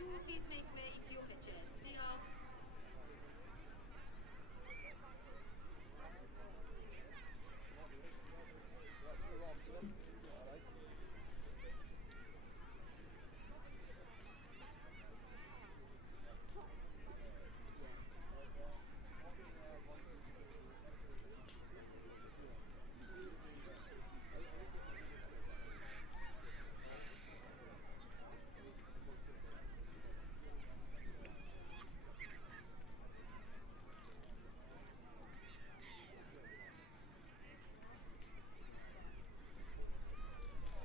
2 please make way to your pitches. Diolch.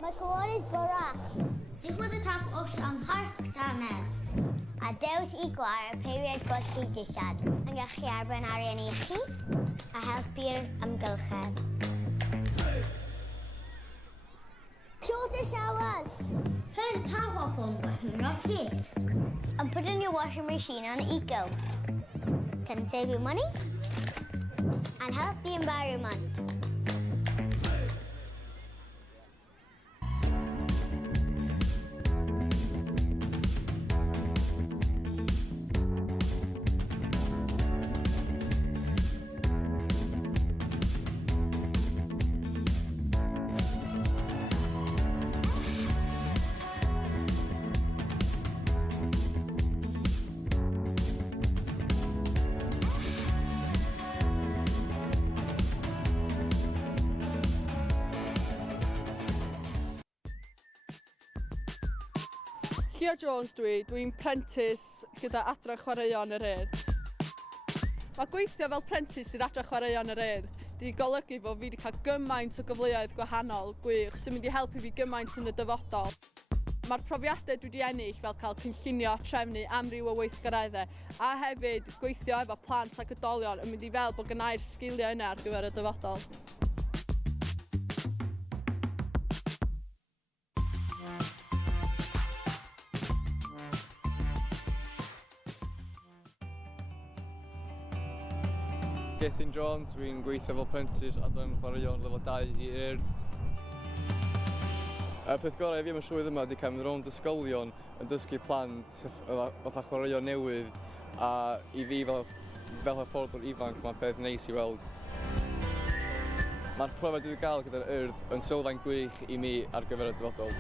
Mae cywarydd gorach. Digwydd y tap Ochr yn Cystadleuaeth. A dews I gwar y peiriad gwasgu dillad yn gallu arben arian I chi a helpu'r amgylchedd. Shorter showers. Hyn tawa pump yn o'r peth. And put in your washing machine on eco. Can save you money and help the environment. Jones dwi'n prentys gyda Adra Chwaraeon yr Urdd. Mae gweithio fel prentys sydd Adra Chwaraeon yr Urdd wedi golygu fod fi wedi cael gymaint o gyfleoedd gwahanol gwych sy'n mynd I helpu fi gymaint yn y dyfodol. Mae'r profiadau dwi wedi ennill fel cael cynllunio, trefnu amryw o weithgareddau a hefyd gweithio efo plant ac oedolion yn mynd I fel bod gynnau'r sgiliau yna ar gyfer y dyfodol. Jones, dwi'n gweithio fel prentys a dwi'n chwaraeon lefel 2 I Urdd. Y peth gorau fi am y swydd yma ydy cael mynd rownd ysgolion yn dysgu plant fatha chwaraeon newydd a I fi fel hyfforddwr ifanc mae'n peth neis I weld. Mae'r profiad dwi wedi cael gyda'r Urdd yn sylfaen gwych I mi ar gyfer y dyfodol.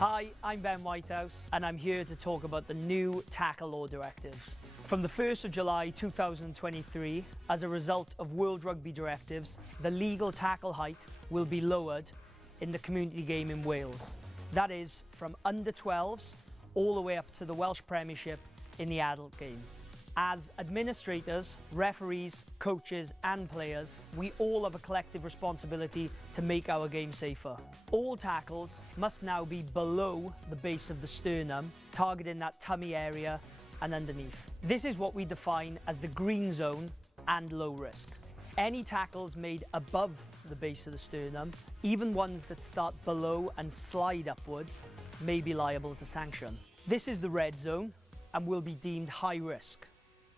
Hi, I'm Ben Whitehouse and I'm here to talk about the new tackle law directives. From the 1st of July 2023, as a result of World Rugby directives, the legal tackle height will be lowered in the community game in Wales. That is from under 12s all the way up to the Welsh Premiership in the adult game. As administrators, referees, coaches and players, we all have a collective responsibility to make our game safer. All tackles must now be below the base of the sternum, targeting that tummy area and underneath. This is what we define as the green zone and low risk. Any tackles made above the base of the sternum, even ones that start below and slide upwards, may be liable to sanction. This is the red zone and will be deemed high risk.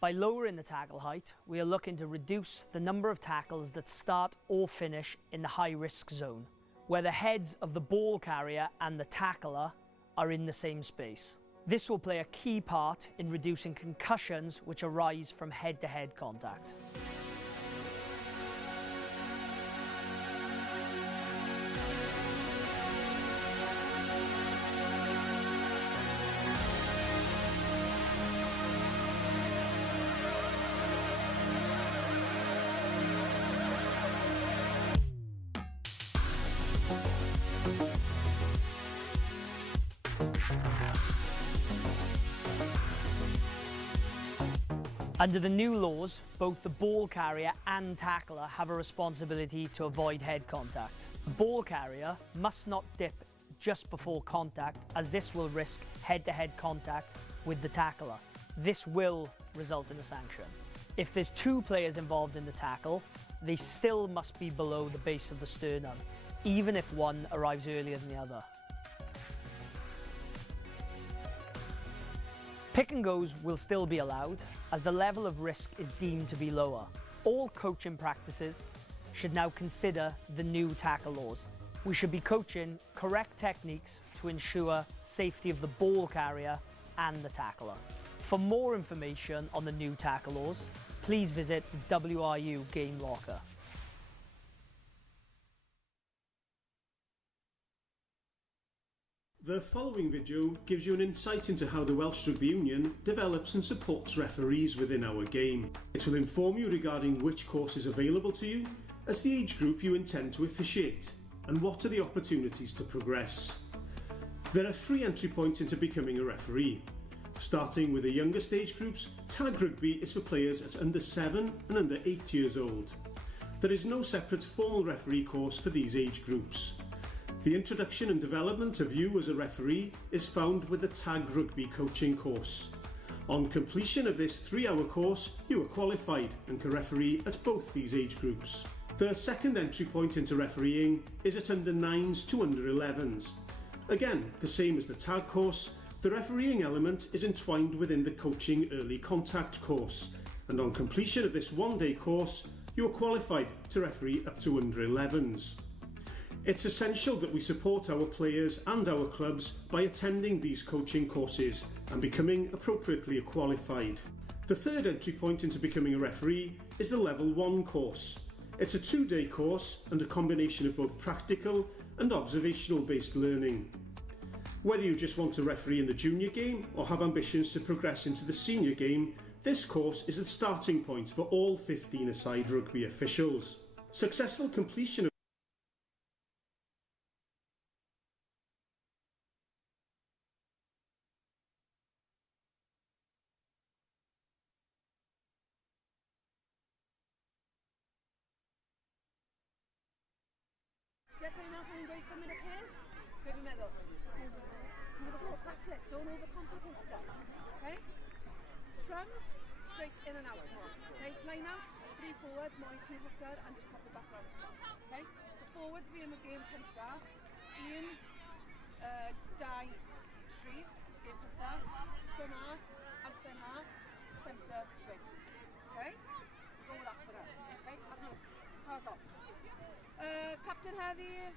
By lowering the tackle height, we are looking to reduce the number of tackles that start or finish in the high-risk zone, where the heads of the ball carrier and the tackler are in the same space. This will play a key part in reducing concussions which arise from head-to-head contact. Under the new laws, both the ball carrier and tackler have a responsibility to avoid head contact. The ball carrier must not dip just before contact, as this will risk head-to-head contact with the tackler. This will result in a sanction. If there's 2 players involved in the tackle, they still must be below the base of the sternum, even if one arrives earlier than the other. Pick and goes will still be allowed, as the level of risk is deemed to be lower. All coaching practices should now consider the new tackle laws. We should be coaching correct techniques to ensure safety of the ball carrier and the tackler. For more information on the new tackle laws, please visit the WRU Game Locker. The following video gives you an insight into how the Welsh Rugby Union develops and supports referees within our game. It will inform you regarding which course is available to you as the age group you intend to officiate, and what are the opportunities to progress. There are 3 entry points into becoming a referee. Starting with the youngest age groups, tag rugby is for players at under 7 and under 8 years old. There is no separate formal referee course for these age groups. The introduction and development of you as a referee is found with the tag rugby coaching course. On completion of this 3-hour course, you are qualified and can referee at both these age groups. The second entry point into refereeing is at under 9s to under 11s. Again, the same as the tag course, the refereeing element is entwined within the coaching early contact course, and on completion of this 1-day course, you are qualified to referee up to under 11s. It's essential that we support our players and our clubs by attending these coaching courses and becoming appropriately qualified. The third entry point into becoming a referee is the Level 1 course. It's a 2-day course and a combination of both practical and observational based learning. Whether you just want to referee in the junior game or have ambitions to progress into the senior game, this course is the starting point for all 15-a-side rugby officials. Successful completion of Just fi'n meddwl chi'n gweud symud up here? Be fi'n meddwl? That's it, don't overcomplicate stuff, okay? Scrums, straight in and out more, okay? Line out, 3 forwards, more 2 hooker, and just pop it back round more, okay? So forwards fi yn y game cynta, 1, 2, 3, game cynta, scrum half, outside half, centre, wing, okay? Go with that for now, okay? Have no, hard off. Captain Heavy,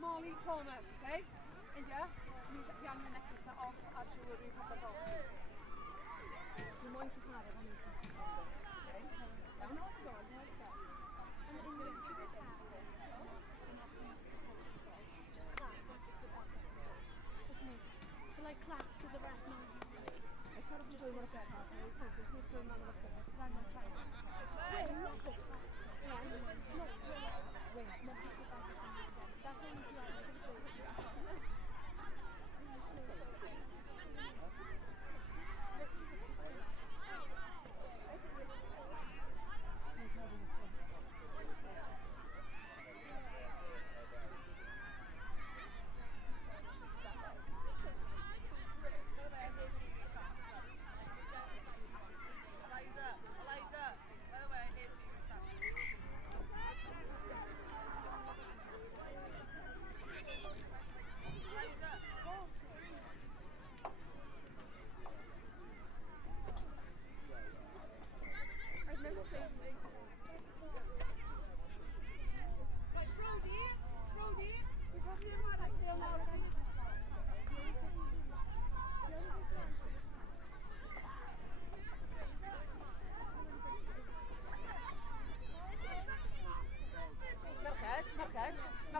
Molly Thomas, okay? India, fi angen necklace off a jewellery popeth off. Dwi'n moyn ti chwarae fan ys ti'n chwarae, okay? Iawn? So like clap so the ref knows you've released. I thought of just doing what I get, so I thought of just doing what I get. I'm not trying. Wait, not the clap. Yeah, not wait, not the clap. That's all you do.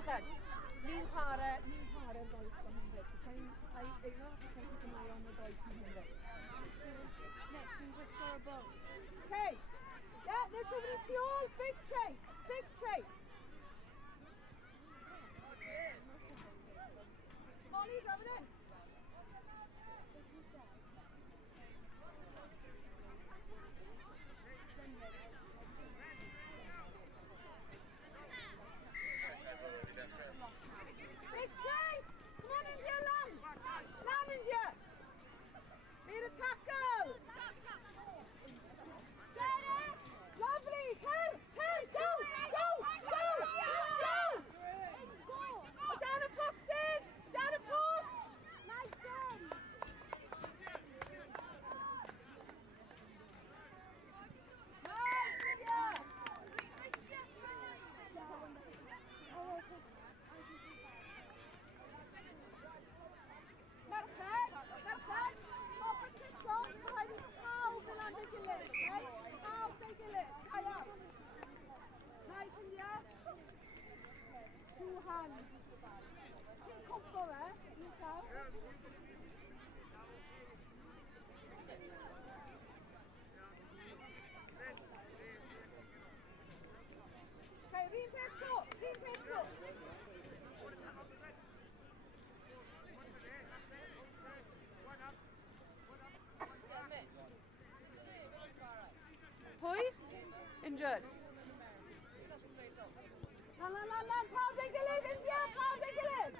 Merched, ni'n chwarae yn boes 100, so try and keep an eye on the boys 200. Next, we restore a boat. Okay, yeah, there's somebody to all, big chase. Molly, driving it. Big chase! Come on, India, land, India! Need a tackle! Get it! Lovely! Go! efo fe, un llaw. Okay, run peth to, run peth to. Pwy? Injured. Lan, pawb ei gilydd, India, pawb ei gilydd.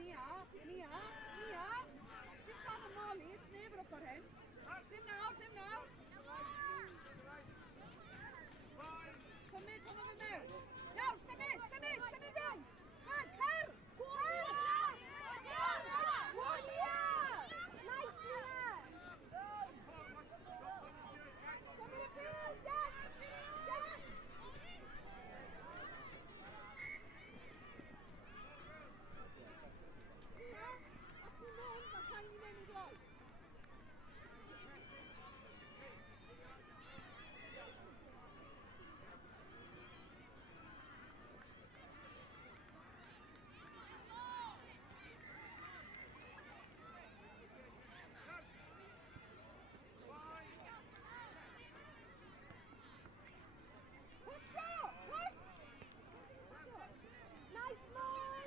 Nia. Ti'n siarad am Molly, sneb ar ochr hyn. Dim nawr. Symud hwnna fe mewn. Nawr, symud rownd. Cer! Nia! Nice, Nia! Symud y bil, Jack! Nia, os ni'n mynd, mae rhaid ni mynd yn gloi. Nice ball!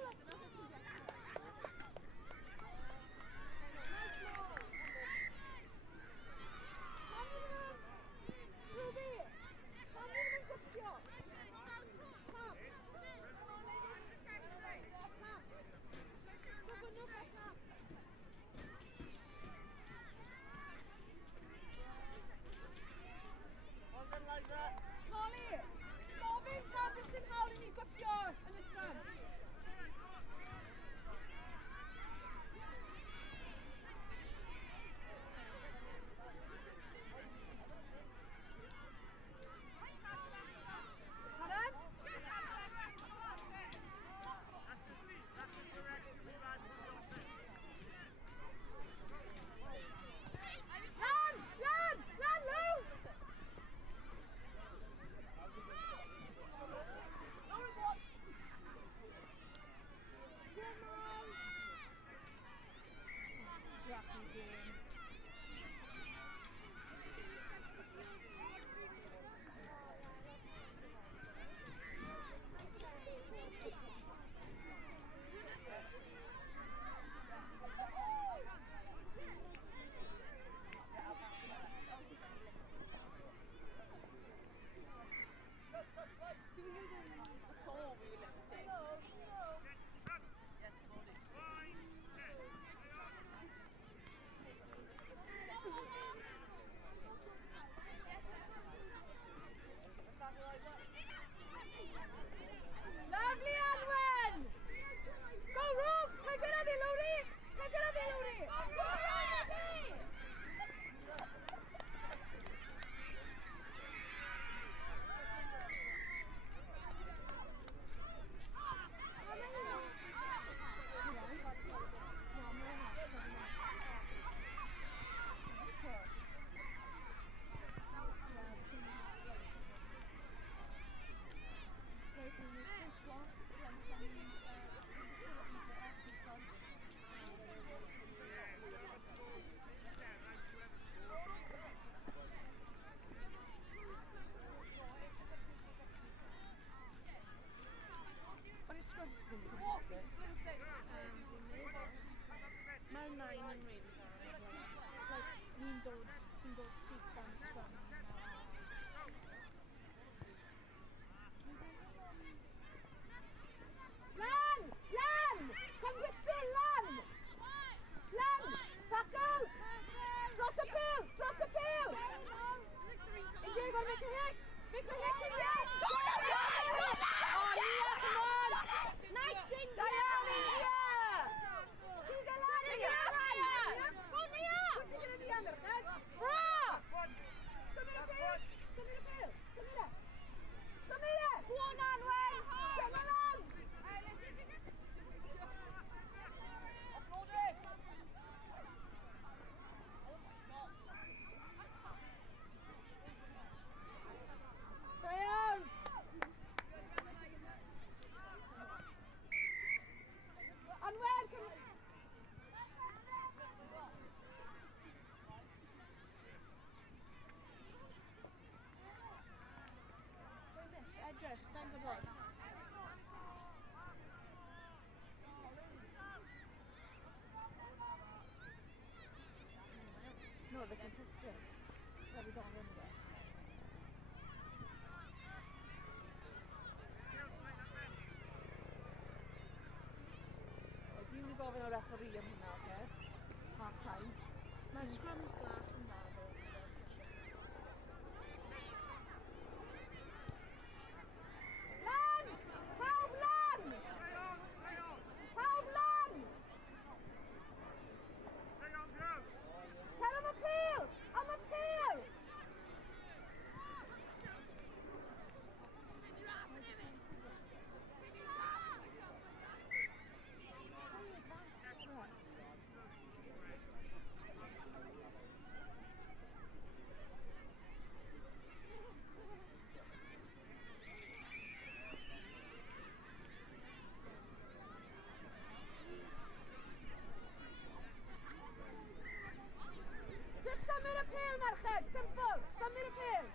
Rugby! Pan ni'n mynd gyffio? Pam? Gofynnwch e pam? Molly! Gofyn pam beth sy'n hawl i ni gyffio yn y sgram? Helen? Lan, loose! Scrappy game. Lovely, Anwen! Go, Rubes! Take it of it, Lodi! Mae'r nain yn really bad. Like, ni'n dod syth am sgwm. Lan! Concussion, Lan! Tuck out! Dros y pil! India, go make a hit, India! Oh, Nia, come on! Nice, India! India! Go, Nia! Samira! Go on, Anwen! Come along! chach, sa'n gwybod. No, the contestant. Where we gone in there. Fi'n mynd i gofyn o referee am hynna, oce? Half time. Mae scrums glas yn dda, ddo. Lan! Pawb lan! Pawb lan! Cer am y pêl! Am y pêl! Just symud y pêl, merched! Simple! Symud y pêl!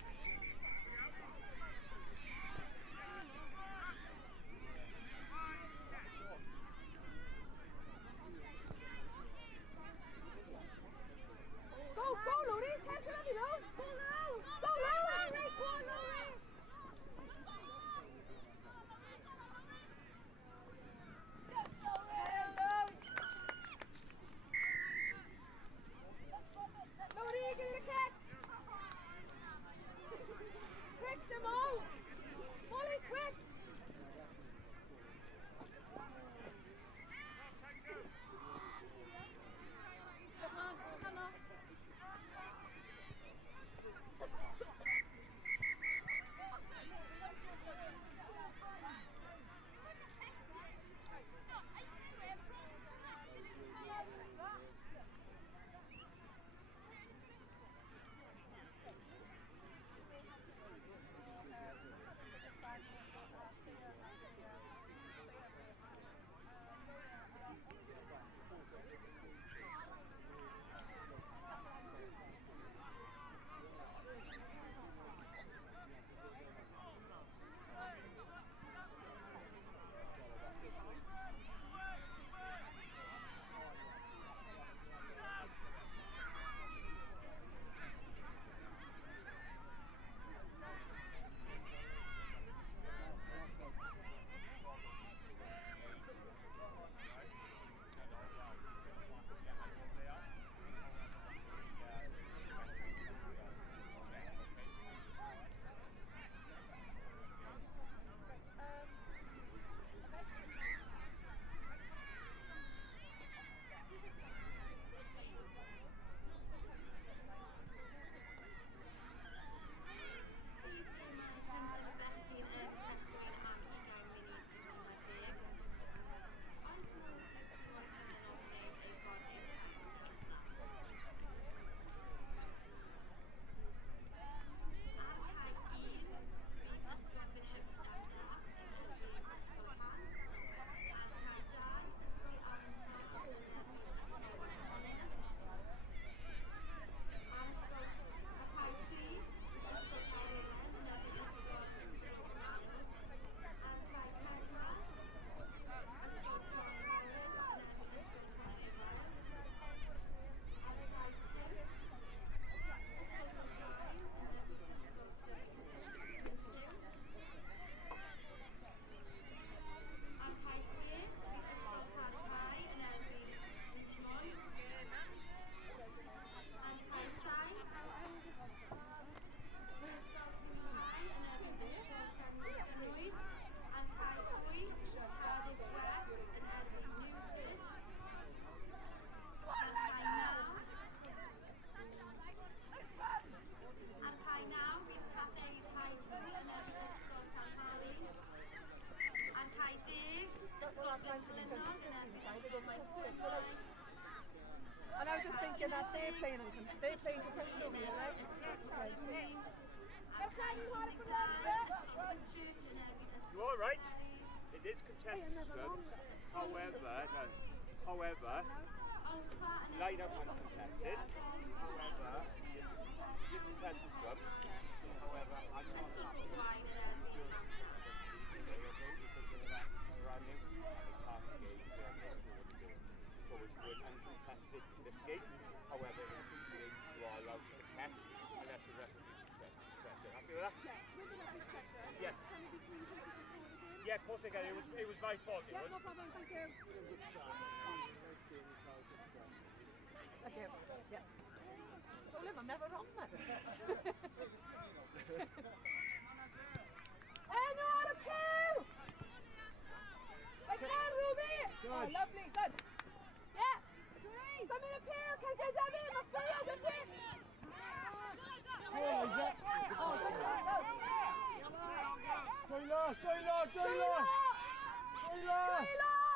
Go, go, Lowry! Cer gyda fi, Lowry! Go, Lowry! Go, Lowry! Go, Lowry! Lowry, give it a kick! Quick, Jamal! Molly, quick! Come on, come on. And I was just thinking that they're playing contested over here, right? Okay. You are right. It is contested scrums. However, line-ups are not contested. However, this contested scrums. However, I'm not happy. with the reference session, Yes. can they be communicated before the game? Yeah, of course I can. It was my fault. It Yeah, was. no problem, thank you. Thank you. Yeah. Don't live, I'm never wrong then. Anyone appeal? I can, Ruby! Oh, lovely, good. Yeah. Somebody appeal, can get them in, my friend, that's it.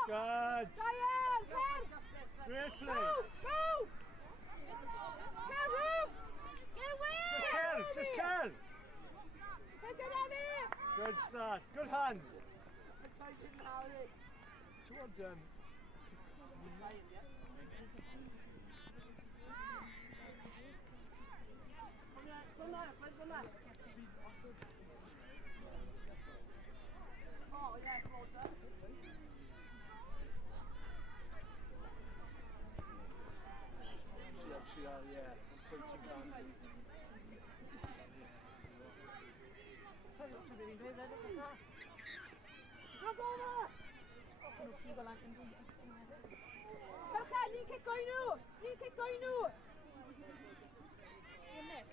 Good. Diane, Ken! Great play. Go! Ken, Roots! Get away! Just Ken. Get down there! Good start. Good hands. Towards them. Oh, yeah, closer. Yeah. Berchen, ni'n cico i nhw! Ni'n cico i nhw! You miss.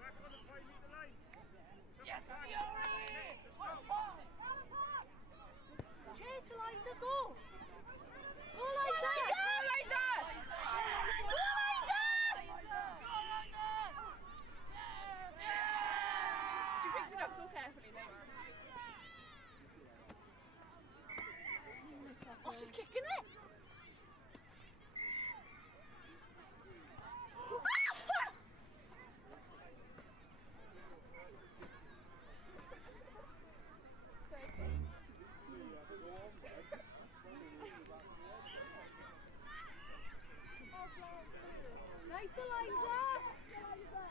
Back on the 5-metre line. Yes, Fury! Chase, Eliza, go! Go, Eliza! Go, Eliza! Go, Eliza! She picks it up so carefully, never. Oh, she's kicking it! Nice, Eliza! Eliza!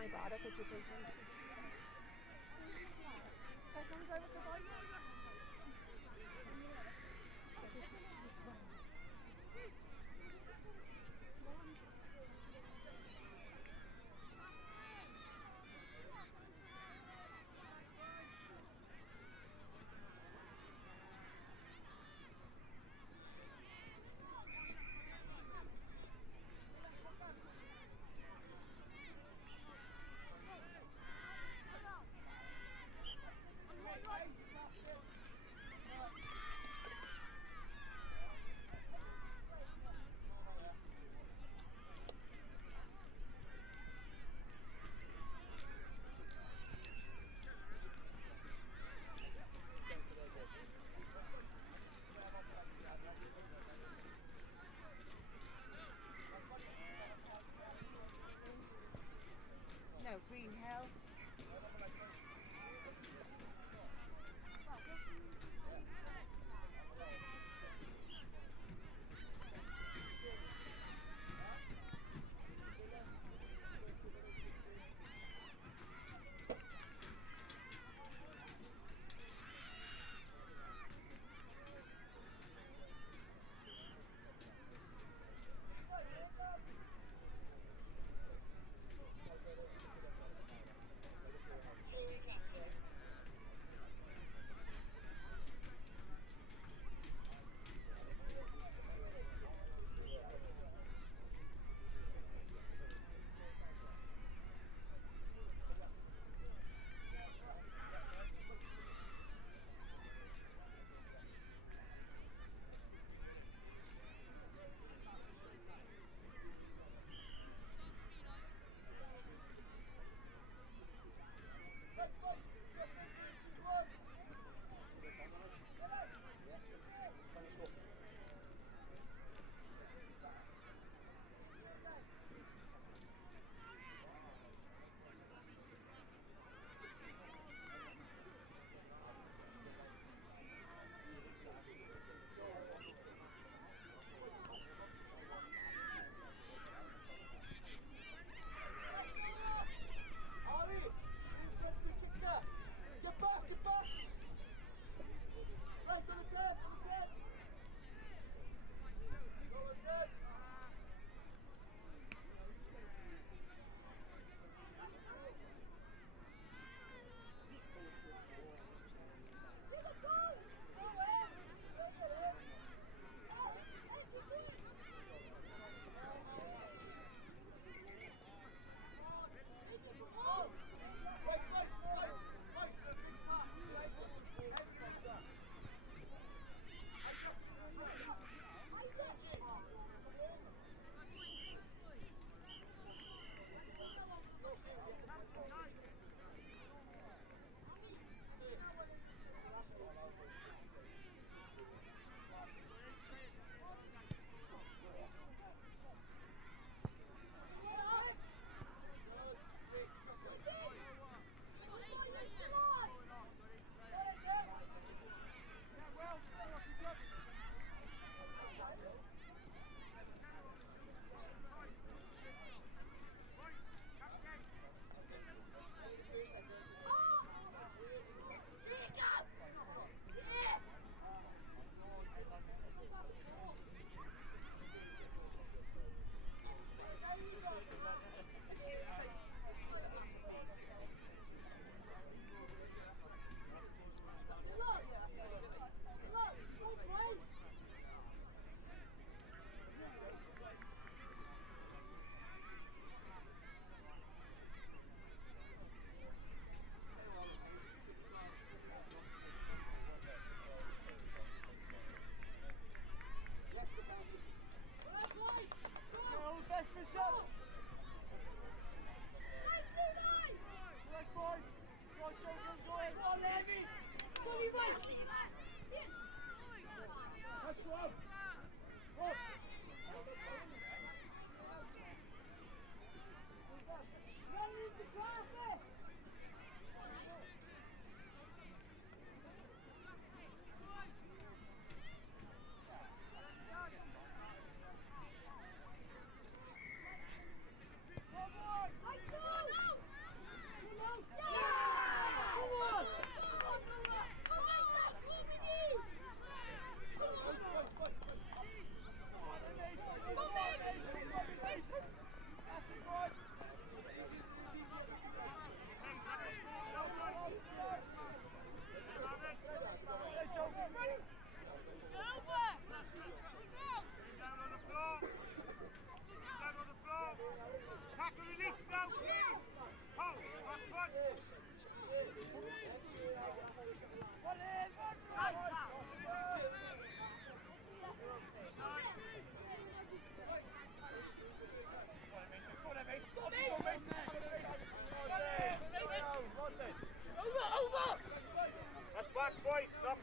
my God, I thought you could drink. No, Green Hill.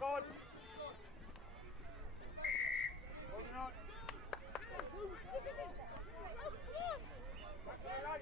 on. Holding on. Back there, right.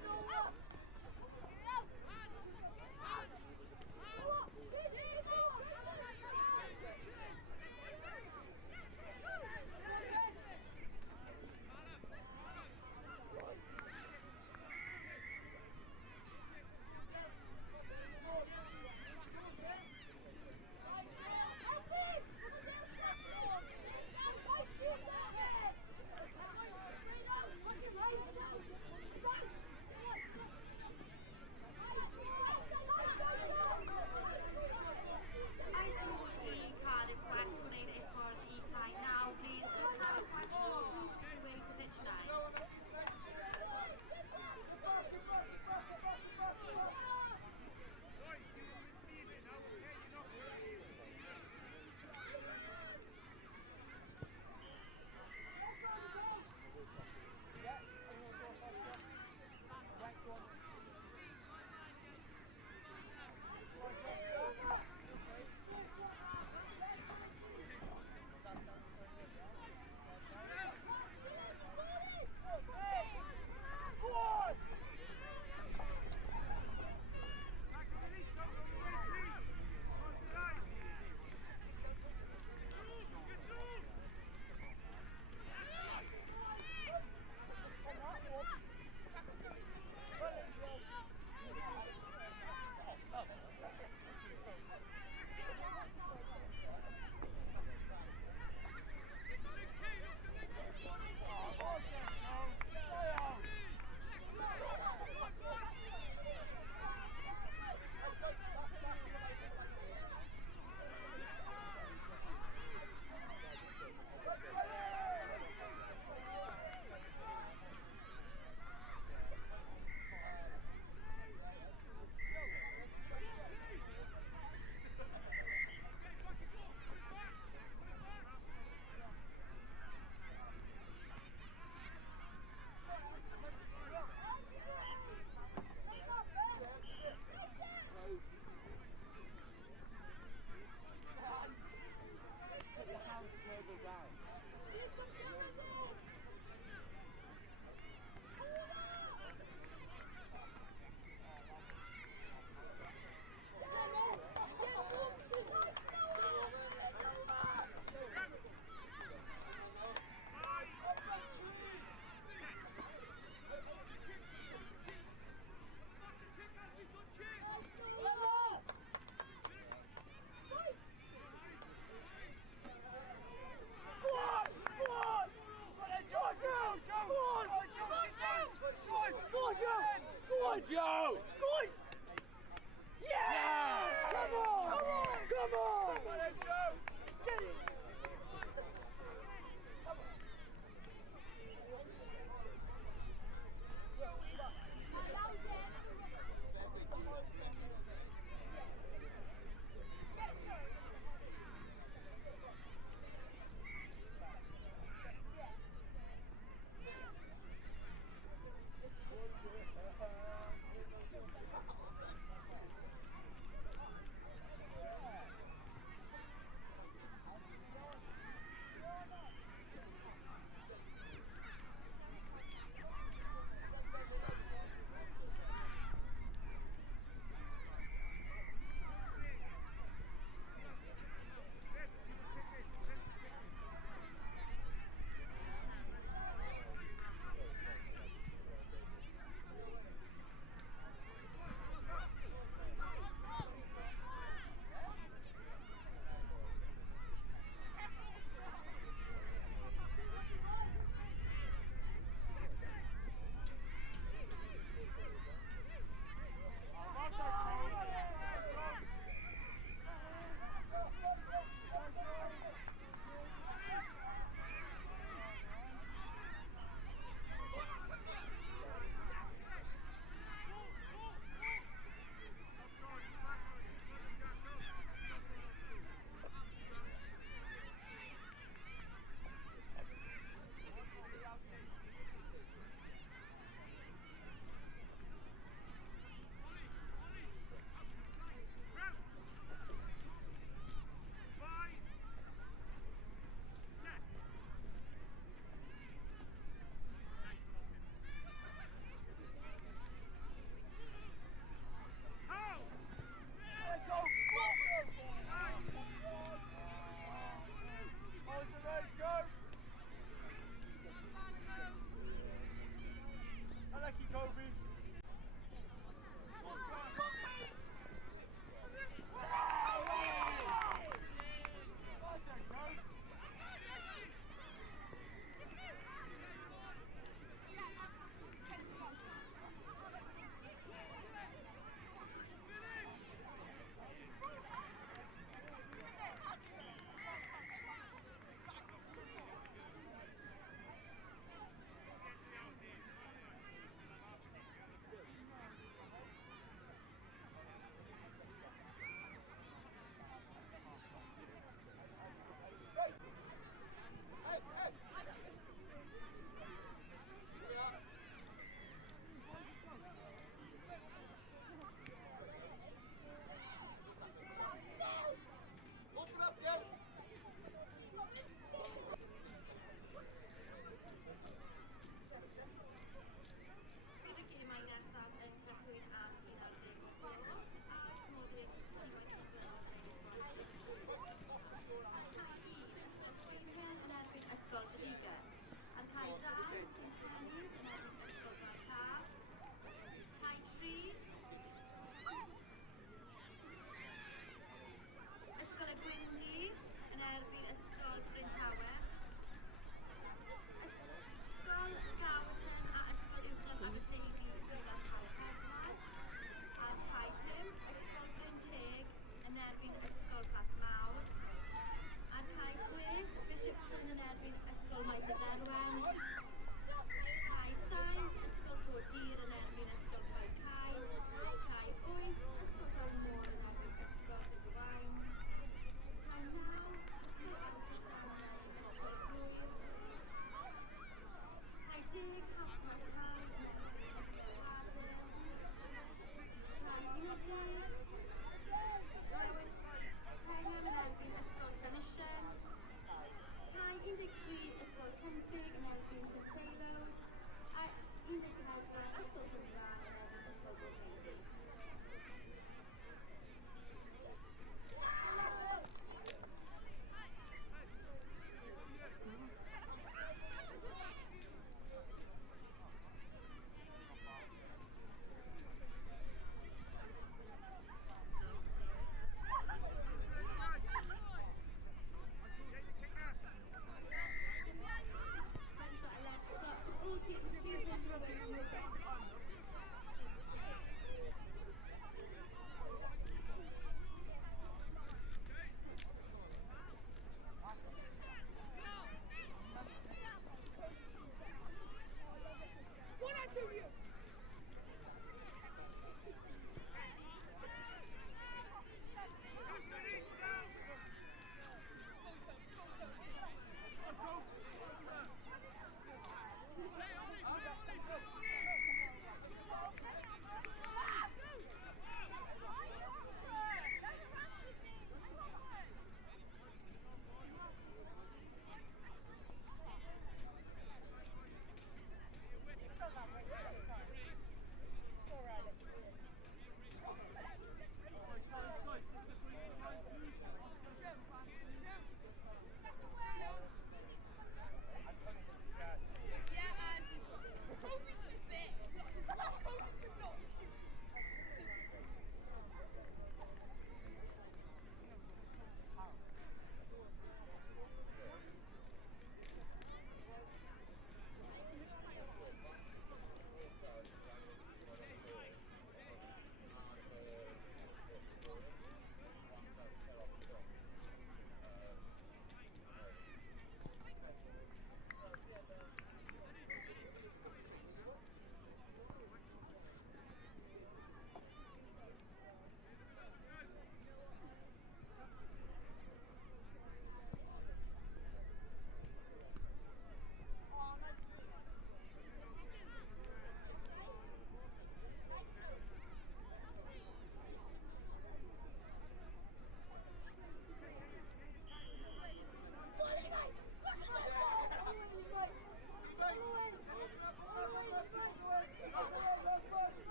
erbyn ysgol Maes y Derwen. Cai 7, ysgol Rwdir yn erbyn ysgol Coed Cai. Cai 8, ysgol Gowmor yn erbyn ysgol Rydwain. Cai 9, ysgol Awstrydanau yn ysgol Rwyr. Cai 10, Hafnod Cai yn erbyn ysgol Hadyr. Cai 11, Pengen yn erbyn ysgol Llanysien. Cai 13, ysgol Cyntig yn erbyn Cystadleuaeth. A 19, ysgol Gymraeg yn erbyn ysgol Bwrdd.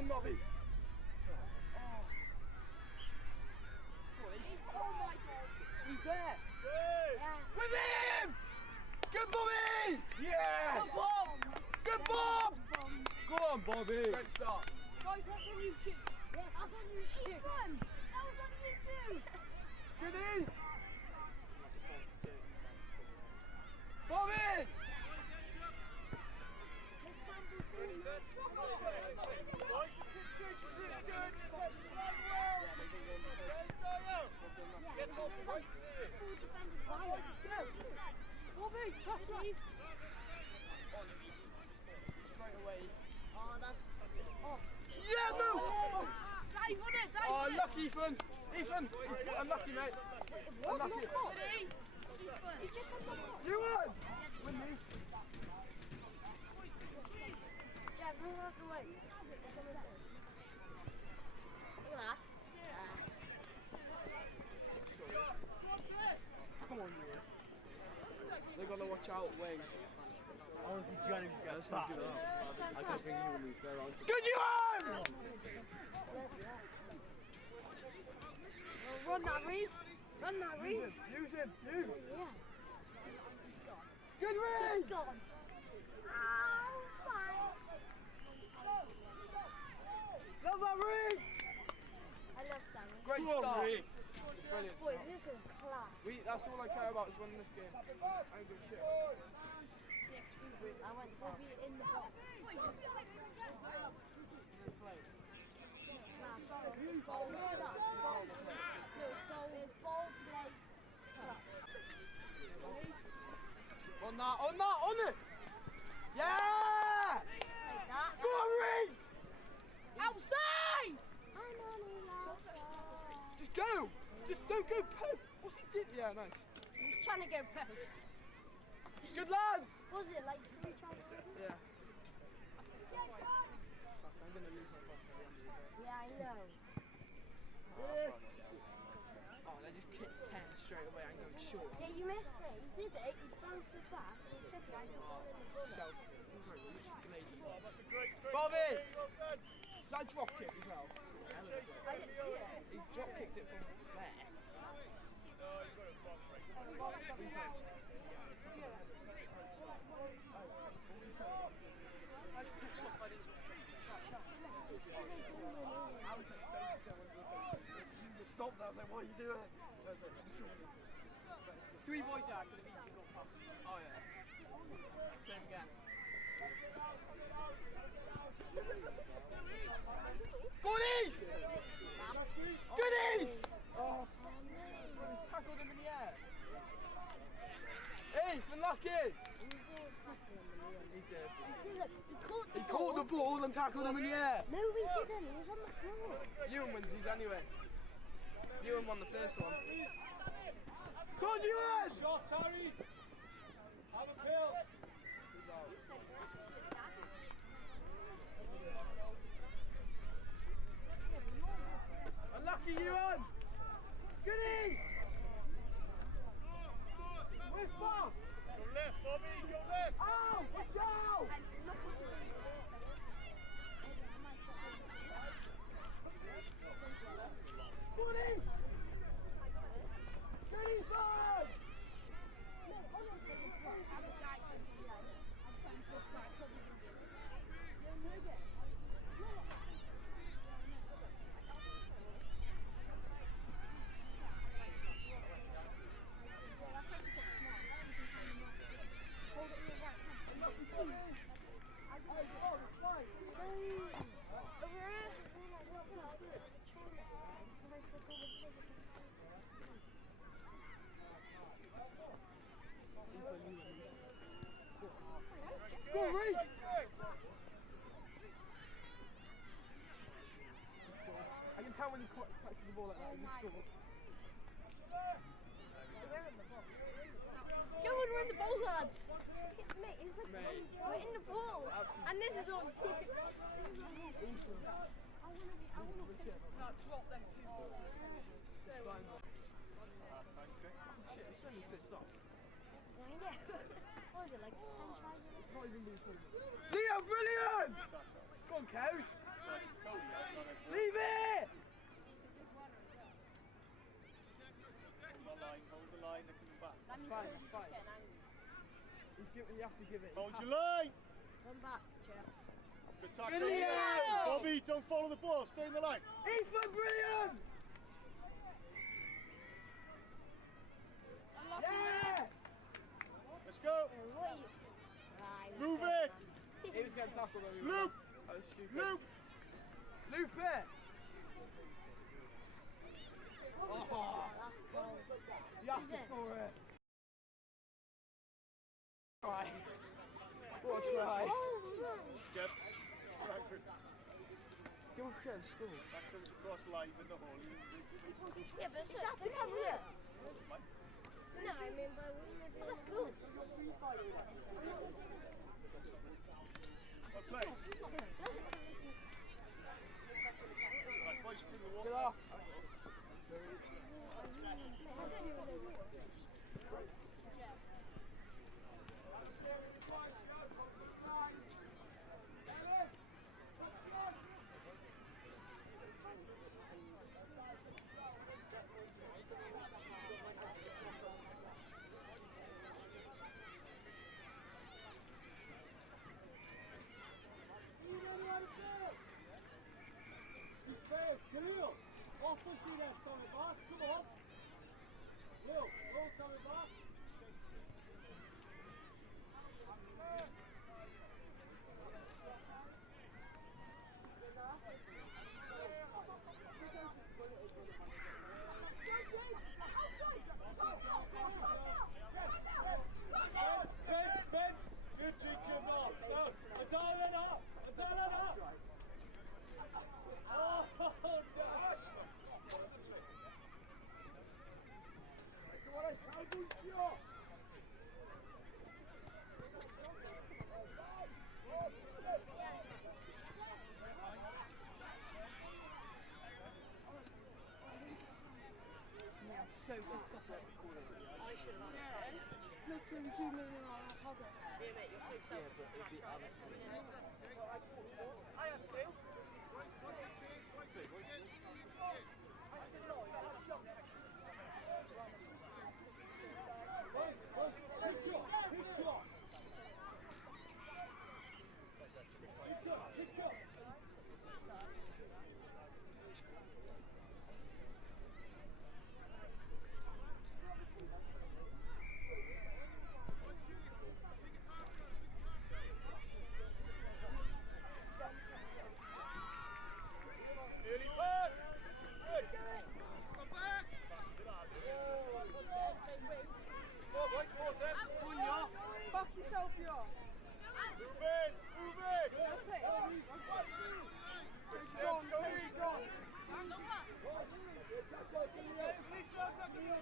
on, Nobby. He's there. With him! Good Bobby! Yeah! Good Bob! Good Bob! Go on, Bobby. Great start. Guys, that's on YouTube. Yeah, that's on YouTube. Ethan, that was on YouTube. Good Eve. Bobby! Miss Campbell's saying that. Bobby, touch that! Straight away. Oh, that's. Oh. Yeah, no! Dave, won it, Dave! Oh, unlucky, Ethan. Ethan, unlucky, mate. Unlucky. Ethan. He just had the ball. You won! Win these. Jack, move out the way. Look at that. Come on, you. They gotta watch out, Wing. I want to see Johnny get Let's not give it up. I don't think he will lose their own. Good you on! Run that, Reese. Run that, Reese. Use him. Use. Yeah. Good Reese! He's gone. Oh, my. Love that Reese! I love Simon. Great Go on, start. Reese. Brilliant Boy, start. this is class. That's all I care about is winning this game. I ain't good shit. I went to be in the box. It's ball, see that? It's ball. No, it's ball, plate, cup. On it! Yes! Take that. Go on, Reese! Outside! I'm on the outside. Just go! Just don't go post! What's he did? Yeah, nice. He's trying to go post. Good lads! Was it like 3 tries? Yeah. I'm gonna lose my phone at the end of the day. Yeah, I know. Oh, they just kicked 10 straight away. I'm going short. Yeah, you missed it. You did it. You bounced it back and you took it. And you got it in the corner. Self. Bobby! Was that drop kick as well? I didn't see it. He drop kicked it from there. I just pissed off I didn't catch up. I was like, don't just stopped there. I was like, what are you doing? I was like, 3 boys out could have easily got past me. Oh yeah. Same again. Good Eve! Good Eve! Oh, he was tackled him in the air. Eve, unlucky! He did. He caught the ball and tackled him in the air. No, he didn't. He was on the floor. Ewan wins these anyway. Ewan won the first one. Good, Ewan! Shot, Harry. Have a pill. Unlucky, Ewan! Goodie! Where's Bob? Go left, Bobby, go left. Ow! Watch out! Goodie! Goodie, son! Go, Reese! I can tell when you catch the ball like that in the school. Come on, we're in the ball, lads. Mate, it's like we're in the ball, and this is on TV. Drop them 2 balls. So shit, it's only fixed up. I know. What was it, like 10 tries? It's not even been full. Leo, brilliant! Go on, coach. line, they're coming back. That means Cody's just getting angry. You have to give it. Hold your line! Come back, Chip. Good tackle. Brilliant! Bobby, don't follow the ball, stay in the line. Ethan, brilliant! Yeah! Let's go! Move it! He was getting tackled when we were Loop! That was stupid. Loop! Loop it! Oh, That's cold. you have to score it. Try. What a try. Jeb. You won't forget the school. That comes across live in the hole. Yeah, but it's not the camera. No, I mean, but that's cool. Well played. Right, boys, bring the Get wall. off. Khalil, off the feet left, Tommy back, come on. Will, roll Tommy back. Fent, good chicken box, no, Adana up. Oh, no. How good job? Yeah, so good stuff. I should have had it. Looks only 2 million on our pocket. Yeah, mate, you're too self. Yeah, but it'd be advertising. I have two. Early pass! Good! Come back! More boys, more 10. Back yourself, yo! Move it! Move it! Good step, Cody! Please don't look at me,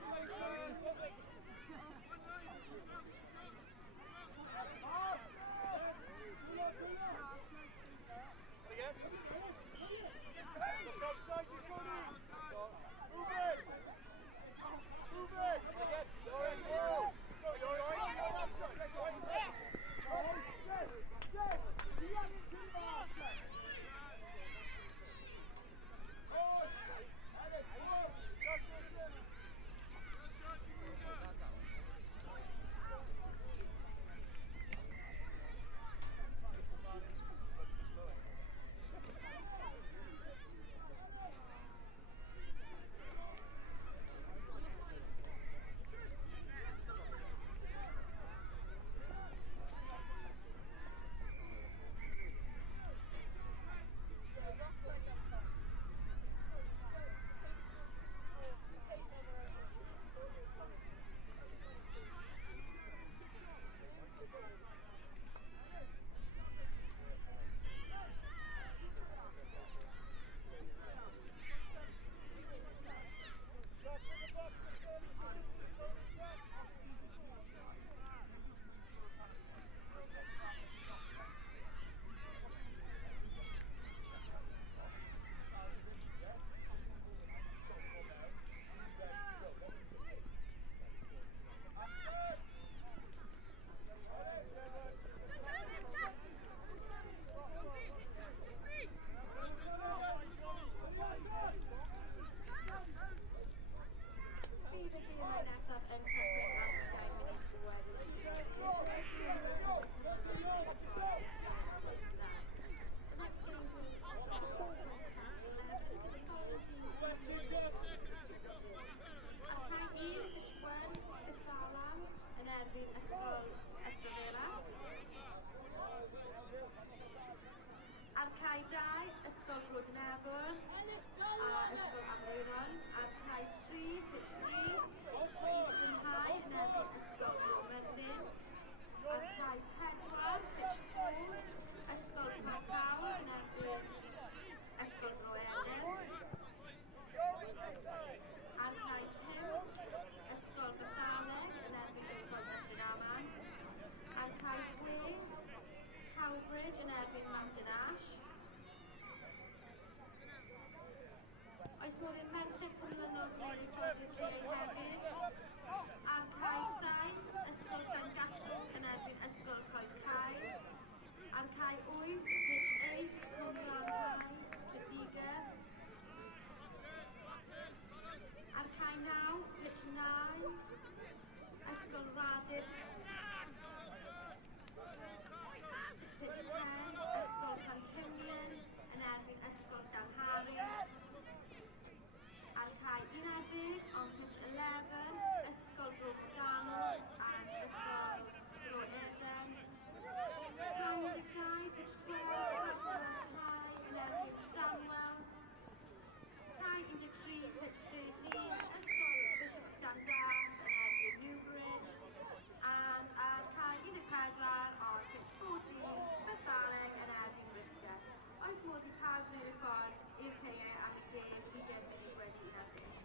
Bangor, ysgol Amreiron, a'r cae 3, pitch 3, Eastern High yn erbyn ysgol Bro Merlin, a'r cae 4, pitch 4, ysgol Carcaw yn erbyn ysgol Bro Elen, a'r cae 5, ysgol Gysaleg yn erbyn ysgol Merlin Aman, a'r cae 6, Cowbridge yn erbyn Mountain Ash. Oes modd i'r merched cynlynol wedi trodi'r lle hefyd. A'r cae 7, ysgol Concussion yn erbyn ysgol Coed Cai. A'r cae 8, pitch 8, Cwmron High, Tredigr. A'r cae 9, pitch 9, ysgol Radyr. Pitch 10, ysgol Cantinian yn erbyn ysgol Llangharry. A'r cae 11, on pitch 11, ysgol Bro Morgannwg ac ysgol Bro Eden. Cae 12, pitch 12, ysgol Cai yn erbyn Stanwell. Cae 13, pitch 13, ysgol Bishop Llanglas yn erbyn Newbridge. And a'r cae 14, on pitch 14, Cystadleuaeth yn erbyn Rysgau. Oes modd i pawb wneud y ffordd i'r caeau ac y gêm 20 munud wedi un ar ddeg.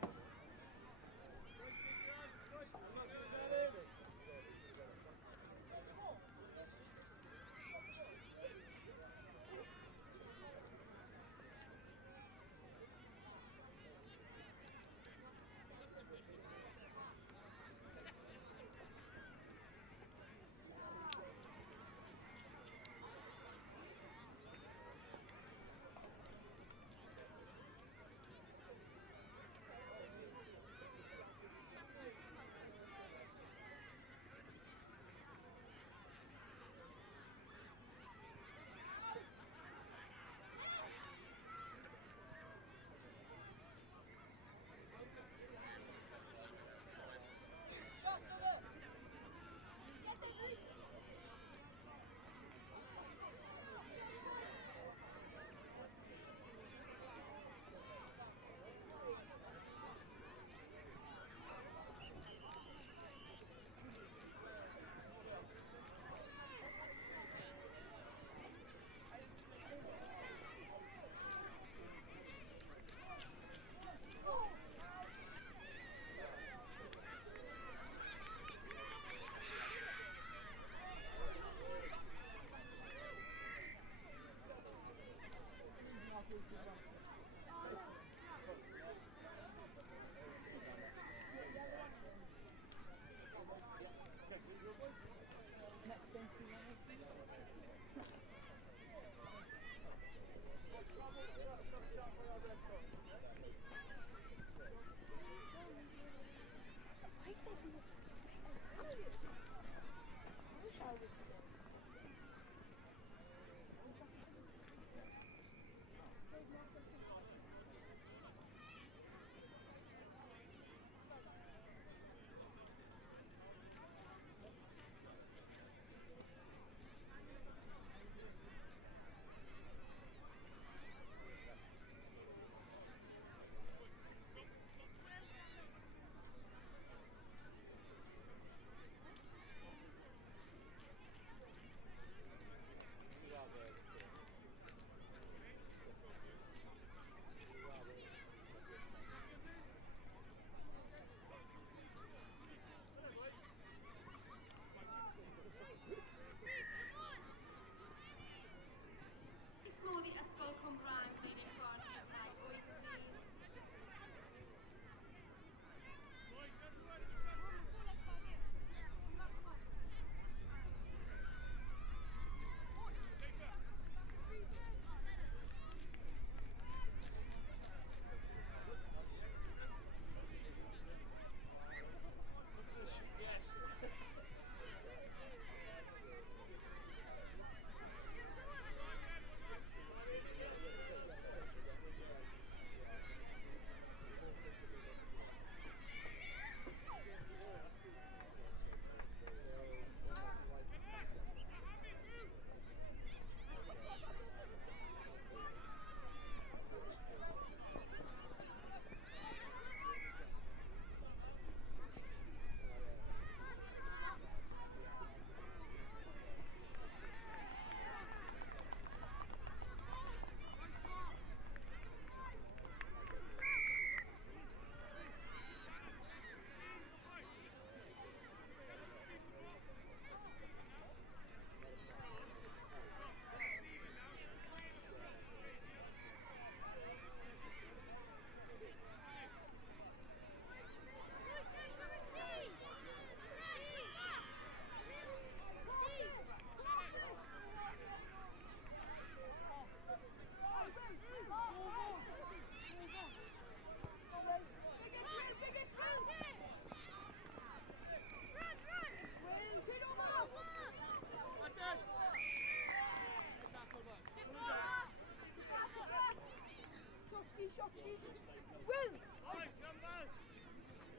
Will!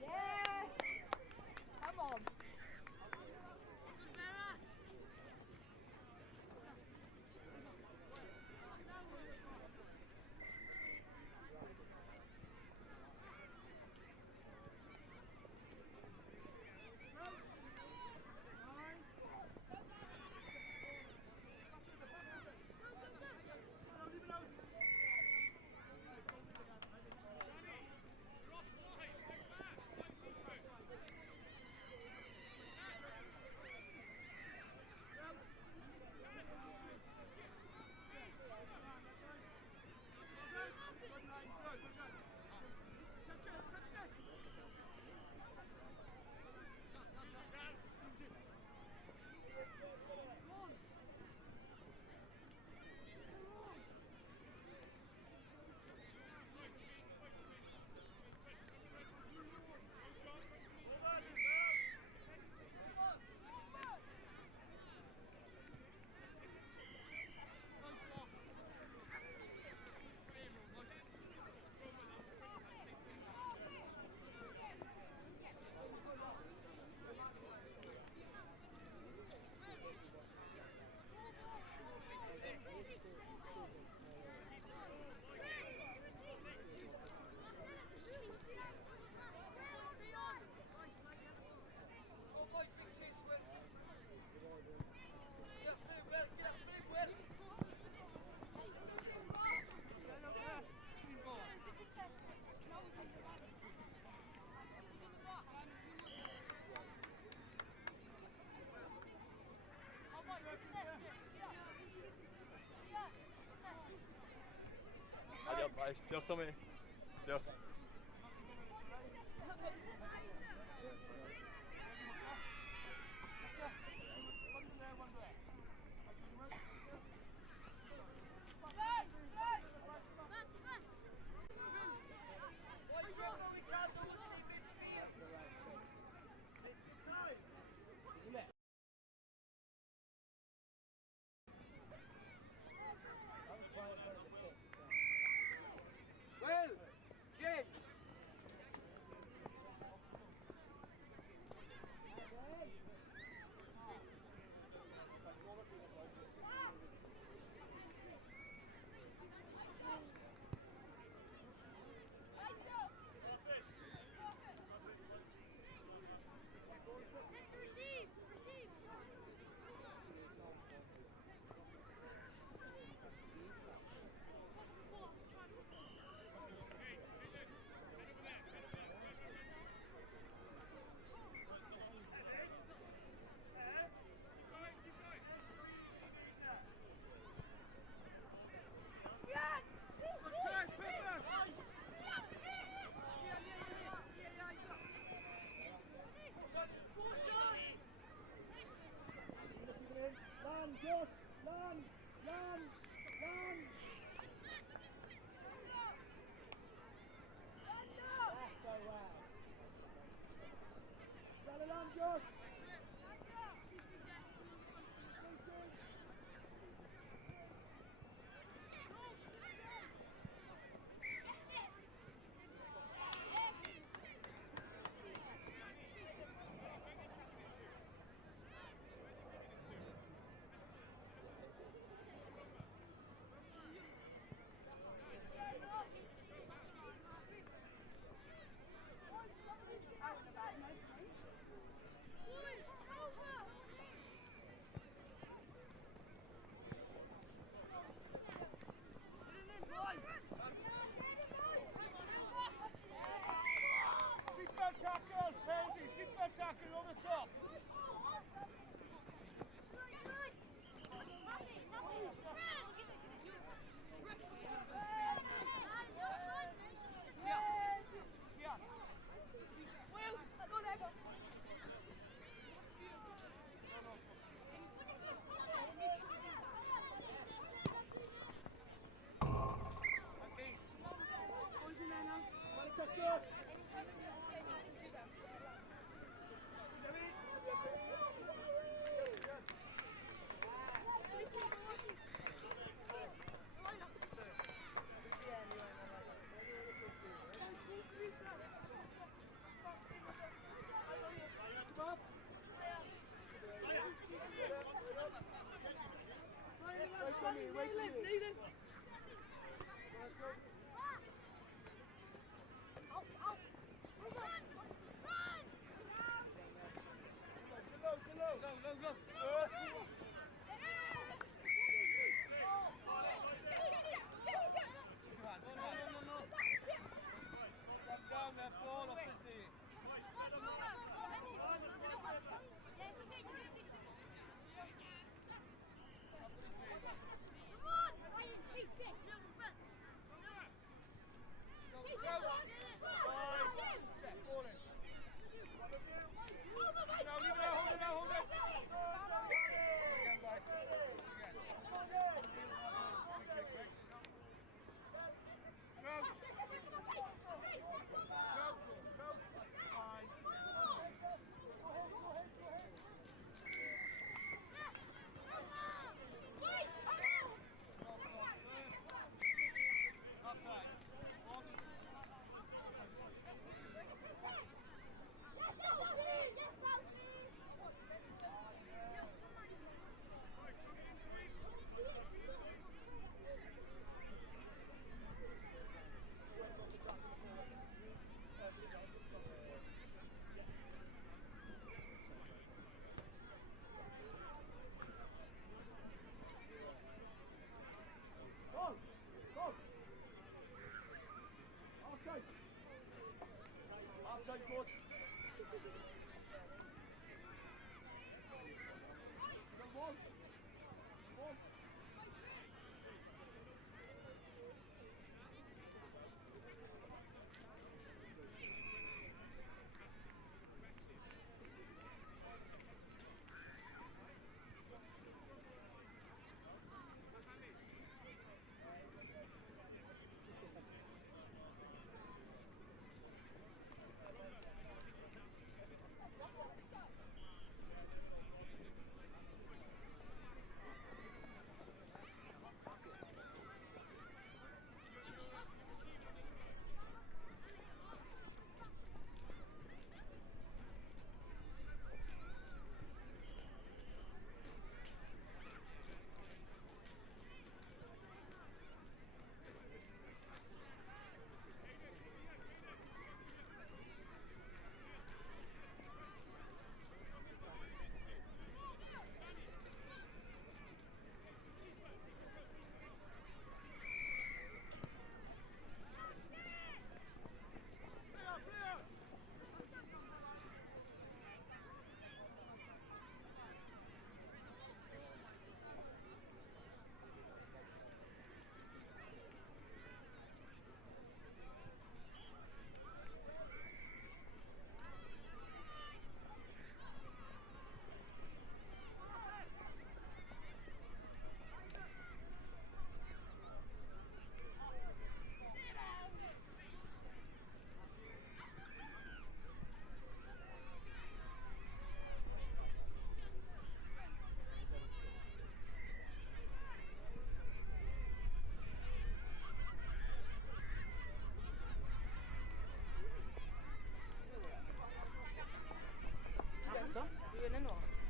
Yeah! Come on! Diolch Tommy. Diolch. Will! James! Land, Josh! Land! Land! Land! That's so well. Got it on, Josh! Half-time, coach. Come on. Come on.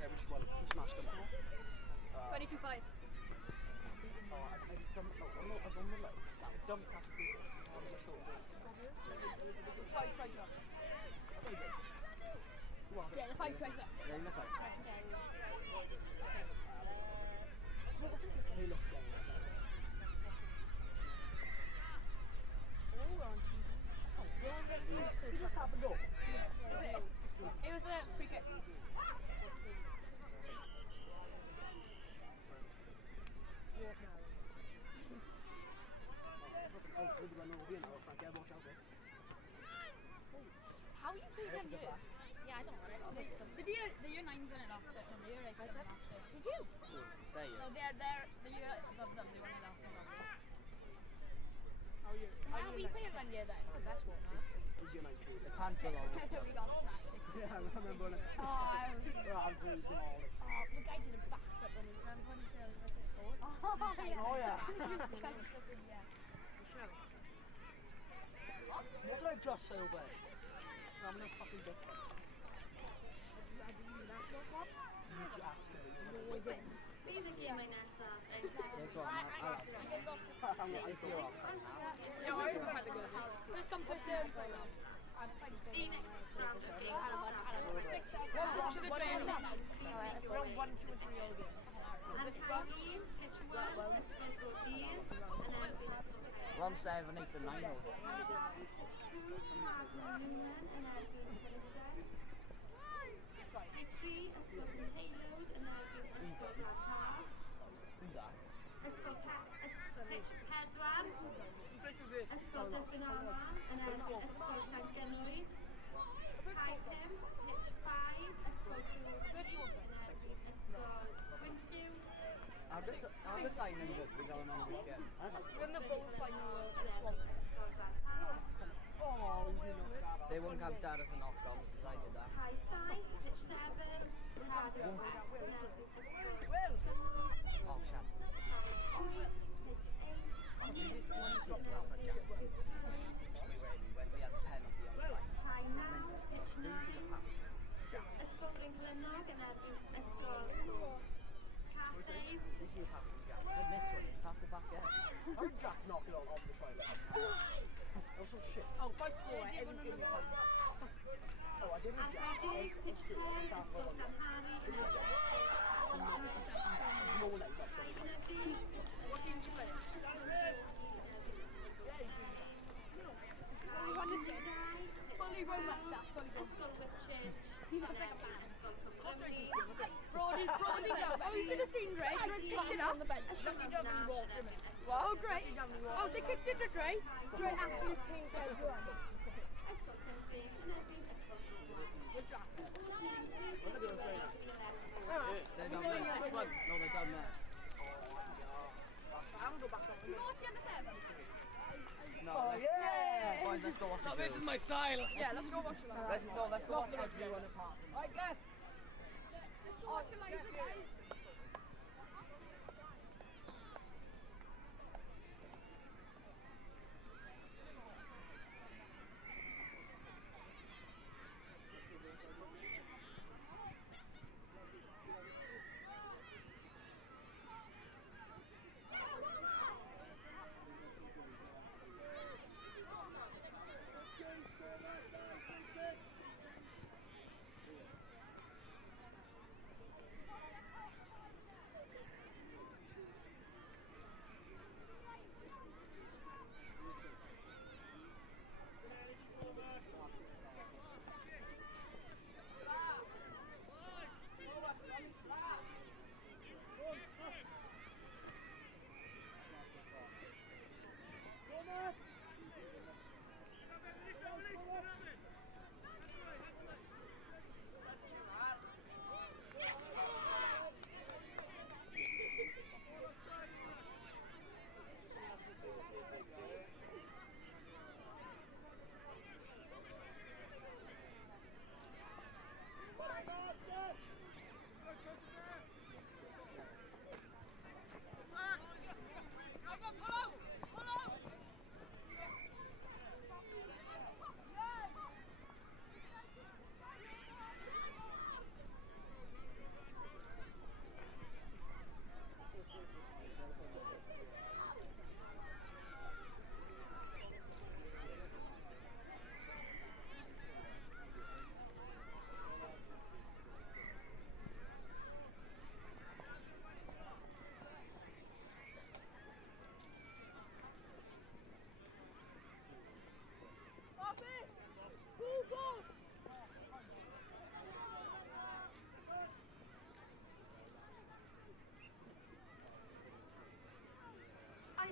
Yeah, we just won. We smashed them. 22-5. I was on the leg. That was dumb past the previous. I was just short. Yeah, the 5 crazy. Yeah, you look like. They look like. Oh, we're on TV. Oh, He just happened up. It was a free kick. How are you playing them good? Yeah, I don't want it. The year 9s when it last it, and the year 8s when it last it. Did you? There you No, go. they're the year above them, they won it last year. How are you? How we played one year then? The best one, huh? Is your name good? The panther on. That's what we got tonight. Yeah, I remember when it. Oh, I was... I'm breathing all it. Oh, the guy did a backflip when he remember when he like he scored. Oh yeah. Yeah. What did I just say over there? I'm gonna fucking get that. You absolutely. No, I didn't. Bydd y gemau nesaf yn First come, first serve. un extra Should they play around 1, 2 and 3 all game? Ysgol 1, pitch 1, ysgol Godir, yn erbyn ysgol Ron 7, 8 and 9 all day. 2, Cystadleuaeth yn erbyn Concussion. Pitch 3, ysgol Interlude yn erbyn ysgol Ochr. Who's that? Ysgol pitch 4, ysgol Dyffryn Aman yn erbyn ysgol Concussion. Cae 5, pitch 5, ysgol Rugby yn erbyn ysgol Gwynlliw. How does signing good with going on the weekend? We're in the bowl final Yn erbyn ysgol Barhau. They won't have that as a knockout because I did that. Cae 7, pitch 7, Cystadleuaeth yn erbyn ysgol Cymru. Ochr. Cae 8, pitch 8, When we had the penalty on the line. Cae 9, pitch 9, ysgol Brynglynnog yn erbyn ysgol Caerdydd. This is half the gap. Then this one, pass it back in. How did Jack knock it on the sideline? That was so shit. Oh, if I score it, everyone's going to be fine. Oh, I didn't Ar Caerdydd, pitch 10, ysgol Llanhari yn erbyn No one like that. What team do you play? Fully run like that. ysgol Whitchurch. Brody go. Oh, you should have seen Ray. Ray picked it up on the bench. Oh, great. Oh, they kicked it to Dre. Dre actually picked it up. Ysgol Cymru yn erbyn ysgol They're down there. No, they're down there. I'm going to go back on. You know what's the other 7? No, boys, let's go watch it. This is my style. Yeah, let's go watch it. Let's go watch the rugby one apart. Right, Beth. Oh, guys.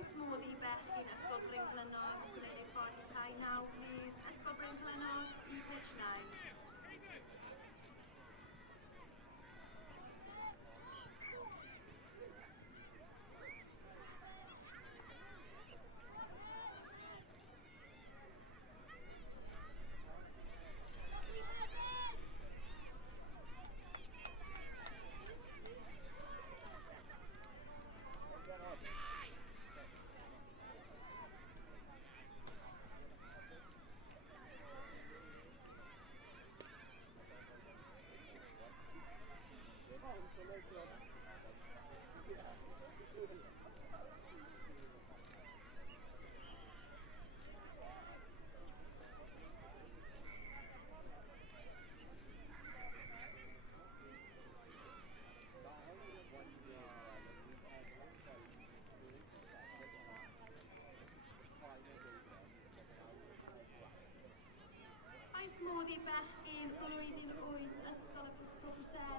Oes modd i bechgyn ysgol Brynglynnog, gwneud ei ffordd i cae 9, please. Ysgol Brynglynnog, i pitch 9.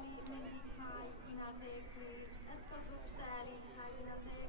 Brwseli mynd i cae 11 plîs. Ysgol Brwseli cae 11.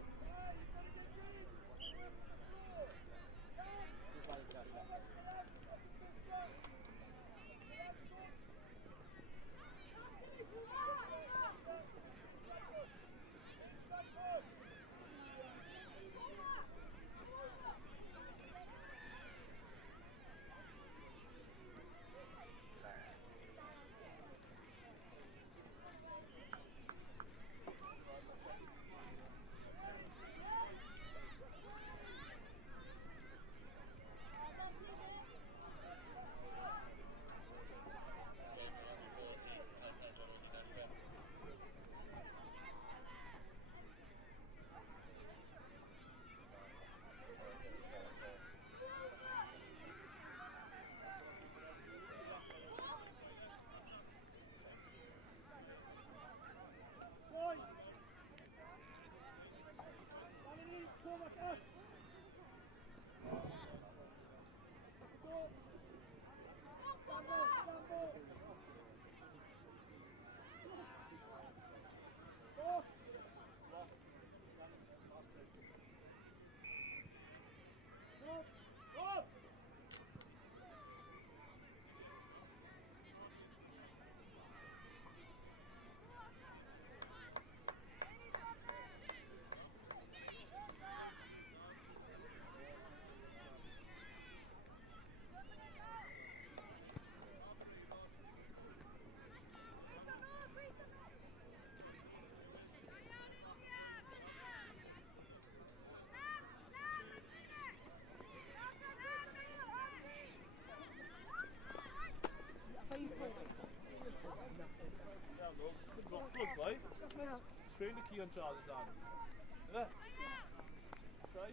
Train the key on Charles' hand. Yeah. Try.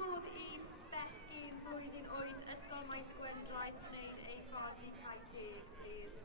modd I bechgyn blwyddyn 8 ysgol maes Gwendraeth wneud ei ffordd I Caerdydd, please?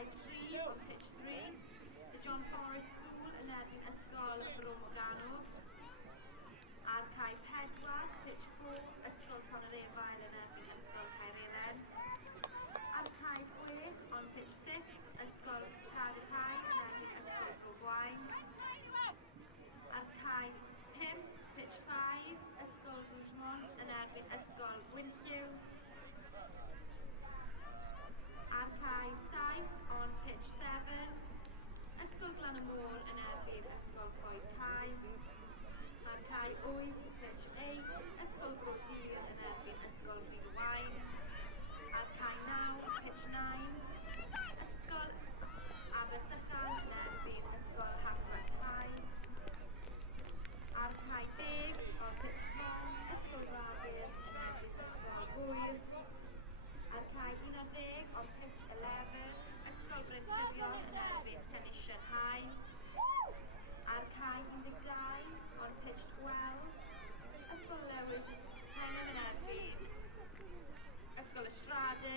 cae 3 on pitch 3. The John Forrest School yn erbyn ysgol Brom Ganwg. A'r cae 4, pitch 4, ysgol Tonerefail yn erbyn ysgol Caerhelen. A'r cae 6 on pitch 6, ysgol Caerhau yn erbyn ysgol Gwgwaun. A'r cae 5, pitch 5, ysgol Rougemont yn erbyn ysgol Gwynlliw. A'r cae 7 on pitch 7, ysgol Glanamôr yn erbyn ysgol Coed Cai. A'r cae 8, pitch 8, ysgol Brodyr yn erbyn ysgol Fydwain. A'r cae 9, pitch 9, ysgol Abersychal yn erbyn ysgol Hafgwerth Cai. A'r cae 10 on pitch 10, ysgol Radyr yn erbyn ysgol Hwyr. A'r cae 11 on pitch 11, ysgol Brynllifio yn erbyn Penission High. A'r cae 12 on pitch 12, ysgol Lewis Hennan yn erbyn ysgol Ystrade.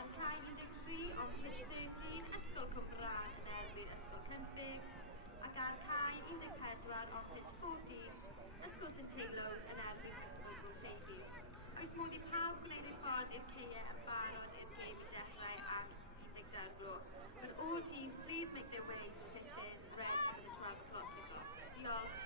A'r cae 13 on pitch 13, ysgol Cwmran yn erbyn ysgol Cynffig. Ac ar cae 14 on pitch 14, ysgol Cystadleuaeth yn erbyn ysgol Gwrtheifi. Oes modd i pawb gwneud eu ffordd i'r caeau yn barod i'r gêm i dechrau ac 19 gloch. Will all teams please make their way to the pitches ready for the 12 o'clock kickoff. Diolch.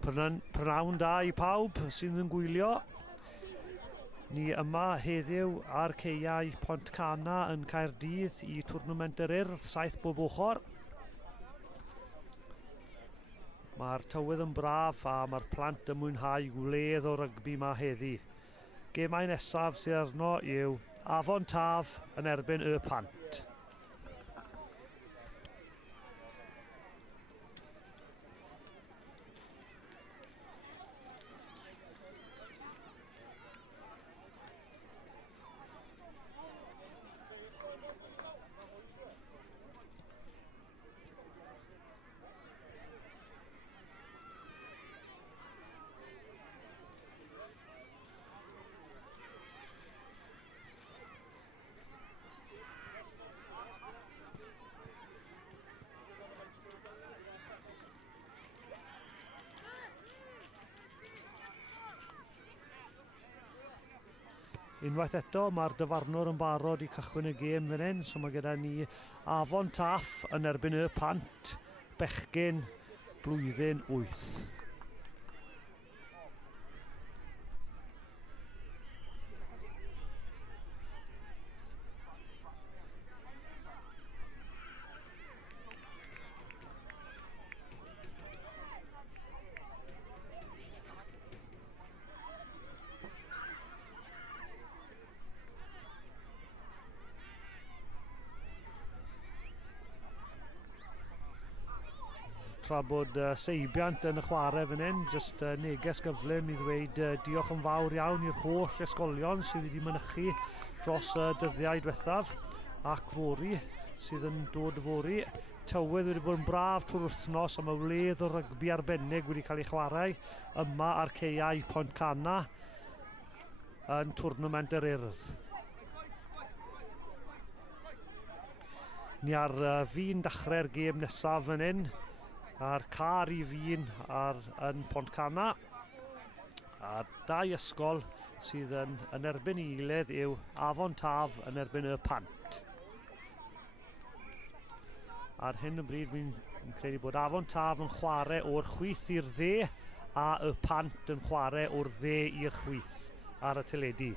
Prynawn da I pawb sydd yn gwylio. Ni yma heddiw ar ceiau Pont Cana yn Caerdydd I twrnament yr Urdd, 7 bob ochr. Mae'r tywydd yn braf a mae'r plant yn mwynhau gwledd o rygbi yma heddi. Gemau nesaf sydd arno yw Afon Taf yn erbyn y Pant. Unwaith eto, mae'r dyfarnwr yn barod I cychwyn y gêm fan hyn, so mae gyda ni Afon Taff yn erbyn y Pant, bechgyn blwyddyn 8. Tra bod seibiant yn y chwarae fan hyn, jyst neges gyflym I ddweud diolch yn fawr iawn i'r holl ysgolion sydd wedi mynychu dros dyddiau diwethaf ac fori sydd yn dod fori. Tywydd wedi bod yn braf trwy'r wythnos a mae wledd o rygbi arbennig wedi cael ei chwarae yma ar ceiau Pont Cana yn twrnament yr Urdd. Ni ar fi'n dechrau'r gêm nesaf fan hyn. A'r car I fi'n yn Pont Cana. A 2 ysgol sydd yn erbyn I gilydd yw Afon Taf yn erbyn y Pant. Ar hyn o bryd fi'n credu bod Afon Taf yn chwarae o'r chwith i'r dde a y Pant yn chwarae o'r dde i'r chwith ar y teledu.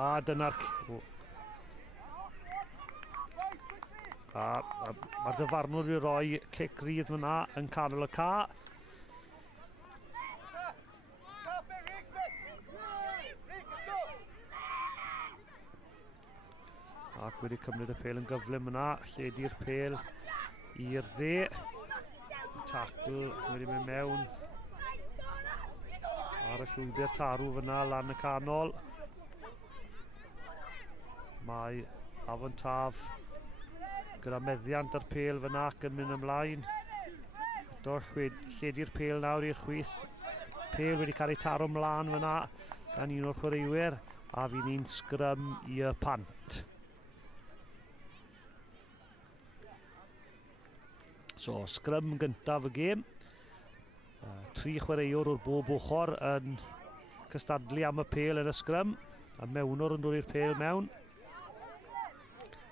A dyna'r... Mae'r dyfarnwr wedi rhoi cic rydd fyna yn canol y ca. Ac wedi cymryd y pel yn gyflym yna, lledu'r pel i'r dde. Tackle wedi mynd mewn ar y llwybr tarw fyna lan y canol. Mae Afon Taf gyda meddiant ar pel fyna ac yn mynd ymlaen. Lledu'r pel nawr i'r chwith. Pel wedi cael ei taro ymlaen fyna gan un o'r chwaraewyr a fi'n un sgrym i'r Pant. So, sgrym gyntaf y gêm. 3 chwaraewr o'r bob ochr yn cystadlu am y pel yn y sgrym. A mewnwr yn dod i'r pel mewn.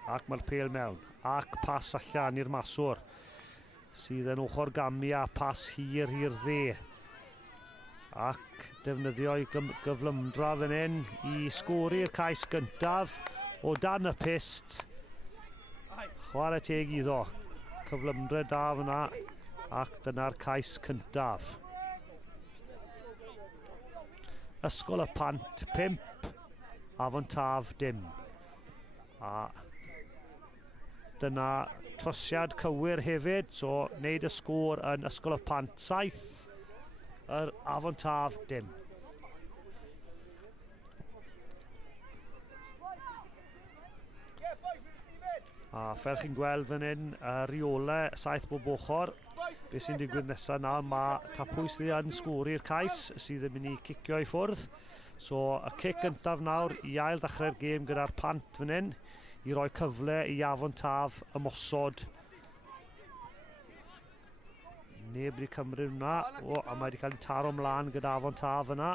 Ac mae'r pel mewn. Ac pas allan i'r maswr. Sydd yn ochr gamu a pas hir i'r dde. Ac defnyddio I gyflymdra fan hyn I sgori'r cais gyntaf o dan y pist. Chwarae teg iddo. Cyflymdra da fyna ac dyna'r cais cyntaf. Ysgol y Pant 5, Afon Taf dim. A dyna trosiad cywir hefyd, so wneud y sgôr yn Ysgol y Pant 7, yr Afon Taf dim. A fel chi'n gweld fan hyn, reolau 7 bob ochr. Be sy'n digwydd nesaf nawr, mae tapwys ddi yn sgori'r cais sydd yn mynd I cicio I ffwrdd. So y cic gyntaf nawr I ail ddechrau'r gêm gyda'r Pant fan hyn I roi cyfle I Afon Taf ymosod Neb wedi cymryd hwnna. O, a mae wedi cael ei taro mlaen gyda Afon Taf yna.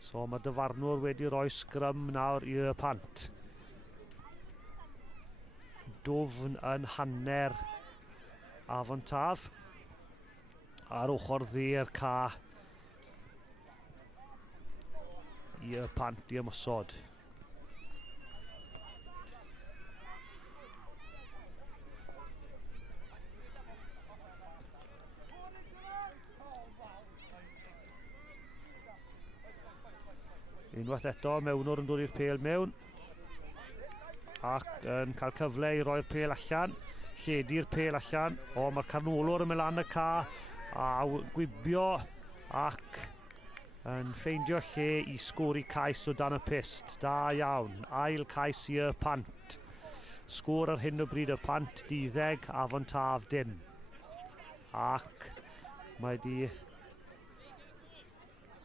So mae dyfarnwr wedi rhoi sgrym nawr i'r pant. Dwfn yn hanner Afon Taf. Ar ochr dde'r ca i'r pant i ymosod. Unwaith eto, mewnwr yn dod i'r pêl mewn. Ac yn cael cyfle i roi'r pêl allan. Lledu'r pêl allan. O, mae'r carnolwr yn mynd lan y ca. A gwibio ac yn ffeindio lle i sgori cais o dan y pist. Da iawn. Ail cais i'r pant. Sgôr ar hyn o bryd y pant 12, Afon Taf dim. Ac mae di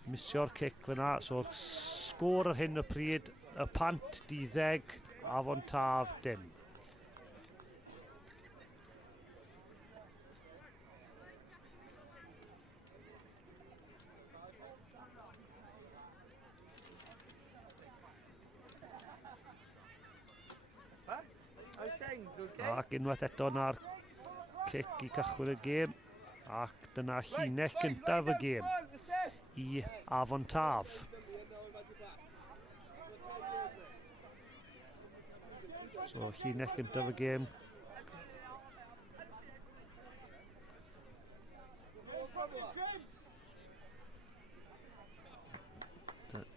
misio'r cic fyna, so'r sgôr ar hyn o pryd, y pant 12, Afon Taf dim. Ac unwaith eto na'r cic i cychwyn y gêm, ac dyna llinell gyntaf y gêm i Afon Taf. So llinell gyntaf y gêm.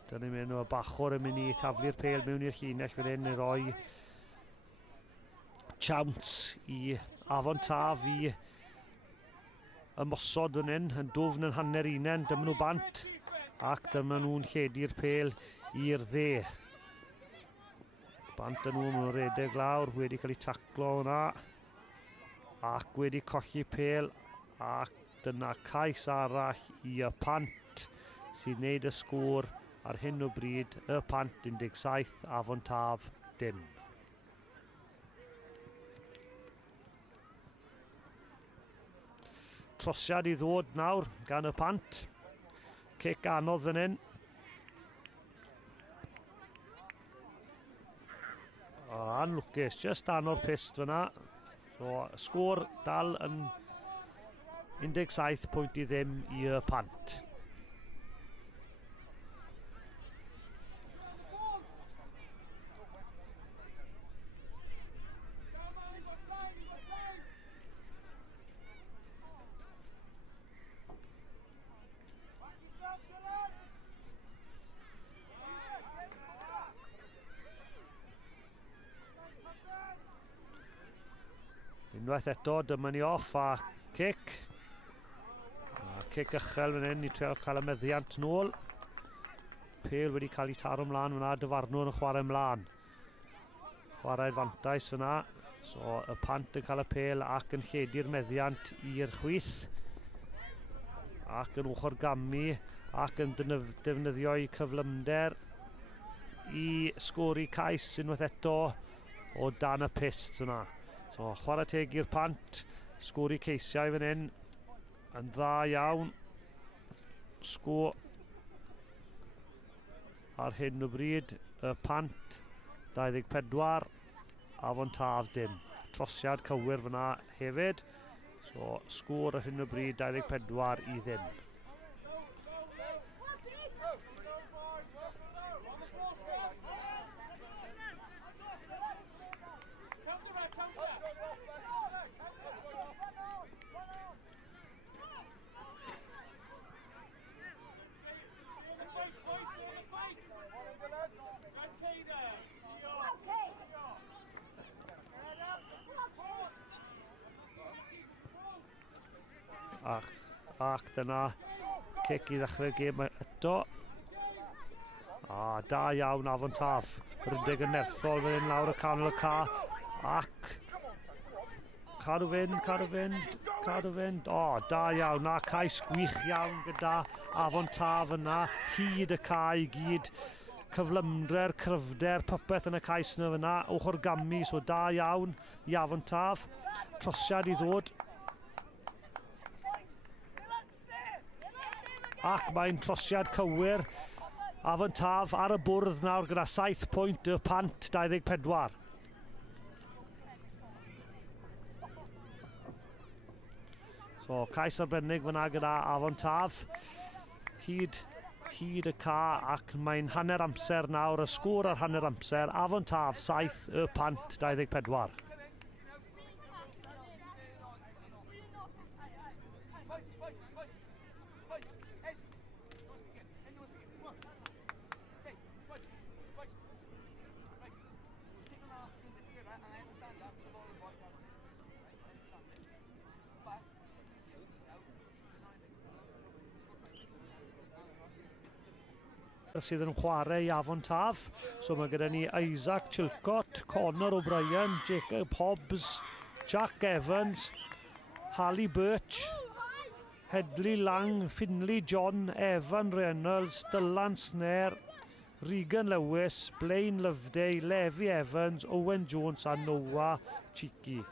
Dyna ni'n mynd o bachwr yn mynd i taflu'r pêl mewn i'r llinell fan hyn i roi chance i Afon Taf i ymosod fan hyn, yn dwfn yn hanner unen, dyma nhw bant, ac dyma nhw'n lledu'r pêl i'r dde. Bant yn nhw, maen nhw'n redeg lawr, wedi cael ei taclo hwnna, ac wedi colli pêl, ac dyna cais arall i y pant sy'n gwneud y sgôr ar hyn o bryd, y pant 17, Afon Taf dim. Trosiad i ddod nawr gan y pant. Cic anodd fan hyn. Anlwcus, just ano'r pist fyna. So, sgôr dal yn 17 pwynt i ddim i'r pant. Unwaith eto, dyma ni off a cic. A cic uchel fan hyn i treol cael y meddiant nôl. Pêl wedi cael ei taro mlaen fyna, dyfarnwr yn chwarae mlaen. Chwarae adfantais fyna. So y pant yn cael y pêl ac yn lledu'r meddiant i'r chwith. Ac yn ochr gamu ac yn defnyddio'i cyflymder i sgori cais unwaith eto o dan y pist fyna. So, chwarae teg i'r pant, sgori ceisiau fan hyn, yn dda iawn. Sgôr ar hyn o bryd, y pant 24, Afon Taf dim. Trosiad cywir fyna hefyd. So, sgôr ar hyn o bryd 24 i ddim. Ac dyna cic i ddechrau'r gêm eto. A da iawn Afon Taf. Rydeg yn nerthol fan hyn lawr y canol y ca. Ac cadw fynd. O, da iawn. Na cais gwych iawn gyda Afon Taf yna. Hyd y ca i gyd. Cyflymder, cryfder, popeth yn y cais yna fyna. Ochr gamu, so da iawn i Afon Taf. Trosiad i ddod. ac mae'n trosiad cywir. Afon Taf ar y bwrdd nawr gyda 7 pwynt y pant 24. So, cais arbennig fyna gyda Afon Taf. Hyd y ca ac mae'n hanner amser nawr, y sgwr ar hanner amser. Afon Taf 7 y pant 24. Sydd yn chwarae i Afon Taf. So mae gyda ni Isaac Chilcott, Connor O'Brien, Jacob Hobbs, Jack Evans, Harley Birch, Hedley Lang, Finley John, Evan Reynolds, Dylan Snare, Regan Lewis, Blaine Loveday, Levi Evans, Owen Jones a Noah Cheeky.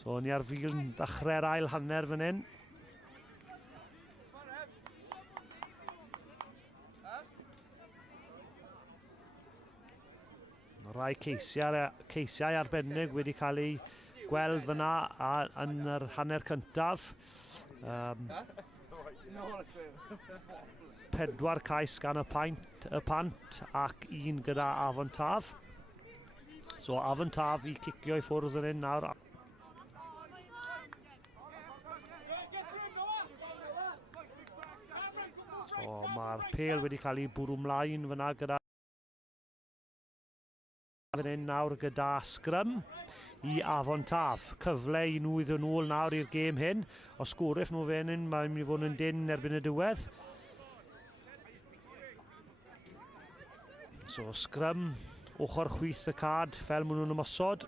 So ni ar fil yn dechrau'r ail hanner fan hyn. Rai ceisiau arbennig wedi cael ei gweld fyna yn yr hanner cyntaf. 4 cais gan y pant ac 1 gyda Afon Taf. So Afon Taf i cicio i ffwrdd yn hyn nawr. So mae'r pêl wedi cael ei bwrw mlaen fyna gyda fan hyn nawr gyda sgrym i Afon Taf. Cyfle i nhw i ddod nôl nawr i'r gêm hyn. Os sgwriff nhw fan hyn, mae'n mynd i fod yn dyn erbyn y diwedd. So sgrym, ochr chwith y cad fel maen nhw'n ymosod.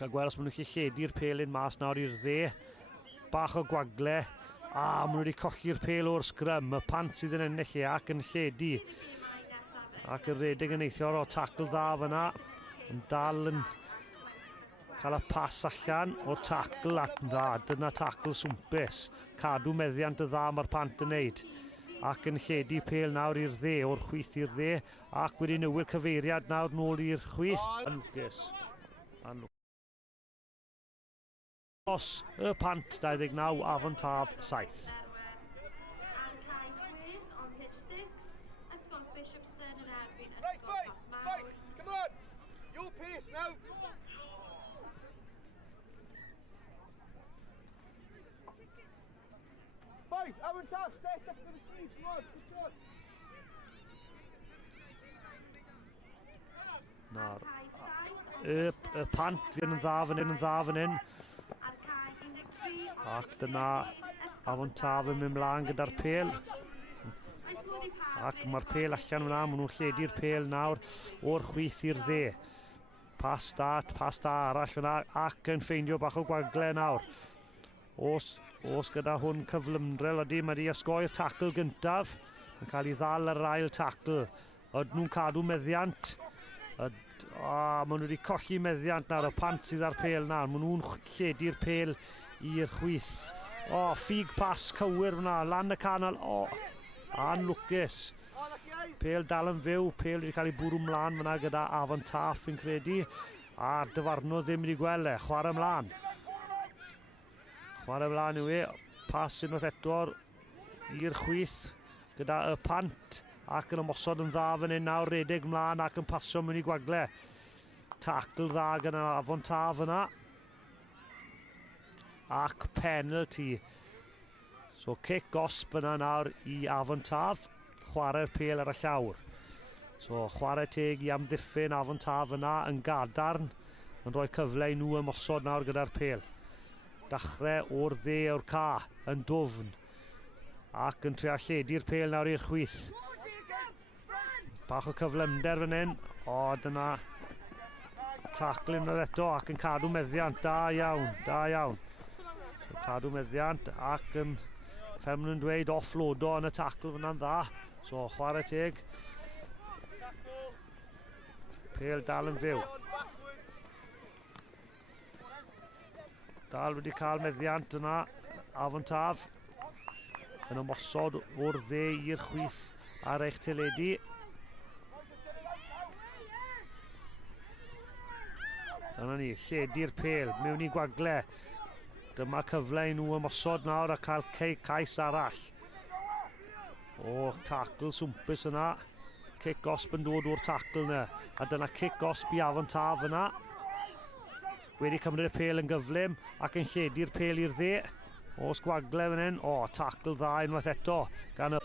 Cael gweld os maen nhw'n gallu lledu'r pêlyn mas nawr i'r dde. Bach o gwagle. Maen nhw wedi colli'r pêl o'r sgrym. Y pant sydd yn ennill ac yn lledu. Ac yn redig yn eithriol o tacl dda fyna. Yn dal yn cael y pas allan o tacl at dda. Dyna tacl swmpus. Cadw meddiant y dda mae'r pant yn neud. Ac yn lledu pêl nawr i'r dde, o'r chwith i'r dde. Ac wedi newid cyfeiriad nawr nôl i'r chwith. Lucas. Os y pant 29, Afon Taf 7. Come on! Your pace now! Boys, Afon Taf, set up for the seat, come on, good shot! Y pant fy'n dda fan hyn. Ac dyna Afon Taf yn mynd mlaen gyda'r pêl. Ac mae'r pêl allan fyna, maen nhw'n lledu'r pêl nawr o'r chwith i'r dde. Pas da arall fyna ac yn ffeindio bach o gwagle nawr. Os gyda hwn cyflymdrel ydy, mae wedi osgoi'r tacl gyntaf. Yn cael ei ddal yr ail tacl. Yd nhw'n cadw meddiant. Maen nhw wedi colli meddiant nawr, y pant sydd ar pêl nawr. Maen nhw'n lledu'r pêl i'r chwith. Ffug pas cywir fyna, lan y canol. Anlwcus. Pêl dal yn fyw, pêl wedi cael ei bwrw mlaen fyna gyda Afon Taf fi'n credu. A dyfarnwdd ddim wedi gweld chwarae mlaen. Chwarae mlaen yw pas unwaith eto i'r chwith gyda y pant. Ac yn ymosod yn dda fan hyn nawr, redig mlaen ac yn pasio mewn i gwagle. Tacl dda gyda Afon Taf yna. Ac penalty. So kick gosb yna nawr i Afon Taf. Chwarae'r pêl ar y llawr. So chwarae teg i amddiffyn Afon Taf yna yn gadarn. Yn rhoi cyfle i nhw ymosod nawr gyda'r pêl. Dachrau o'r dde o'r ca yn dwfn. Ac yn trio lledu'r pêl nawr i'r chwith. Bach o cyflymder fan hyn. Dyna tacl unwaith eto ac yn cadw meddiant. Da iawn. So, cadw meddiant ac yn, fel maen nhw'n dweud, offloado yn y tacl fyna'n dda. So chwarae teg. Pêl dal yn fyw. Dal wedi cael meddiant yna, Afon Taf. Yn ymosod o'r dde i'r chwith ar eich teledu. Dyna ni, lledu'r pêl, mewn i gwagle. Dyma cyfle i nhw ymosod nawr a cael cais arall. O, tackle swmpus yna. Cic osb yn dod o'r tackle yna. A dyna cic osb i Afon Taf yna. Wedi cymryd y pêl yn gyflym ac yn lledu'r pêl i'r dde. O, sgwagle fan hyn. O, tackle dda unwaith eto. Gan y...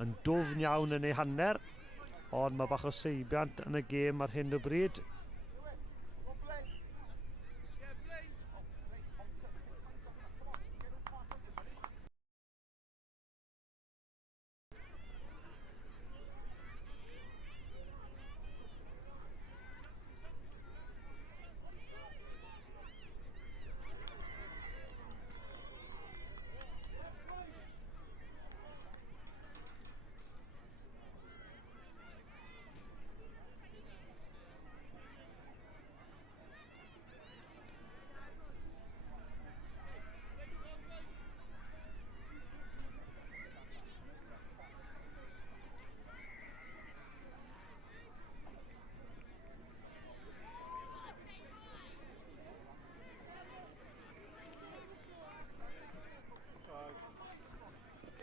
Yn dwfn iawn yn ei hanner. Ond mae bach o seibiant yn y gêm ar hyn o bryd.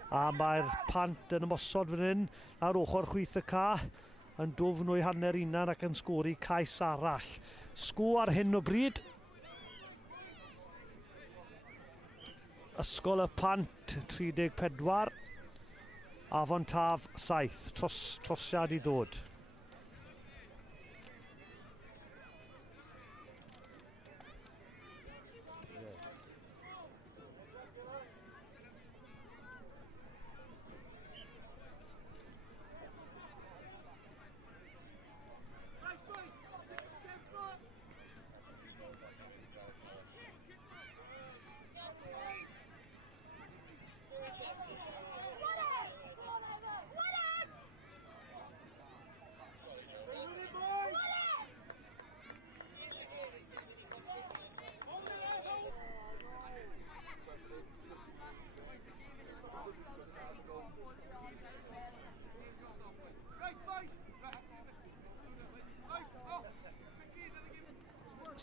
A mae'r pant yn ymosod fan hyn ar ochr chwith y ca yn dwfn o'i hanner unan ac yn sgori cais arall. Sgô ar hyn o bryd. Ysgol y Pant 34, Afon Taf 7, trosiad i ddod.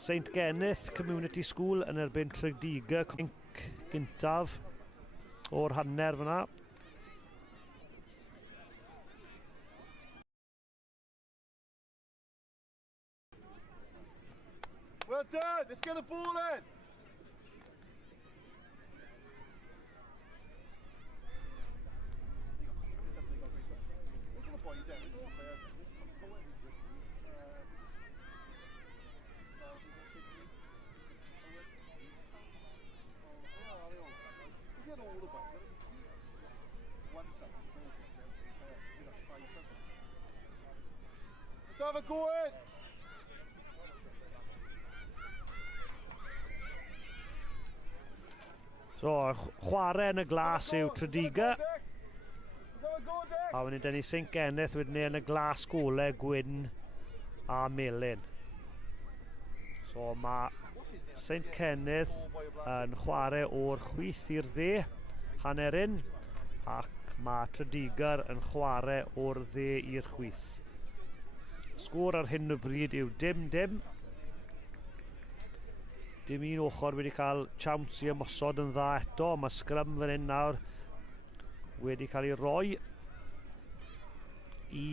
St Geneth Community School yn erbyn Tredigga gyntaf o'r hanner fyna. Well done, let's get the ball in. Where's the boys in? All the way. One second. Let's have a go in. So, chwarae yn y glas yw Tredigga. A wedyn dyn ni St Geneth wedyn ni yn y glas golau gwyn a melyn. So, mae St Kenneth yn chwarae o'r chwith i'r dde, hanner un, ac mae Tredigga yn chwarae o'r dde i'r chwith. Sgôr ar hyn o bryd yw 0-0. Dim un ochr wedi cael chawns i ymosod yn dda eto. Mae scrum fan hyn nawr wedi cael ei roi i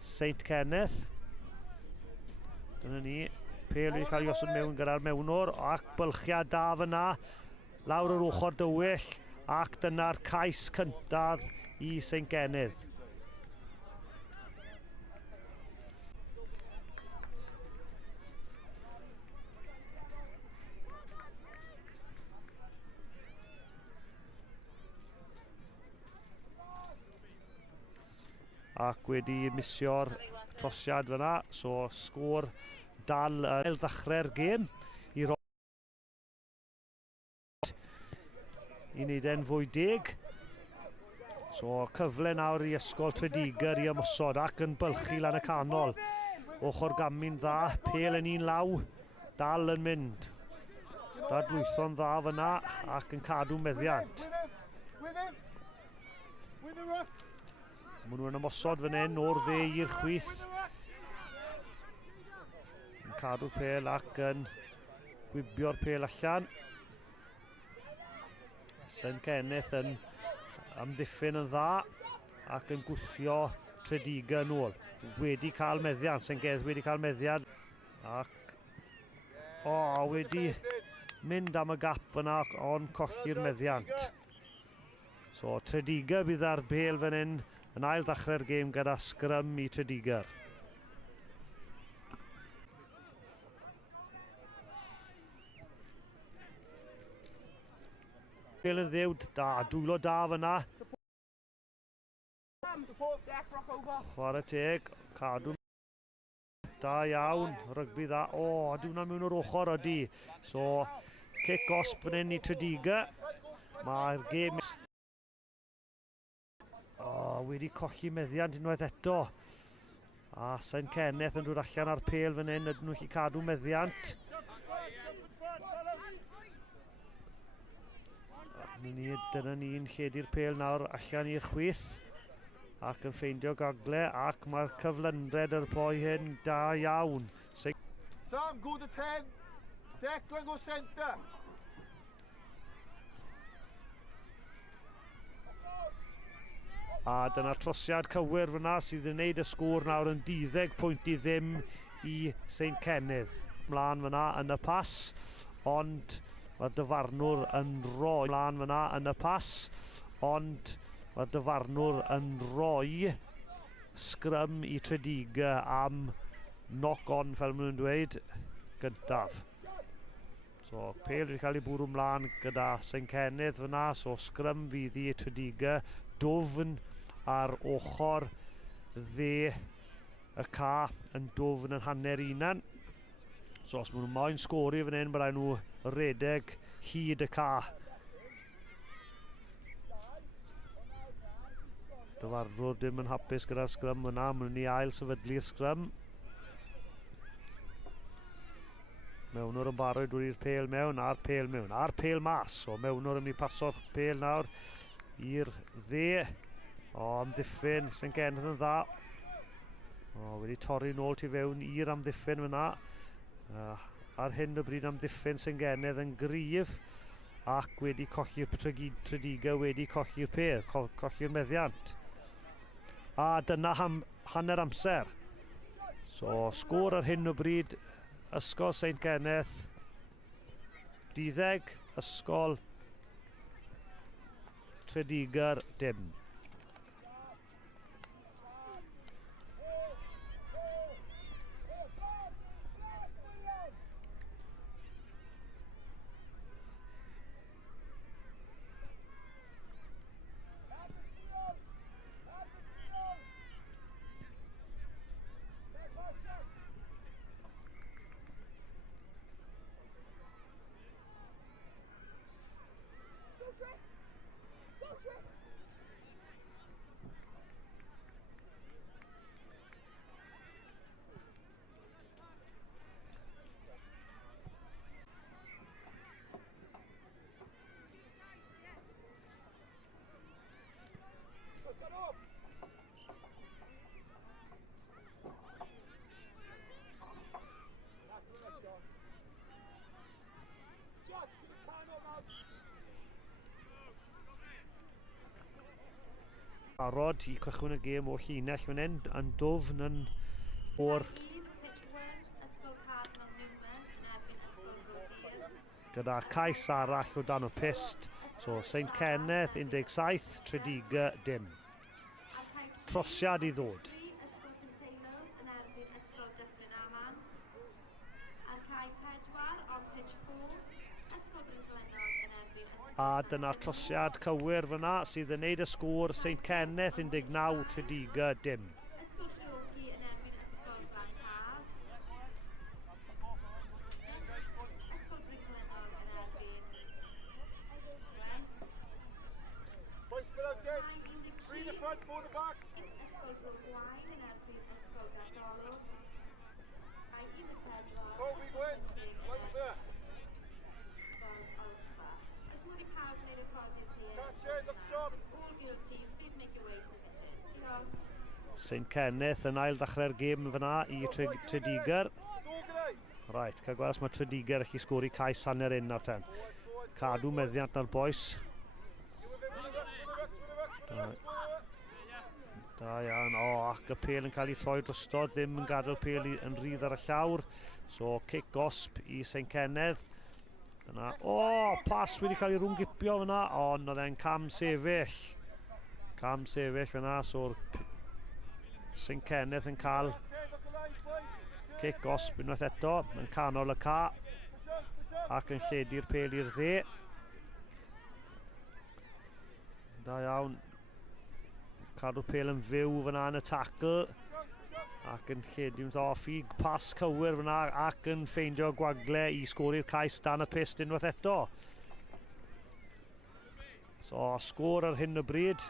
St Kenneth. Dyna ni. Pêl wedi cael ei osod mewn gyda'r mewnwr ac bylchiad da fyna lawr yr ochr dywyll ac dyna'r cais cyntaf i St Geneth. Ac wedi misio'r trosiad fyna, so sgôr dal ddechrau'r gêm i wneud e'n fwy deg. So cyfle nawr i ysgol Tredigga i ymosod ac yn bylchu lan y canol. Ochr gamin dda, pêl yn un law, dal yn mynd. Cystadleuaeth'n dda fyna ac yn cadw meddiant. Maen nhw'n ymosod fan hyn o'r dde i'r chwith. Yn cadw'r pel ac yn gwibio'r pel allan. St Kenneth yn amddiffyn yn dda ac yn gwthio Trediga yn ôl. Wedi cael meddiant, St Kenneth wedi cael meddiant ac wedi mynd am y gap yna ond colli'r meddiant. So Trediga bydd ar bel fan hyn yn ail ddechrau'r gêm gyda sgrym i Trediga. Bel yn ddiwd, da, dwylo da fyna. Chwarae teg, cadw da iawn, rygbi dda. Ydy hwnna mewn o'r ochr ydy. So, kick-off fan hyn i Trediga. Mae'r gêm wedi colli meddiant unwaith eto. A St Kenneth yn dod allan ar pel fan hyn, ydyn nhw'n gallu cadw meddiant. Dyna ni'n lledu'r pel nawr allan i'r chwith ac yn ffeindio gogle ac mae'r cyflynred yr boi hyn da iawn. Sam, go to 10. Declan go centre. A dyna trosiad cywir fyna sydd yn neud y sgôr nawr yn 12 pwynt i ddim i St Kenneth. Mlaen fyna yn y pas, ond mae'r dyfarnwr yn rhoi mlaen fyna yn y pas, ond mae'r dyfarnwr yn rhoi sgrym i Trediga am knock-on fel maen nhw'n dweud gyntaf. So pel wedi cael ei bwrw mlaen gyda St Kenneth fyna, so sgrym fydd i Trediga, dwfn ar ochr dde y ca yn dwfn yn hanner unan. So os maen nhw'n moyn sgori fan hyn, byddai nhw redeg hyd y ca. Dyfarnwr dim yn hapus gyda'r sgrym yna, maen nhw'n i ail sefydlu'r sgrym. Mewnwr yn barod drwy'r pel mewn, a'r pel mewn, a'r pel mas. So mewnwr yn mynd i paso'r pel nawr i'r dde. Amddiffyn, St Kenneth yn dda. Wedi torri nôl tu fewn i'r amddiffyn fyna. Ar hyn o bryd amddiffyn St Kenneth yn gryf ac wedi colli'r Trediga wedi colli'r pel, colli'r meddiant. A dyna hanner amser. So sgôr ar hyn o bryd, ysgol St Kenneth 12, ysgol Trediga dim. Barod i cychwyn y gêm o llinell fan hyn, yn dwfn yn o'r gyda cais arall o dan y pist. So St Kenneth 17, Trediga dim. Trosiad i ddod. A dyna trosiad cywir fyna sydd yn neud y sgôr St Kenneth 19, Trediga dim. Three in the front, four in the back. Kobe, go in. Right there. St Kenneth yn ail ddechrau'r gêm fyna i Tredigr. Right, cael gweld os mae Tredigr allu sgori cais hanner un nawr ten. Cadw meddiant na'r boes. Da iawn, ac y pêl yn cael ei troi drostod, ddim yn gadael pêl yn rhydd ar y llawr. So, cic gosb i St Kenneth. Dyna, pas wedi cael ei rwngipio fyna, ond oedd e'n cam sefyll. Cam sefyll fyna, so'r St Kenneth yn cael cic gosb unwaith eto, yn canol y ca, ac yn lledu'r pêl i'r dde. Da iawn. Cadw pêl yn fyw fyna yn y tacl ac yn lledu'n ddoffi pas cywir fyna ac yn ffeindio gwagle i sgori'r cais dan y pist unwaith eto. So, sgôr ar hyn o bryd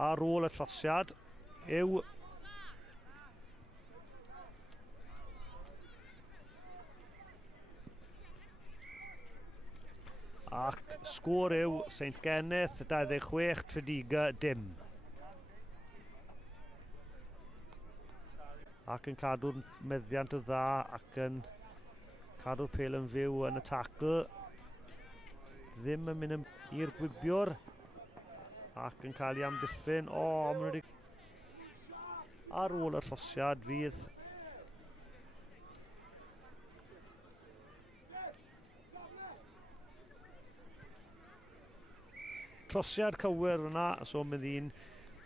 ar ôl y trosiad yw ac sgôr yw St Kenneth 26, Tredigr dim. Ac yn cadw'r meddiant y dda ac yn cadw'r pêl yn fyw yn y tacl. Ddim yn mynd i'r gwibiwr ac yn cael ei amddiffyn. Maen nhw wedi... Ar ôl y trosiad fydd trosiad cywir yna, so mynd i'n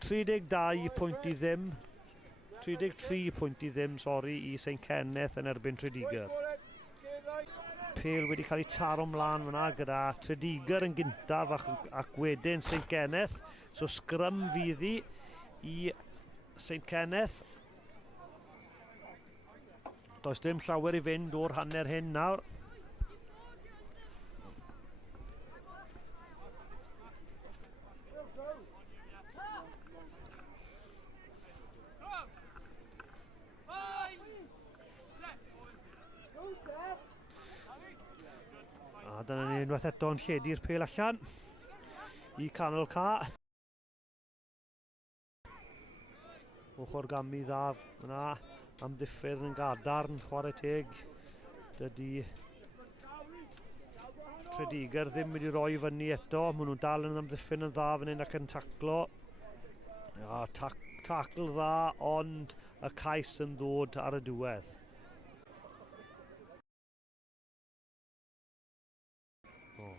32 pwynt i ddim. 33 pwynt i ddim, i St Kenneth yn erbyn Tredigr. Pêl wedi cael ei taro mlaen fyna gyda Tredigr yn gyntaf ac wedyn St Kenneth. So sgrym fydd i St Kenneth. Does dim llawer i fynd o'r hanner hyn nawr. A dyna ni unwaith eto yn lledu'r pêl allan i canol ca. Ochr gamu dda yna, amddiffyn yn gadarn, chwarae teg. Dydy Tredigr ddim wedi rhoi fyny eto, maen nhw'n dal yn amddiffyn yn dda fan hyn ac yn taclo. Tacl dda, ond y cais yn ddod ar y diwedd.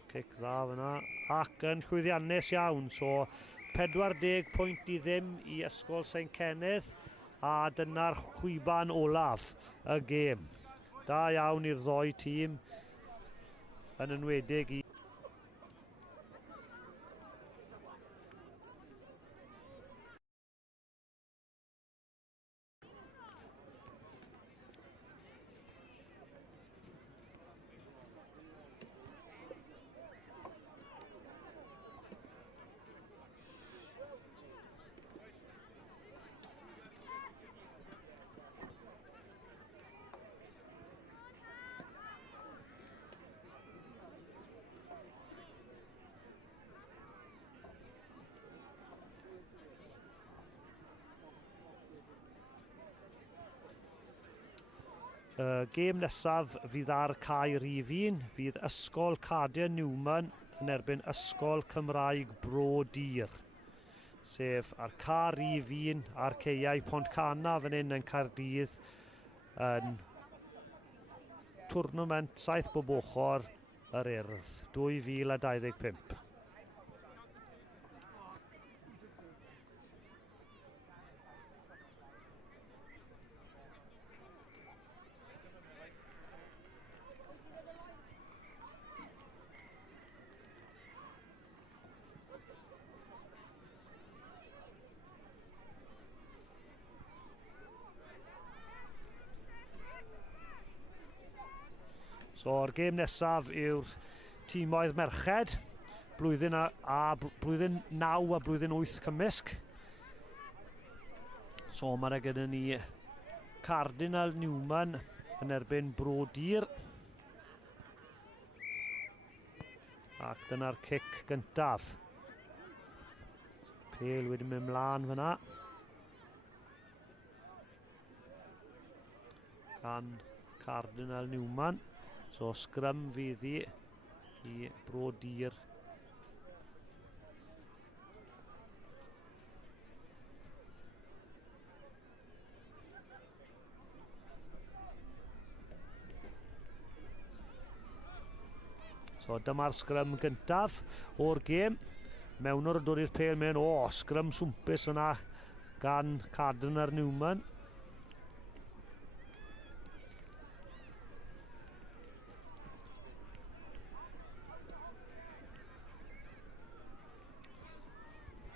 Cic dda fyna, ac yn llwyddiannus iawn, so 40 pwynt i ddim i ysgol St Kenneth, a dyna'r chwiban olaf y gêm. Da iawn i'r ddoi tîm, yn enwedig i... Gêm nesaf fydd ar cae rhif 1, fydd Ysgol Cadia Newman yn erbyn Ysgol Cymraeg Bro Dir, sef ar ca rhif 1 ar ceiau Pont Cana fan hyn yn Caerdydd yn twrnament 7 bob ochr yr Urdd 2025. So'r gêm nesaf yw'r tîmoedd merched, blwyddyn 9 a blwyddyn 8 cymysg. So mae gyda ni Cardinal Newman yn erbyn Bro Dir. Ac dyna'r cic gyntaf. Pêl wedi mynd mlaen fyna. gan Cardinal Newman. So scrum fydd i Bro Dir. So dyma'r scrum gyntaf o'r gêm. Mewnwr yn dod i'r pêl mewn. Scrum swmpus fyna gan Cardinal Newman.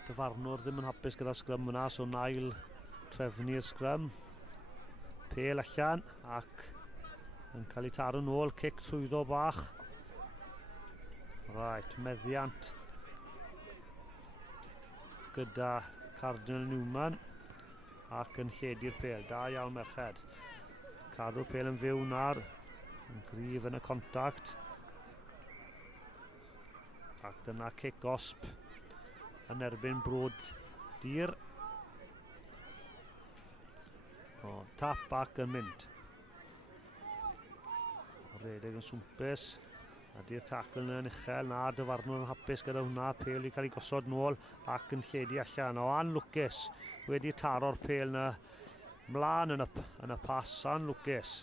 Dyfarnwr ddim yn hapus gyda'r scrum yna, so nail trefnu'r scrum. Pêl allan ac yn cael ei taro nôl, cic trwyddo bach. Right, meddiant gyda Cardinal Newman ac yn lledu'r pêl. Da iawn merched. Cadw'r pêl yn fyw nawr, yn gryf yn y contact. Ac dyna cic gosb yn erbyn Bro Dir. Tap ac yn mynd. Redeg yn swmpus. A di'r tackle yna yn uchel. Na, Dyfarnwr yn hapus gyda hwnna. Pêl wedi cael ei gosod nôl ac yn lledu allan. Anlwcus wedi taro'r pêl yna mlaen yn y pas. Anlwcus.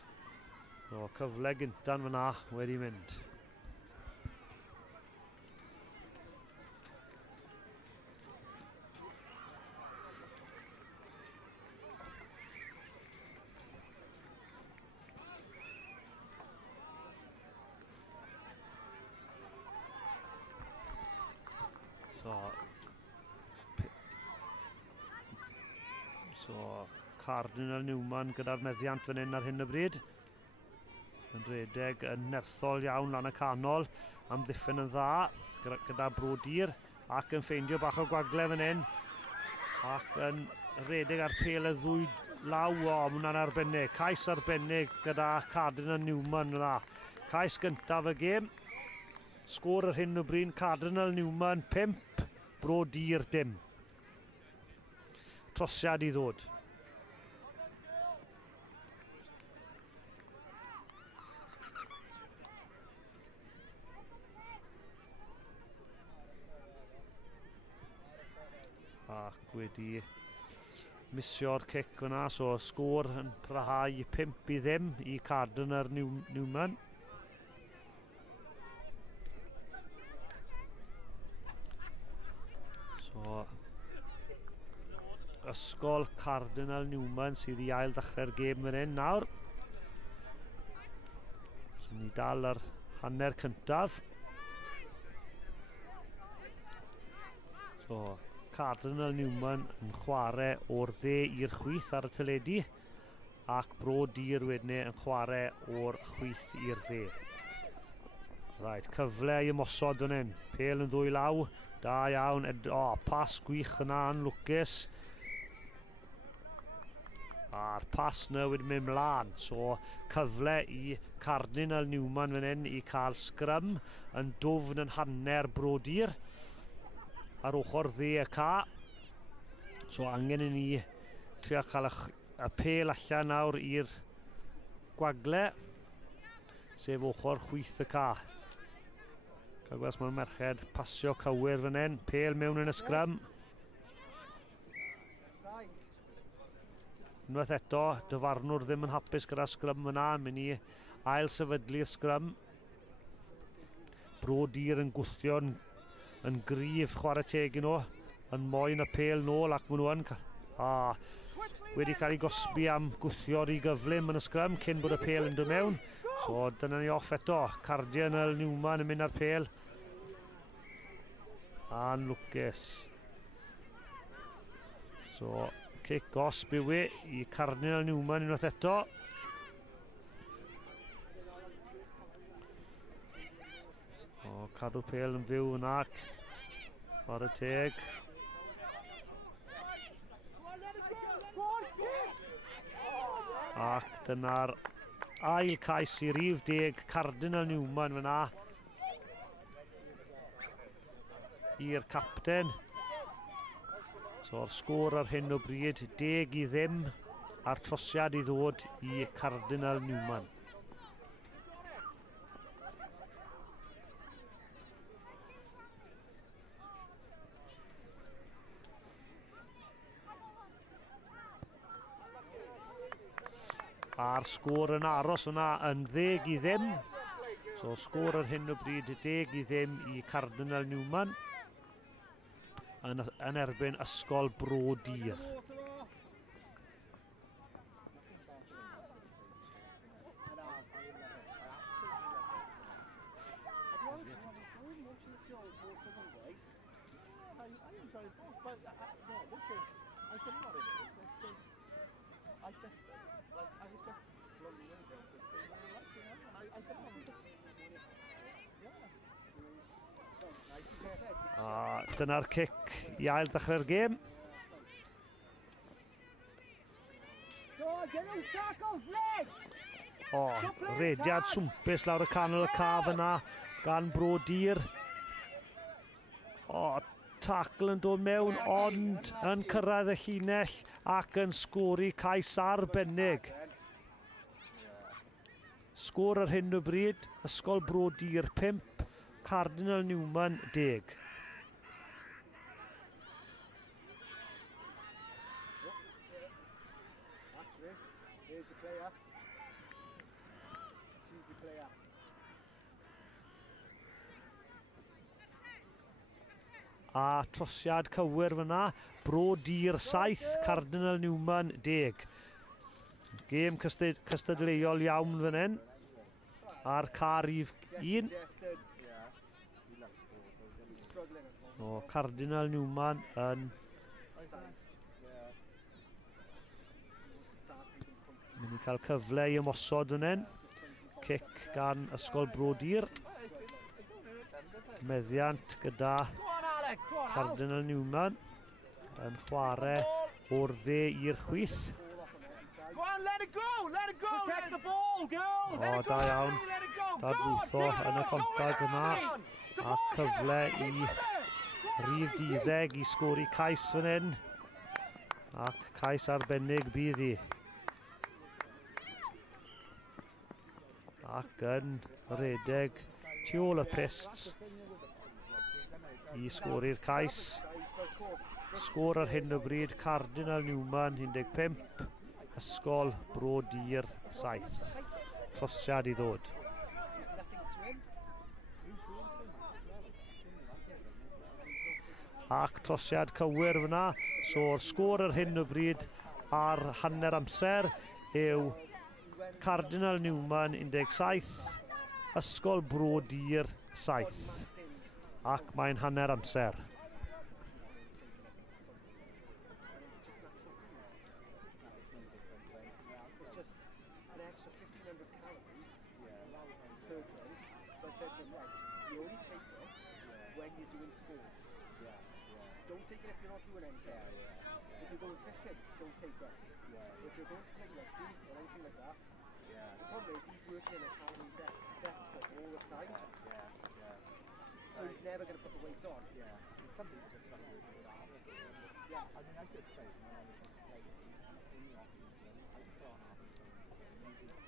Cyfle gyntan fyna wedi mynd. So Cardinal Newman gyda'r meddiant fan hyn ar hyn o bryd. Yn redeg yn nerthol iawn lan y canol. Amddiffyn yn dda gyda Bro Dir ac yn ffeindio bach o gwagle fan hyn. Ac yn redeg ar pêl y ddwy law. Mae hwnna'n arbennig. Cais arbennig gyda Cardinal Newman yna. Cais gyntaf y gêm. Sgôr ar hyn o bryd Cardinal Newman 5, Bro Dir dim. Trosiad i ddod. Ac wedi misio'r cic fyna, so sgôr yn parhau 5-0 i Cardinal Newman. So ysgol Cardinal Newman sydd i ail ddechrau'r gêm fan hyn nawr. So ni dal ar hanner cyntaf. So Cardinal Newman yn chwarae o'r dde i'r chwith ar y teledu ac Bro Dir wedyn yn chwarae o'r chwith i'r dde. Right, cyfle i ymosod fan hyn. Pêl yn ddwy law. Da iawn. Pas gwych yna anlwcus. A'r pas yna wedi mynd mlaen. So cyfle i Cardinal Newman fan hyn i cael scrum yn dwfn yn hanner Bro Dir ar ochr dde y ca. So angen i ni trio cael y pêl allan nawr i'r gwagle, sef ochr chwith y ca. Cael gweld mae'r merched pasio cywir fan hyn. Pêl mewn yn y scrum. Unwaith eto, Dyfarnwr ddim yn hapus gyda scrum fyna. Mynd i ail sefydlu'r scrum. Bro Dir yn gwthio yn gryf chwarae teg nhw. Yn moyn y pêl nôl ac maen nhw yn wedi cael ei gosbi am gwthio'r i gyflym yn y scrum cyn bod y pêl yn dod mewn. So dyna ni off eto. Cardinal Newman yn mynd ar pêl. Anlwcus. So cic gosb yw i Cardinal Newman unwaith eto. Cadw pêl yn fyw yna. Chwarae teg. Ac dyna'r ail cais i rif 10 Cardinal Newman fyna i'r capten. So'r sgôr ar hyn o bryd 10-0 a'r trosiad i ddod i Cardinal Newman. A'r sgôr yn aros yna yn 10-0. So sgôr ar hyn o bryd 10-0 i Cardinal Newman yn erbyn Ysgol Bro Dir. A dyna'r cic i ail ddechrau'r gêm. O, rediad swmpus lawr y canol y caf yna gan Bro Dir. O, tacl yn dod mewn, ond yn cyrraedd y llinell ac yn sgori cais arbennig. Sgôr ar hyn o bryd, Ysgol Bro Dir 5, Cardinal Newman 10. A trosiad cywir fyna, Bro Dir 7, Cardinal Newman 10. Gêm cystadleuol iawn fan hyn. A'r car rhif 1. O, Cardinal Newman yn mynd i cael cyfle i ymosod yn hyn. Cic gan Ysgol Bro Dir. Meddiant gyda Cardinal Newman yn chwarae o'r 10 i'r chwith. Go on, let it go, let it go. Protect the ball, girls. O, da iawn. Dadbwytho yn y contag yma. A cyfle i rhif 12 i sgori cais fan hyn. Ac cais arbennig bydd hi. Ac yn redeg tu ôl y pists i sgori'r cais. Sgôr ar hyn o bryd, Cardinal Newman 15, Ysgol Bro Dir 7. Trosiad i ddod. Ac trosiad cywir fyna. So'r sgôr ar hyn o bryd ar hanner amser yw Cardinal Newman 17, Ysgol Bro Dir 7. Ac mae'n hanner amser. So he's never going to put the weight on. Yeah. Some people just got to do it. Yeah. I mean, I could say, you know, like in the office, I just put on half.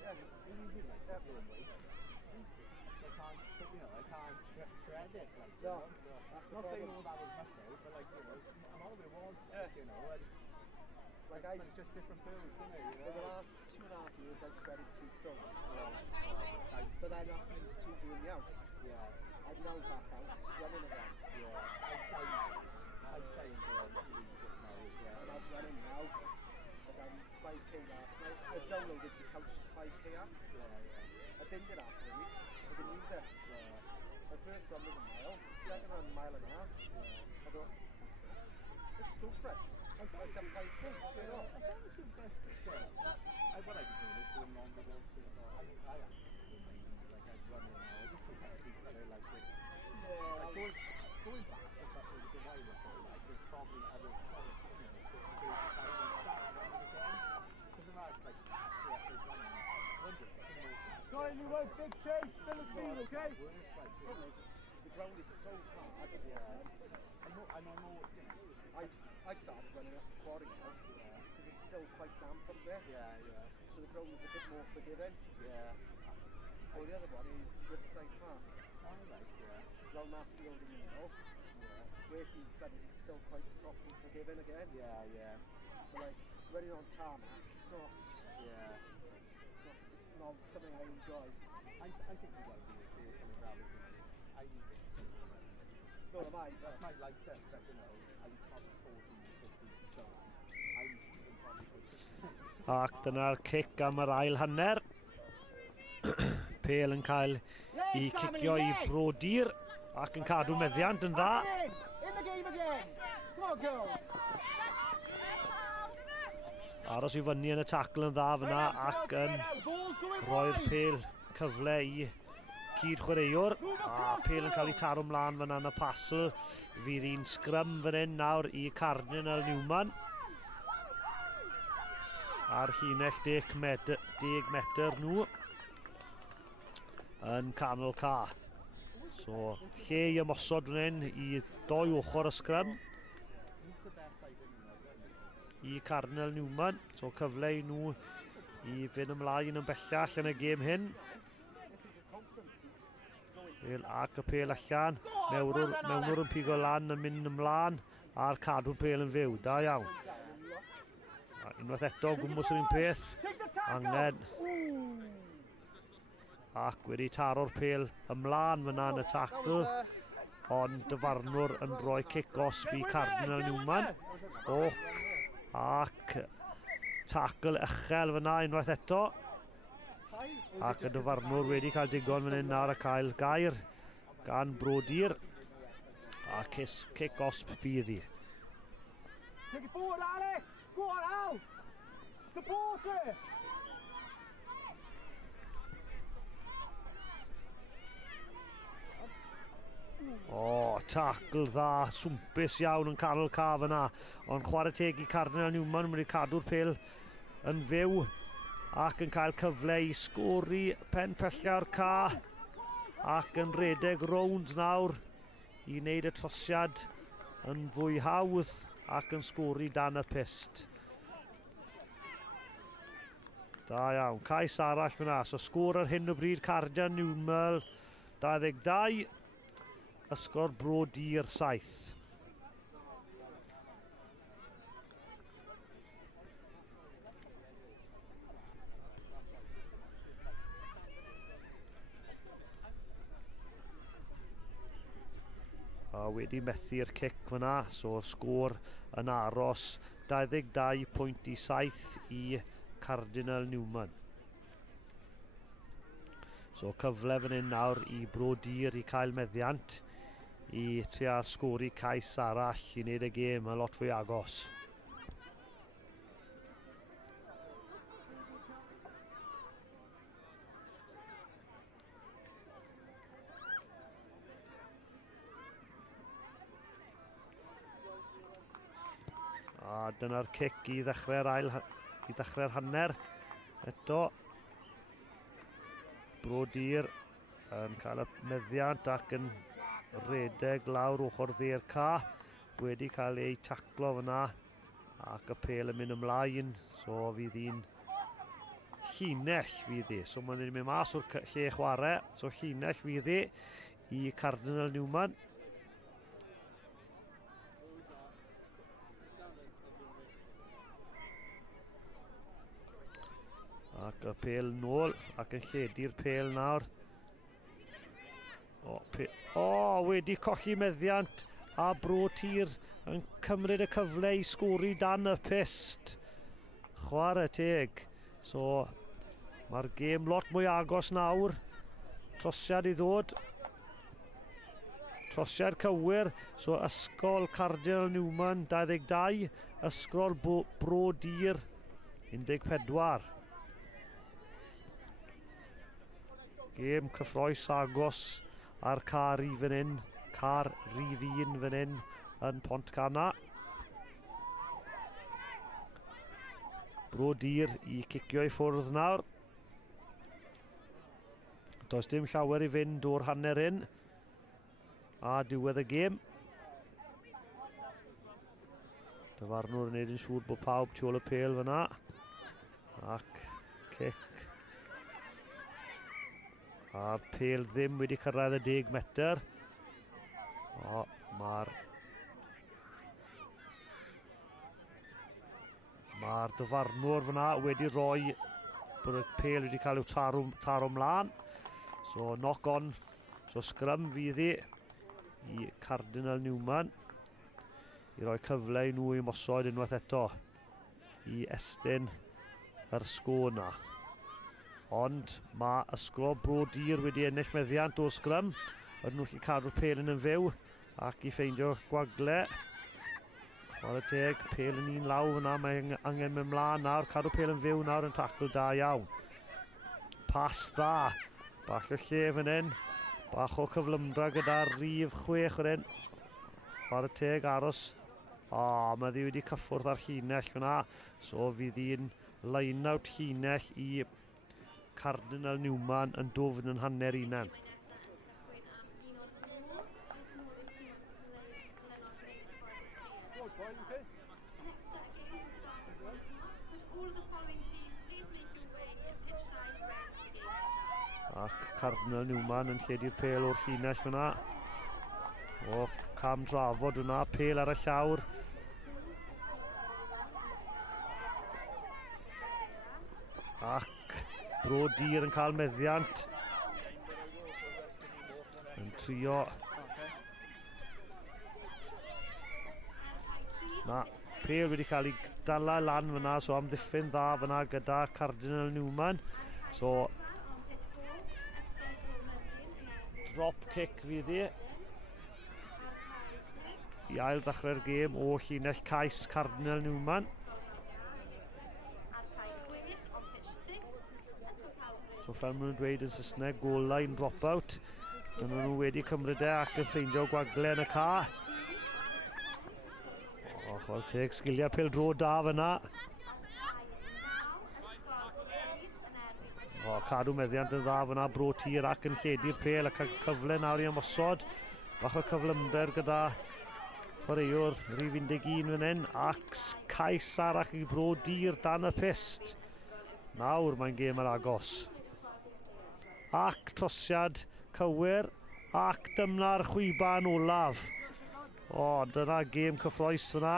Yeah, easy like that doing weight. I can't, you know, I can't shred it like. No, that's not saying all that was muscle, but like, you know, a lot of it was, you know, and like I just different builds, isn't it? For the last 2.5 years, I've shredded 3 stones. But then that's been through doing the house. Yeah. I'm now back out, running again. Yeah, I'm trying to really get now as well. And I'm running now. I've done 5k last night. I downloaded the couch to 5k app. Yeah. I binned it after a week. I didn't use it. Yeah. My first run was a mile, second run a mile and a half. Yeah. I thought, let's just go for it. I've done 5k straight off. I thought it was best to say. What I could do is doing longer than I actually like I'd run it now. I just think I'd be better like it. Yeah, like going back, especially with the wider thing, like there's probably other things in it that do I would start running again. Because I'm not like running. Sorry, you won't big change, Philistine, okay? The ground is so hard. Yeah. I know, you know, I've started running up the quarry now, because it's still quite damp up there. Yeah. So the ground is a bit more forgiving. Yeah. Or the other one is Riverside Park. Oh, right, yeah. Round that field in Nino. Yeah. Where it's been flooded, it's still quite soft and forgiving again. Yeah. But like, running on tarmac, it's not... Yeah. It's not something I enjoy. I think you got to be okay from the gravel. I need it. No, that's my life test, but you know, I'm probably 40, 50 stone. I'm probably quite 60. Ac dyna'r cic am yr ail hanner. Pêl yn cael I cicio I brodir ac yn cadw meddiant yn dda. In the game again. Come on, girls. Aros I fyny yn y tacl yn dda fyna ac yn rhoi'r pêl cyfle I cyd chwaraewr. A pêl yn cael ei taro mlaen fyna yn y pasl. Fydd hi'n sgrym fan hyn nawr I Cardinal Newman. Ar llinell 10 metr nhw yn canol ca. So, lle I ymosod fan hyn I doi ochr y sgrym I Cardinal Newman. So, cyfle I nhw I fynd ymlaen yn bellach yn y gêm hyn. Ac y pêl allan. Mewnwr yn pigo lan yn mynd ymlaen a'r cadw'r pêl yn fyw. Da iawn. Unwaith eto, gwmws yr un peth. Angen. Ac wedi taro'r pêl ymlaen fyna yn y tacl. Ond dyfarnwr yn rhoi kick-osb I Cardinal Newman. Ac tacl uchel fyna unwaith eto. Ac y dyfarnwr wedi cael digon fan hyn nawr a cael gair gan brodir. A kick-osb bydd hi. Take it forward, Alex! Go on, Al! Support it! Tacl dda, swmpus iawn yn canol ca fyna. Ond chwarae teg I Cardinal Newman wedi cadw'r pêl yn fyw ac yn cael cyfle I sgori pen pella'r ca ac yn redeg rownd nawr I wneud y trosiad yn fwy hawdd ac yn sgori dan y pist. Da iawn, cais arall fyna. So sgôr ar hyn o bryd Cardinal Newman 22, Ysgol Brodir 7. A wedi methu'r cic fyna, so sgôr yn aros 22 pwynt I 7 I Cardinal Newman. So cyfle fan hyn nawr I brodir I cael meddiant I tria sgori cais arall I wneud y gêm yn lot fwy agos. A dyna'r cic I ddechrau'r hanner. Eto brodir yn cael y meddiant ac yn redeg lawr ochr dde'r ca. Wedi cael ei taclo fyna ac y pêl yn mynd ymlaen. So fydd hi'n llinell fydd hi. So mae'n mynd mas o'r lle chwarae. So llinell fydd hi I Cardinal Newman. Ac y pêl nôl ac yn lledu'r pêl nawr. Wedi colli meddiant a brodir yn cymryd y cyfle I sgori dan y pist. Chwarae teg. So mae'r gêm lot mwy agos nawr. Trosiad I ddod. Trosiad cywir. So Ysgol Cardinal Newman 22. Ysgol Brodir 14. Gêm cyffroes agos ar car I fan hyn. Car rif 1 fan hyn yn Pontcanna. Brodir I cicio I ffwrdd nawr. Does dim llawer I fynd o'r hanner hyn. a diwedd y gêm. Dyfarnwr yn neud yn siŵr bod pawb tu ôl y pêl fyna. Ac cic. A'r pêl ddim wedi cyrraedd y 10 metr. O, Mae'r dyfarnwr fyna wedi rhoi bod y pêl wedi cael i'w taro mlaen. So knock on. So scrum fydd i Cardinal Newman i roi cyfle i nhw i mosod unwaith eto i estyn yr sgôr yna. Ond mae ysgol Bro Dir wedi ennill meddiant o'r scrum. Ydyn nhw'n gallu cadw'r pêl yn fyw ac i ffeindio gwagle. Chwarae teg, pêl yn un law fyna, mae angen mynd mlaen nawr, cadw pêl yn fyw nawr yn tacl da iawn. Pas dda, bach o lle fan hyn, bach o cyflymdra gyda'r rhif 6 fan hyn. Chwarae teg aros, mae ddi wedi cyffwrdd ar llinell fyna, so fydd hi'n line-out llinell i Cardinal Newman yn dwfn yn hanner unan. Ac Cardinal Newman yn lledu'r pêl o'r llinell fyna. O, cam drafod hwnna, pêl ar y llawr. Ac Bro Dir yn cael meddiant. Yn trio. Na, pêl wedi cael ei dala lan fyna, so amddiffyn dda fyna gyda Cardinal Newman. So, drop kick fydd hi. I ail ddechrau'r gêm o llinell cais Cardinal Newman. So fel maen nhw'n dweud yn Saesneg, goal line drop-out. Dyna nhw wedi cymryd ac yn ffeindio gwagle yn y ca. O, chwal teg, sgiliau pêl-dro da fyna. O, cadw meddiant yn dda fyna, Bro Tir ac yn lledu'r pêl ac cyfle nawr i ymosod. Bach o cyflymder gyda chwaraewr rhif 11 fan hyn ac cais arall i Bro Dir dan y pist. Nawr mae'n gêm yr agos. Ac trosiad cywir ac dyna'r chwiban olaf. O, dyna gêm cyffroes fyna.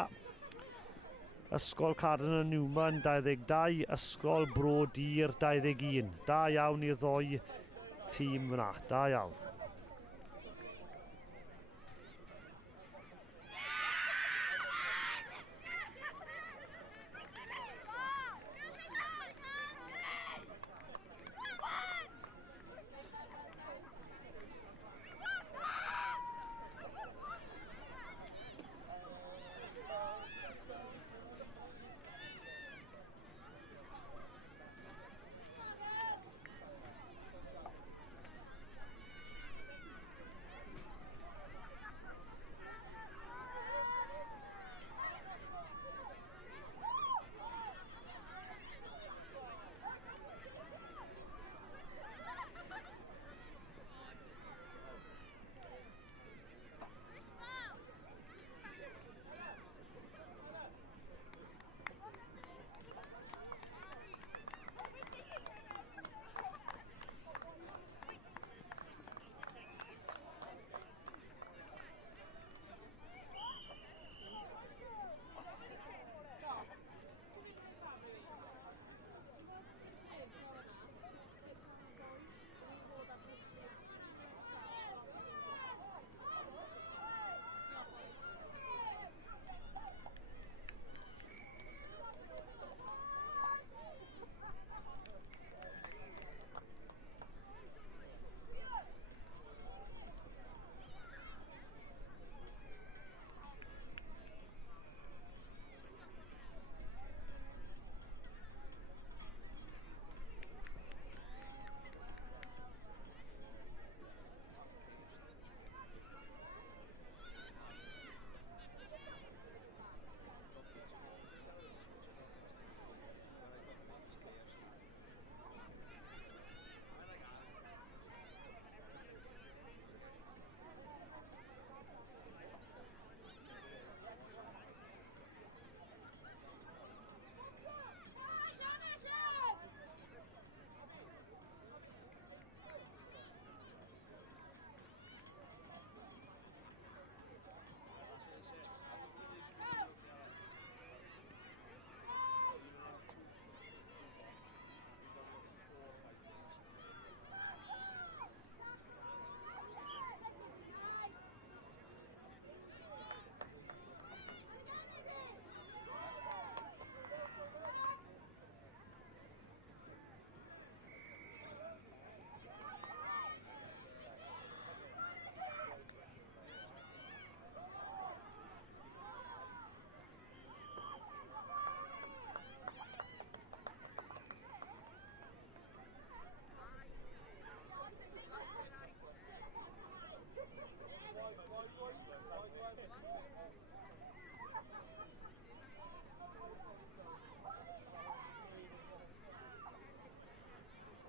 Ysgol Cardinal Newman 22, Ysgol Bro Dir 21. Da iawn i'r ddoi tîm fyna, da iawn.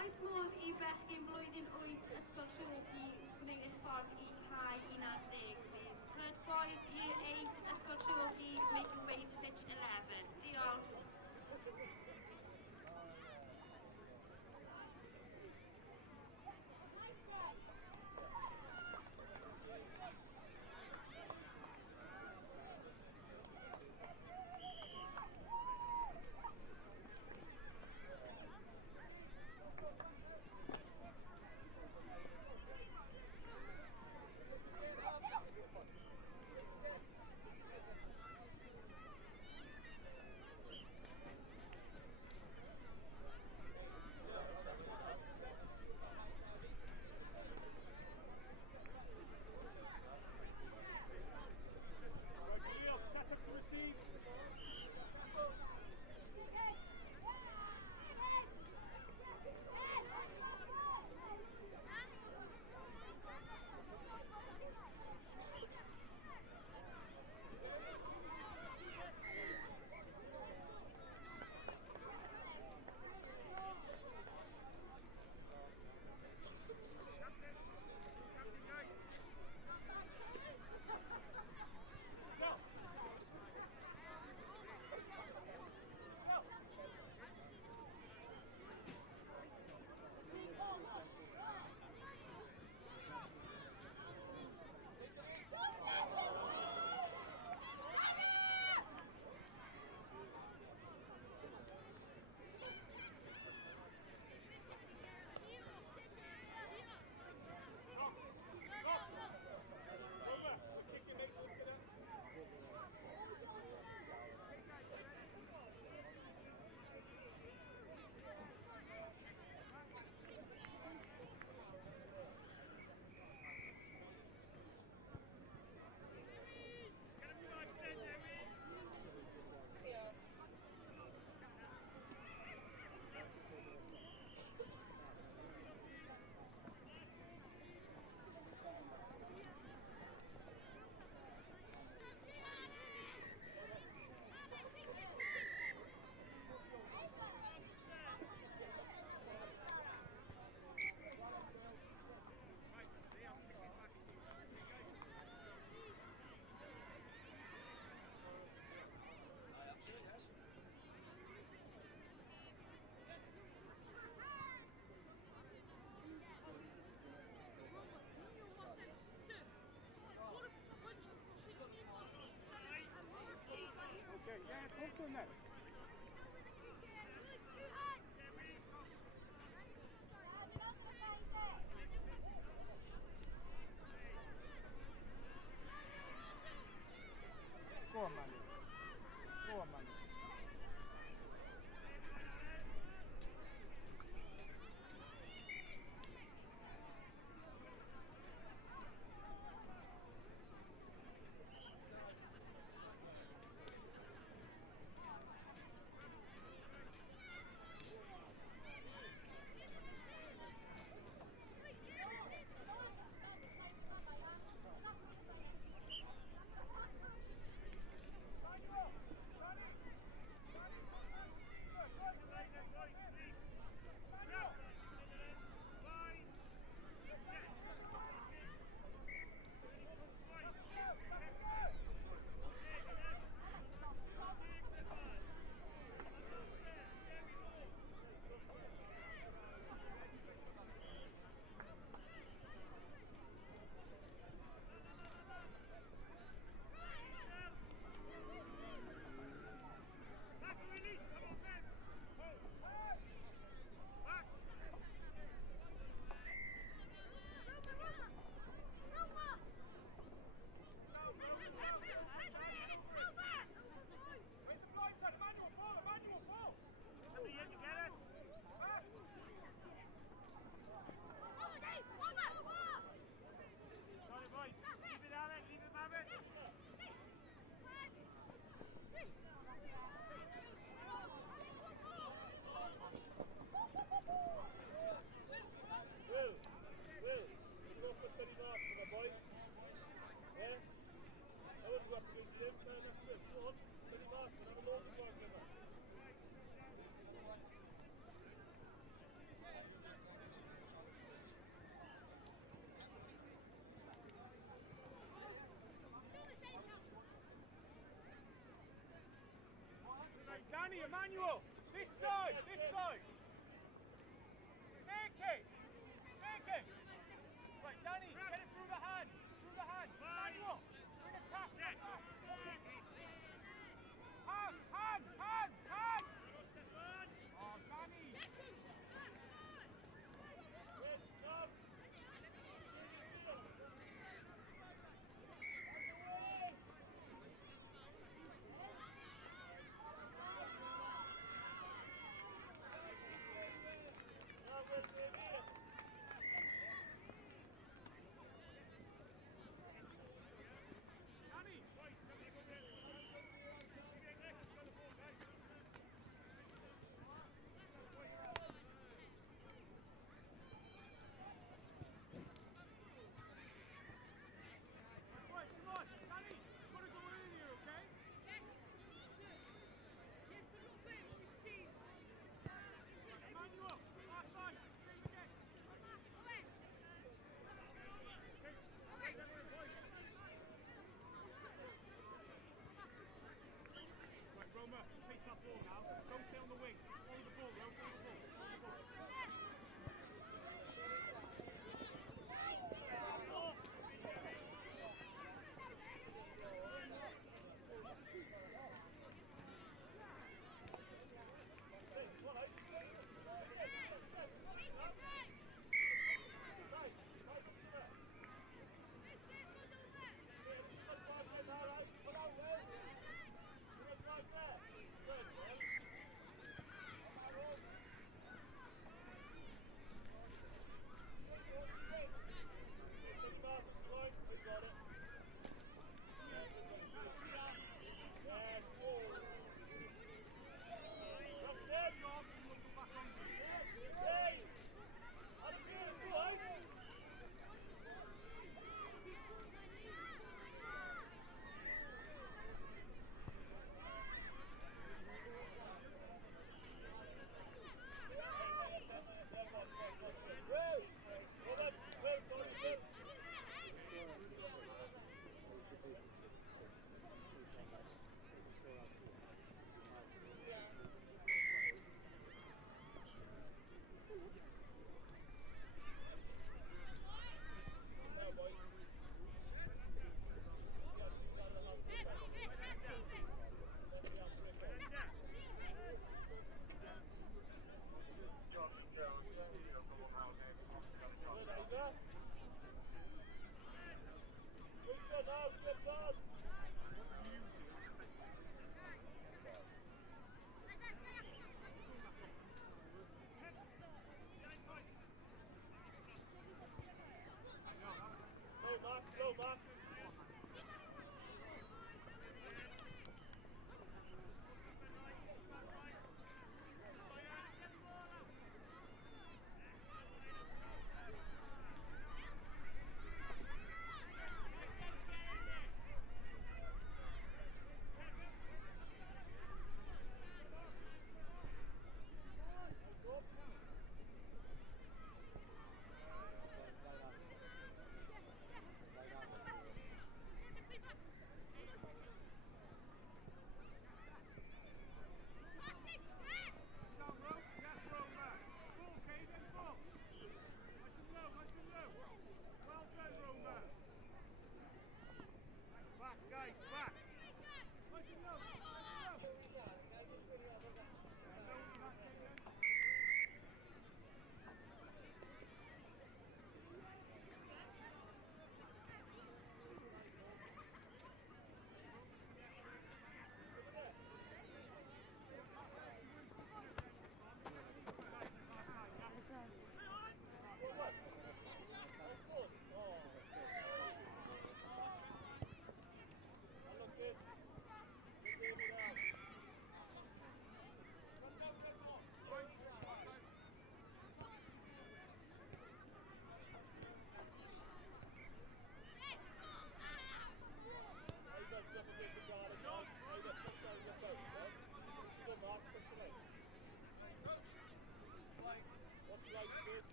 Oes modd i bechgyn blwyddyn 8 ysgol Llwgi gwneud eich ffordd i cae 11, please. Third boys, year 8, ysgol Llwgi, make your way to pitch 11. Diolch. Danny, Emmanuel, this side, this side. Snake it. Right, Danny, get it through the hand. Emmanuel, bring a tap. Hand. Oh, Danny. Go back.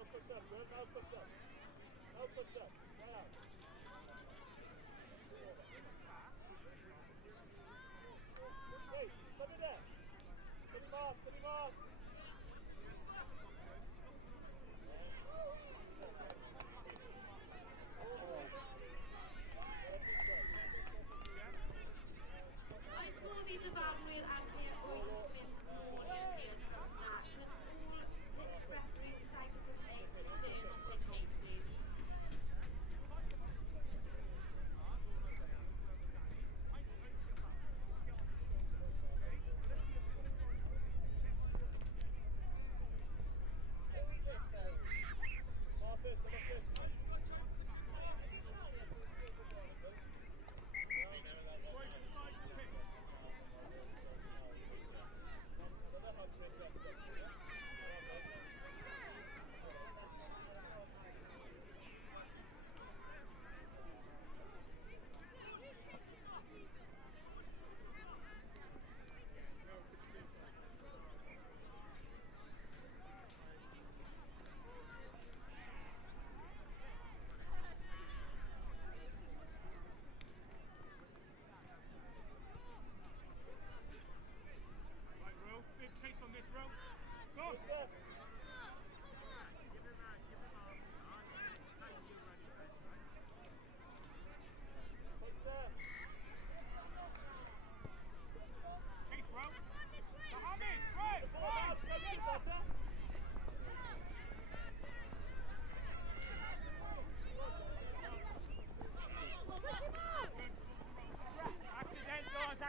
Oes modd i dyfarwyr ar cer 8 mynd nôl i'r players from that. Could all pitch referees decide to pitch 8 return to pitch 8, please?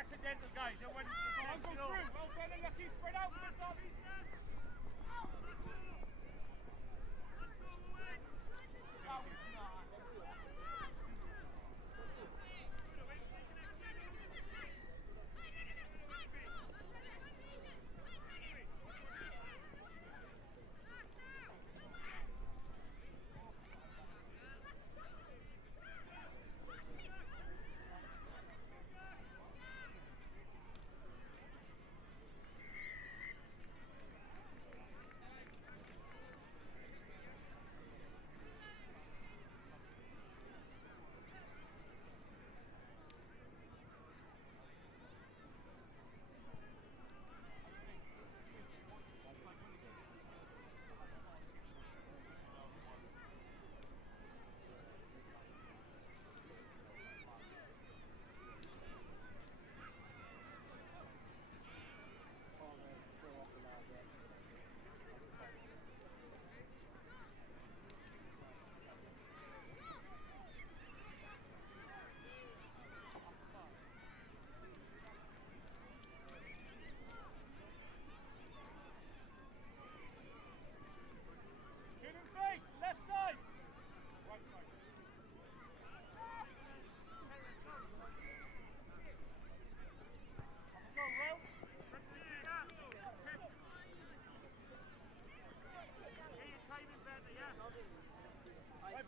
Accidental, guys. I want to go through. Well done, and lucky spread out.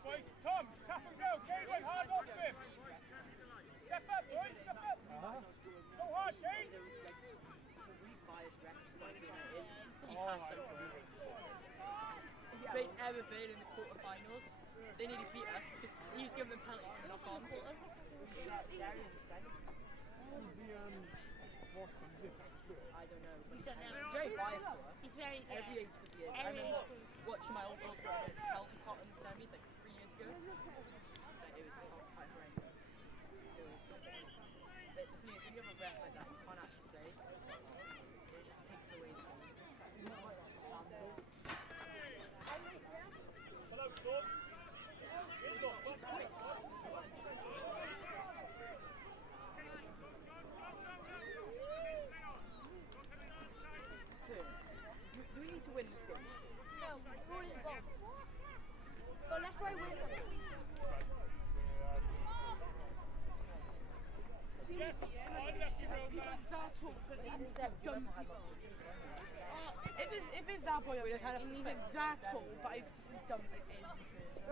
Boys, Tom, tap and go. Galen, hard off him. Step up, boys, step up. Go hard, Kane. It's a really biased ref to my opinion is. He has so far. Beat Everton in the quarterfinals. They nearly beat us because he was giving them penalties for knock-ons. What comes in? I don't know. But he's very biased to us. He's very good. Every age group he is. I remember watching my old daughter against Caldecott in the semis like 3 years ago. It was quite horrendous. The thing is, when you have a ref like that, you can't actually play. It just takes away the fun. Hello, Tom. He's quick. Do we need to win this game? No, we're already gone. Go left, right, win. Yes, unlucky road, man. If it's that boy, he's like that tall, but I've done it every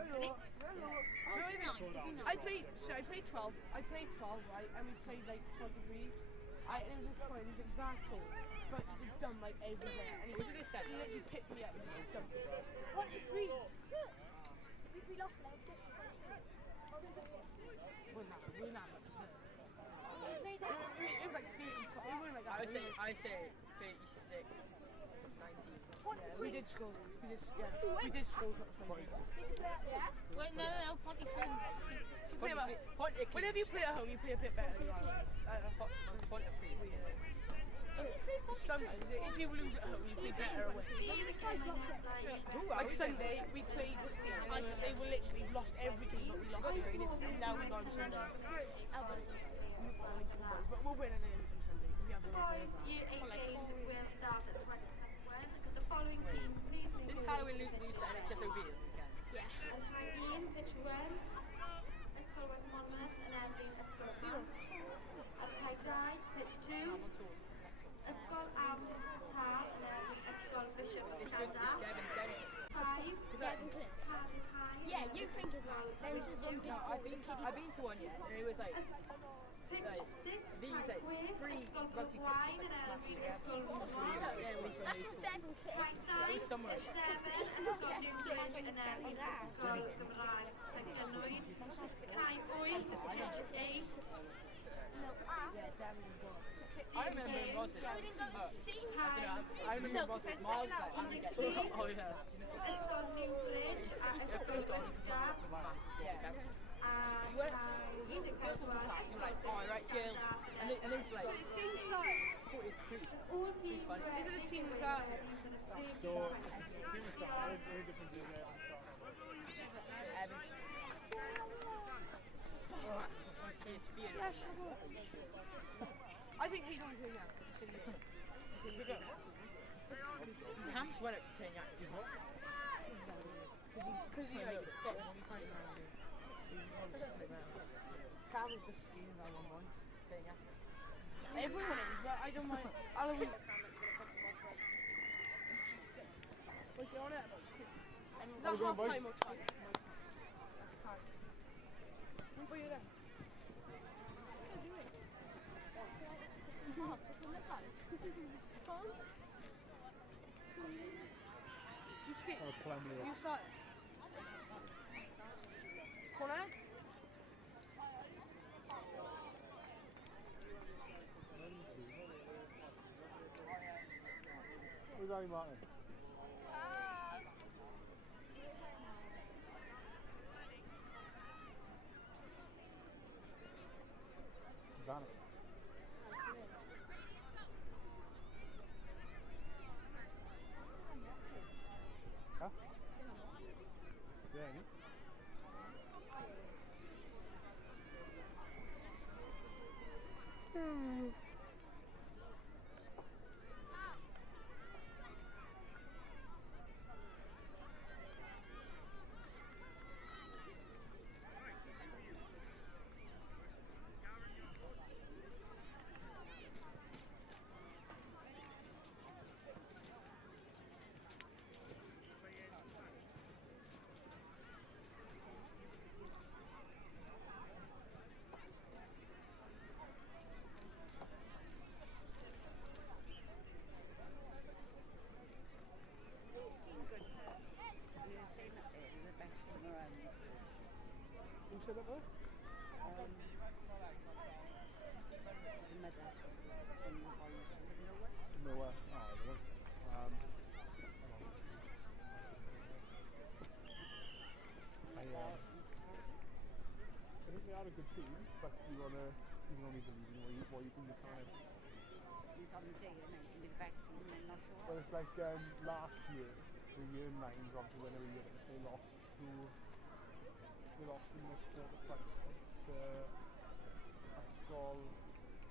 Is he 9? I played 12. I played 12, right? And we played like 23. And it was this point, he was like that tall, but he'd done like everywhere. And Was it this set? He literally picked me up and he dumped me. 1 to 3. We lost like 50 We're not much. It was like 30, it wasn't like that. I say 36, 19. Yeah, we did score. We did score. Yeah? Wait, no, Pontypridd. Whenever you play at home, you play a bit better. Sometimes, if you lose at home, you play better away. Like Sunday, we played this team, and they were literally lost everything, but we lost everything. And now we got on Sunday. But we'll win again on Sunday. We have the Year 8 games will start at 20 past 1. The following teams, please. Didn't Tyler lose the NHSOB at the weekend? Yeah. Caerdydd, pitch 1. Ysgol West Monmouth and Erling Ysgol Plant. Caerdydd, pitch 2. Ysgol Am Tar and Erling Ysgol Bishop Canda. 5. Yeah, you think it was. There was just one big I've been to one yet, and it was like, these like 3 rugby pitches like smashed together. Yeah, it was That's just Devon Cliff. It was somewhere. It's not Devon Cliff. Exactly that. Cystadleuaeth. Cae Wyth, pitch 8. I remember in Rosset. I remember in Rosset, Miles was like, I'm gonna get you. Oh yeah. Ysgol Newbridge a Ysgol Bicester. He's a coach on the pass, you're like, oh right, girls. And it's like, So it's same size. It's pretty. These are the teams that. So, it's a team of stuff. Any differences there on start? I think he's on 10 yards. Camps went up to 10 yards. Because he like got 1 point around it. Cam was just skiing by 1 point. 10 yards. Everyone is, but I don't mind. I'll always. What's going on? Is that half time or time? What are you there? You skip. You start. Corner. Who's Harry Martin? Vanna. Huh? Yeah, ain't it? Who said that there? Nowhere. Oh, I don't know. I think they are a good team, but you want to, you don't need the reason why you think you can't. Well, it's like last year, the year 9s, obviously when they were year 8, they lost in the quarter-final to a Ysgol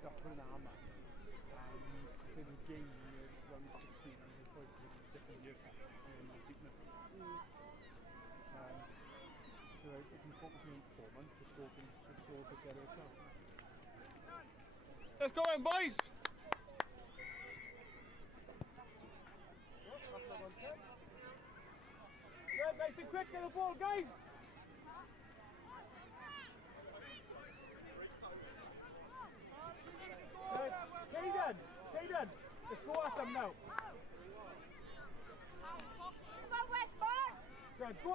Ochr and Armagh, and they did a game in the round 16, and they played a different year cap, and they beat them. If you focus on performance, the score will take care of itself. Let's go in, boys! Good, nice and quick, get the ball, guys! Good.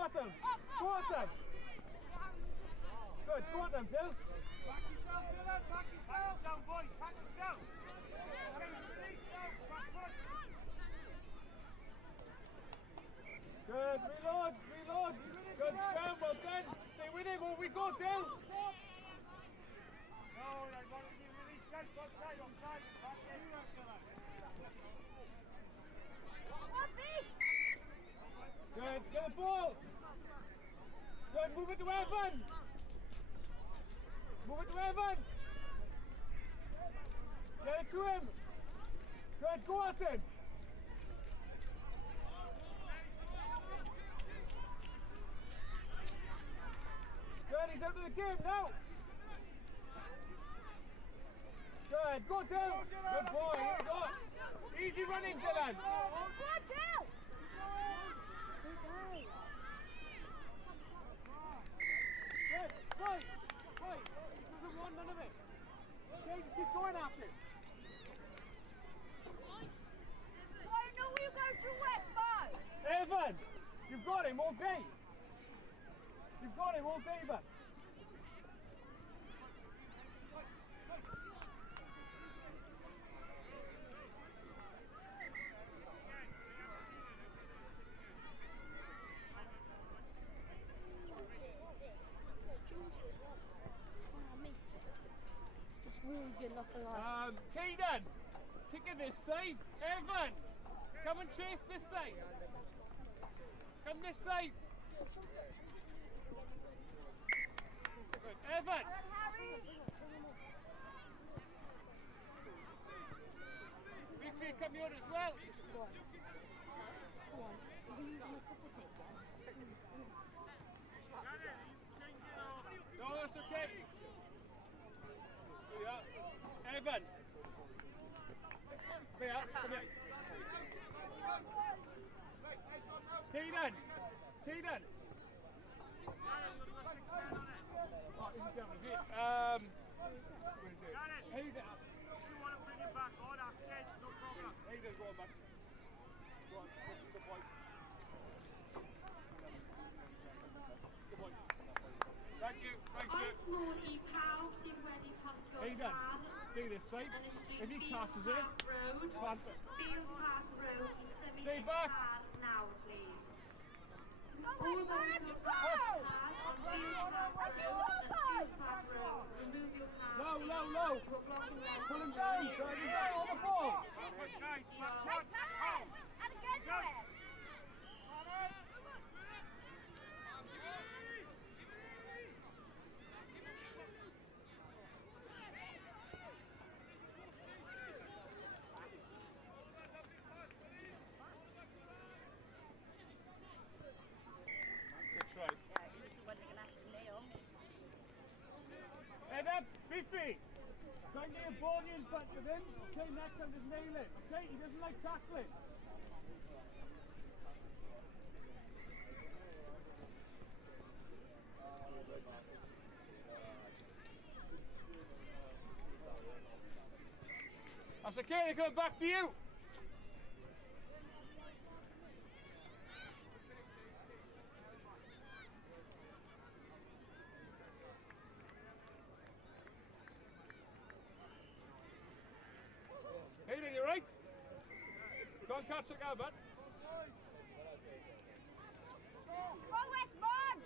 at them. Go at them. Good, go at them, Phil. Back yourself, Dylan. Back yourself. Down, boys. Tackle down. Release down. Back foot. Good, reload, reload. Good, stand well then. Stay with him or we go down. No, I want to release guys. Outside, offside. Back in. Good, get the ball. Good, move it to Evan. Move it to Evan. Get it to him. Good, go at him. Good, he's out of the game now. Good, go Dylan. Good boy, here we go. Easy running, Dylan. Good, fight. He doesn't want none of it. Okay, just keep going after it. I know you go to West, man. Evan, you've got him all day. You've got him all day, Evan. It's really good, not gonna lie. Caden, kick it this side. Evan, come and chase this side. Come this side. Good. Evan. Biffy, come here as well. No, that's okay. Yeah. Evan. Come here, come here. Caden. Caden. Oh, is it down? Is it? Where is it? Got it. Hayden. You want to bring it back on after it, no problem. Hayden, go on, man. Go on, this is the point. Good point. Thank you. Thanks, sir. Hayden, stay this side. If he catches it, plant it. Stay back. Now, please. All those who pass on Fields Park Road, the Fields Park Road, remove your hands. Low, low, low. Pull him down. Drive him down on the ball. Guys, back Make one. time. And again, Go. Good try. Head up, Biffy. Try and get a ball in front of him. Okay, next time just nail it. Okay, he doesn't like tackling. That's okay, they're coming back to you. Hayden, you right? Go and catch the guy, bud. Go Westbourne!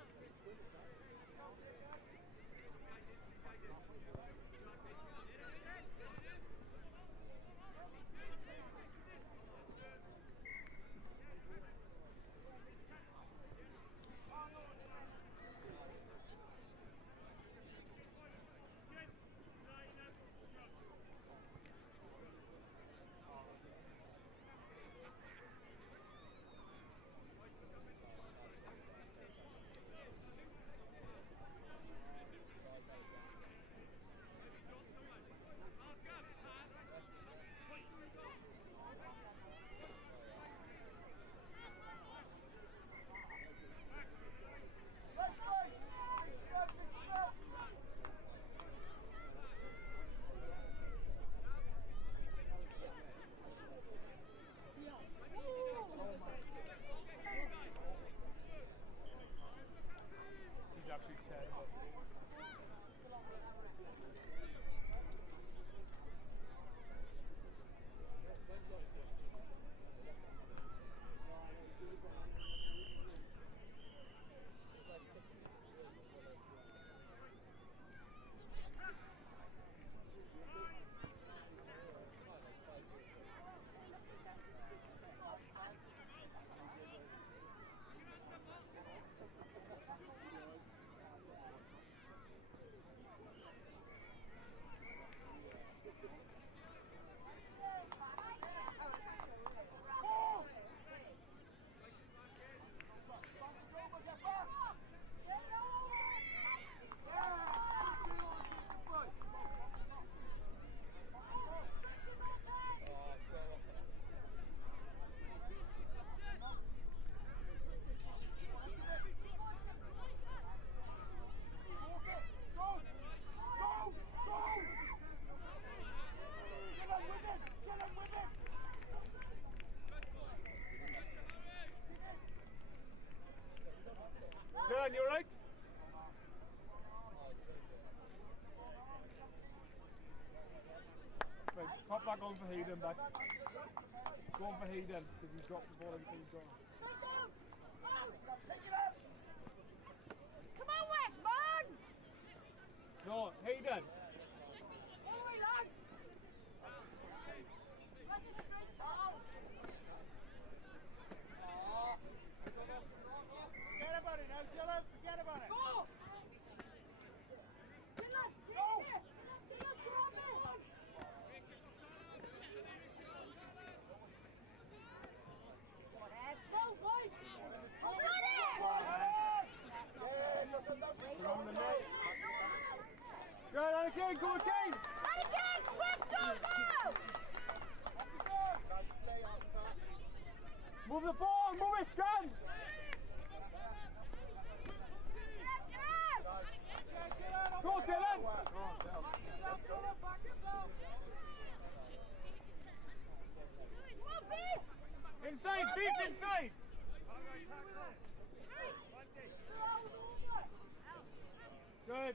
That back on for Hayden, back. Go on for Hayden, because he's dropped the ball every time he's gone. Come on, Westman! No, Hayden. All the way, lad! Forget about it now, Dylan. Forget about it. Go! Dylan, Go! Go, boys! Around the net. Good, and again, go again! And again, quick, go! Move the ball, move it, Scan! Go, Dylan! Inside, beef inside! Good.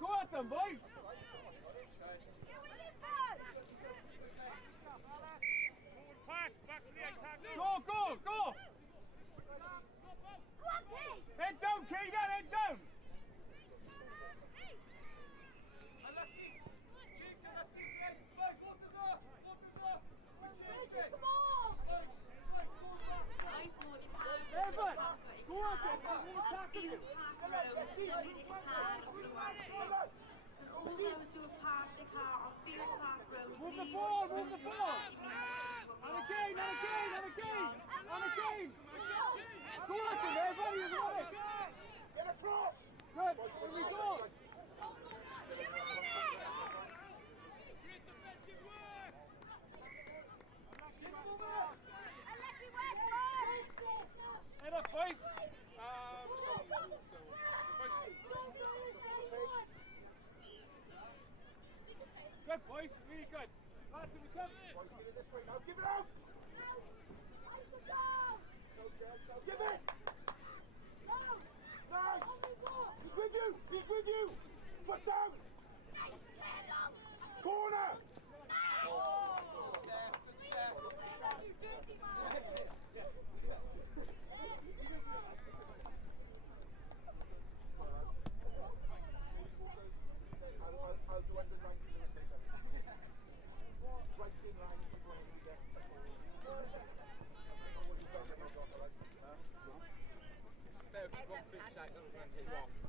Go at them, boys! Pass, back to the attack. Go, go, go! Head down, Kaden, head down! Evan, go at them, we'll attack them. All those who have parked their car on Field Park Road. Move the ball, move the ball! And again, and again, and again, and again! Go at them, everybody is on it! Get across! Good, here we go! Head up, boys! Good, boys, really good. Lads, if we come. Give it this way now, give it out! Give it! Nice! He's with you! He's with you! Foot down! Corner! I'll do under 90 minutes later. Right in line is when we get One foot shake, that was going to take one.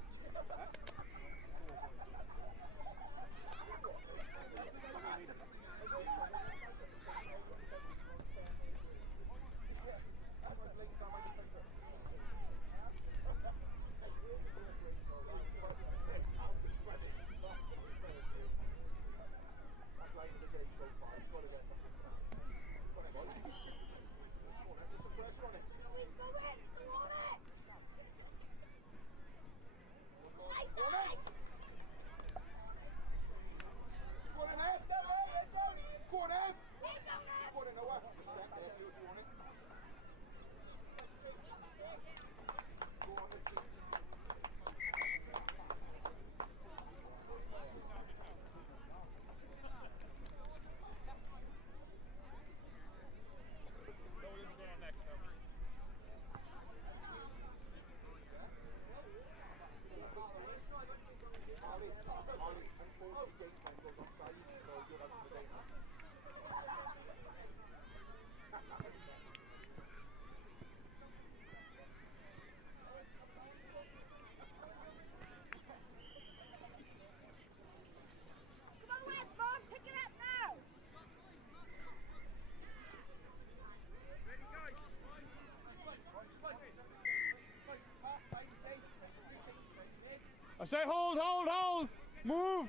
I say hold, hold, hold! Move!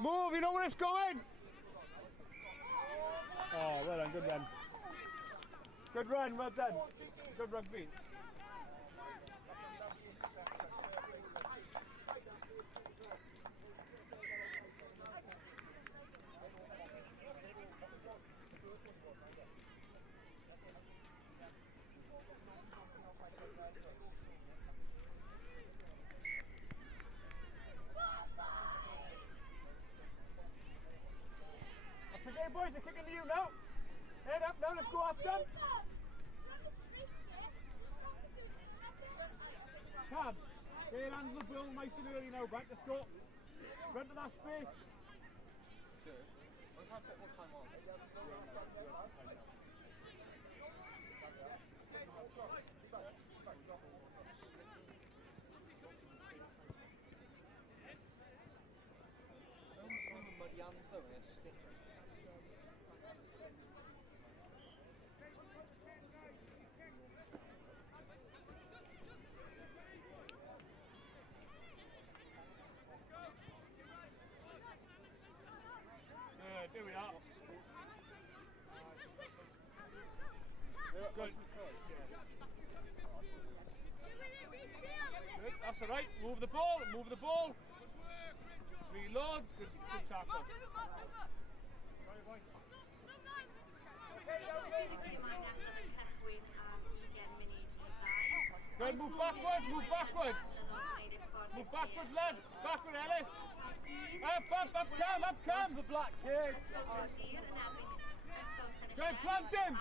Move, you know where it's going! Oh, well done, good run. Good run, well done. Good rugby. boys, they're kicking to you now. Head up now, let's go after them. Cam, get your hands on the ball nice and early now, Brent. Let's go. Run to that space. We've had football time on. Muddy hands though, and a stick. Here we are. Good. Good. That's all right. Move the ball. Move the ball. Reload. Good tackle. Good. Move backwards. Move backwards. Move backwards, lads. Backward, Ellis. Up, Cam, up, Cam. The black kids. Good, plant him.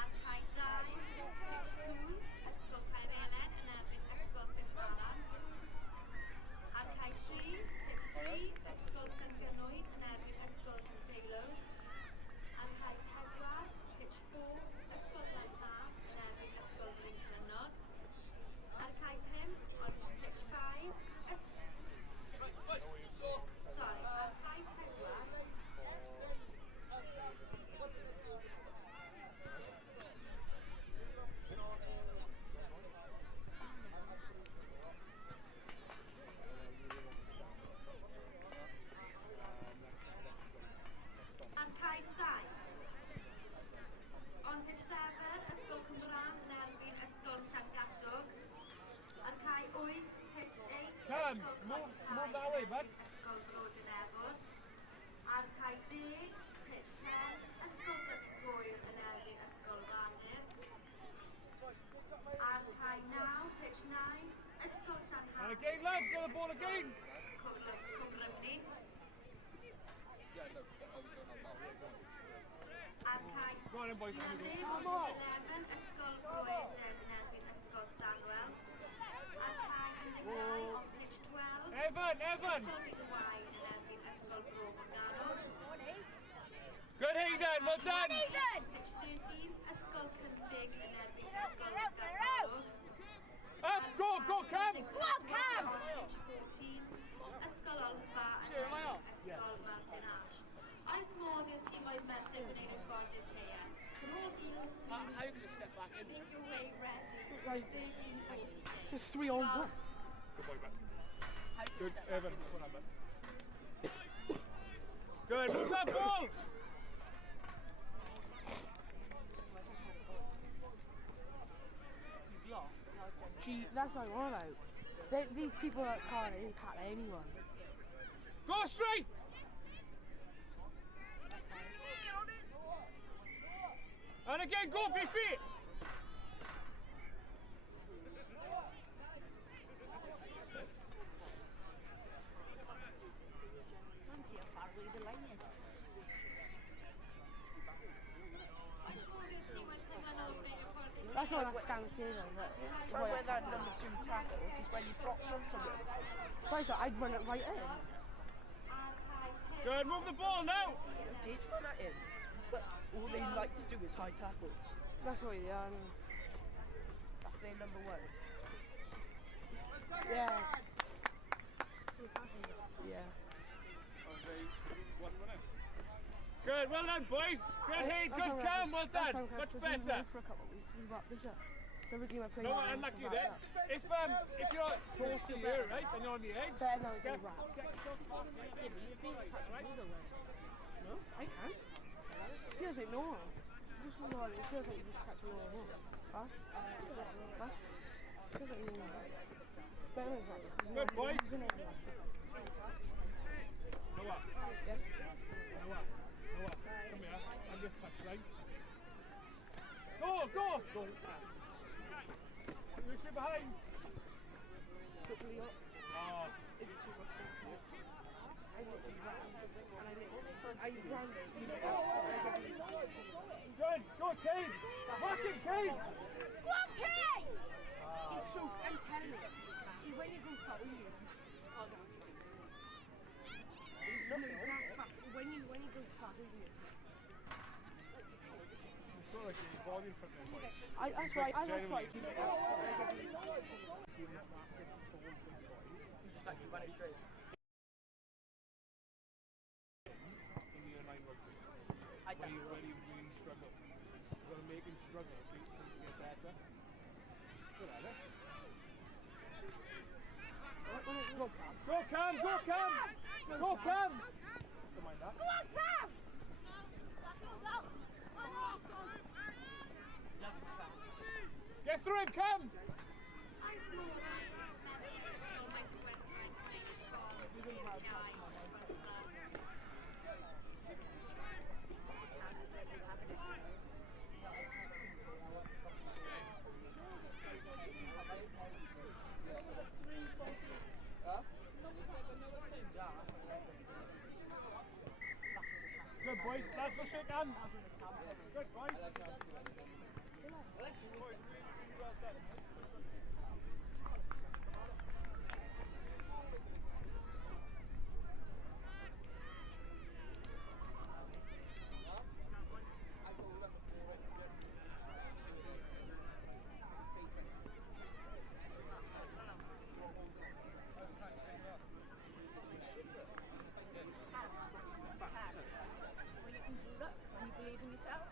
Cam, move that way, bud. And again, lads, get the ball again. Go on then, boys. Come on. Evan! Good Hayden, well done! Up, go Cam! Go on, Cam! How you going to step back in? Right. Just 3 on 1. Good boy, man. Good, Evan. Good on, man. Good, move that ball! Gee, that's what I'm on about. These people that can't tackle anyone. Go straight! And again, go, be fit! That's why that stands here though. Time when that number 2 tackles is when you drop on someone. First I'd run it right in. Good, move the ball now! You did run at him, but all they like to do is high tackles. That's what they are. That's their number 1. Yeah. Yeah. Good, well done, boys. Good hit, good Cam, well done. Much better. For a couple of weeks, we wrapped this up. So every game I play. No, unlucky there. If you're close to here, right, and you're on the edge. Better now it's a wrap. No, I can. It feels like no. It feels like you just catch a little more. Huh? It feels like you know. Better than that. Good, boys. Noah. Yes. Noah, come here. And just touch right. Go! You sit behind. Quickly up. Oh. I ran. Run! Go, Kane! Mark him, Kane! Go on, Kane! He's so, I'm telling you, when you go foul, he's not fast. When you go foul, It's not like he's body in front of him. That's right, that's right. He just likes to run it straight. In year 9 rugby, when you really struggle, you've got to make him struggle to get better. Good at it. Go Cam! Go Cam! Go Cam! Don't mind that. Go on, Cam! Get through him, Cam! Good boys, lads, go shake hands. Good boys. Believe in yourself.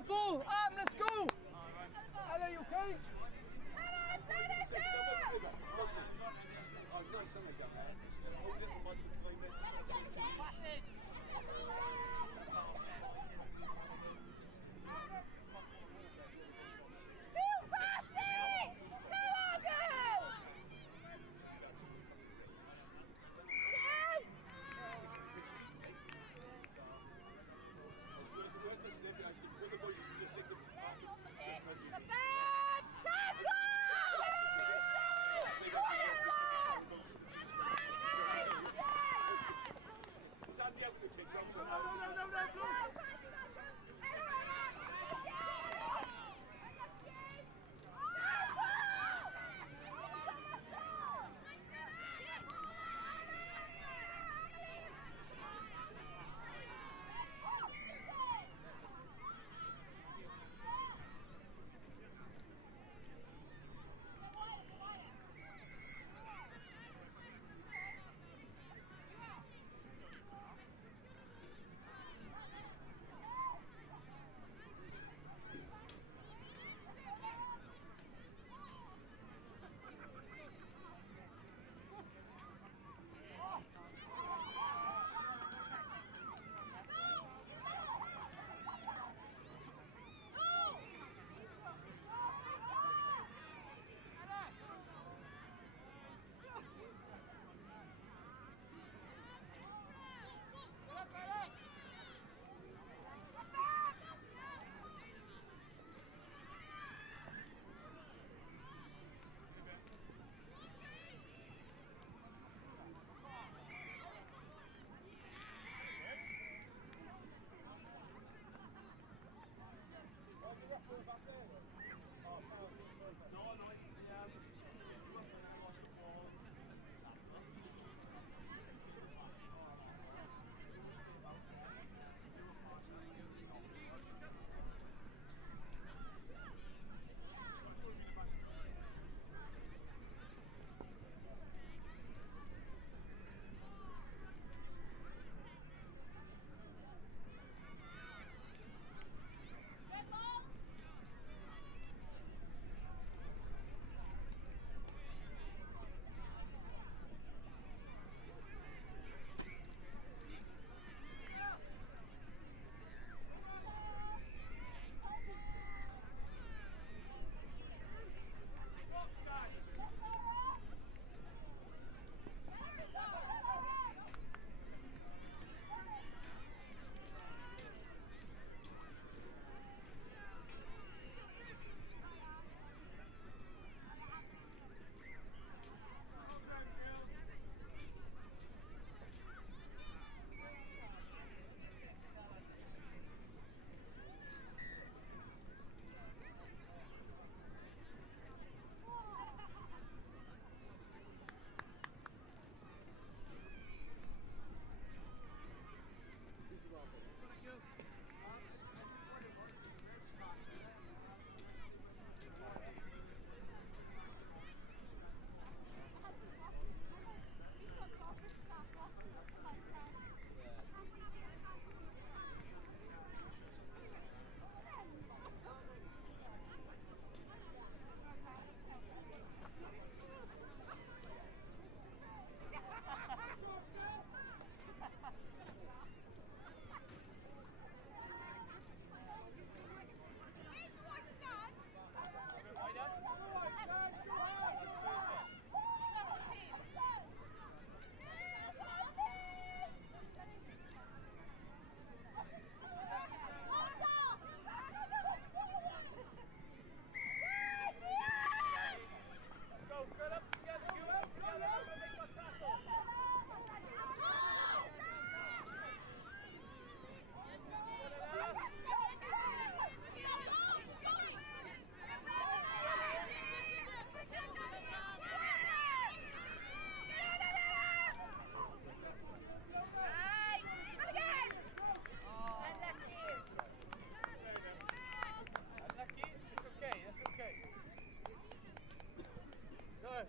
ball! Let's go! Hello, you cage!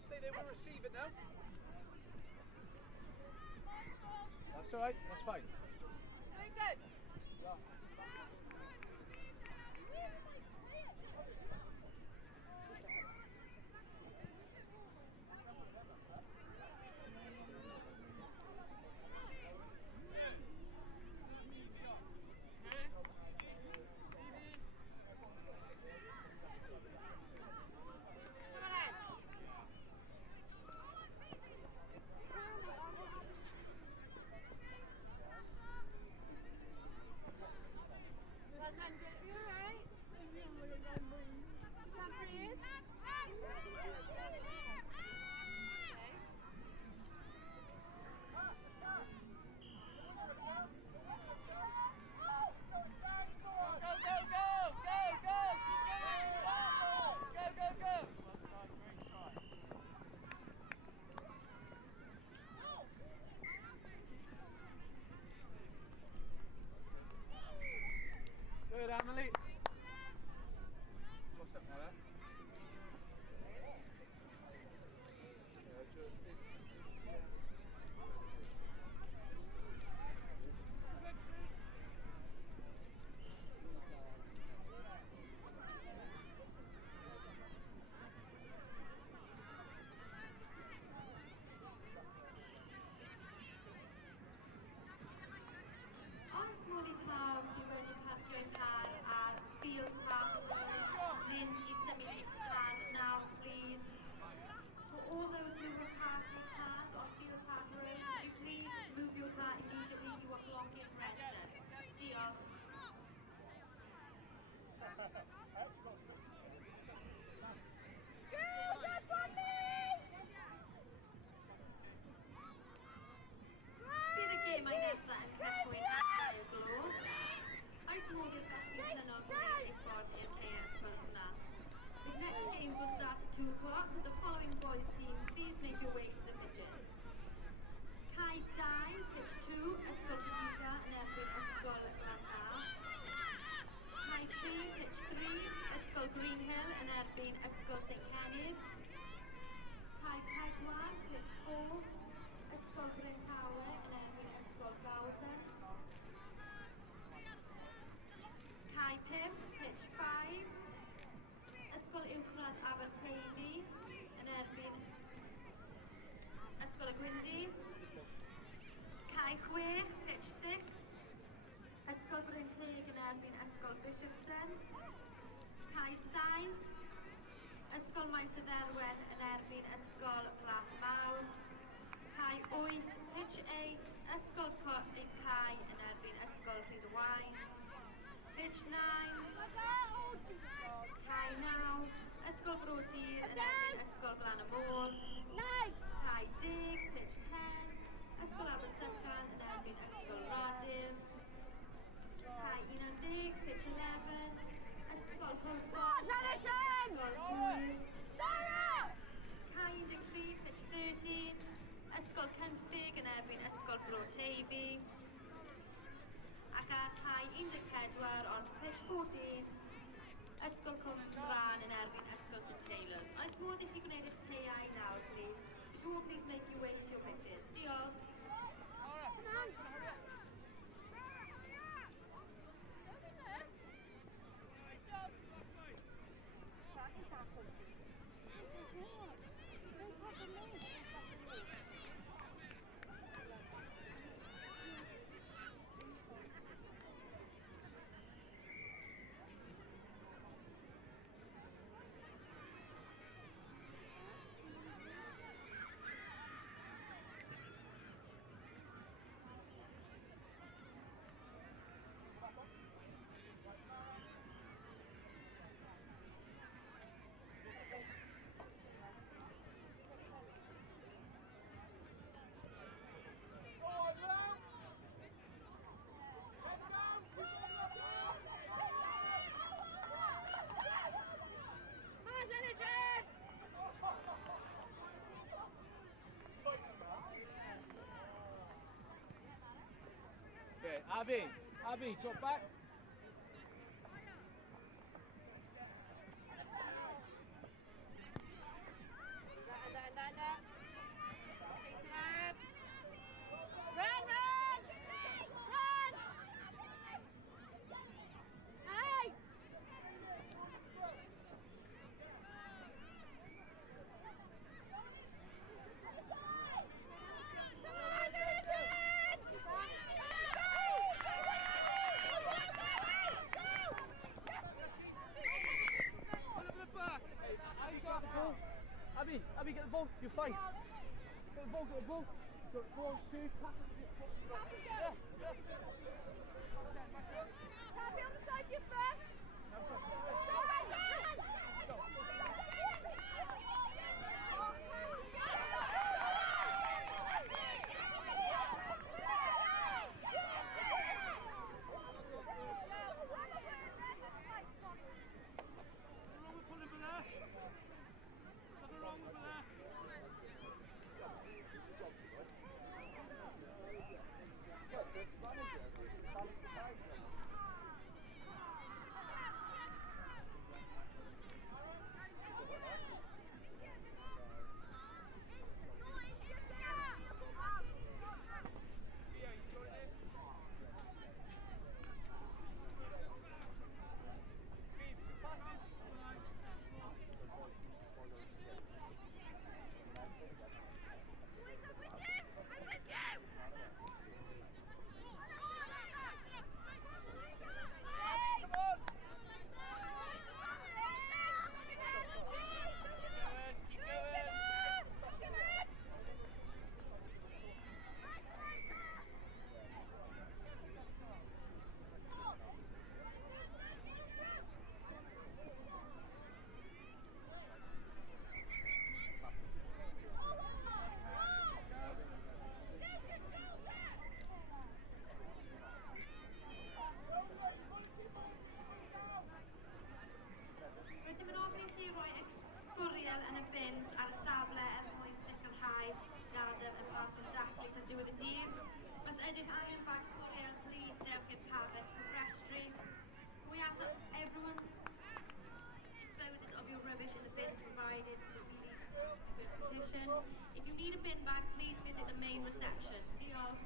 Stay there, we'll receive it now. That's alright, that's fine. Very good. something like that. Os modd i taw chi wedi parcio ein car ar Fields Pathway, mynd i symud eich car now, please. For all those who have parked their cars on Fields Pathway, would you please move your car immediately you are blocking residents. Diolch. Bydd y gemau nesaf yn cychwyn ar y glo. Oes modd i'r gallwn gwneud eich ffordd i'r lle ysgol glas. The next games will start at 2 o'clock. With the following boys team, please make your way to the pitches. Cai 2, pitch 2, ysgol Cystadleuaeth yn erbyn ysgol Glatar. Cai 3, pitch 3, ysgol Greenhill yn erbyn ysgol St Henid. Cai 4, pitch 4, ysgol Bryntawe yn erbyn ysgol Gawden. Cai 5, pitch 5, ysgol Uwchradd Aberteifi yn erbyn ysgol y Gwyndy. Cai 6, pitch 6, ysgol Brynteg yn erbyn ysgol Bishopston. Cai 7, ysgol Maes y Ddelwen yn erbyn ysgol Blasmawr. Cai 8, pitch 8, ysgol Eid Cai yn erbyn ysgol Rhydwain. Pitch 9, Cai 9, ysgol Brodyr yn erbyn ysgol Glan y Môr. Cai 10, pitch 10, ysgol Abersychan yn erbyn ysgol Radyr. Cai 11, pitch 11, ysgol Cwmford yn erbyn ysgol Hwyl. Cai 13, pitch 13, ysgol Cynffig yn erbyn ysgol Bro Teifi. Ac a cai 14 on pitch 14, ysgol Cwm Bran yn erbyn ysgol St Taylors. Oes modd i chi gwneud eich peiau nawr, please? Would you all please make your way to your pitches? Diolch. Abby, drop back. Abby, get the ball. You're fine. Get the ball, get the ball. Go on, Sue. Tackle. Yeah. Happy on the side, you first. sbwriel yn y bins ar y safle mwyn sicrhau gadael y parc yn daclus ar diwedd y dydd. Os ydych angen bag sbwriel, please dewch i'r pabell cofrestru. We ask that everyone disposes of your rubbish in the bins provided so that we leave in good condition. If you need a bin bag, please visit the main reception. Diolch.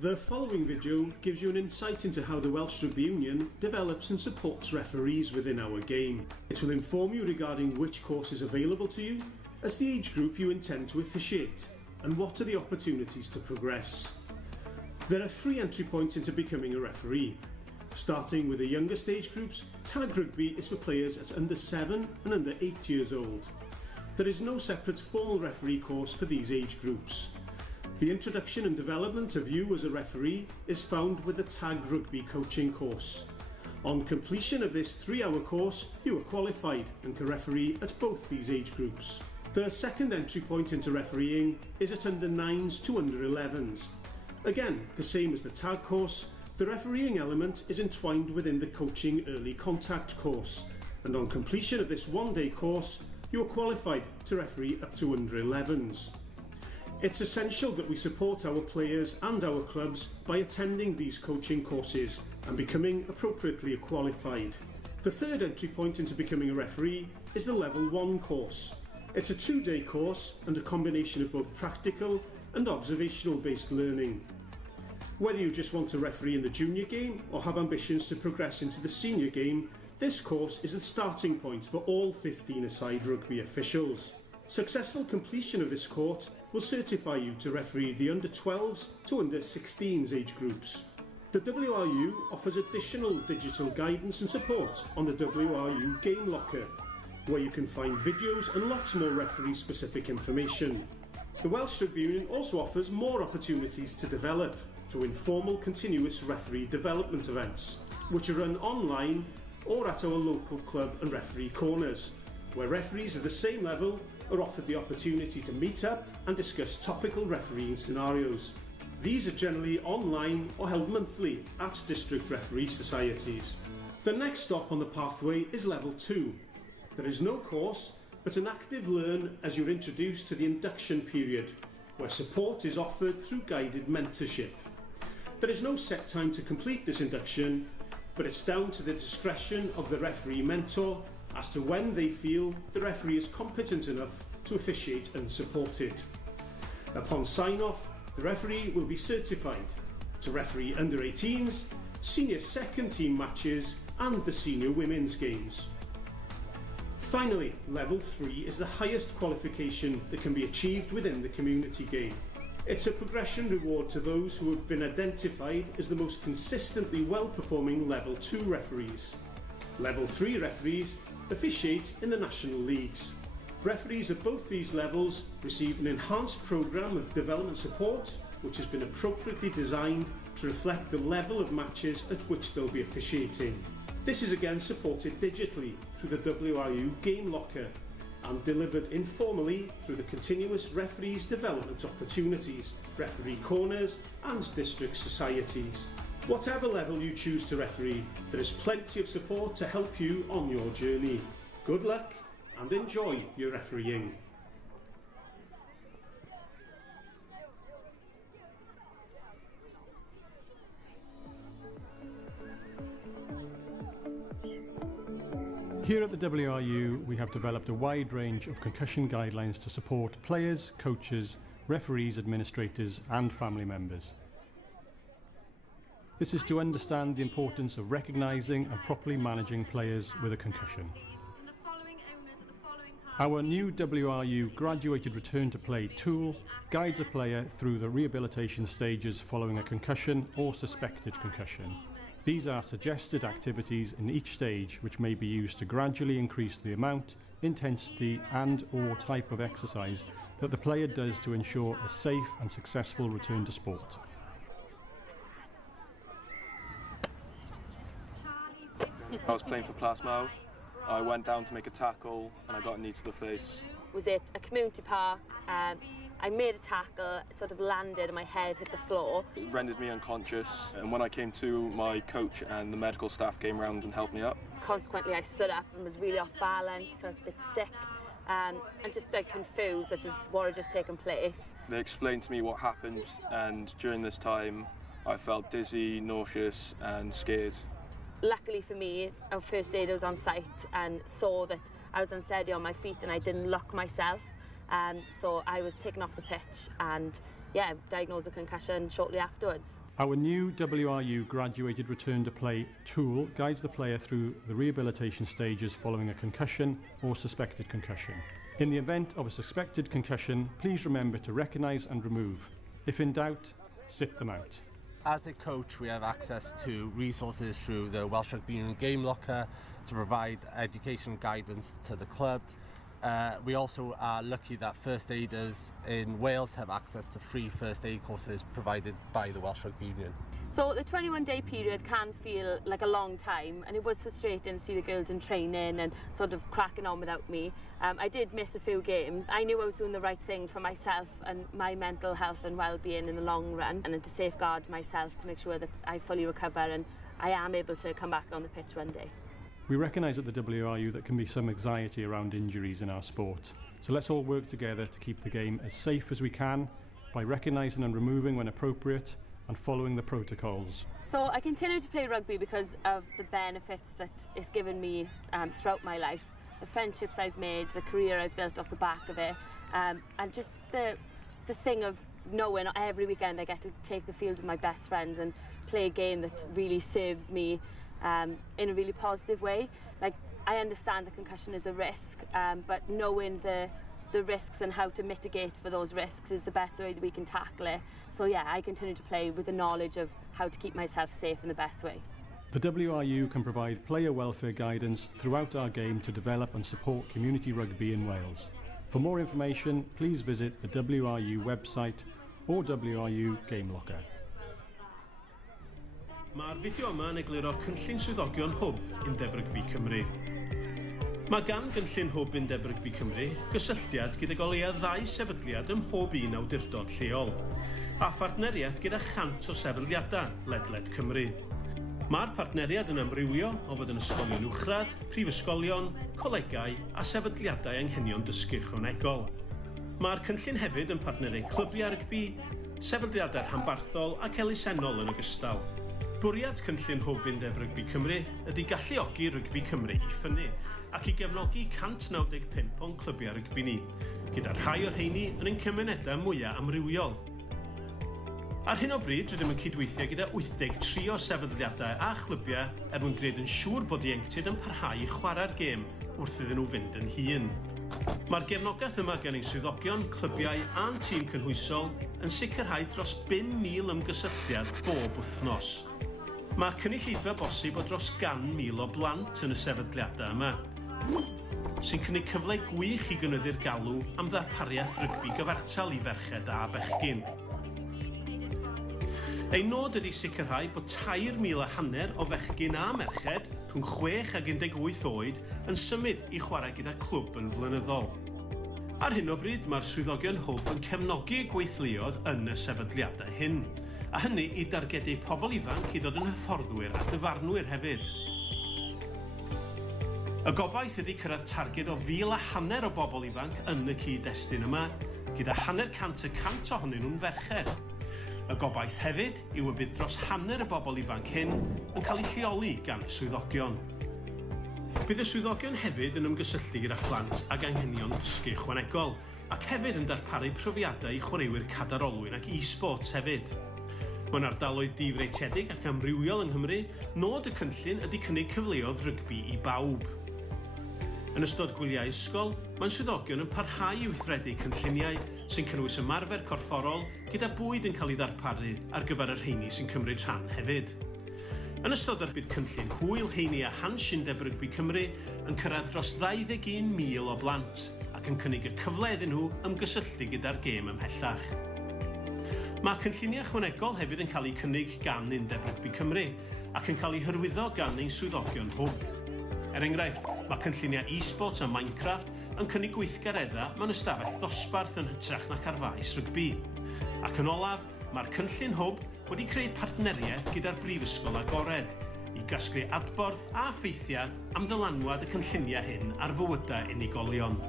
The following video gives you an insight into how the Welsh Rugby Union develops and supports referees within our game. It will inform you regarding which course is available to you as the age group you intend to officiate and what are the opportunities to progress. There are 3 entry points into becoming a referee. Starting with the youngest age groups, tag rugby is for players at under 7 and under 8 years old. There is no separate formal referee course for these age groups. The introduction and development of you as a referee is found with the Tag Rugby coaching course. On completion of this 3-hour course, you are qualified and can referee at both these age groups. The second entry point into refereeing is at under 9s to under 11s. Again, the same as the Tag course, the refereeing element is entwined within the coaching early contact course, and on completion of this 1-day course, you are qualified to referee up to under 11s. It's essential that we support our players and our clubs by attending these coaching courses and becoming appropriately qualified. The third entry point into becoming a referee is the Level 1 course. It's a 2-day course and a combination of both practical and observational based learning. Whether you just want to referee in the junior game or have ambitions to progress into the senior game, this course is the starting point for all 15-a-side rugby officials. Successful completion of this court will certify you to referee the under-12s to under-16s age groups. The WRU offers additional digital guidance and support on the WRU Game Locker, where you can find videos and lots more referee-specific information. The Welsh Rugby Union also offers more opportunities to develop through informal continuous referee development events, which are run online or at our local club and referee corners, where referees of the same level are offered the opportunity to meet up and discuss topical refereeing scenarios. These are generally online or held monthly at district referee societies. The next stop on the pathway is level 2. There is no course, but an active learn as you're introduced to the induction period, where support is offered through guided mentorship. There is no set time to complete this induction, but it's down to the discretion of the referee mentor as to when they feel the referee is competent enough to officiate unsupported. Upon sign-off, the referee will be certified to referee under-18s, senior second team matches and the senior women's games. Finally, level 3 is the highest qualification that can be achieved within the community game. It's a progression reward to those who have been identified as the most consistently well-performing level 2 referees. Level 3 referees officiate in the national leagues. Referees at both these levels receive an enhanced programme of development support, which has been appropriately designed to reflect the level of matches at which they'll be officiating. This is again supported digitally through the WRU Game Locker and delivered informally through the continuous referees development opportunities, referee corners and district societies. Whatever level you choose to referee, there is plenty of support to help you on your journey. Good luck and enjoy your refereeing. Here at the WRU, we have developed a wide range of concussion guidelines to support players, coaches, referees, administrators and family members. This is to understand the importance of recognising and properly managing players with a concussion. Our new WRU graduated return to play tool guides a player through the rehabilitation stages following a concussion or suspected concussion. These are suggested activities in each stage which may be used to gradually increase the amount, intensity and/or type of exercise that the player does to ensure a safe and successful return to sport. I was playing for Plasmow. I went down to make a tackle and I got a knee to the face. Was it a community park? I made a tackle, sort of landed and my head hit the floor. It rendered me unconscious, and when I came to, my coach and the medical staff came round and helped me up. Consequently, I stood up and was really off balance, felt a bit sick and just confused at what had just taken place. They explained to me what happened, and during this time I felt dizzy, nauseous and scared. Luckily for me, our first aid was on site and saw that I was unsteady on my feet and I didn't lock myself. So I was taken off the pitch and diagnosed with concussion shortly afterwards. Our new WRU graduated return to play tool guides the player through the rehabilitation stages following a concussion or suspected concussion. In the event of a suspected concussion, please remember to recognise and remove. If in doubt, sit them out. As a coach, we have access to resources through the Welsh Rugby Union Game Locker to provide education guidance to the club. We also are lucky that first aiders in Wales have access to free first aid courses provided by the Welsh Rugby Union. So the 21-day period can feel like a long time, and it was frustrating to see the girls in training and sort of cracking on without me. I did miss a few games. I knew I was doing the right thing for myself and my mental health and well-being in the long run, and to safeguard myself to make sure that I fully recover and I am able to come back on the pitch one day. We recognise at the WRU that there can be some anxiety around injuries in our sport. So let's all work together to keep the game as safe as we can by recognising and removing when appropriate and following the protocols. So I continue to play rugby because of the benefits that it's given me throughout my life. The friendships I've made, the career I've built off the back of it, and just the thing of knowing every weekend I get to take the field with my best friends and play a game that really serves me in a really positive way. Like, I understand that concussion is a risk, but knowing the the risks and how to mitigate for those risks is the best way that we can tackle it. So yeah, I continue to play with the knowledge of how to keep myself safe in the best way. The WRU can provide player welfare guidance throughout our game to develop and support community rugby in Wales. For more information, please visit the WRU website or WRU Game Locker. Mae'r fideo yma yn egluro cynllun swyddogion hwb Undeb Rygbi Cymru. Mae gan gynllun hwb Undeb Rygbi Cymru gysylltiad gyda o leia 2 sefydliad ym mhob un awdurdod lleol, a phartneriaeth gyda 100 o sefydliadau ledled Cymru. Mae'r partneriad yn amrywio o fod yn ysgolion uwchradd, prifysgolion, colegau a sefydliadau anghenion dysgu ychwanegol. Mae'r cynllun hefyd yn partneriau clybiau rygbi, sefydliadau rhanbarthol ac elusennol yn ogystal. Bwriad cynllun hwb Undeb Rygbi Cymru ydy galluogi Rygbi Cymru i ffynnu ac i gefnogi 195 o'n clybiau rygbi ni, gyda rhai o'r rheini yn ein cymunedau mwyaf amrywiol. Ar hyn o bryd, rydym yn cydweithio gyda 83 o sefydliadau a chlybiau mwyn gwneud yn siŵr bod ieuenctid yn parhau i chwarae'r gêm wrth iddyn nhw fynd yn hŷn. Mae'r gefnogaeth yma gan ein swyddogion, clybiau a'n tîm cynhwysol yn sicrhau dros 5,000 ymgysylltiad bob wythnos. Mae cynulleidfa bosib o dros 100,000 o blant yn y sefydliadau yma, sy'n cynnig cyfle gwych i gynyddu'r galw am ddarpariaeth rygbi gyfartal i ferched a bechgyn. Ein nod ydy sicrhau bod 3,500 o fechgyn a merched rhwng 6 ac 18 oed yn symud i chwarae gyda clwb yn flynyddol. Ar hyn o bryd, mae'r swyddogion hwb yn cefnogi gweithluoedd yn y sefydliadau hyn, a hynny i dargedu pobl ifanc i ddod yn hyfforddwyr a dyfarnwyr hefyd. Y gobaith ydy cyrraedd targed o 1,500 o bobl ifanc yn y cyd-destun yma, gyda 100% ohonyn nhw'n ferched. Y gobaith hefyd yw y bydd dros hanner y bobl ifanc hyn yn cael eu lleoli gan y swyddogion. Bydd y swyddogion hefyd yn ymgysylltu gyda phlant ac anghenion dysgu ychwanegol, ac hefyd yn darparu profiadau i chwaraewyr cadarolwyn ac e-sports hefyd. Mae'n ardaloedd difreithiedig ac amrywiol yng Nghymru, nod y cynllun ydy cynnig cyfleoedd rygbi i bawb. Yn ystod gwyliau ysgol, mae'n swyddogion yn parhau i weithredu cynlluniau sy'n cynnwys ymarfer corfforol gyda bwyd yn cael ei ddarparu ar gyfer y rheini sy'n cymryd rhan hefyd. Yn ystod yr bydd cynllun hwyl, heini a hans Undeb Rygbi Cymru yn cyrraedd dros 21,000 o blant ac yn cynnig y cyfle iddyn nhw ymgysylltu gyda'r gêm ymhellach. Mae cynlluniau ychwanegol hefyd yn cael eu cynnig gan Undeb Rygbi Cymru ac yn cael eu hyrwyddo gan ein swyddogion hwb. Er enghraifft, mae cynlluniau e-sports a Minecraft yn cynnig gweithgareddau mewn ystafell ddosbarth yn hytrach nac ar faes rygbi. Ac yn olaf, mae'r cynllun hwb wedi creu partneriaeth gyda'r Brifysgol Agored i gasglu adborth a ffeithiau am ddylanwad y cynlluniau hyn ar fywydau unigolion.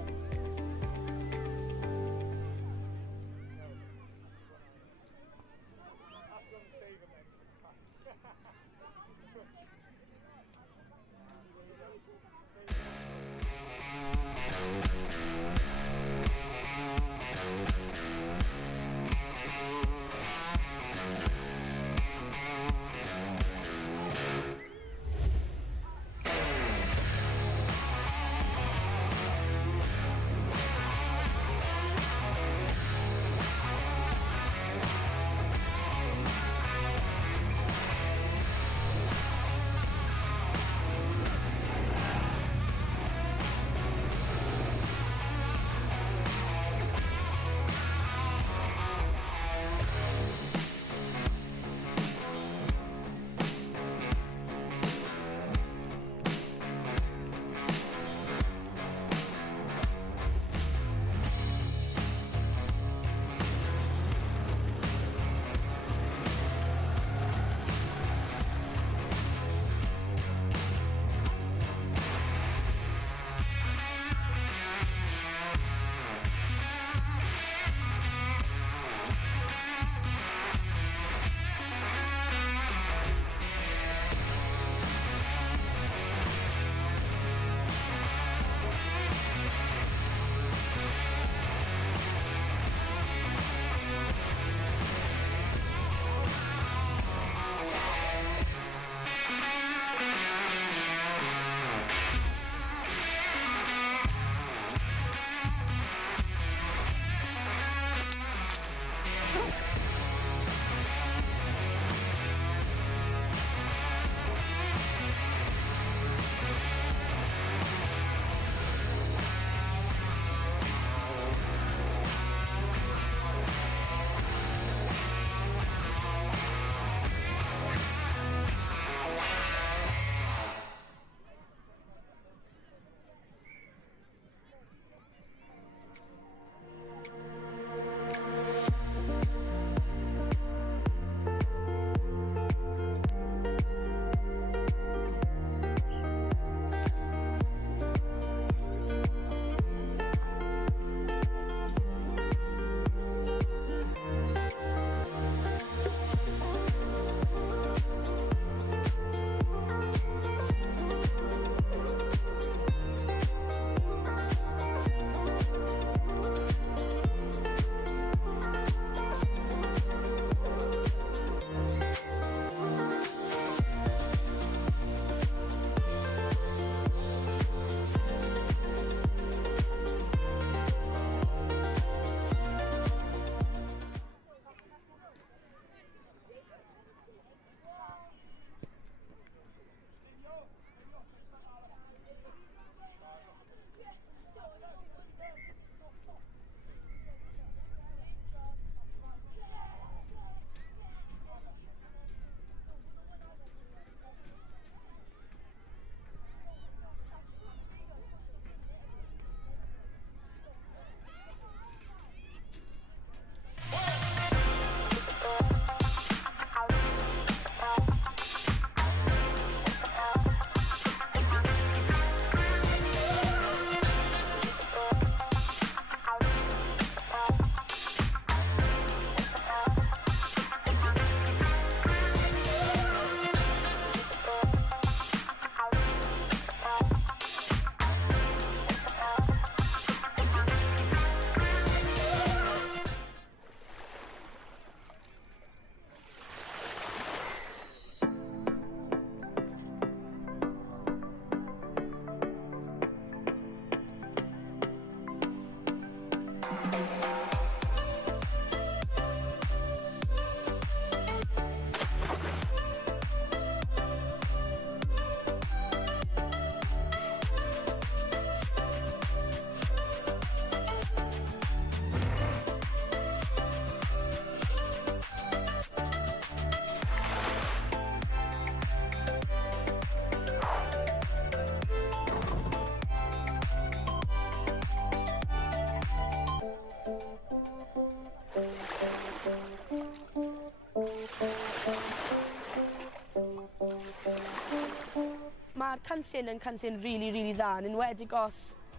Mae'r cynllun yn cynllun really dda, yn enwedig os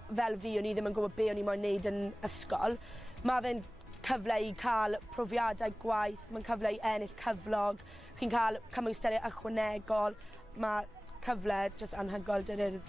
fel fi o'n i ddim yn gwybod be o'n i moyn wneud yn ysgol. Mae fe'n cyfle i cael profiadau gwaith, mae'n cyfle i ennill cyflog, chi'n cael cymwysterau ychwanegol, mae cyfle jyst anhygoel dy'r hwyl.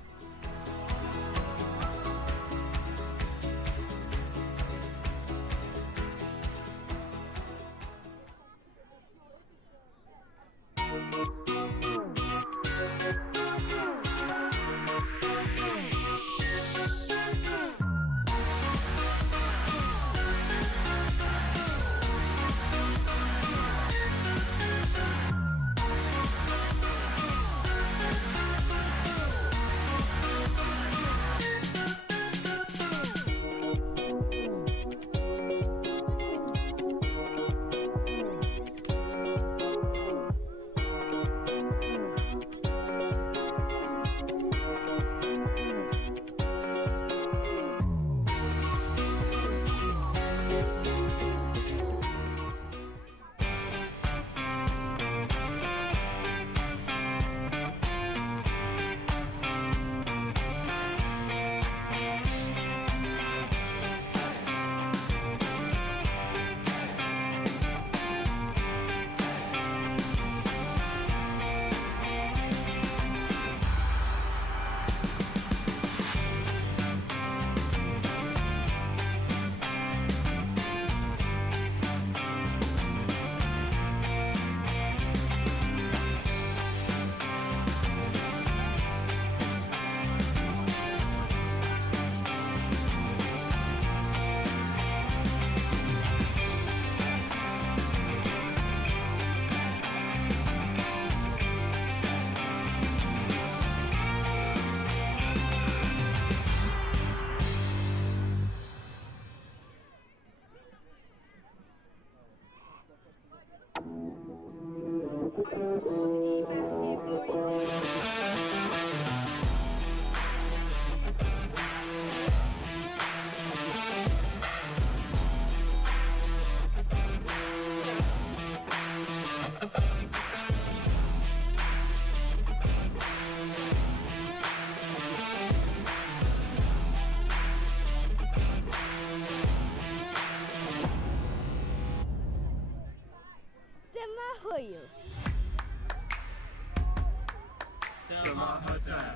Dyma hyder.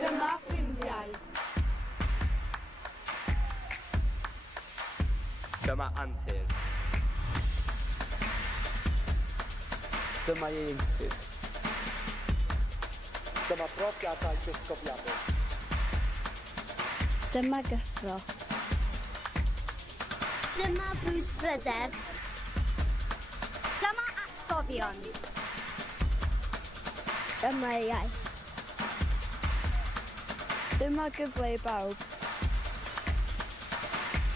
Dyma ffrindiau. Dyma antur. Dyma ieuenctid. Dyma brofiadau disgofiadol. Dyma gyffro. Dyma brwdfryder. Dyma atgofion. Dyma iaith. Dyma gyfle i bawb.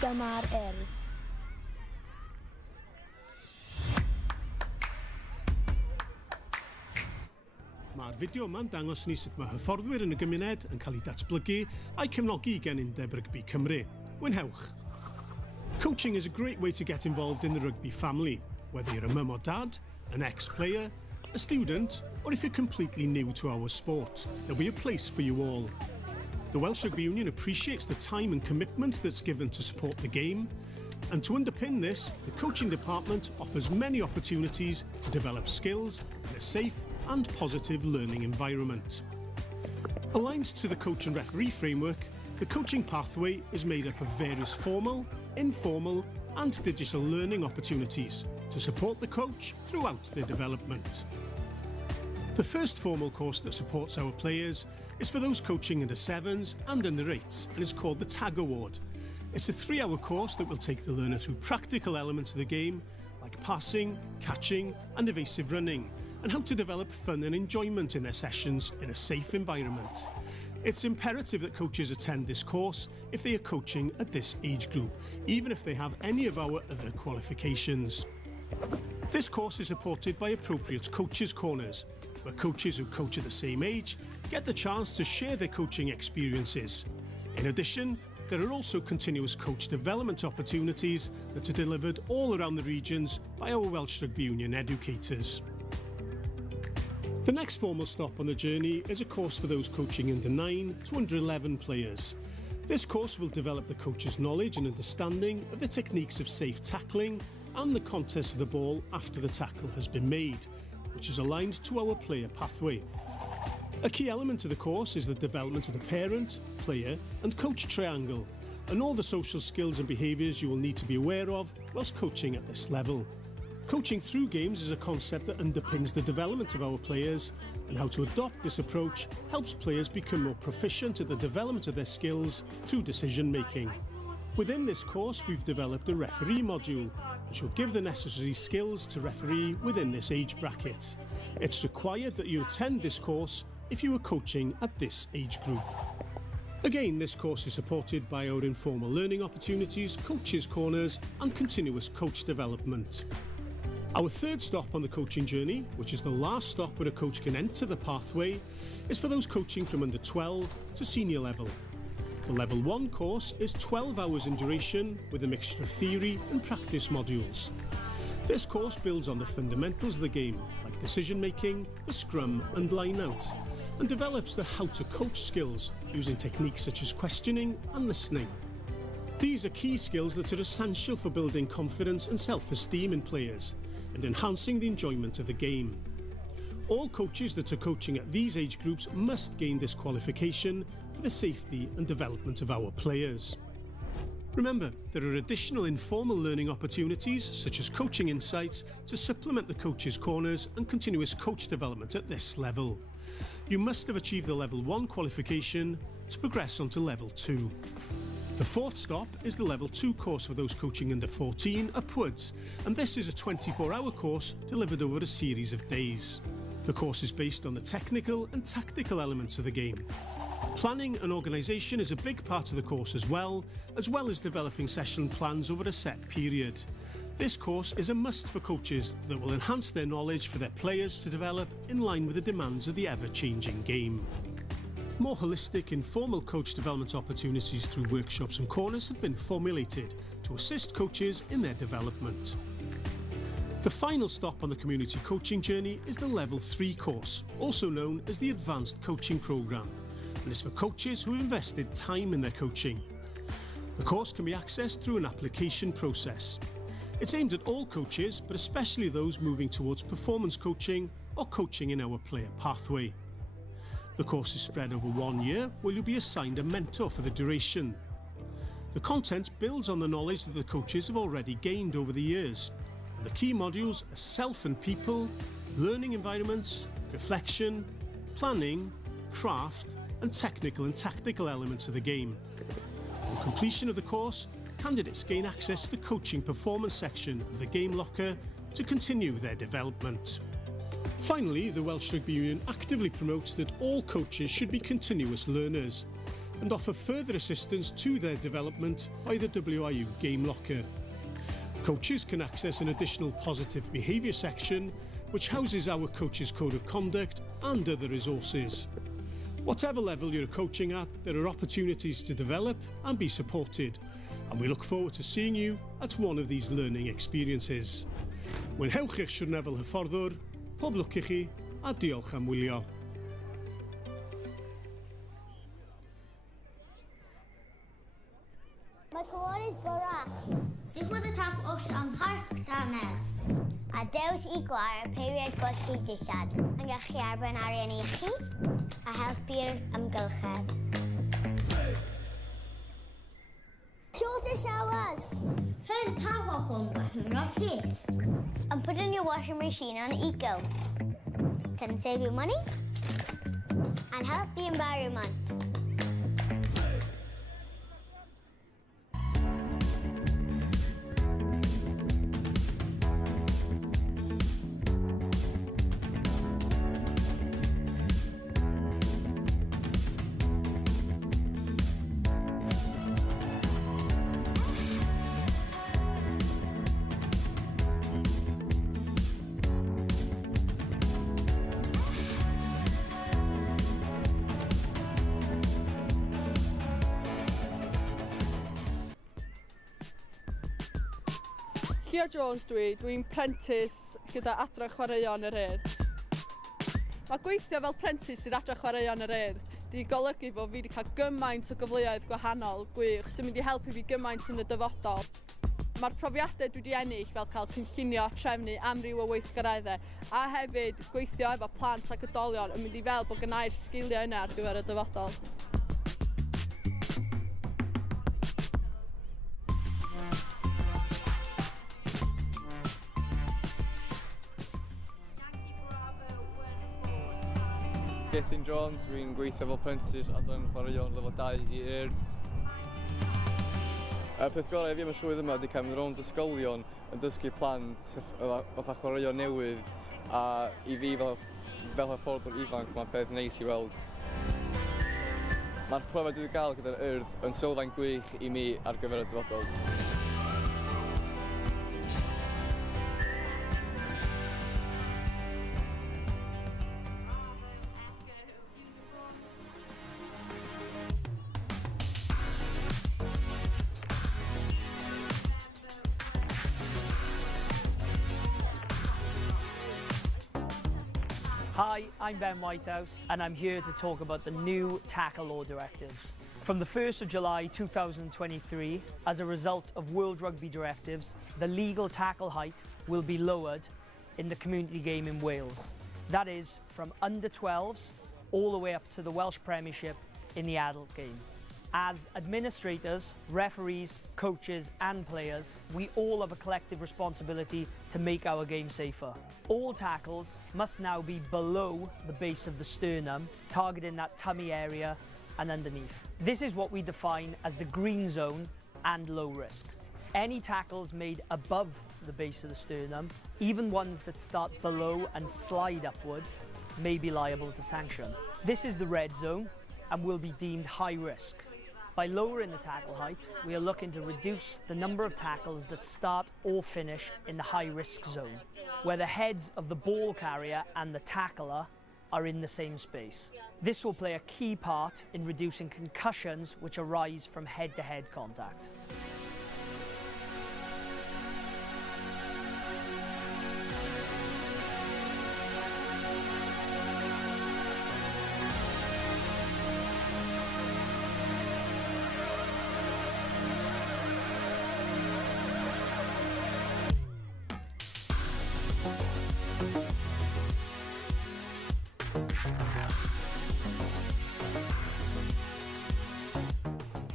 Dyma'r urdd. Mae'r fideo yma'n dangos ni sut mae hyfforddwyr yn y gymuned yn cael ei datblygu a'i cefnogi gan Undeb Rugby Cymru. Mwynhewch! Coaching is a great way to get involved in the rugby family, whether you're a mum or dad, an ex-player, a student, or if you're completely new to our sport. There'll be a place for you all. The Welsh Rugby Union appreciates the time and commitment that's given to support the game, and to underpin this, the coaching department offers many opportunities to develop skills in a safe and positive learning environment. Aligned to the coach and referee framework, the coaching pathway is made up of various formal, informal and digital learning opportunities to support the coach throughout their development. The first formal course that supports our players is for those coaching under 7s and under 8s and is called the TAG Award. It's a 3-hour course that will take the learner through practical elements of the game, like passing, catching and evasive running, and how to develop fun and enjoyment in their sessions in a safe environment. It's imperative that coaches attend this course if they are coaching at this age group, even if they have any of our other qualifications. This course is supported by appropriate coaches' corners, where coaches who coach at the same age get the chance to share their coaching experiences. In addition, there are also continuous coach development opportunities that are delivered all around the regions by our Welsh Rugby Union educators. The next formal stop on the journey is a course for those coaching under 9 to under 11 players. This course will develop the coach's knowledge and understanding of the techniques of safe tackling and the contest of the ball after the tackle has been made, which is aligned to our player pathway. A key element of the course is the development of the parent, player and coach triangle, and all the social skills and behaviours you will need to be aware of whilst coaching at this level. Coaching through games is a concept that underpins the development of our players, and how to adopt this approach helps players become more proficient at the development of their skills through decision making. Within this course we've developed a referee module, which will give the necessary skills to referee within this age bracket. It's required that you attend this course if you are coaching at this age group. Again, this course is supported by our informal learning opportunities, coaches' corners and continuous coach development. Our third stop on the coaching journey, which is the last stop where a coach can enter the pathway, is for those coaching from under 12 to senior level. The Level 1 course is 12 hours in duration with a mixture of theory and practice modules. This course builds on the fundamentals of the game, like decision making, the scrum and line out, and develops the how to coach skills using techniques such as questioning and listening. These are key skills that are essential for building confidence and self-esteem in players and enhancing the enjoyment of the game. All coaches that are coaching at these age groups must gain this qualification for the safety and development of our players. Remember, there are additional informal learning opportunities such as coaching insights to supplement the coaches' corners and continuous coach development at this level. You must have achieved the Level 1 qualification to progress onto Level 2. The fourth stop is the Level 2 course for those coaching under 14 upwards, and this is a 24-hour course delivered over a series of days. The course is based on the technical and tactical elements of the game. Planning and organisation is a big part of the course as well as developing session plans over a set period. This course is a must for coaches that will enhance their knowledge for their players to develop in line with the demands of the ever-changing game. More holistic, informal coach development opportunities through workshops and corners have been formulated to assist coaches in their development. The final stop on the community coaching journey is the Level 3 course, also known as the Advanced Coaching Programme, and is for coaches who have invested time in their coaching. The course can be accessed through an application process. It's aimed at all coaches, but especially those moving towards performance coaching or coaching in our player pathway. The course is spread over 1 year, where you'll be assigned a mentor for the duration. The content builds on the knowledge that the coaches have already gained over the years. And the key modules are self and people, learning environments, reflection, planning, craft, and technical and tactical elements of the game. On completion of the course, candidates gain access to the coaching performance section of the Game Locker to continue their development. Finally, the Welsh Rugby Union actively promotes that all coaches should be continuous learners and offer further assistance to their development by the WRU Game Locker. Coaches can access an additional positive behaviour section which houses our Coaches Code of Conduct and other resources. Whatever level you're coaching at, there are opportunities to develop and be supported, and we look forward to seeing you at one of these learning experiences. Mwynhewch eich siwrnefel hyfforddwr, pob lwc i chi, a diolch am wylio. Mae cywarydd gorach. Digwydd y tap Ochr yn Cystadleuaeth. A dews I gwar y peiriad gwasgu dillad yn gallu arben arian I chi a helpu'r amgylchedd. Shorter showers! Hyn tap ochr yn rugby. And put in your washing machine on eco. Can save you money and help the environment. Cia Jones dwi'n prentis gyda Adra Chwaraeon yr Urdd. Mae gweithio fel prentis i'r Adra Chwaraeon yr Urdd di golygu fod fi wedi cael gymaint o gyfleoedd gwahanol gwych sy'n mynd i helpu fi gymaint yn y dyfodol. Mae'r profiadau dwi wedi ennill fel cael cynllunio, trefnu amryw o weithgareddau a hefyd gweithio efo plant ac ydolion yn mynd i fel bod gynnau'r sgiliau yna ar gyfer y dyfodol. Gethin Jones, dwi'n gweithio fel prentis adran chwaraeon lefel 2 i Urdd. Y peth gorau fi am y swydd yma wedi cael mynd rownd ysgolion yn dysgu plant fatha chwaraeon newydd a i fi fel hyfforddwr ifanc mae'n peth neis i weld. Mae'r profiad dwi wedi cael gyda'r Urdd yn sylfaen gwych i mi ar gyfer y dyfodol. Hi, I'm Ben Whitehouse and I'm here to talk about the new tackle law directives. From the 1st of July 2023, as a result of World Rugby directives, the legal tackle height will be lowered in the community game in Wales. That is from under 12s all the way up to the Welsh Premiership in the adult game. As administrators, referees, coaches and players, we all have a collective responsibility to make our game safer. All tackles must now be below the base of the sternum, targeting that tummy area and underneath. This is what we define as the green zone and low risk. Any tackles made above the base of the sternum, even ones that start below and slide upwards, may be liable to sanction. This is the red zone and will be deemed high risk. By lowering the tackle height, we are looking to reduce the number of tackles that start or finish in the high-risk zone, where the heads of the ball carrier and the tackler are in the same space. This will play a key part in reducing concussions which arise from head-to-head contact.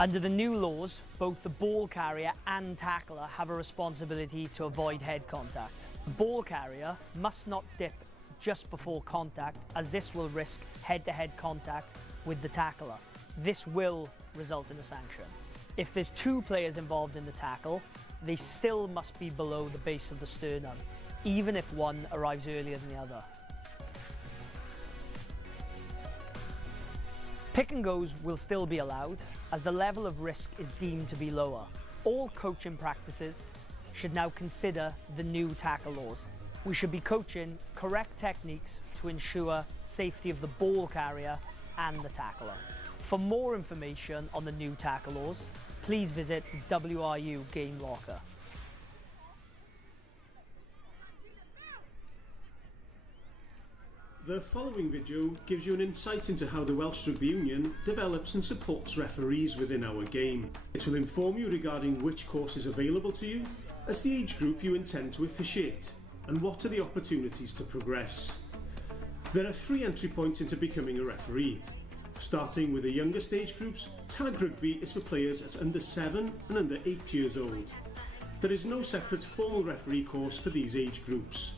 Under the new laws, both the ball carrier and tackler have a responsibility to avoid head contact. The ball carrier must not dip just before contact, as this will risk head-to-head contact with the tackler. This will result in a sanction. If there's two players involved in the tackle, they still must be below the base of the sternum, even if one arrives earlier than the other. Pick and goes will still be allowed, as the level of risk is deemed to be lower. All coaching practices should now consider the new tackle laws. We should be coaching correct techniques to ensure safety of the ball carrier and the tackler. For more information on the new tackle laws, please visit the WRU Game Locker. The following video gives you an insight into how the Welsh Rugby Union develops and supports referees within our game. It will inform you regarding which course is available to you, as the age group you intend to officiate, and what are the opportunities to progress. There are 3 entry points into becoming a referee. Starting with the youngest age groups, tag rugby is for players at under 7 and under 8 years old. There is no separate formal referee course for these age groups.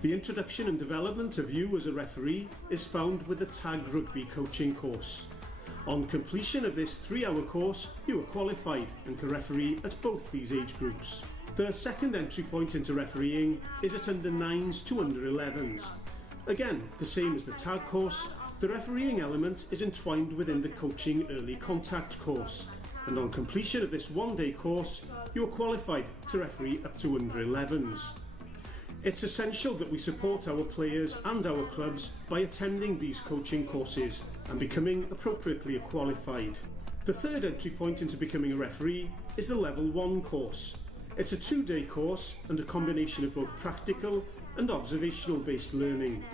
The introduction and development of you as a referee is found with the Tag Rugby coaching course. On completion of this 3-hour course, you are qualified and can referee at both these age groups. The second entry point into refereeing is at under 9s to under 11s. Again, the same as the Tag course, the refereeing element is entwined within the coaching early contact course, and on completion of this one-day course, you are qualified to referee up to under 11s. It's essential that we support our players and our clubs by attending these coaching courses and becoming appropriately qualified. The third entry point into becoming a referee is the Level 1 course. It's a 2-day course and a combination of both practical and observational based learning.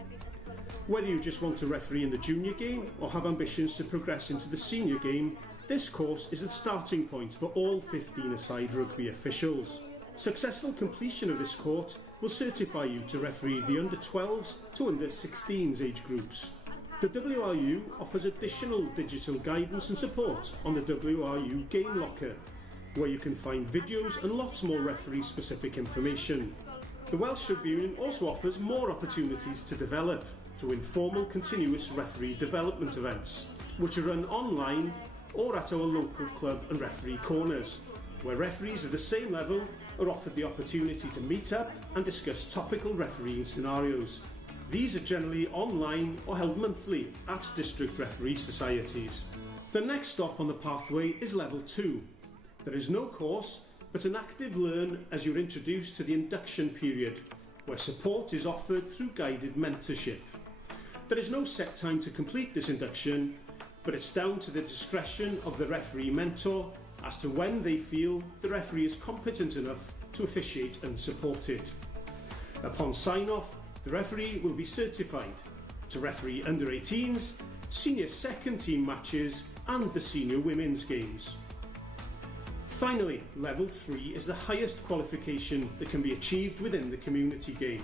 Whether you just want to referee in the junior game or have ambitions to progress into the senior game, this course is the starting point for all 15-a-side rugby officials. Successful completion of this course will certify you to referee the under 12s to under 16s age groups. The WRU offers additional digital guidance and support on the WRU Game Locker, where you can find videos and lots more referee-specific information. The Welsh Rugby Union also offers more opportunities to develop through informal continuous referee development events, which are run online or at our local club and referee corners, where referees of the same level are offered the opportunity to meet up and discuss topical refereeing scenarios. These are generally online or held monthly at district referee societies. The next stop on the pathway is Level 2. There is no course, but an active learn as you're introduced to the induction period, where support is offered through guided mentorship. There is no set time to complete this induction, but it's down to the discretion of the referee mentor as to when they feel the referee is competent enough to officiate and support it. Upon sign-off, the referee will be certified to referee under 18s, senior second team matches and the senior women's games. Finally, Level 3 is the highest qualification that can be achieved within the community game.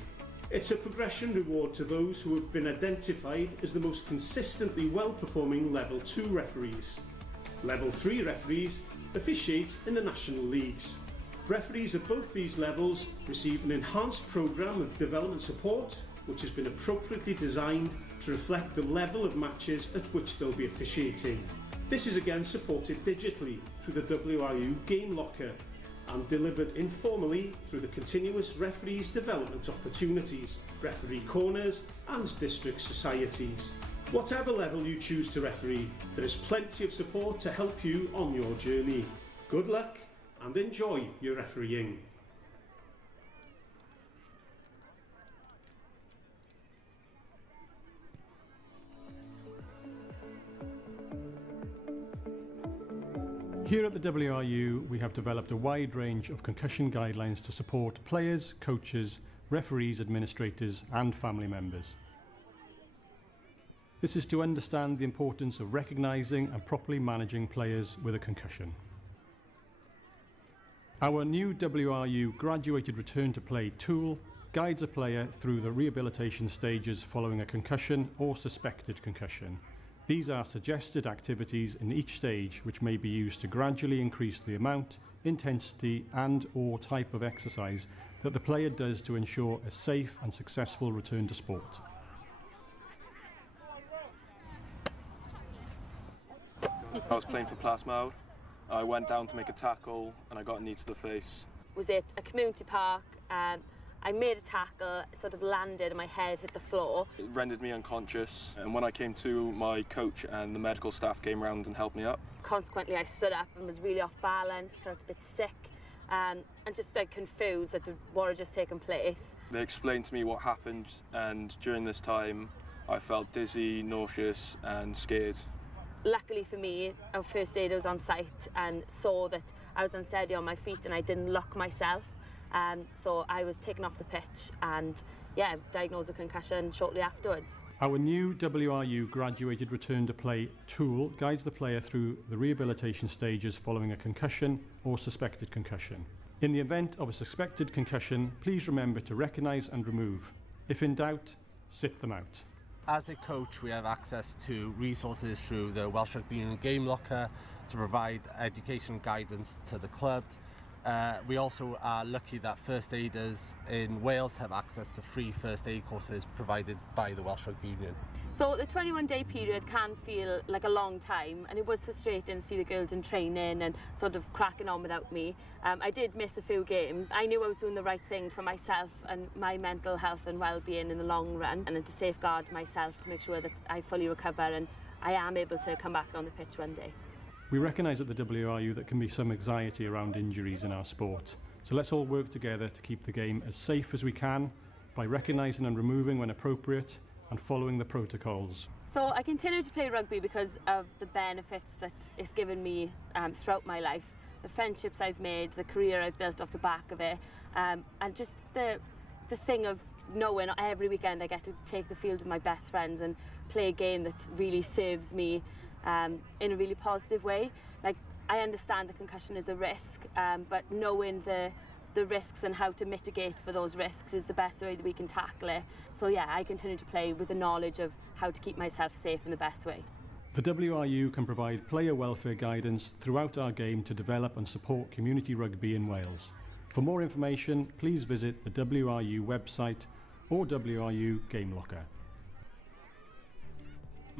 It's a progression reward to those who have been identified as the most consistently well-performing Level 2 referees. Level 3 referees officiate in the national leagues. Referees at both these levels receive an enhanced programme of development support, which has been appropriately designed to reflect the level of matches at which they'll be officiating. This is again supported digitally through the WRU Game Locker and delivered informally through the continuous referees development opportunities, referee corners and district societies. Whatever level you choose to referee, there is plenty of support to help you on your journey. Good luck and enjoy your refereeing. Here at the WRU, we have developed a wide range of concussion guidelines to support players, coaches, referees, administrators and family members. This is to understand the importance of recognising and properly managing players with a concussion. Our new WRU graduated return to play tool guides a player through the rehabilitation stages following a concussion or suspected concussion. These are suggested activities in each stage which may be used to gradually increase the amount, intensity and/or type of exercise that the player does to ensure a safe and successful return to sport. I was playing for Plasmowr. I went down to make a tackle and I got a knee to the face. Was it a community park? I made a tackle, it sort of landed and my head hit the floor. It rendered me unconscious, and when I came to, my coach and the medical staff came round and helped me up. Consequently, I stood up and was really off balance, felt a bit sick and just confused at what had just taken place. They explained to me what happened, and during this time I felt dizzy, nauseous and scared. Luckily for me, our first aid was on site and saw that I was unsteady on my feet and I didn't lock myself. So I was taken off the pitch and diagnosed with concussion shortly afterwards. Our new WRU graduated return to play tool guides the player through the rehabilitation stages following a concussion or suspected concussion. In the event of a suspected concussion, please remember to recognise and remove. If in doubt, sit them out. As a coach, we have access to resources through the Welsh Rugby Union Game Locker to provide education guidance to the club. We also are lucky that first aiders in Wales have access to free first aid courses provided by the Welsh Rugby Union. So the 21-day period can feel like a long time, and it was frustrating to see the girls in training and sort of cracking on without me. I did miss a few games. I knew I was doing the right thing for myself and my mental health and well-being in the long run, and to safeguard myself to make sure that I fully recover and I am able to come back on the pitch one day. We recognise at the WRU that can be some anxiety around injuries in our sport. So let's all work together to keep the game as safe as we can by recognising and removing when appropriate and following the protocols. So I continue to play rugby because of the benefits that it's given me throughout my life. The friendships I've made, the career I've built off the back of it, and just the thing of knowing every weekend I get to take the field with my best friends and play a game that really serves me in a really positive way. Like, I understand the concussion is a risk, but knowing the risks and how to mitigate for those risks is the best way that we can tackle it. So yeah, I continue to play with the knowledge of how to keep myself safe in the best way. The WRU can provide player welfare guidance throughout our game to develop and support community rugby in Wales. For more information, please visit the WRU website or WRU Game Locker.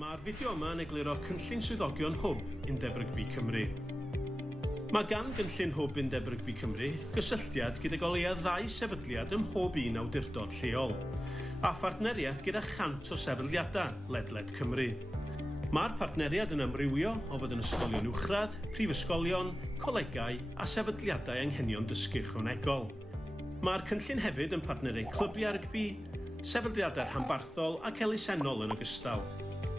Mae'r fideo yma yn egluro cynllun swyddogion hwb Undeb Rygbi Cymru. Mae gan gynllun hwb Undeb Rygbi Cymru gysylltiad gydag o leia 2 sefydliad ym mhob un awdurdod lleol, a phartneriaeth gyda 100 o sefydliadau ledled Cymru. Mae'r partneriad yn amrywio o fod yn ysgolion uwchradd, prifysgolion, colegau a sefydliadau anghenion dysgu ychwanegol. Mae'r cynllun hefyd yn partneriau clybiau rygbi, sefydliadau rhanbarthol ac elusennol yn ogystal.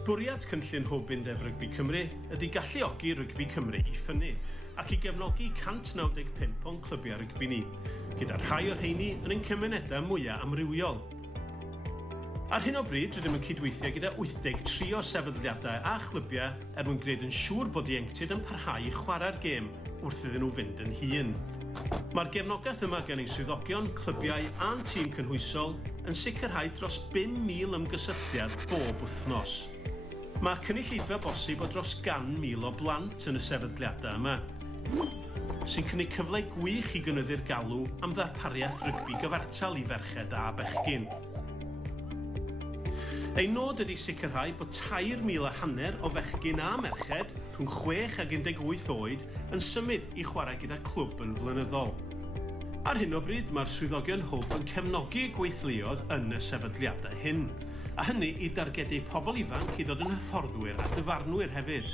Bwriad cynllun hwb Undeb Rygbi Cymru ydy galluogi Rygbi Cymru i ffynnu ac i gefnogi 195 o'n clybiau rygbi ni, gyda rhai o'r rheini yn ein cymunedau mwyaf amrywiol. Ar hyn o bryd, rydym yn cydweithio gyda 83 o sefydliadau a chlybiau mwyn gwneud yn siŵr bod ieuenctid yn parhau i chwarae'r gêm wrth iddyn nhw fynd yn hŷn. Mae'r gefnogaeth yma gan ein swyddogion, clybiau a'n tîm cynhwysol yn sicrhau dros 5,000 ymgysylltiad bob wythnos. Mae cynulleidfa bosib o dros 100,000 o blant yn y sefydliadau yma, sy'n cynnig cyfle gwych i gynyddu'r galw am ddarpariaeth rygbi gyfartal i ferched a bechgyn. Ein nod ydy sicrhau bod 3,500 o fechgyn a merched rhwng 6 ac 18 oed yn symud i chwarae gyda clwb yn flynyddol. Ar hyn o bryd, mae'r swyddogion hwb yn cefnogi gweithluoedd yn y sefydliadau hyn, a hynny i dargedu pobl ifanc i ddod yn hyfforddwyr a dyfarnwyr hefyd.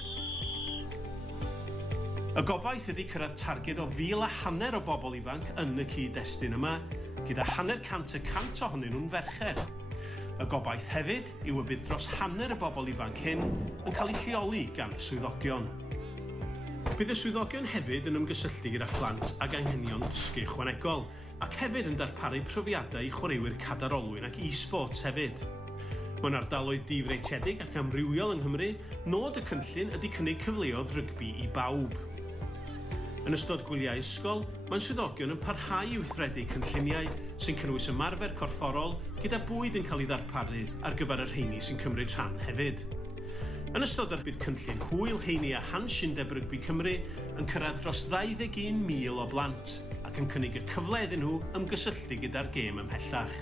Y gobaith ydy cyrraedd targed o 1,500 o bobl ifanc yn y cyd-destun yma, gyda 100% ohonyn nhw'n ferched. Y gobaith hefyd yw y bydd dros hanner y bobl ifanc hyn yn cael eu lleoli gan y swyddogion. Bydd y swyddogion hefyd yn ymgysylltu gyda phlant ac anghenion dysgu ychwanegol, ac hefyd yn darparu profiadau i chwaraewyr cadarolwyn ac e-sports hefyd. Mae'n ardaloedd difreintiedig ac amrywiol yng Nghymru, nod y cynllun ydy cynnig cyfleoedd rygbi i bawb. Yn ystod gwyliau ysgol, mae'n swyddogion yn parhau i weithredu cynlluniau sy'n cynnwys ymarfer corfforol gyda bwyd yn cael ei ddarparu ar gyfer y rheini sy'n cymryd rhan hefyd. Yn ystod yr bydd cynllun hwyl heini a hans Undeb Rygbi Cymru yn cyrraedd dros 21,000 o blant ac yn cynnig y cyfle iddyn nhw ymgysylltu gyda'r gêm ymhellach.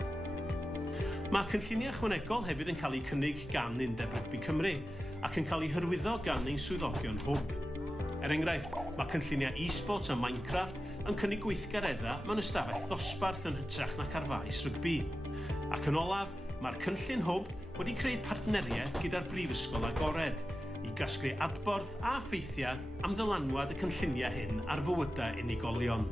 Mae cynlluniau ychwanegol hefyd yn cael eu cynnig gan Undeb Rygbi Cymru ac yn cael eu hyrwyddo gan ein swyddogion hwb. Er enghraifft, mae cynlluniau e-sports a Minecraft yn cynnig gweithgareddau mewn ystafell ddosbarth yn hytrach nac ar faes rygbi. Ac yn olaf, mae'r cynllun hwb wedi creu partneriaeth gyda'r Brifysgol Agored i gasglu adborth a ffeithiau am ddylanwad y cynlluniau hyn ar fywydau unigolion.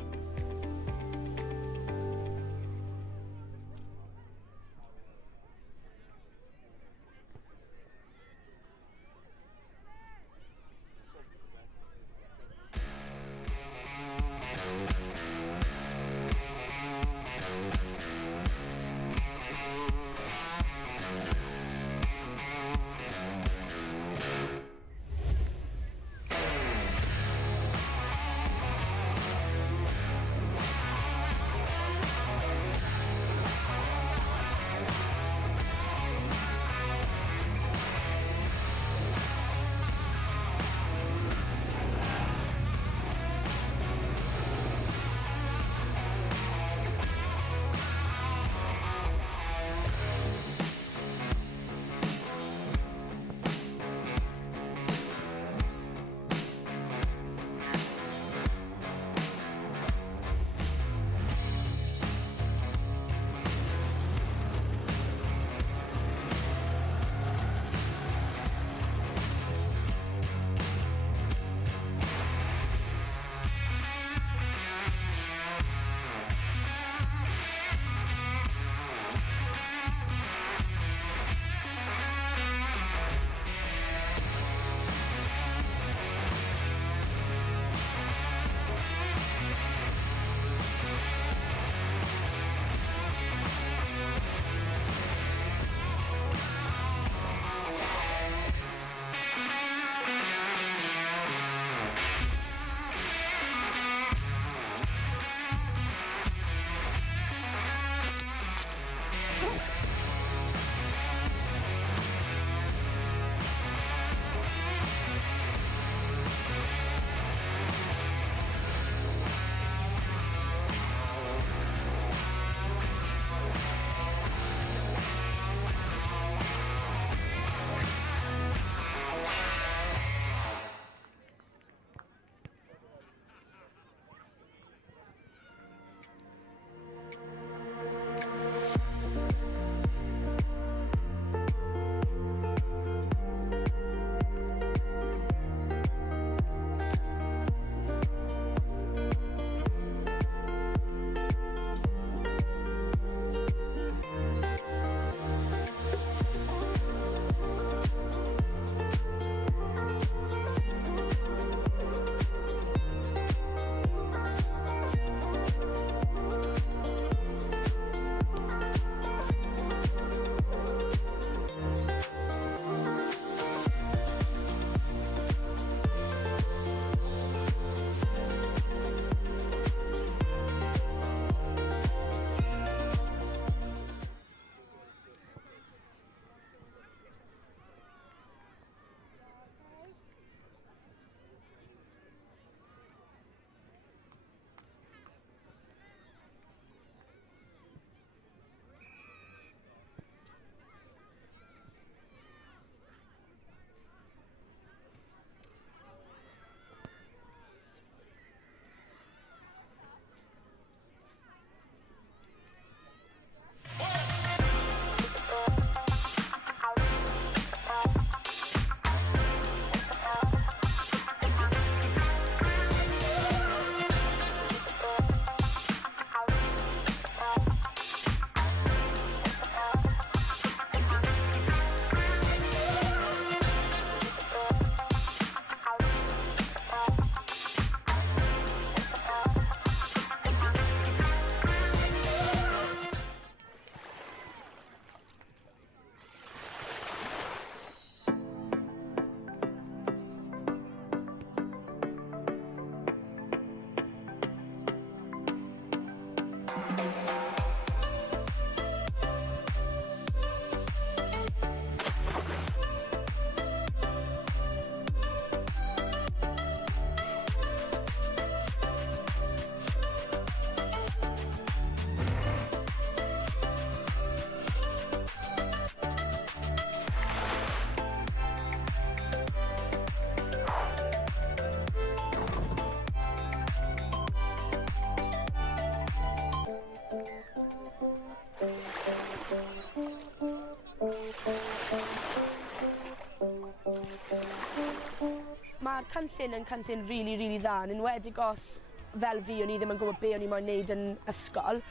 Mae'r cynllun yn cynllun really dda, yn enwedig os fel fi o'n i ddim yn gwybod be o'n i moyn wneud yn ysgol.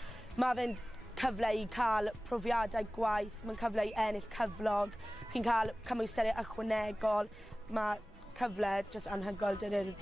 Mae fe'n cyfle i cael profiadau gwaith, mae'n cyfle i ennill cyflog, chi'n cael cymwysteriau ychwanegol, mae cyfle jyst anhygoel dydyn.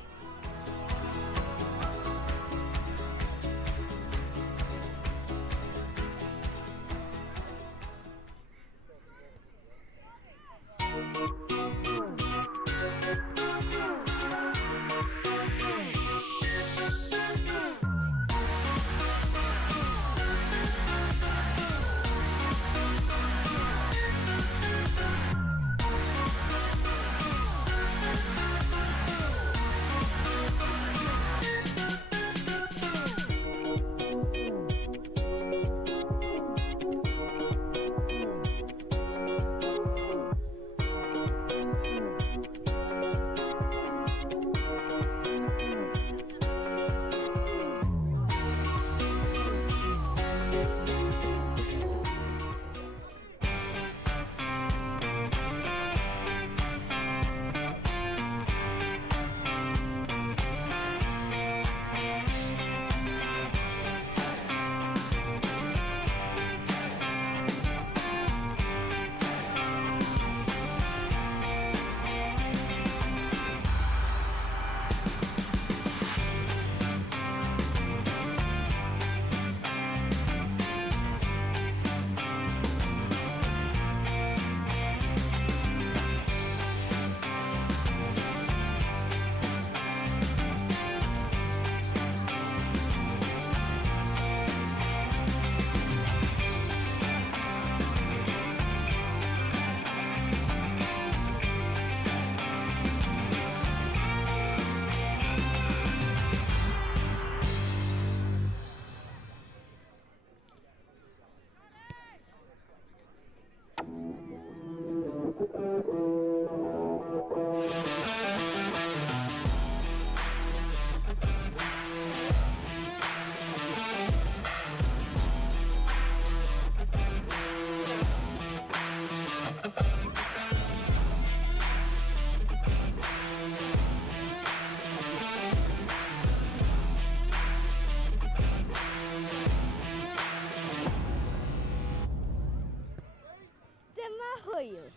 Hwyl.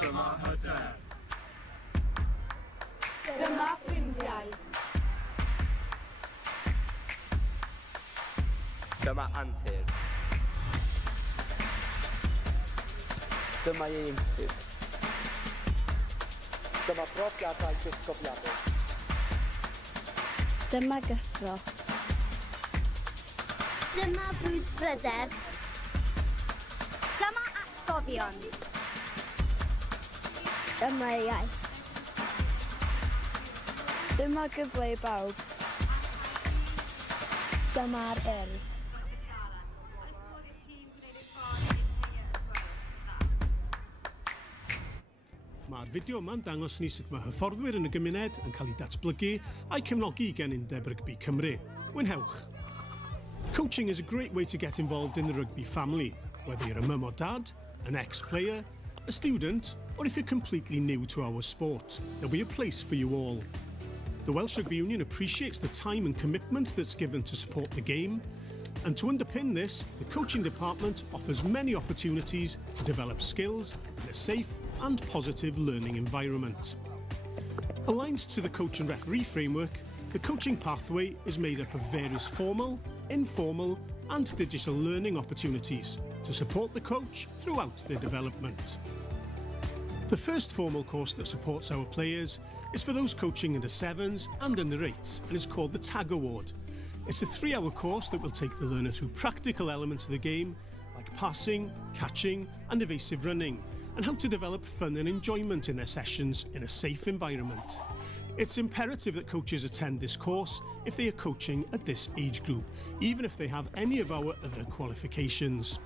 Dyma hyder. Dyma ffrindiau. Dyma antur. Dyma ieuenctid. Dyma profiadau disgofiadol. Dyma gyffro. Dyma brwdfrydedd. Dyma atgofion. Dyma iaith. Dyma gyfle i bawb. Dyma'r urdd. Mae'r fideo yma'n dangos ni sut mae hyfforddwyr yn y gymuned yn cael ei datblygu a'i cefnogi gan Undeb Rugby Cymru. Mwynhewch! Coaching is a great way to get involved in the rugby family, whether you're a mum or dad, an ex-player, a student, or if you're completely new to our sport. There'll be a place for you all. The Welsh Rugby Union appreciates the time and commitment that's given to support the game, and to underpin this, the coaching department offers many opportunities to develop skills in a safe and positive learning environment. Aligned to the coach and referee framework, the coaching pathway is made up of various formal, informal and digital learning opportunities to support the coach throughout their development. The first formal course that supports our players is for those coaching under 7s and under 8s and is called the TAG Award. It's a 3-hour course that will take the learner through practical elements of the game like passing, catching and evasive running, and how to develop fun and enjoyment in their sessions in a safe environment. It's imperative that coaches attend this course if they are coaching at this age group, even if they have any of our other qualifications.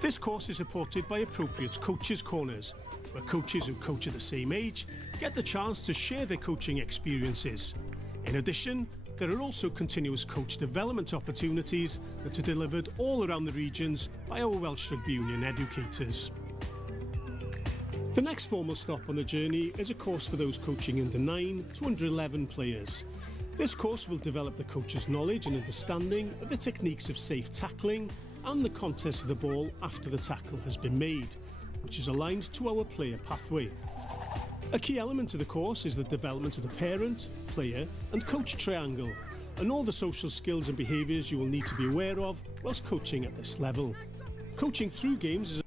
This course is supported by appropriate coaches' corners, where coaches who coach at the same age get the chance to share their coaching experiences. In addition, there are also continuous coach development opportunities that are delivered all around the regions by our Welsh Rugby Union educators. The next formal stop on the journey is a course for those coaching under 9 to under 11 players. This course will develop the coach's knowledge and understanding of the techniques of safe tackling and the contest of the ball after the tackle has been made, which is aligned to our player pathway. A key element of the course is the development of the parent, player and coach triangle, and all the social skills and behaviours you will need to be aware of whilst coaching at this level. Coaching through games is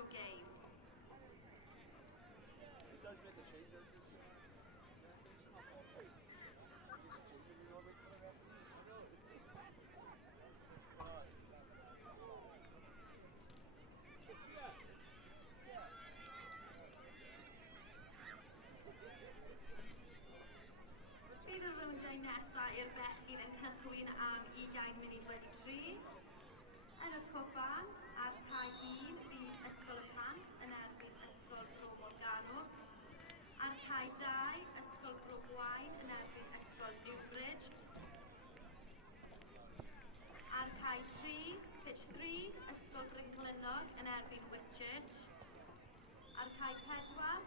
your game. It does make a change, doesn't it? Bydd y rowndiau nesaf i'r bechgyn yn cychwyn am 20 munud wedi 3. Yn y cwpan, ar cae 1 bydd Ysgol y Plant yn erbyn Ysgol Bro Morgannwg. Ar cae 2, Ysgol Bro Gwaun yn erbyn Ysgol Newbridge. Ar cae 3, pitch 3, Ysgol Brynglynog yn erbyn Whitchurch. Ar cae 4,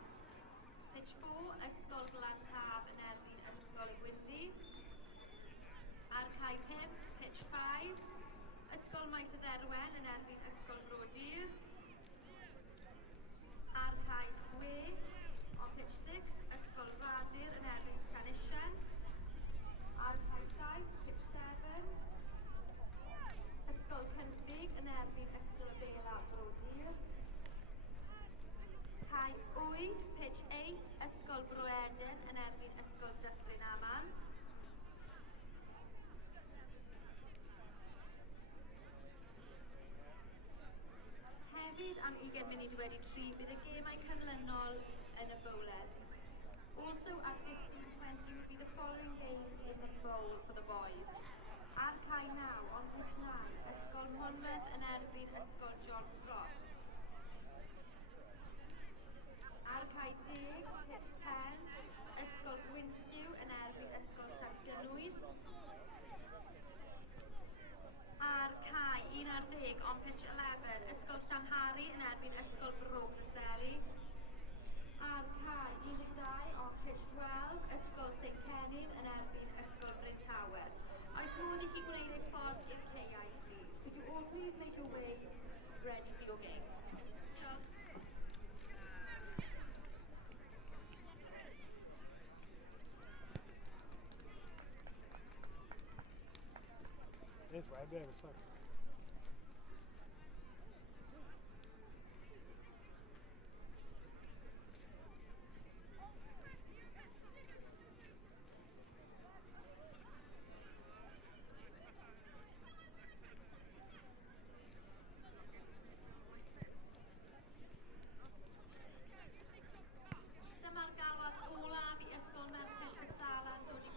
pitch 4, Ysgol Glantaf yn erbyn Ysgol y Gwyndy. Ar cae 5, pitch 5, Ysgol Maes y Dderwen yn erbyn Ysgol Brodyr. Ar cae 6, on pitch 6, Ysgol Radur yn erbyn Llanisian. Ar cae 7, pitch 7, Ysgol Cynfig yn erbyn Ysgol y Bela Brodyr. Cae 8, pitch 8, Ysgol Broeden yn erbyn Ysgol Dyffryn Aman. Hefyd am 20 munud wedi 3 bydd y gemau canlynol yn y bowlen. Also at 15:20 will be the following games in the bowl for the boys. Ar cae 9, on pitch 9, Ysgol Monmouth yn erbyn Ysgol John Frost. Ar cae 10, pitch 10, Ysgol Gwynlliw yn erbyn Ysgol Cystadleuaeth. Ar cae 11, on pitch 11, Ysgol Llanhari yn erbyn Ysgol Bro Preseli. Ar cae 12, on pitch 12, Ysgol St Cennin yn erbyn Ysgol Bryntawer. Oes modd i chi gwneud eich ffordd i'r caeau, please? Could you all please make your way ready for your game? There's where there was like. Dyma'r galwad olaf i Ysgol Merched Cystadleuaeth dod i...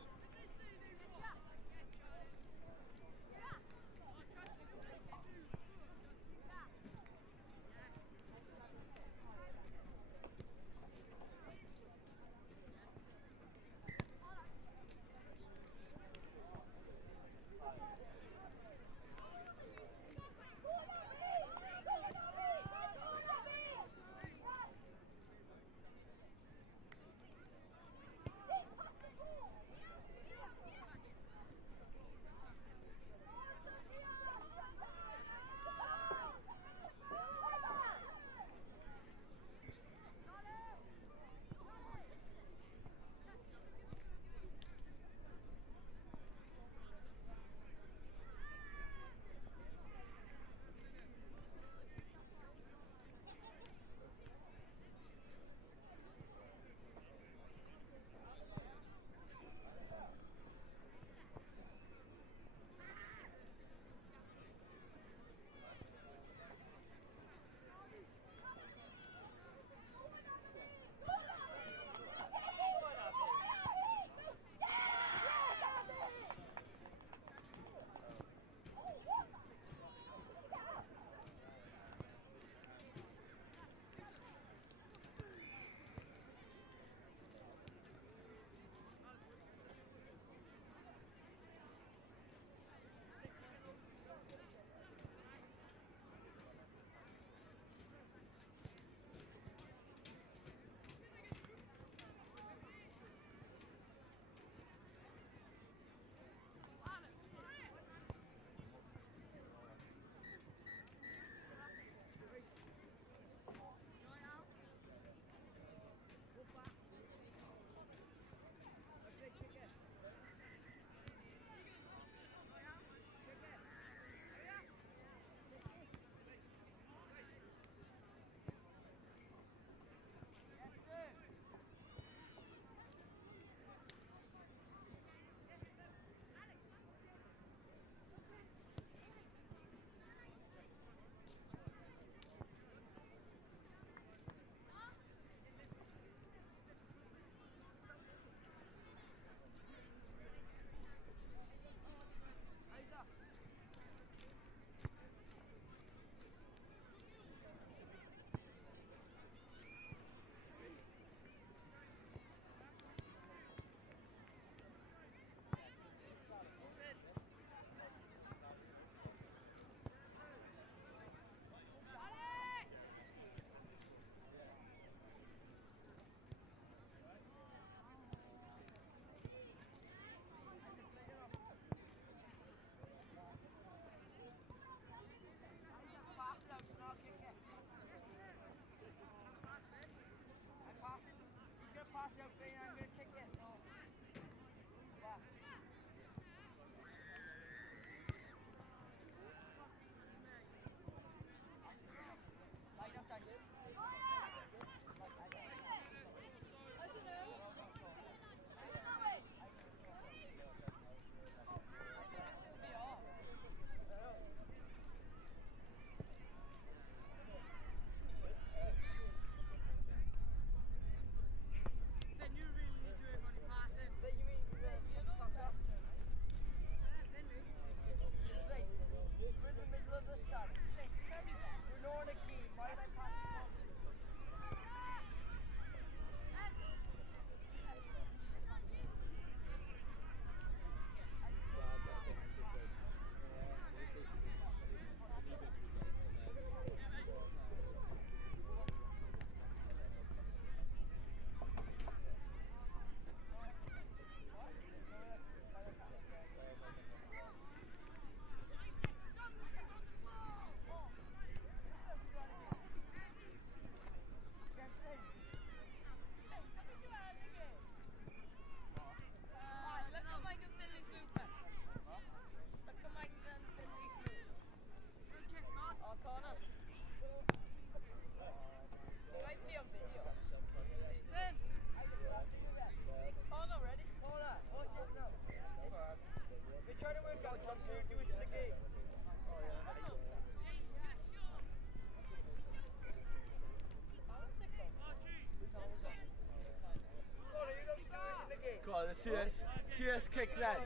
See this kick then.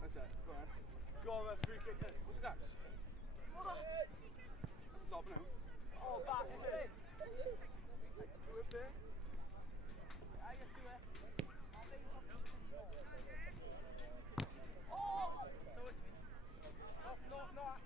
That's it. Go on. Go on, free kick then. What's that? Stop now. Oh, back in this. Do it there. I get to it. Oh! No, it's me. No, actually.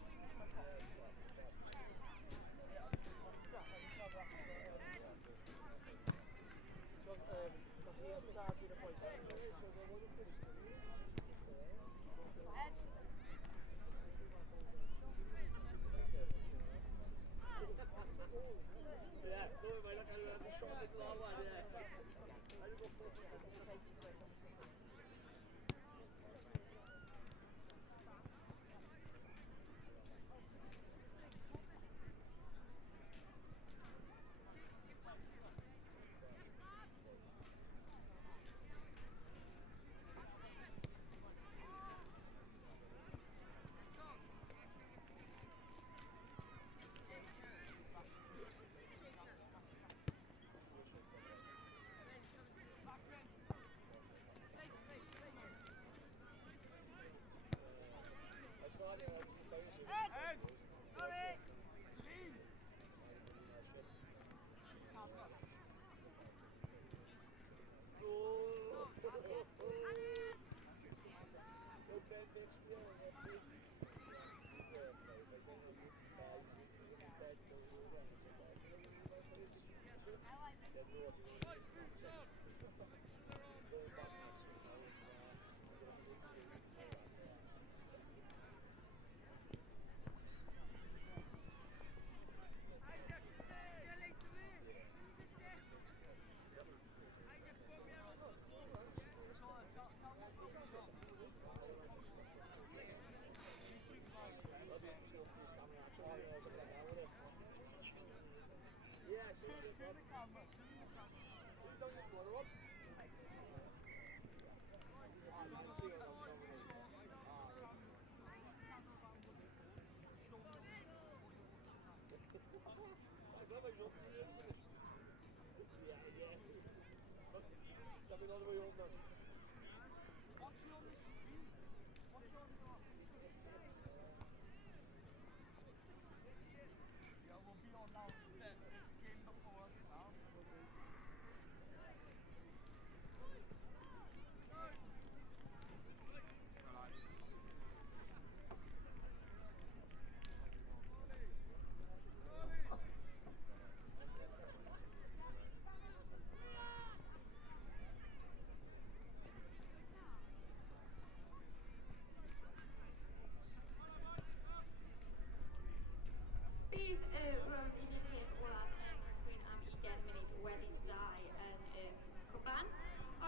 Bydd rownd 1 peth olaf yn cychwyn am 20 munud wedi 2 yn cwpan.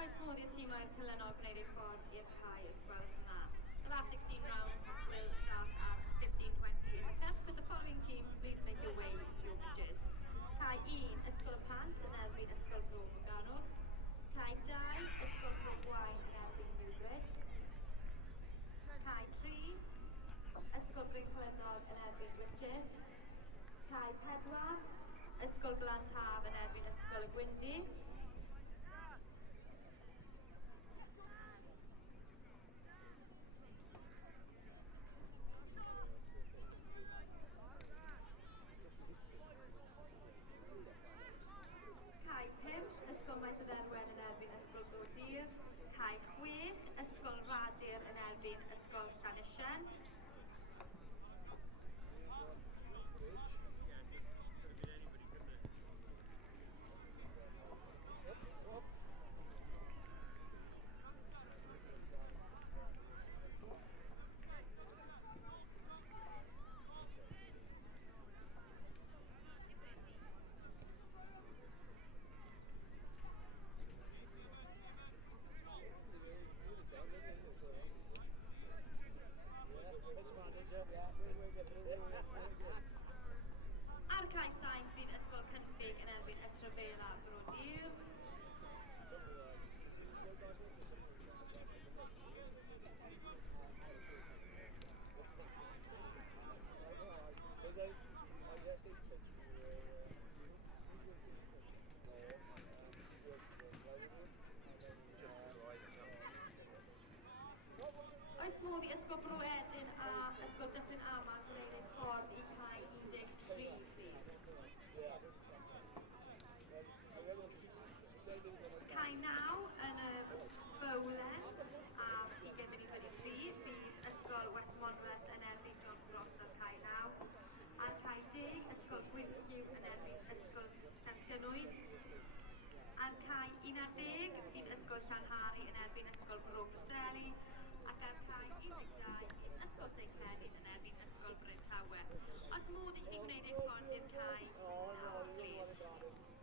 Oes modd i'r tîmau Cylenol gwneud eu ffordd i'r cae os gwelwch yn dda. The last 16 rounds will start at 15:20 in the cup, but the following teams please make your way to your pitches. Cae 1, Ysgol y Pant yn erbyn Ysgol Bro Morgannwg. Cae 2, Ysgol Cromwain yn erbyn Newbridge. Cae 3, Ysgol Bryn Cylenol yn erbyn Richard. Cae 4, Ysgol Glantaf yn erbyn Ysgol y Gwyndy. Cae 5, Ysgol Maes y Dderwen yn erbyn Ysgol Brodyr. Cae 6, Ysgol Radir yn erbyn Ysgol Llanysien. Ar cae 7 bydd Ysgol Cynffig yn erbyn Ystrafela Brodyr. Oes modd i ysgol Bro Edyn a ysgol Dyffryn Aman gwneud ein ffordd i cael 13, please. Cai 9 yn y bowlen am 20 munud wedi 3 bydd ysgol Westmonmouth yn erbyn John Cross ar cai 9. Ar cai 10, ysgol Gwynlliw yn erbyn ysgol Llanllynwyd. Ar cai 11, bydd ysgol Llanhari yn erbyn ysgol Bro Preseli. Ac ar cai 12, bydd ysgol Seicfenydd yn erbyn ysgol Bryn Llawer. Os modd i chi gwneud eich ffordd i'r cai, please.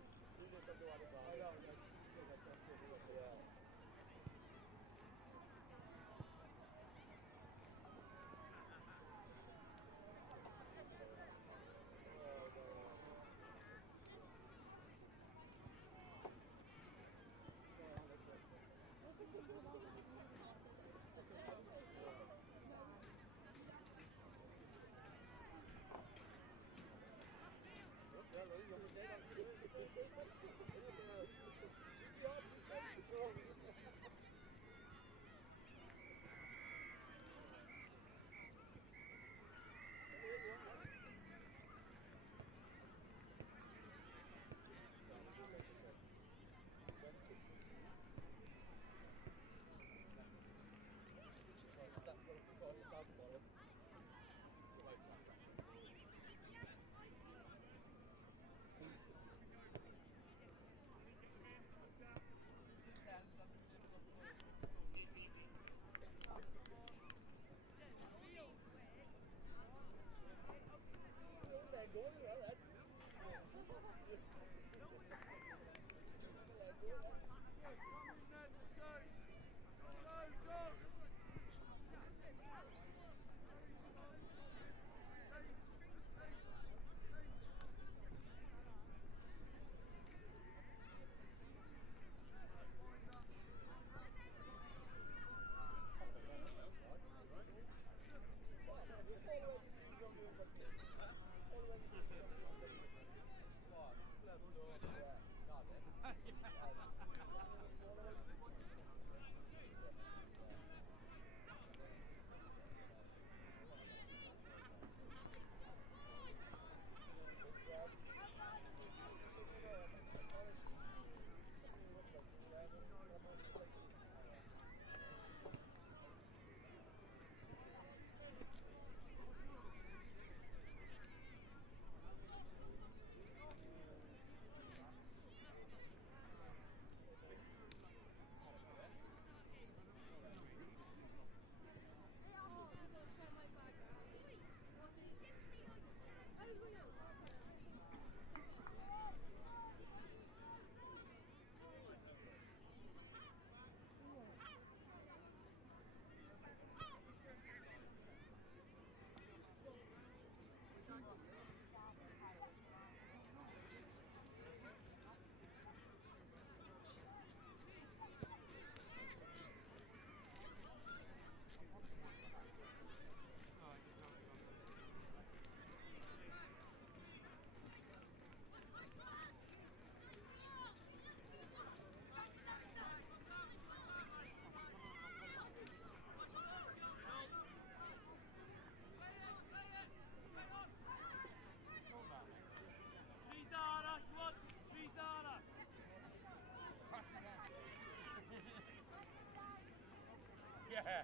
Yeah.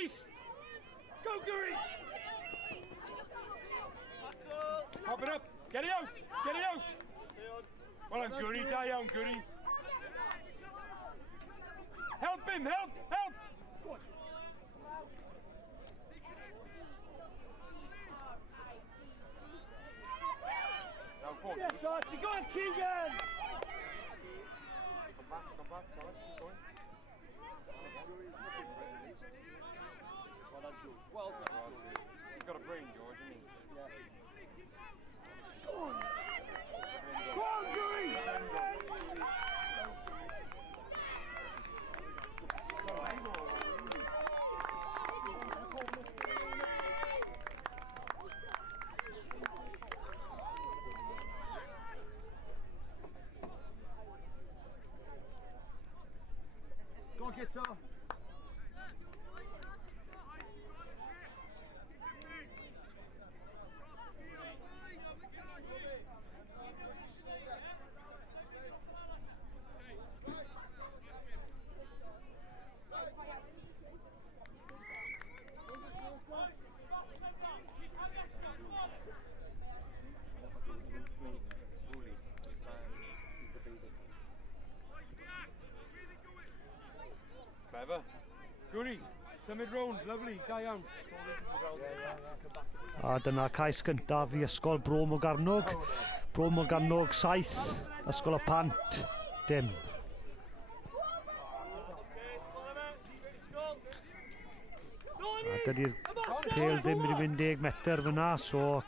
Reese! Go, Guri! Pop it up! Get it out! Get it out! Well done, Guri. Da iawn, Guri. Help him! Help! Help! Yes, Archie, go on, Keegan! Come back, Solid, keep going. Well done, George. Well done. You've got a brain, George, haven't you? Yeah. Go on! Go on, Guri! Go on, Kitso. Clever. Guri, symud round, lovely, da iawn. A dyna cais gyntaf i ysgol Bro Morgannwg. Bro Morgannwg 7, ysgol y Pant, dim. A dydy'r pêl ddim wedi mynd 10 metr fyna, so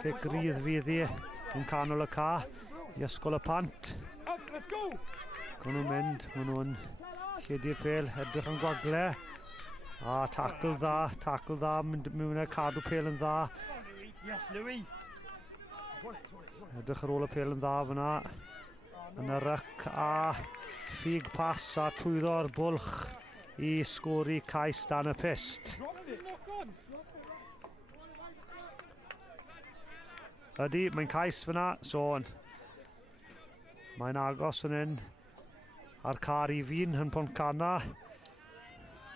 cic rydd fydd hi yn canol y ca i ysgol y Pant. Gan nhw'n mynd, maen nhw'n lledu'r pêl, edrych yn gwagle. A tacl dda, mynd mewn a cadw pêl yn dda. Yes, Louis. Edrych ar ôl y pêl yn dda fyna. Yn y ryc a ffug pas a trwyddo'r bwlch i sgori cais dan y pist. Ydy, mae'n cais fyna, so mae'n agos fan hyn ar car i fi'n yn Pontcanna.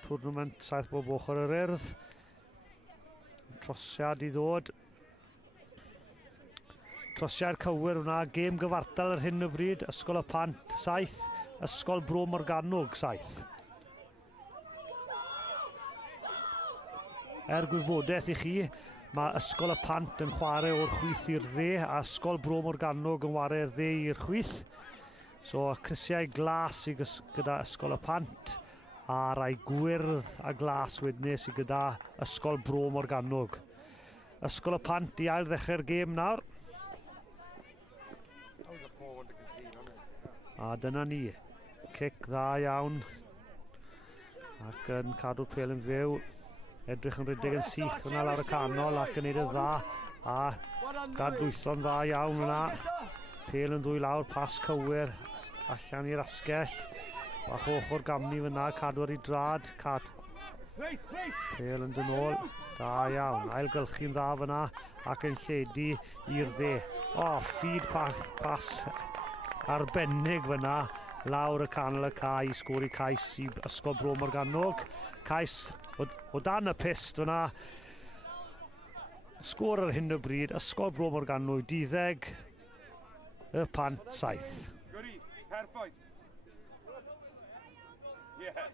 Twrnament 7 bob ochr yr Urdd. Trosiad i ddod. Trosiad cywir hwnna, gêm gyfartal ar hyn o bryd. Ysgol y Pant 7, ysgol Bro Morgannwg 7. Gwybodaeth i chi, mae ysgol y Pant yn chwarae o'r chwith i'r dde a ysgol Bro Morgannwg yn chwarae'r dde i'r chwith. So crisiau glas gyda ysgol y Pant a rai gwyrdd a glas wedyn sydd gyda ysgol Bro Morgannwg. Ysgol y Pant i ail ddechrau'r gêm nawr. A dyna ni. Cic dda iawn. Ac yn cadw'r pêl yn fyw. Edrych yn rhedeg yn syth hwnna lawr y canol ac yn neud y dda. A dadlwytho'n dda iawn hwnna. Pêl yn ddwy lawr, pas cywir. Allan i'r asgell. Bach ochr gamni fyna, cadw ar ei drad. Pêl yn dyn ôl. Da iawn. Ailgylchu'n dda fyna ac yn lledu i'r dde. O, ffid pas arbennig fyna. Lawr y canol y ca i sgori cais i ysgol Bro Morgannwg. Cais o dan y pist fyna. Sgôr ar hyn o bryd, ysgol Bro Morgannwg 12, y Pant 7. Guri, perffaith. Yeah.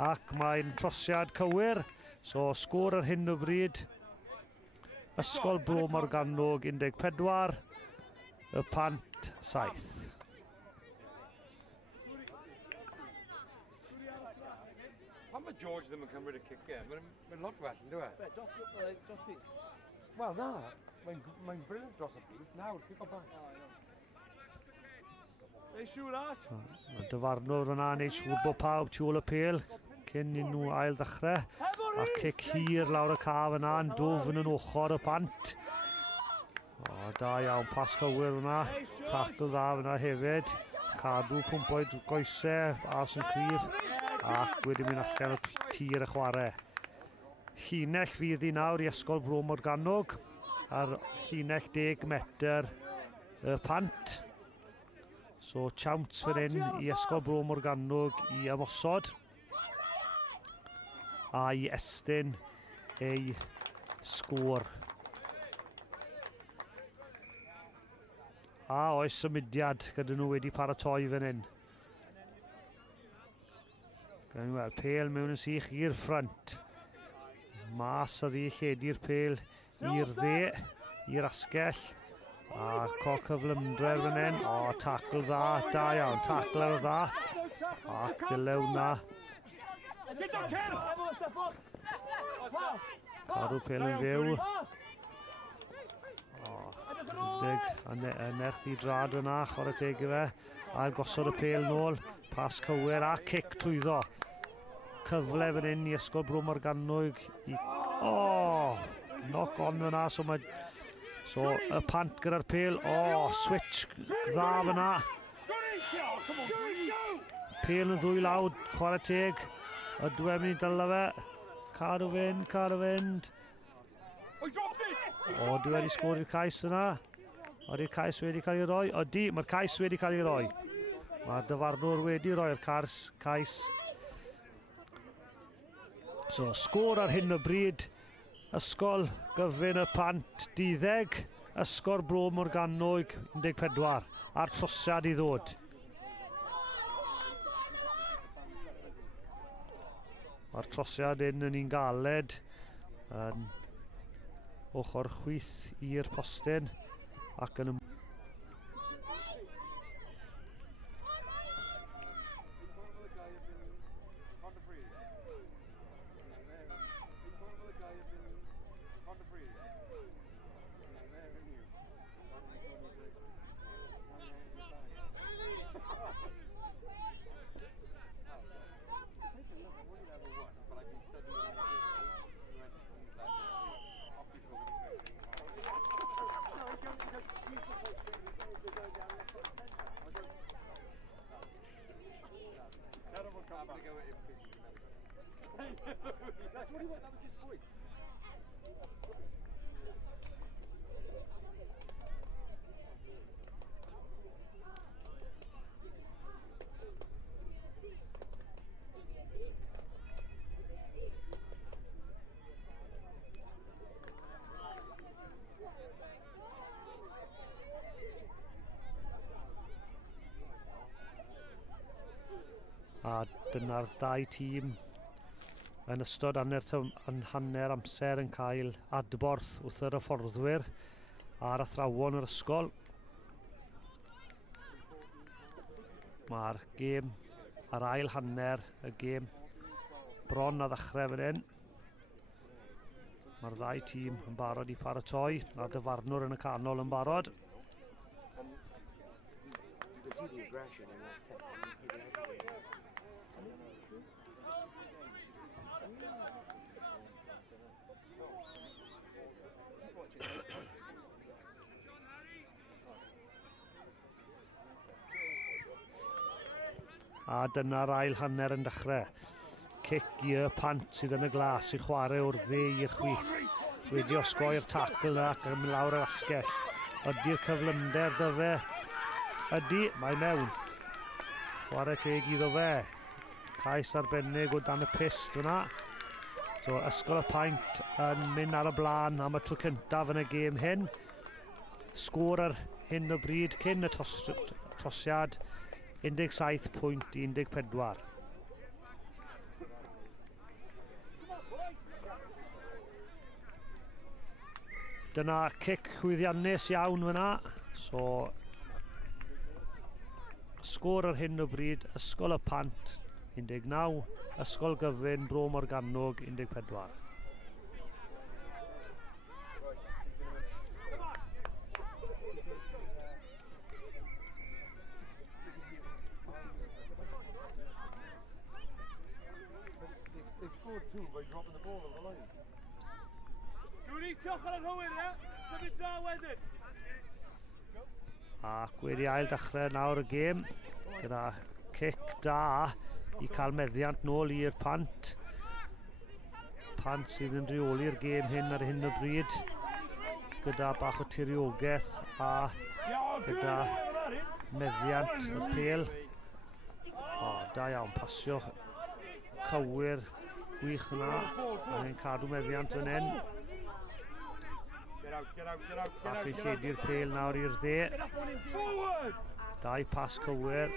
Ac mae'n trosiad cywir, so sgôr ar hyn o bryd. Ysgol Bro Morgannwg 14, y Pant 7. Pan mae George ddim yn cymryd y cic mae'n lot well yn dweud? Be, dros pys? Wel na, mae'n brilliant dros y pys. Nawr, cic o bant. Ei siŵr Arch? Mae dyfarnwr yna yn neud siŵr bod pawb tu ôl y pêl cyn i nhw ail ddechrau. A cic hir lawr y caf yna yn dwfn yn ochr y Pant. O, da iawn, pas cywir hwnna. Tacl dda fyna hefyd. Cadw pwmpoed goesau, as yn cryf. Ac wedi mynd allan o tir y chwarae. Llinell fydd hi nawr i ysgol Bro Morgannwg. ar llinell 10 metr y pant. So chawnt fan hyn I Ysgol Bro Morgannwg I ymosod. A I estyn ei sgôr. A oes symudiad gyda nhw wedi paratoi fan hyn. Gan ni weld pêl mewn yn sych i'r ffrant. Mas a ddi lledu'r pêl i'r dde, i'r asgell. A coc cyflymdredd fan hyn. O, tacl dda, da iawn, tacl ar y dda. Ac dylew na. Cadw pêl yn fyw. A nerth I drad yna, chwarae teg I fe. Ail gosod y pêl nôl, pas cywir a cic trwyddo. Cyfle fan hyn I Ysgol Bro Morgannwg. O, knock on fyna, so y pant gyda'r pêl. O, switch dda fyna. Pêl yn ddwy lawd, chwarae teg. Ydw e'n mynd I dyla fe. Cadw fynd. O, dwi wedi sgôr i'r cais yna. Oeddi'r cais wedi cael ei roi? Odi, mae'r cais wedi cael ei roi. Mae'r dyfarnwr wedi roi'r cais. So, sgôr ar hyn o bryd. Ysgol Gyfun y Pant 12. Ysgol Bro Morgannwg 14. A'r trosiad I ddod. Mae'r trosiad yn un galed. Ochr chwith i'r postyn ac yn a dyna'r dau tîm yn ystod hanner amser yn cael adborth wrth yr hyfforddwyr a'r athrawon yr ysgol. Mae'r gêm ar ail hanner y gêm bron a ddechrau fan hyn. Mae'r ddau tîm yn barod I paratoi a'r dyfarnwr yn y canol yn barod. A dyna'r ail hanner yn dechrau. Cic i'r pant sydd yn y glas I chwarae o'r dde i'r chwith. Wedi osgoi'r tacl yna ac yn mynd lawr yr asgell. Ydy'r cyflymder dy fe? Ydy, mae mewn. Chwarae teg iddo fe. Cais arbennig o dan y pist yna. So, Ysgol y Paent yn mynd ar y blaen am y tro cyntaf yn y gêm hyn. Sgôr ar hyn o bryd cyn y trosiad 17.14. Dyna cic chwyddiannus iawn fyna. So, sgôr ar hyn o bryd, Ysgol y Pant 19, Ysgol Gyfun Bro Morgannwg 14. Scored two by dropping the ball on the line. Gwneud Ochr yn hwyr, symud dra wedyn. Ac wedi ail dechrau nawr y gêm gyda cic da I cael meddiant nôl i'r Pant. Pant sydd yn reoli'r gêm hyn ar hyn o bryd. gyda bach o tiriogaeth a gyda meddiant y pêl. O, da iawn, pasio cywir gwych yna. Mae'n cadw meddiant fan hyn. Ac yn lledu'r pêl nawr i'r dde. Dau pas cywir.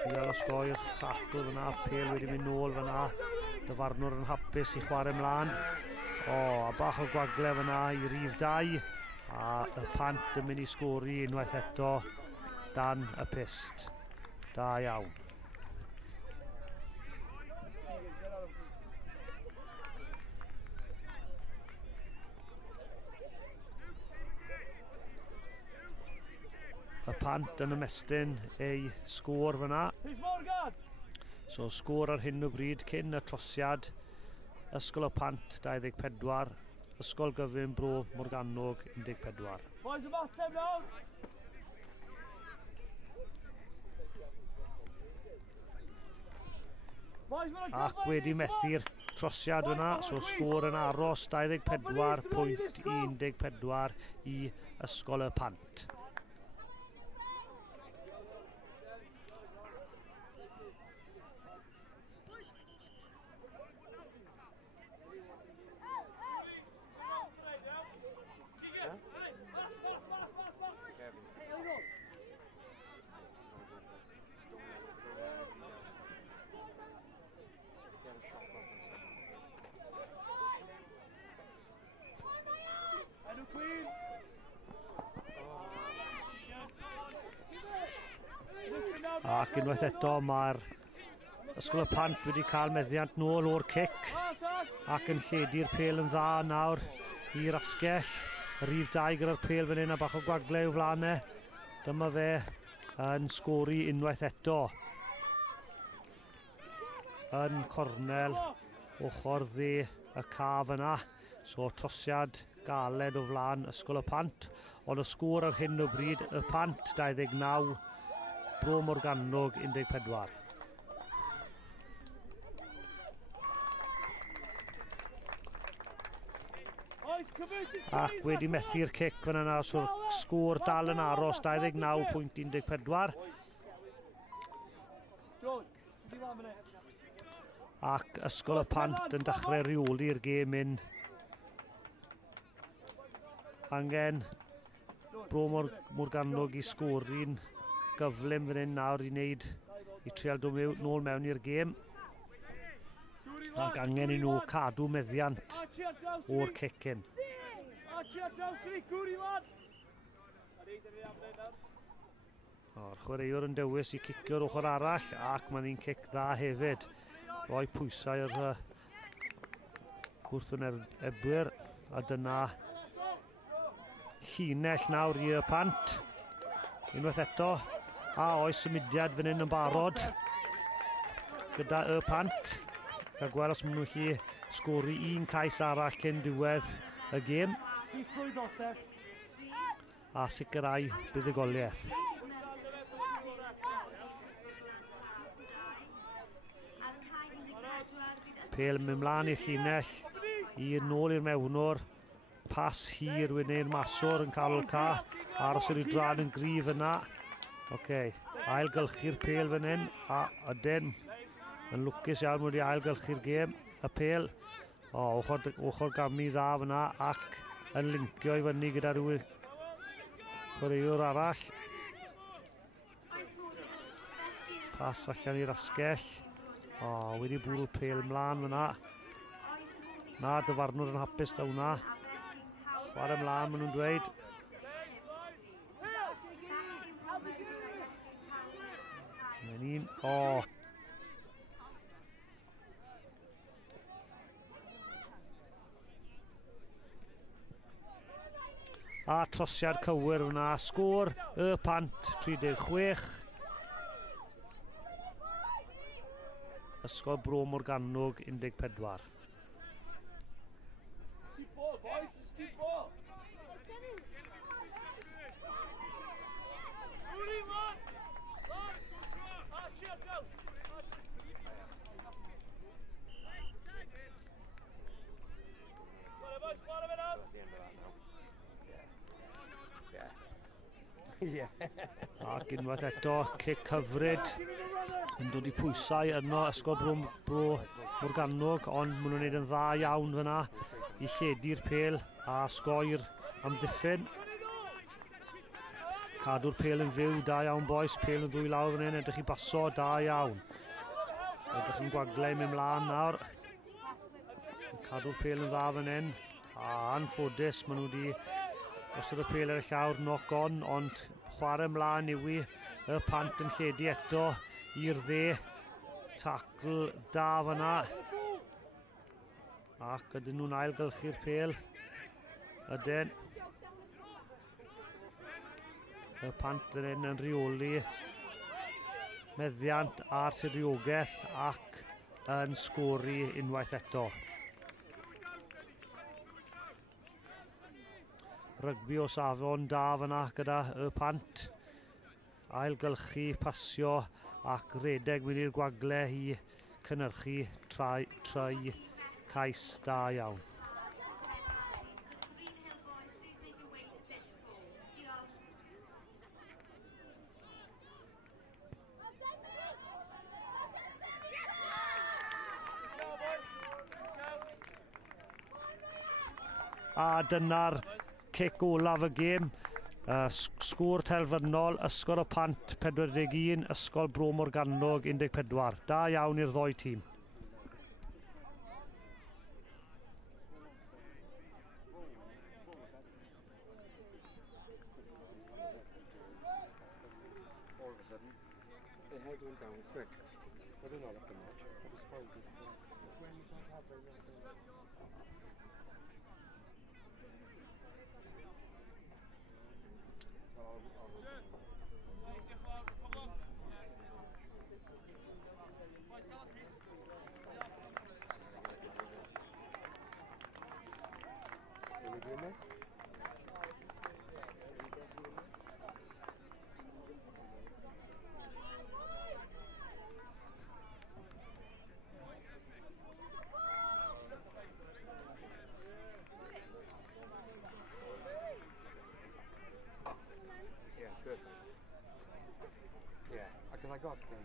Trial osgoi'r tacl fyna, pêl wedi mynd nôl fyna. Dyfarnwr yn hapus i chwarae mlaen. O, a bach o gwagle fyna i rif 2. A y pant yn mynd i sgori unwaith eto dan y pist. Da iawn. Y pant yn ymestyn ei sgôr fyna. So sgôr ar hyn o bryd cyn y trosiad. Ysgol y Pant 24, Ysgol Gyfun Bro Morgannwg 14. Boys ymateb nawr! Ac wedi methu'r trosiad yna, so sgôr yn aros 24 pwynt 14 i Ysgol y Pant. Ac unwaith eto mae'r Ysgol y Pant wedi cael meddiant nôl o'r cic ac yn lledu'r pêl yn dda nawr i'r asgell. Rif 2 gyda'r pêl fan hyn a bach o gwagle i'w flanau. Dyma fe yn sgori unwaith eto. Yn cornel ochr dde y caf yna. So trosiad galed o flan Ysgol y Pant. Ond y sgôr ar hyn o bryd y Pant 29. Bro Morgannwg 14. Ac wedi methu'r cic fan yna, so'r sgôr dal yn aros 29.14. Ac Ysgol y Pant yn dechrau reoli'r gêm un. Angen Bro Morgannwg i sgori'n gyflym fan hyn nawr i wneud i trial dod nôl mewn i'r gêm. Ac angen i nhw cadw meddiant o'r cicin. O'r chwaraewr yn dewis i cicio'r ochr arall ac mae'n un cic dda hefyd. Rhoi pwysau i'r gwrthwynebwyr a dyna llinell nawr i'r Pant. Unwaith eto. A oes symudiad fan hyn yn barod gyda y Pant. Cael gweld os maen nhw'n gallu sgori un cais arall cyn diwedd y gêm. A sicrhau buddugoliaeth. Pêl yn mynd mlaen i'r llinell, i'r nôl i'r mewnwr. Pas hir wedyn maswr yn cael ca. Aros yr drad yn gryf yna. Ailgylchu'r pêl fan hyn, a ydyn yn lwcus iawn wedi ailgylchu'r gêm, y pêl. Ochr gamu dda fyna ac yn lincio i fyny gyda rhyw chwaraewr arall. Pas allan i'r asgell. Wedi bwrw pêl mlaen fyna. Na, dyfarnwr yn hapus da hwnna. Chwarae mlaen maen nhw'n dweud. Mae'n un, A trosiad cywir fyna, sgôr y Pant 36. Ysgol Bro Morgannwg 14. Keep ball, boys, just keep ball. Ie. Ac unwaith eto, cic cyfryd yn dod i pwysau yno ysgol Bro Morgannwg, ond maen nhw'n gwneud yn dda iawn fyna i lledu'r pêl a sgoi'r amddiffyn. Cadw'r pêl yn fyw, da iawn boes, pêl yn ddwy lawr fan hyn, edrych i baso, da iawn. Edrych yn gwagle mynd mlaen nawr. Cadw'r pêl yn dda fan hyn, a anffodus maen nhw wedi gosod y pêl ar y llawr, knock on, ond chwarae mlaen yw i, y pant yn lledu eto i'r dde. Tacl da fanna. Ac ydyn nhw'n ailgylchu'r pêl. Ydyn. Y pant yn hyn yn rheoli meddiant a'r tiriogaeth ac yn sgori unwaith eto. Rugby o safon da fyna gyda y pant. Ailgylchu, pasio ac redeg mynd i'r gwagle i cynhyrchu trwy cais da iawn. A dyna'r cic olaf y gêm. Sgwr terfynol, ysgol o pant 41, ysgol Bro Morgannwg 14. Da iawn i'r ddoi tîm. All of a sudden, their heads went down quick. I don't know after much. I was surprised when you can't have very much. Yeah, perfect. Yeah, because I got them.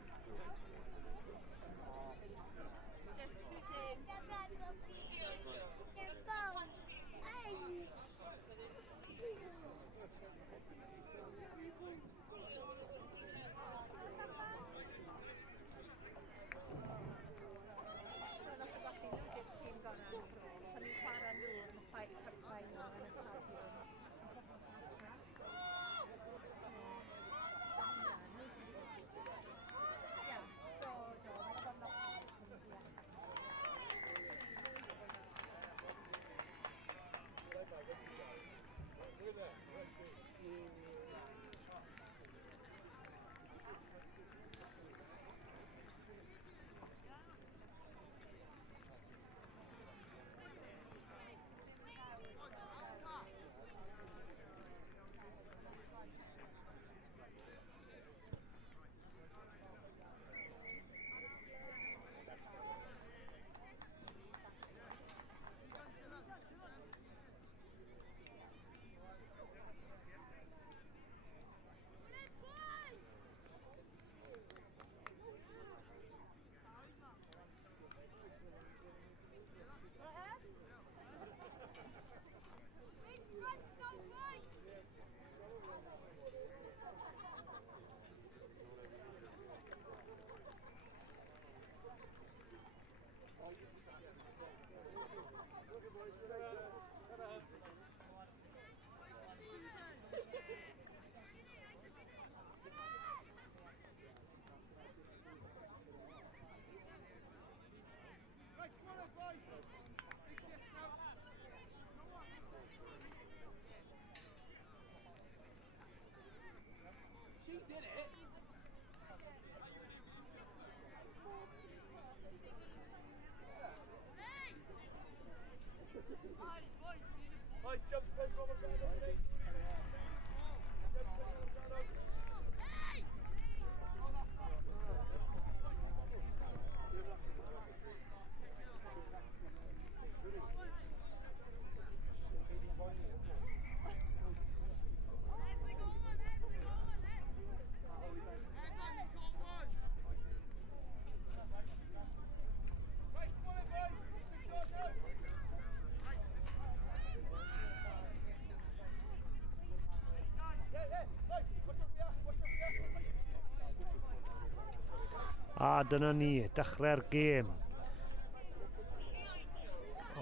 A dyna ni, dechrau'r gêm.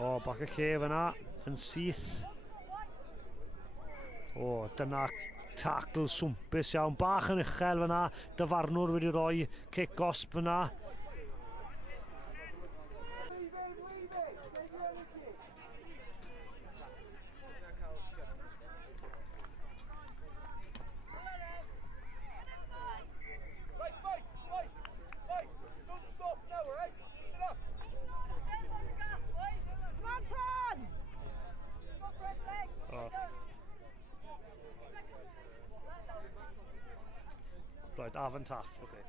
O, bach y lle fyna, yn syth. O, dyna tackle swmpus iawn, bach yn uchel fyna, dyfarnwr wedi rhoi kick-gosp fyna. Right, half and half, okay.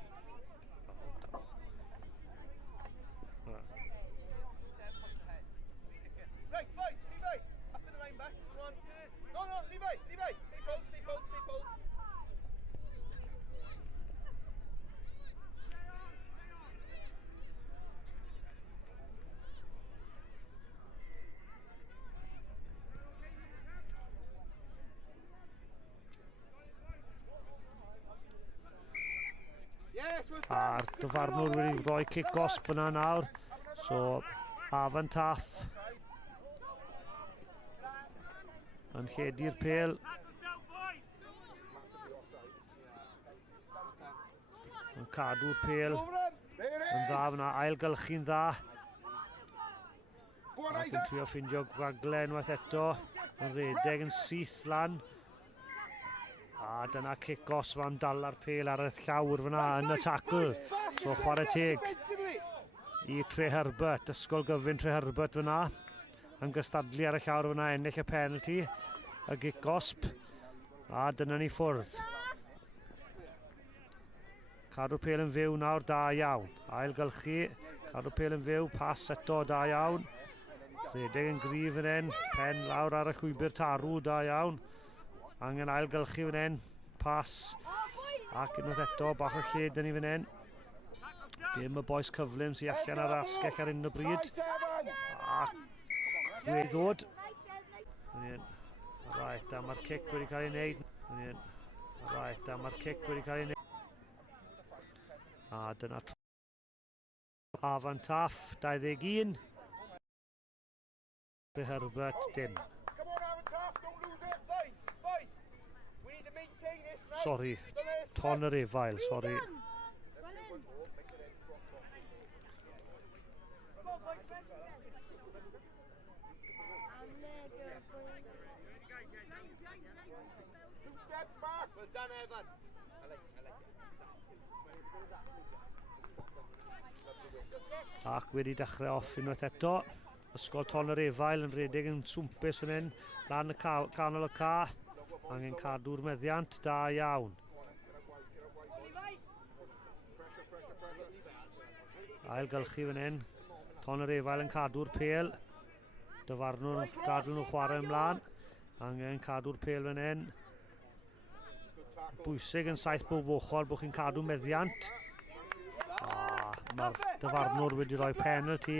Right, boys, Levi, up in the line back, come on. No, Levi, stay put. A'r dyfarnwr wedi rhoi kick-gosp fyna nawr. So, half and half. Yn lledu'r pêl. Yn cadw'r pêl. Yn dda fyna, ailgylchu'n dda. Ac yn trio ffindio gwagle unwaith eto. Yn redeg yn syth lan. A dyna kick-gosp fan dal ar pêl ar y llawr fyna yn y tackle. So chwarae teg i Tre Herbert, ysgol gyfyn Tre Herbert fyna. Yn gystadlu ar y llawr fyna, ennill y penalty. Y kick-gosp. A dyna ni ffwrdd. Cadw pêl yn fyw nawr, da iawn. Ailgylchu, cadw pêl yn fyw, pas eto, da iawn. Rhedeg yn gryf yn hyn, pen lawr ar y llwybr tarw, da iawn. Angen ailgylchu fan hyn, pas, ac unwaith eto, bach o lled yn ei fan hyn. Dim y boes cyflym sy'n allan ar asgell ar un o bryd. A wedi ddod. Right, a mae'r cic wedi cael ei wneud. Right, a mae'r cic wedi cael ei wneud. A dyna half and half, 21. Herbert, dim. Sorry, ton yr efail, sorry. Ac wedi dechrau off unwaith eto. Ysgol ton yr efail yn rhedeg yn swmpus fan hyn, lan y canol y ca. Angen cadw'r meddiant, da iawn. Ailgylchu fan hyn. Ton yr efail yn cadw'r pêl. Dyfarnwr yn gadw nhw chwarae ymlaen. Angen cadw'r pêl fan hyn. Bwysig yn saith bob ochr bod chi'n cadw meddiant. Mae'r dyfarnwr wedi rhoi penalty.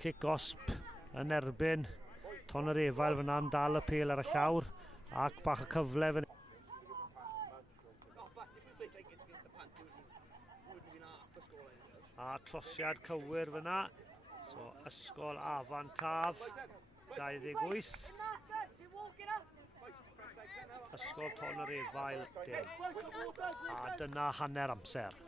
Kick-gosp yn erbyn. Ton yr efail fyna am dal y pêl ar y llawr. Ac bach y cyfle fan hyn. A trosiad cywir fyna. So, ysgol afan taf, 28. Ysgol ton yr efail, dim. A dyna hanner amser.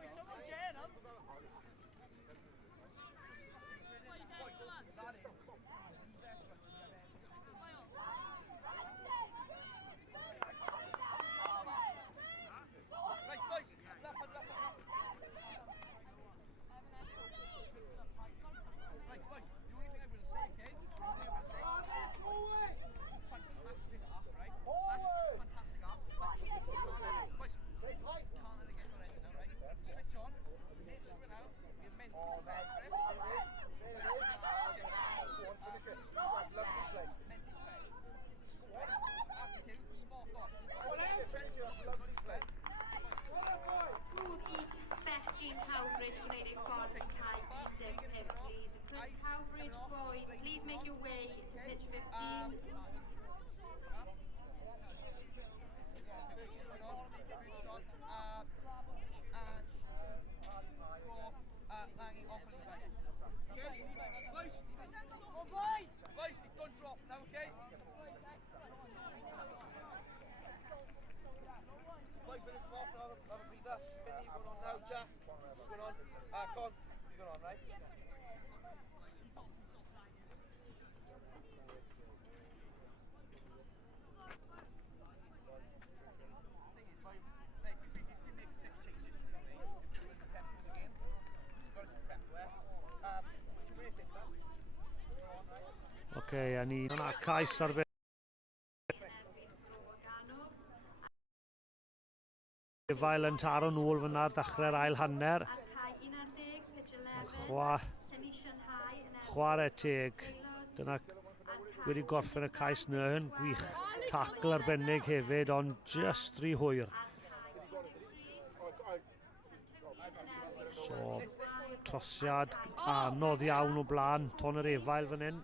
don't drop now, okay? Boys, when it's off, have a breather. Busy going on now, Jack. What's going on? Con, what's going on, right? Okay, a ni yna cais ar ben Efail yn taro nôl fyna ar dechrau'r ail hanner. Chwarae teg. Dyna wedi gorffen y cais na yn gwych. Tacl arbennig hefyd, ond just rhy hwyr. So, trosiad anodd iawn o blaen. Ton yr Efail fan hyn.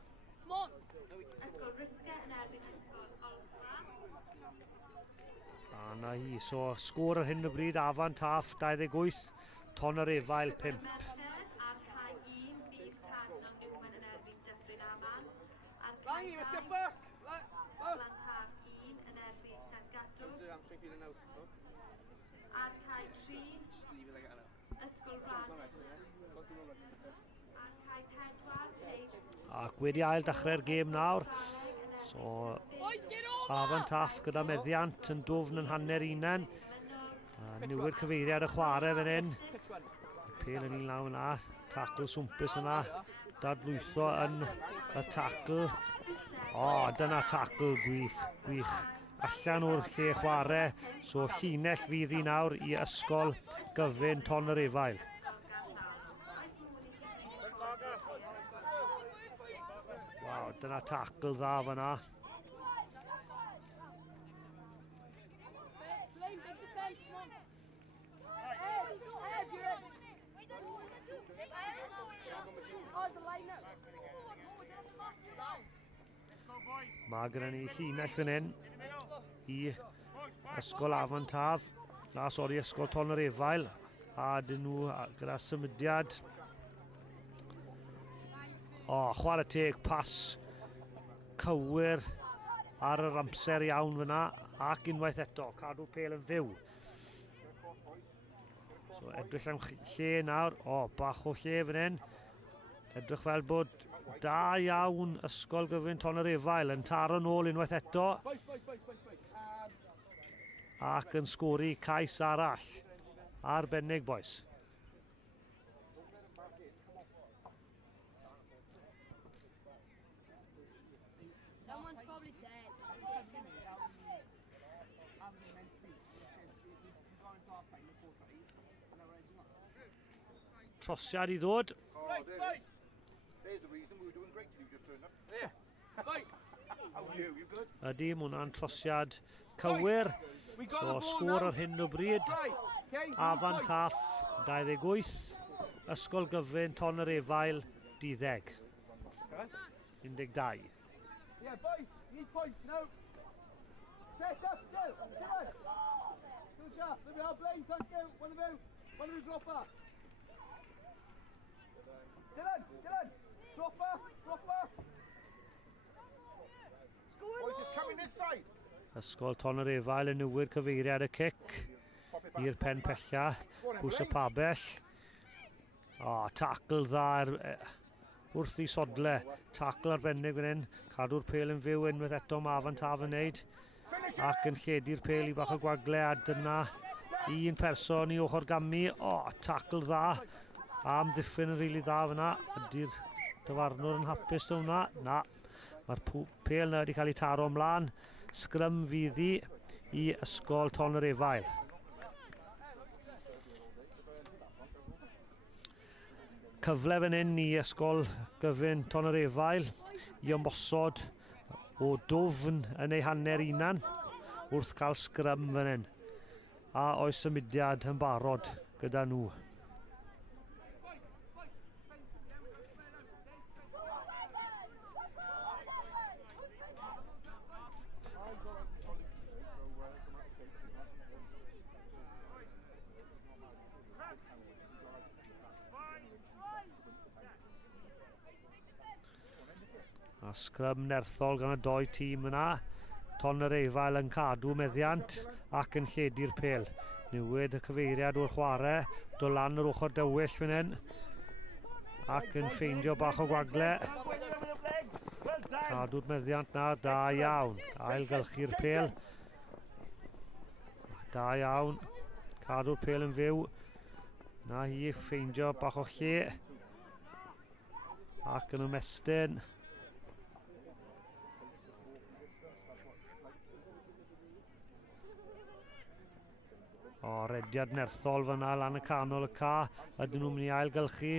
A na hi, so sgôr ar hyn o bryd, Afan Taff 28, Ton yr Efail 5. Langi, let's get back! Ac wedi ail dechrau'r gêm nawr. So, Afan Taff gyda meddiant yn dwfn yn hanner unan. Niwyr cyfeiriad y chwarae fan hyn. Pel yn un law yna, tacl swmpus yna. Dadlwytho yn y tacl. O, dyna tacl gwych. Allan o'r lle chwarae. So, llinell fydd hi nawr i ysgol gyfyn Ton yr Efail. Waw, dyna tacl dda fyna. Mae gyda ni llinell fan hyn i ysgol Afan Taff. Ysgol Ton yr Efail. A dyn nhw gyda symudiad. O, chwarae teg pas cywir ar yr amser iawn fyna. Ac unwaith eto, cadw pel yn fyw. So, edrych am lle nawr. O, bach o lle fan hyn. Edrych fel bod da iawn ysgol gyfyn Ton yr Efail yn taro nôl unwaith eto. Ac yn sgori cais arall. Arbennig, boys. Someone's probably dead. Trosiad i ddod. There's the reason we were doing great till you just turned up. Yeah. How are you? You good? Ydy, mae hwnna'n trosiad cywir. So, sgôr ar hyn o bryd. Afan Taff 28. Ysgol gyfyn Ton yr Efail 12. 12. Yeah, boys, need points now. Set up still. Come on. Good job. Maybe I'll blame. Thank you. One of you drop back. Get in. Drop back. Boys, just come in this side. Ysgol Ton yr Efail yn newid cyfeiriad y cic i'r pen pella, bws y pabell. O, tacl dda wrth i sodle. Tacl arbennig fan hyn, cadw'r pel yn fyw unwaith eto mae Afan Taff yn neud. Ac yn lledu'r pel i bach o gwagle, a dyna un person i ochr gamu. O, tacl dda. Am ddiffyn yn rili dda fyna. Ydy'r dyfarnwr yn hapus dy hwnna? Na. Mae'r pel na wedi cael ei taro ymlaen. Sgrym fydd i ysgol Ton yr Efail. Cyfle fan hyn i ysgol gyfyn Ton yr Efail i ymosod o dwfn yn ei hanner unan wrth cael sgrym fan hyn. A oes symudiad yn barod gyda nhw. A sgrym nerthol gan y 2 tîm yna. Tonereifael yn cadw meddiant ac yn lledu'r pel. Newid y cyfeiriad o'r chwarae, do lan yr ochr dywyll fan hyn. Ac yn ffeindio bach o gwagle. Cadw'r meddiant na, da iawn. Ailgylchu'r pel. Da iawn. Cadw'r pel yn fyw. Na hi ffeindio bach o lle. Ac yn ymestyn. O, rediad nerthol fyna lan y canol y ca. Ydyn nhw'n mynd i ailgylchu.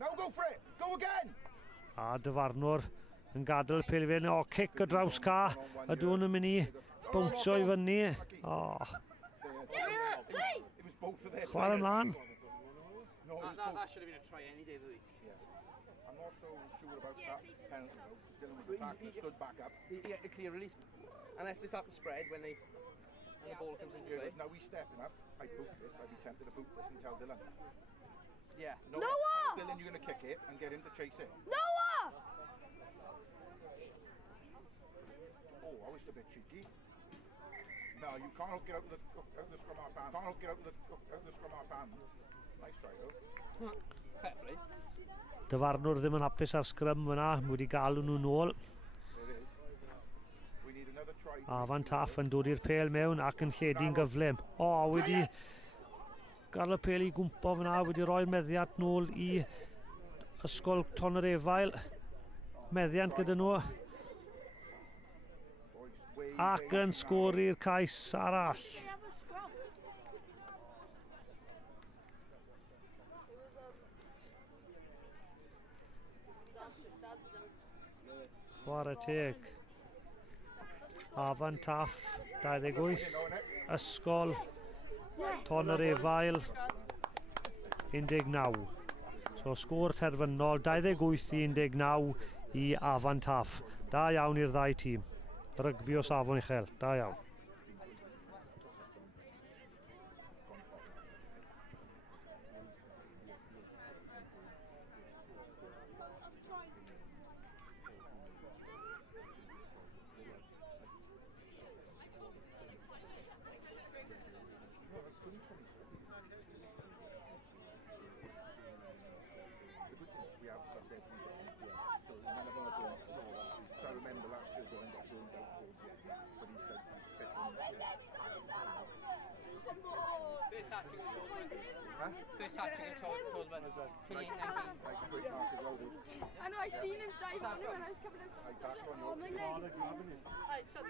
Now go for it! Go again! A dyfarnwr yn gadael y pel i fyny. O, cic y draws ca. Ydyn nhw'n mynd i bwnsio i fyny. O. Chwarae ymlaen. That should have been a try any day of the week. Yeah. I'm not so sure about that penalty though. Dylan was attacking, stood back up. He get a clear release. Unless they start to spread when the ball comes into play. Now he's stepping up. I boot this. I'd be tempted to boot this and tell Dylan. Yeah. No, Noah! Dylan, you're going to kick it and get him to chase it. Noah! Oh, I was a bit cheeky. No, you can't hook it out of the scrum half hand. Can't hook it out of the scrum half hand. Nice try though. Fair play. Dyfarnwr ddim yn hapus ar sgrym fyna. Mae wedi galw nhw nôl. A fan Taff yn dod i'r pel mewn ac yn lledu'n gyflym. O, wedi gael y pel i gwmpo fyna, wedi rhoi'r meddiant nôl i ysgol Tonereifael. Meddiant gyda nhw. Ac yn sgori'r cais arall. Chwarae teg. Afan Taff, 28, ysgol Tonereifael 19. So sgôr terfynol 28-19 i Afan Taff. Da iawn i'r 2 tîm. Rygbi o safon uchel, da iawn. First hat-trick in tournament. 28-19. I know, I seen him dive on him when I was coming out. Oh, my leg is gone. That's what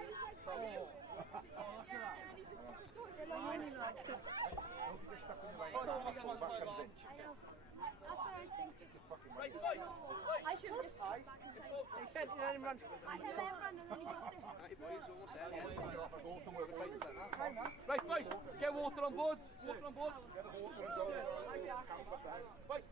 I was thinking. Right, I should have just come back and say. He said he let him run. I should let him run and then he dropped it. Right, boys, almost there. Right, boys, get water on board. Water on board. Get the water and go. Boys.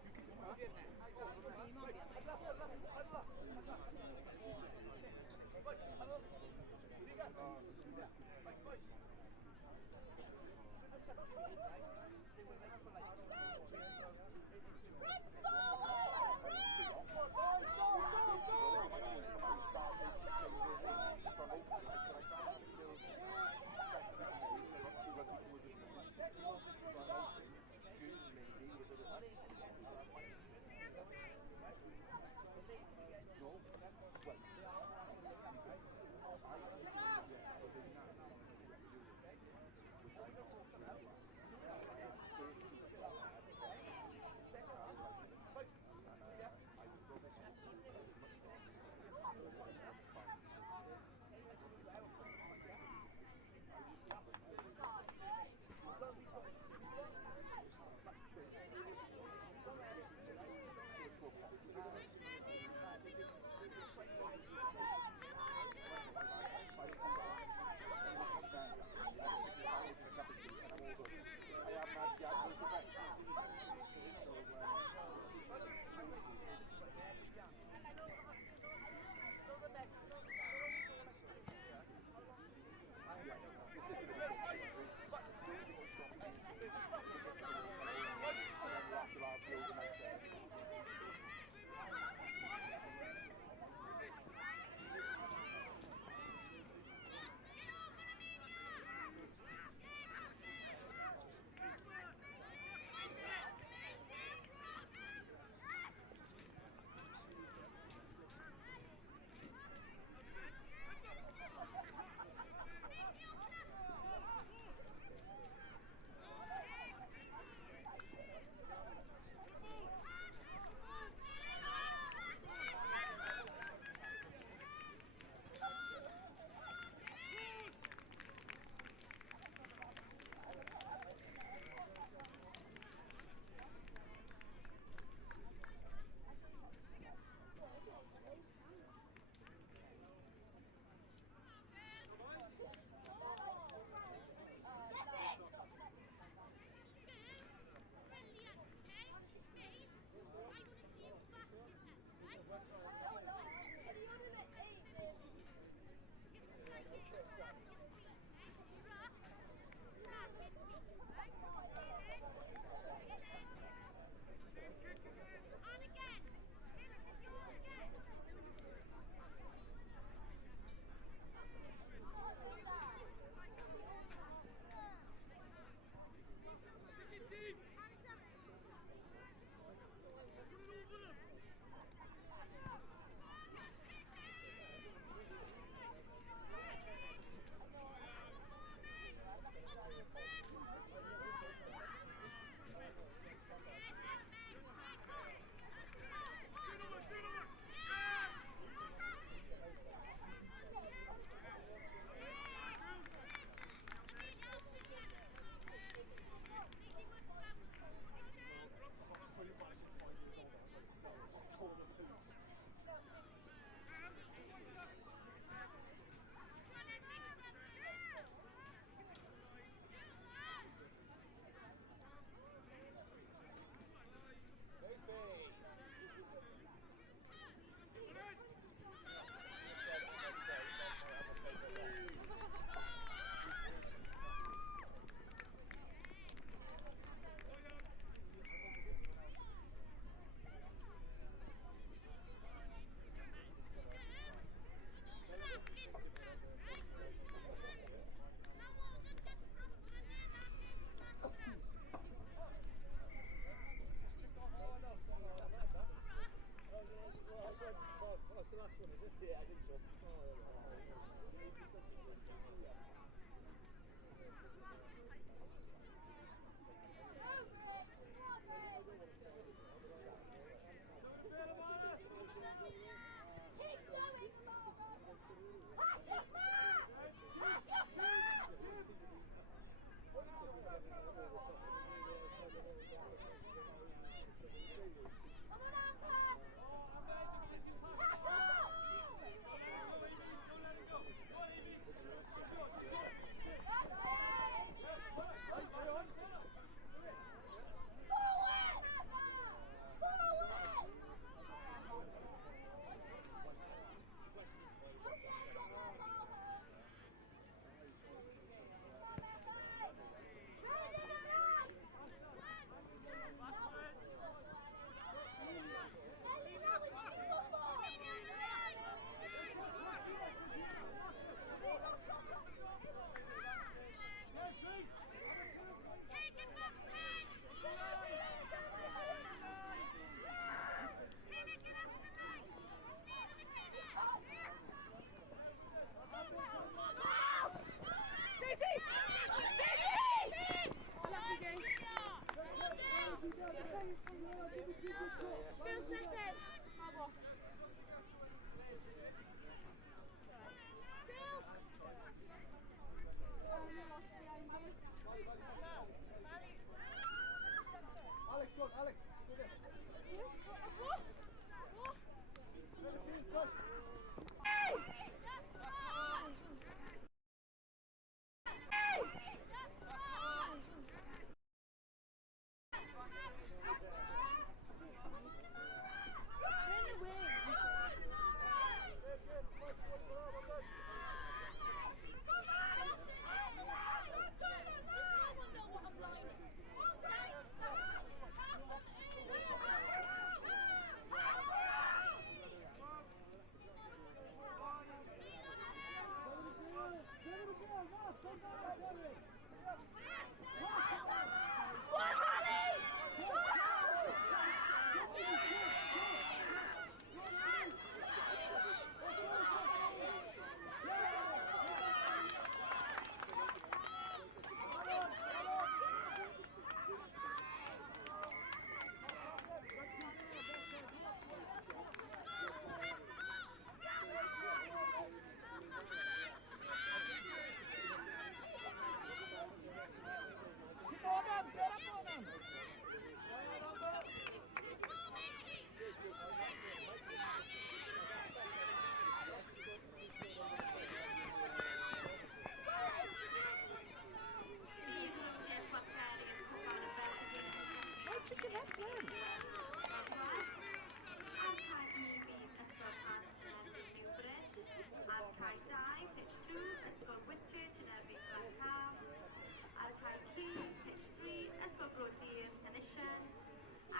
Alex, look, Alex.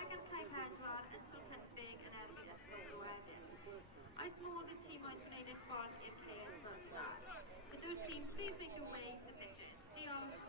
Ag ar cae pedwar, ysgol Cynffig yn erbyn Cystadleuaeth. Oes modd y tîm oedd gwneud eich ffordd i'r players fyrfa. Could those teams please make your way to the pitches? Diolch.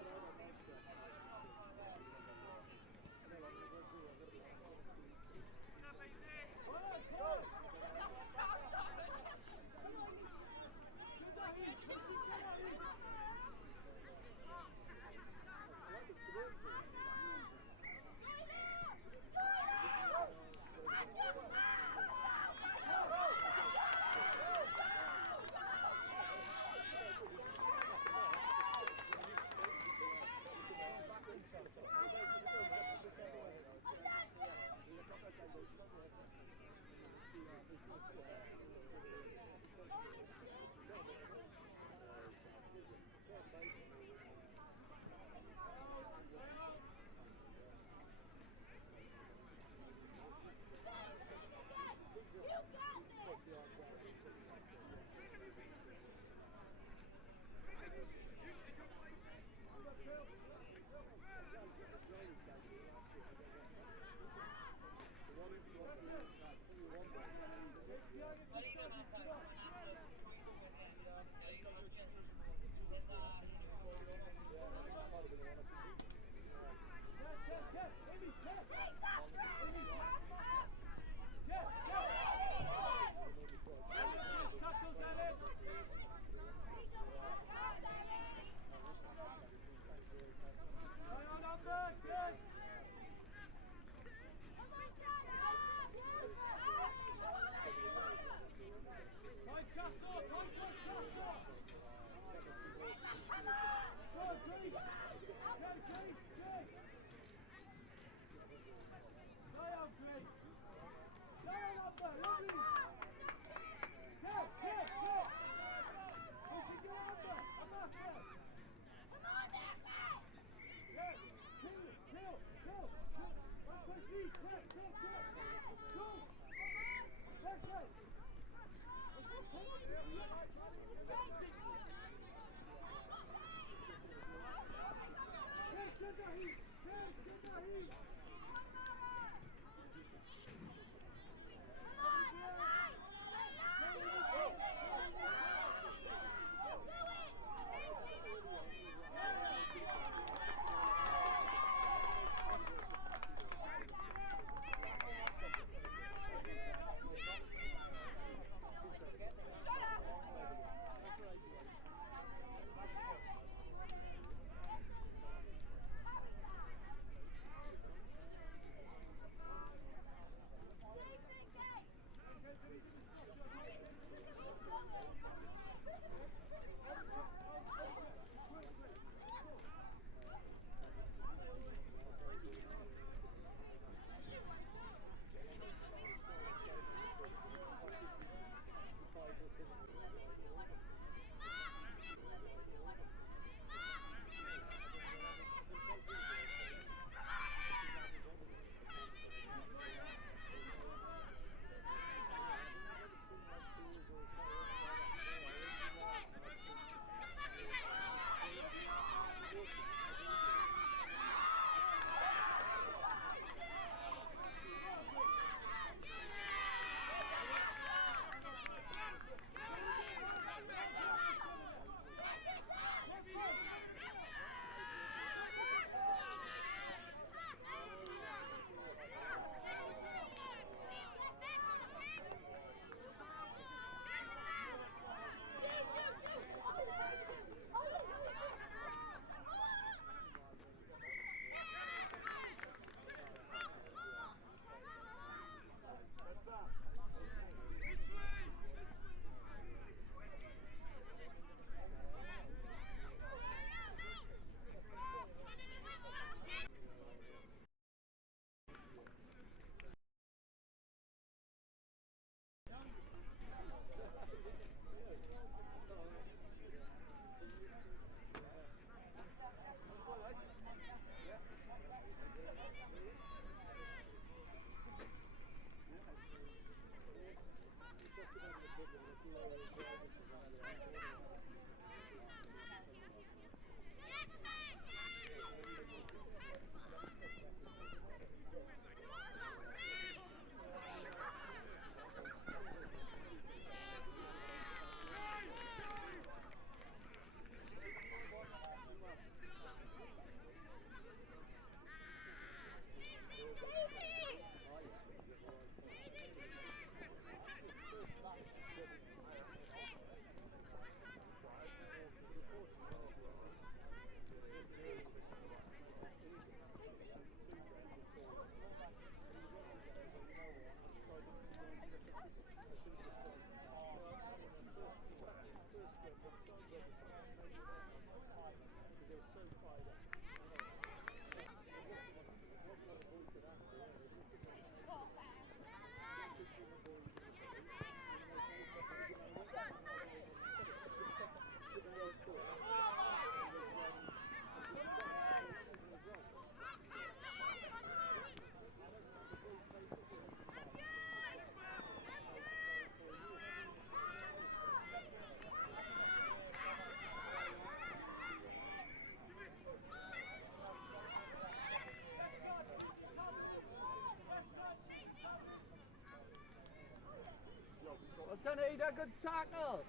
Well done, Ada, good tackle.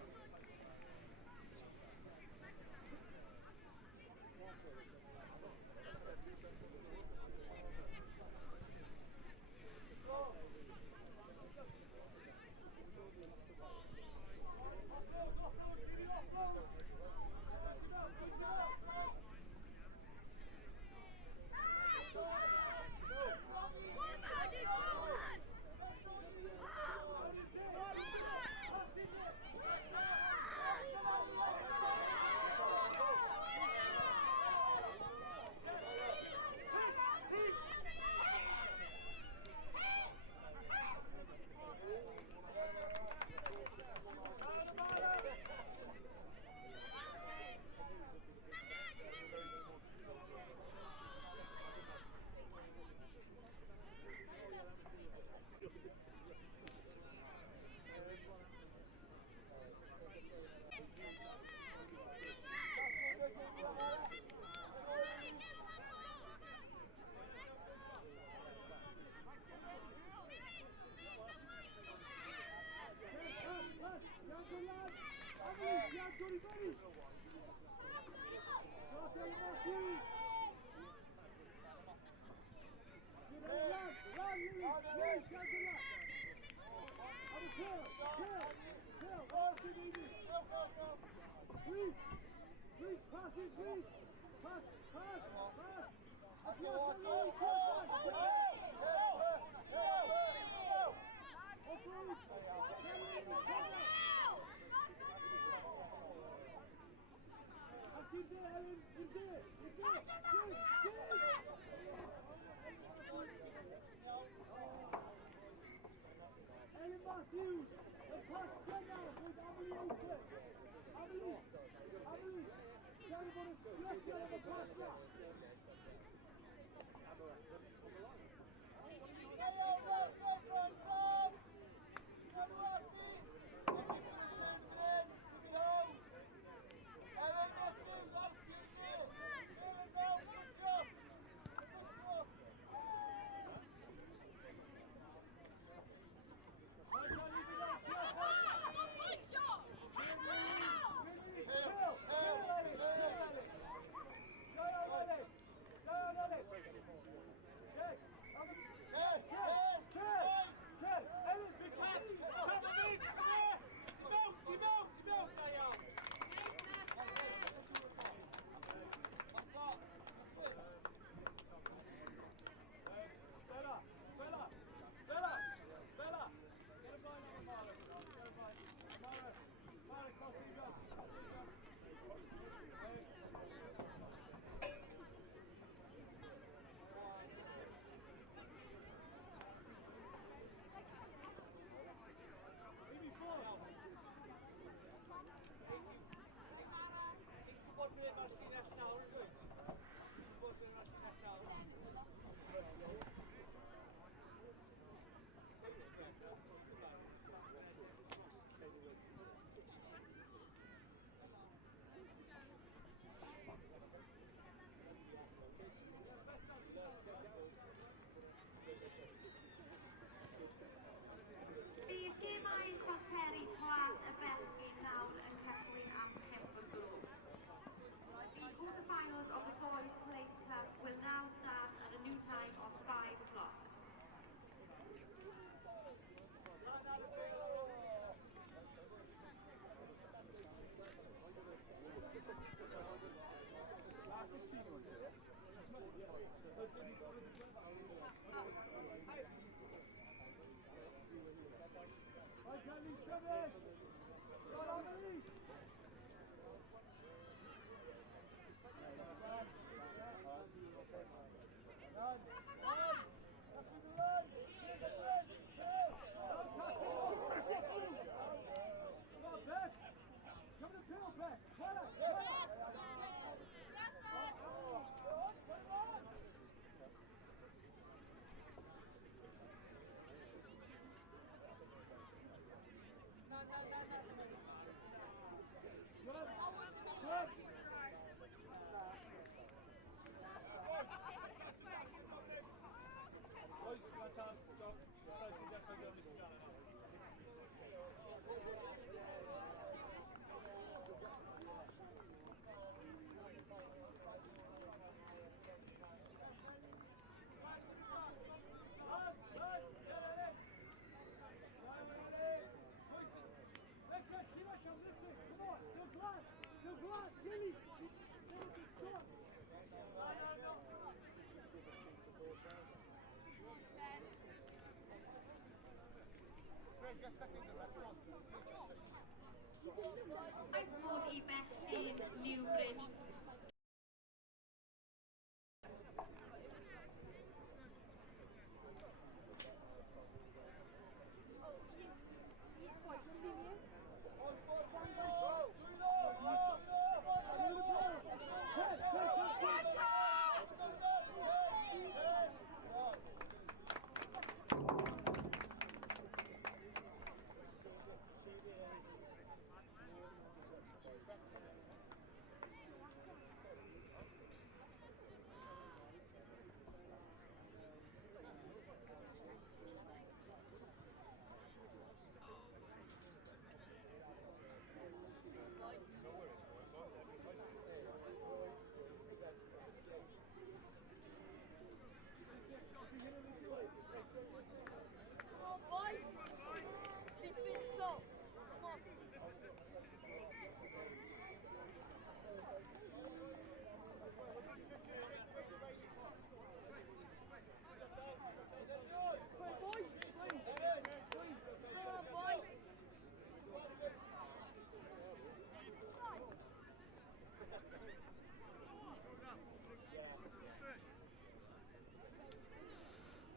Bydd gemau chwarteri plant y bechgyn nawr yn cystadlu am 5 o'r gloch. The quarterfinals of the Boys Place Cup will now start at a new time of 5 o'clock. I suppose he best in Newbridge.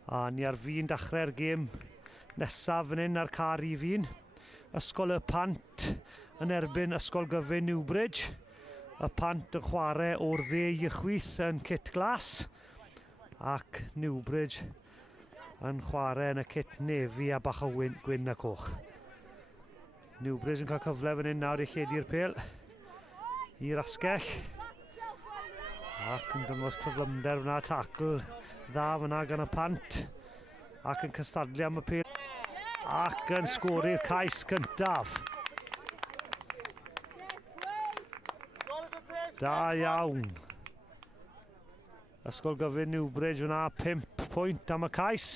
A ni ar fi'n dechrau'r gêm nesaf fan hyn ar car i fi'n. Ysgol y Pant yn erbyn Ysgol Gyfun Newbridge. Y Pant yn chwarae o'r 10 i'r 8 yn kit glas. Ac Newbridge yn chwarae yn y kit nefi a bach o gwyn a coch. Newbridge yn cael cyfle fan hyn nawr i lledu'r pêl i'r asgell. Ac yn dangos cyflymder fyna, tacl dda fyna gan y Pant. Ac yn cystadlu am y pêl. Ac yn sgori'r cais cyntaf. Da iawn. Ysgol Gyfun Newbridge fyna 5 pwynt am y cais.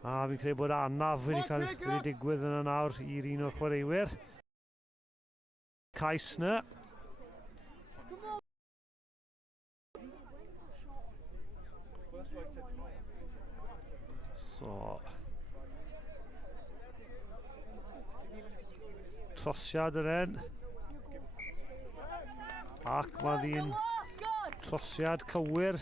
A fi'n credu bod anaf wedi digwydd yna nawr i'r un o'r chwaraewyr. Cais yna. So, trosiad yr en. Ac mae ddi'n trosiad cywir.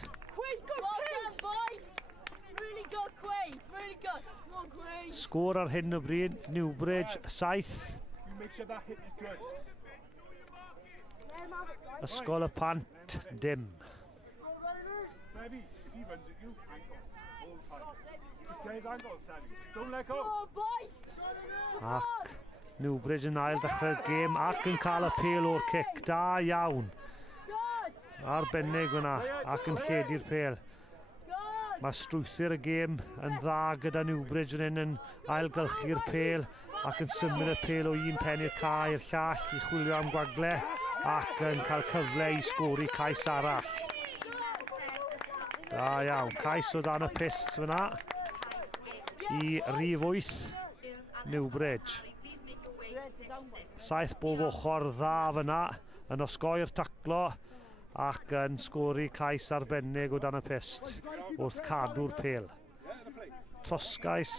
Sgôr ar hyn o bryd, Newbridge 7. Ysgol y Pant dim. Ac Newbridge yn ail dechrau'r gêm ac yn cael y pêl o'r cic. Da iawn. Arbennig fyna ac yn lledu'r pêl. Mae strwythyr y gêm yn dda gyda Newbridge yn ailgylchu'r pêl ac yn symud y pêl o un pen i'r ca i'r llall i chwilio am gwagle ac yn cael cyfle i sgori cais arall. Da iawn, cais o dan y pist fyna i rhif 8 Newbridge. 7 bob ochr dda fyna yn osgoi'r taclo ac yn sgori cais arbennig o dan y pist wrth cadw'r pêl. Trosgais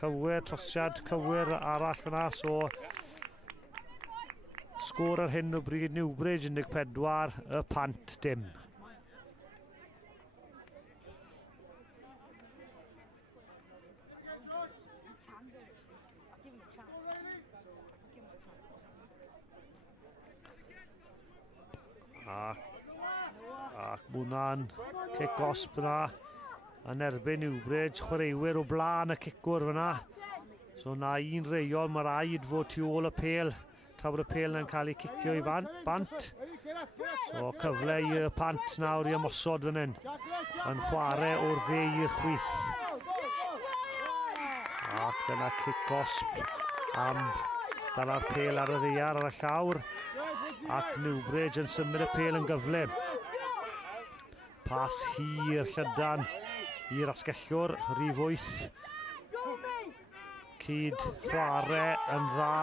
cywir, trosiad cywir arall fyna, so sgôr ar hyn o bryd Newbridge 14, y Pant dim. Ac mwna'n cic osp yna yn erbyn Newbridge, chwaraewyr o blaen y cicwr fyna. So na un reol, mae'r aid fod tu ôl y pel, tra bod y pel yn cael ei cicio i bant. So cyfle i'r Pant nawr i ymosod fan hyn, yn chwarae o'r dde i'r chwith. Ac dyna cic osp am dala'r pel ar y ddaear ar y llawr. Ac Newbridge yn symud y pel yn gyflym. Pas hir llydan i'r asgellwr, rif 8. Cyd chwarae yn dda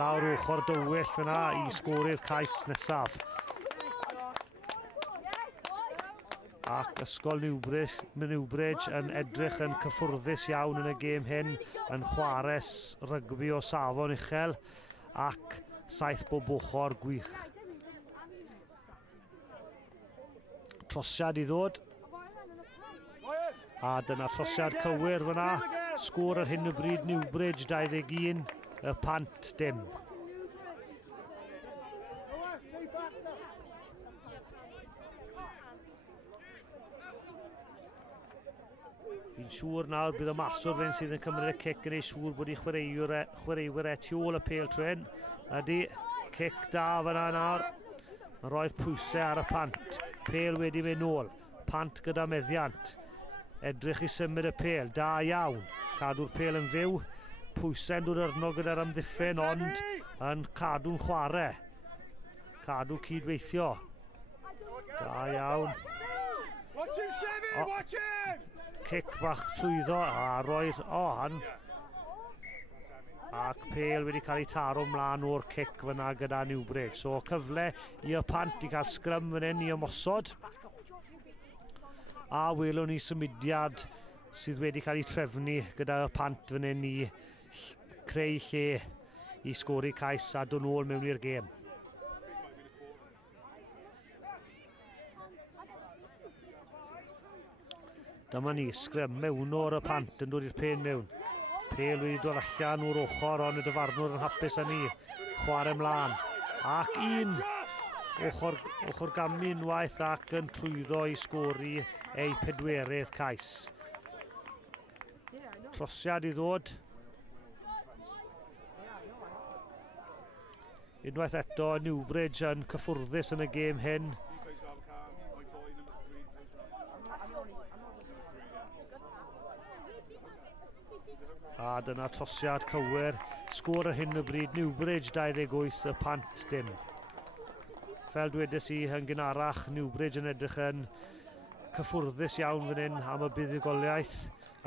lawr ochr dywyll fyna i sgori'r cais nesaf. Ac ysgol Newbridge yn edrych yn cyffwrddus iawn yn y gêm hyn, yn chwarae rygbi o safon uchel ac 7 bob ochr gwych. Trosiad i ddod. A dyna trosiad cywir fyna. Sgôr ar hyn o bryd Newbridge 21, y Pant dim. Fi'n siŵr nawr bydd y maswr fe'n sydd yn cymryd y cic yn ei siŵr bod ei chwaraewyr tu ôl y pel tren. Ydy, cic da fyna nawr. Mae'n rhoi'r pwysau ar y Pant. Pel wedi mynd nôl. Pant gyda meddiant. Edrych i symud y pel. Da iawn. Cadw'r pel yn fyw. Pwysau'n dod arno gyda'r amddiffyn, ond yn cadw'n chwarae. Cadw cydweithio. Da iawn. Cic bach trwyddo a roi'r han. Ac pel wedi cael ei taro mlaen o'r cic fyna gyda Newbridge. So cyfle i y Pant i cael sgrym fan hyn i ymosod. A welwn ni symudiad sydd wedi cael ei trefnu gyda y Pant fan hyn i creu lle i sgori cais a dod nôl mewn i'r gêm. Dyma ni, sgrym mewn o'r y Pant yn dod i'r pen mewn. Pel wedi dod allan o'r ochr, ond y dyfarnwr yn hapus â ni. Chwarae mlaen. Ac un ochr gamu unwaith ac yn trwyddo i sgori ei 4edd cais. Trosiad i ddod. Unwaith eto, Newbridge yn cyffwrddus yn y gêm hyn. A dyna trosiad cywir. Sgôr ar hyn o bryd Newbridge 28, y Pant dim. Fel dwedais i yn gynharach, Newbridge yn edrych yn cyffwrddus iawn fan hyn am y buddigoliaeth,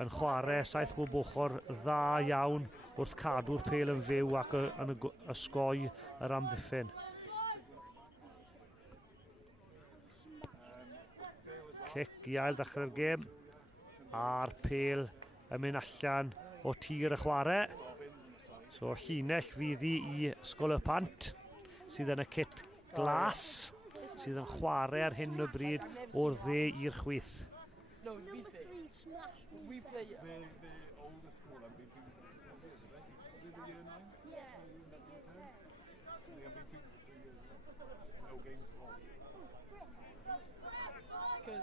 yn chwarae 7 bob ochr dda iawn wrth cadw'r pel yn fyw ac yn ysgoi yr amddiffyn. Cic i ail ddechrau'r gêm. A'r pel yn mynd allan o tir y chwarae. So llinell fydd i ysgol y Pant sydd yn y kit glas sydd yn chwarae ar hyn o bryd o'r dde i'r chwith.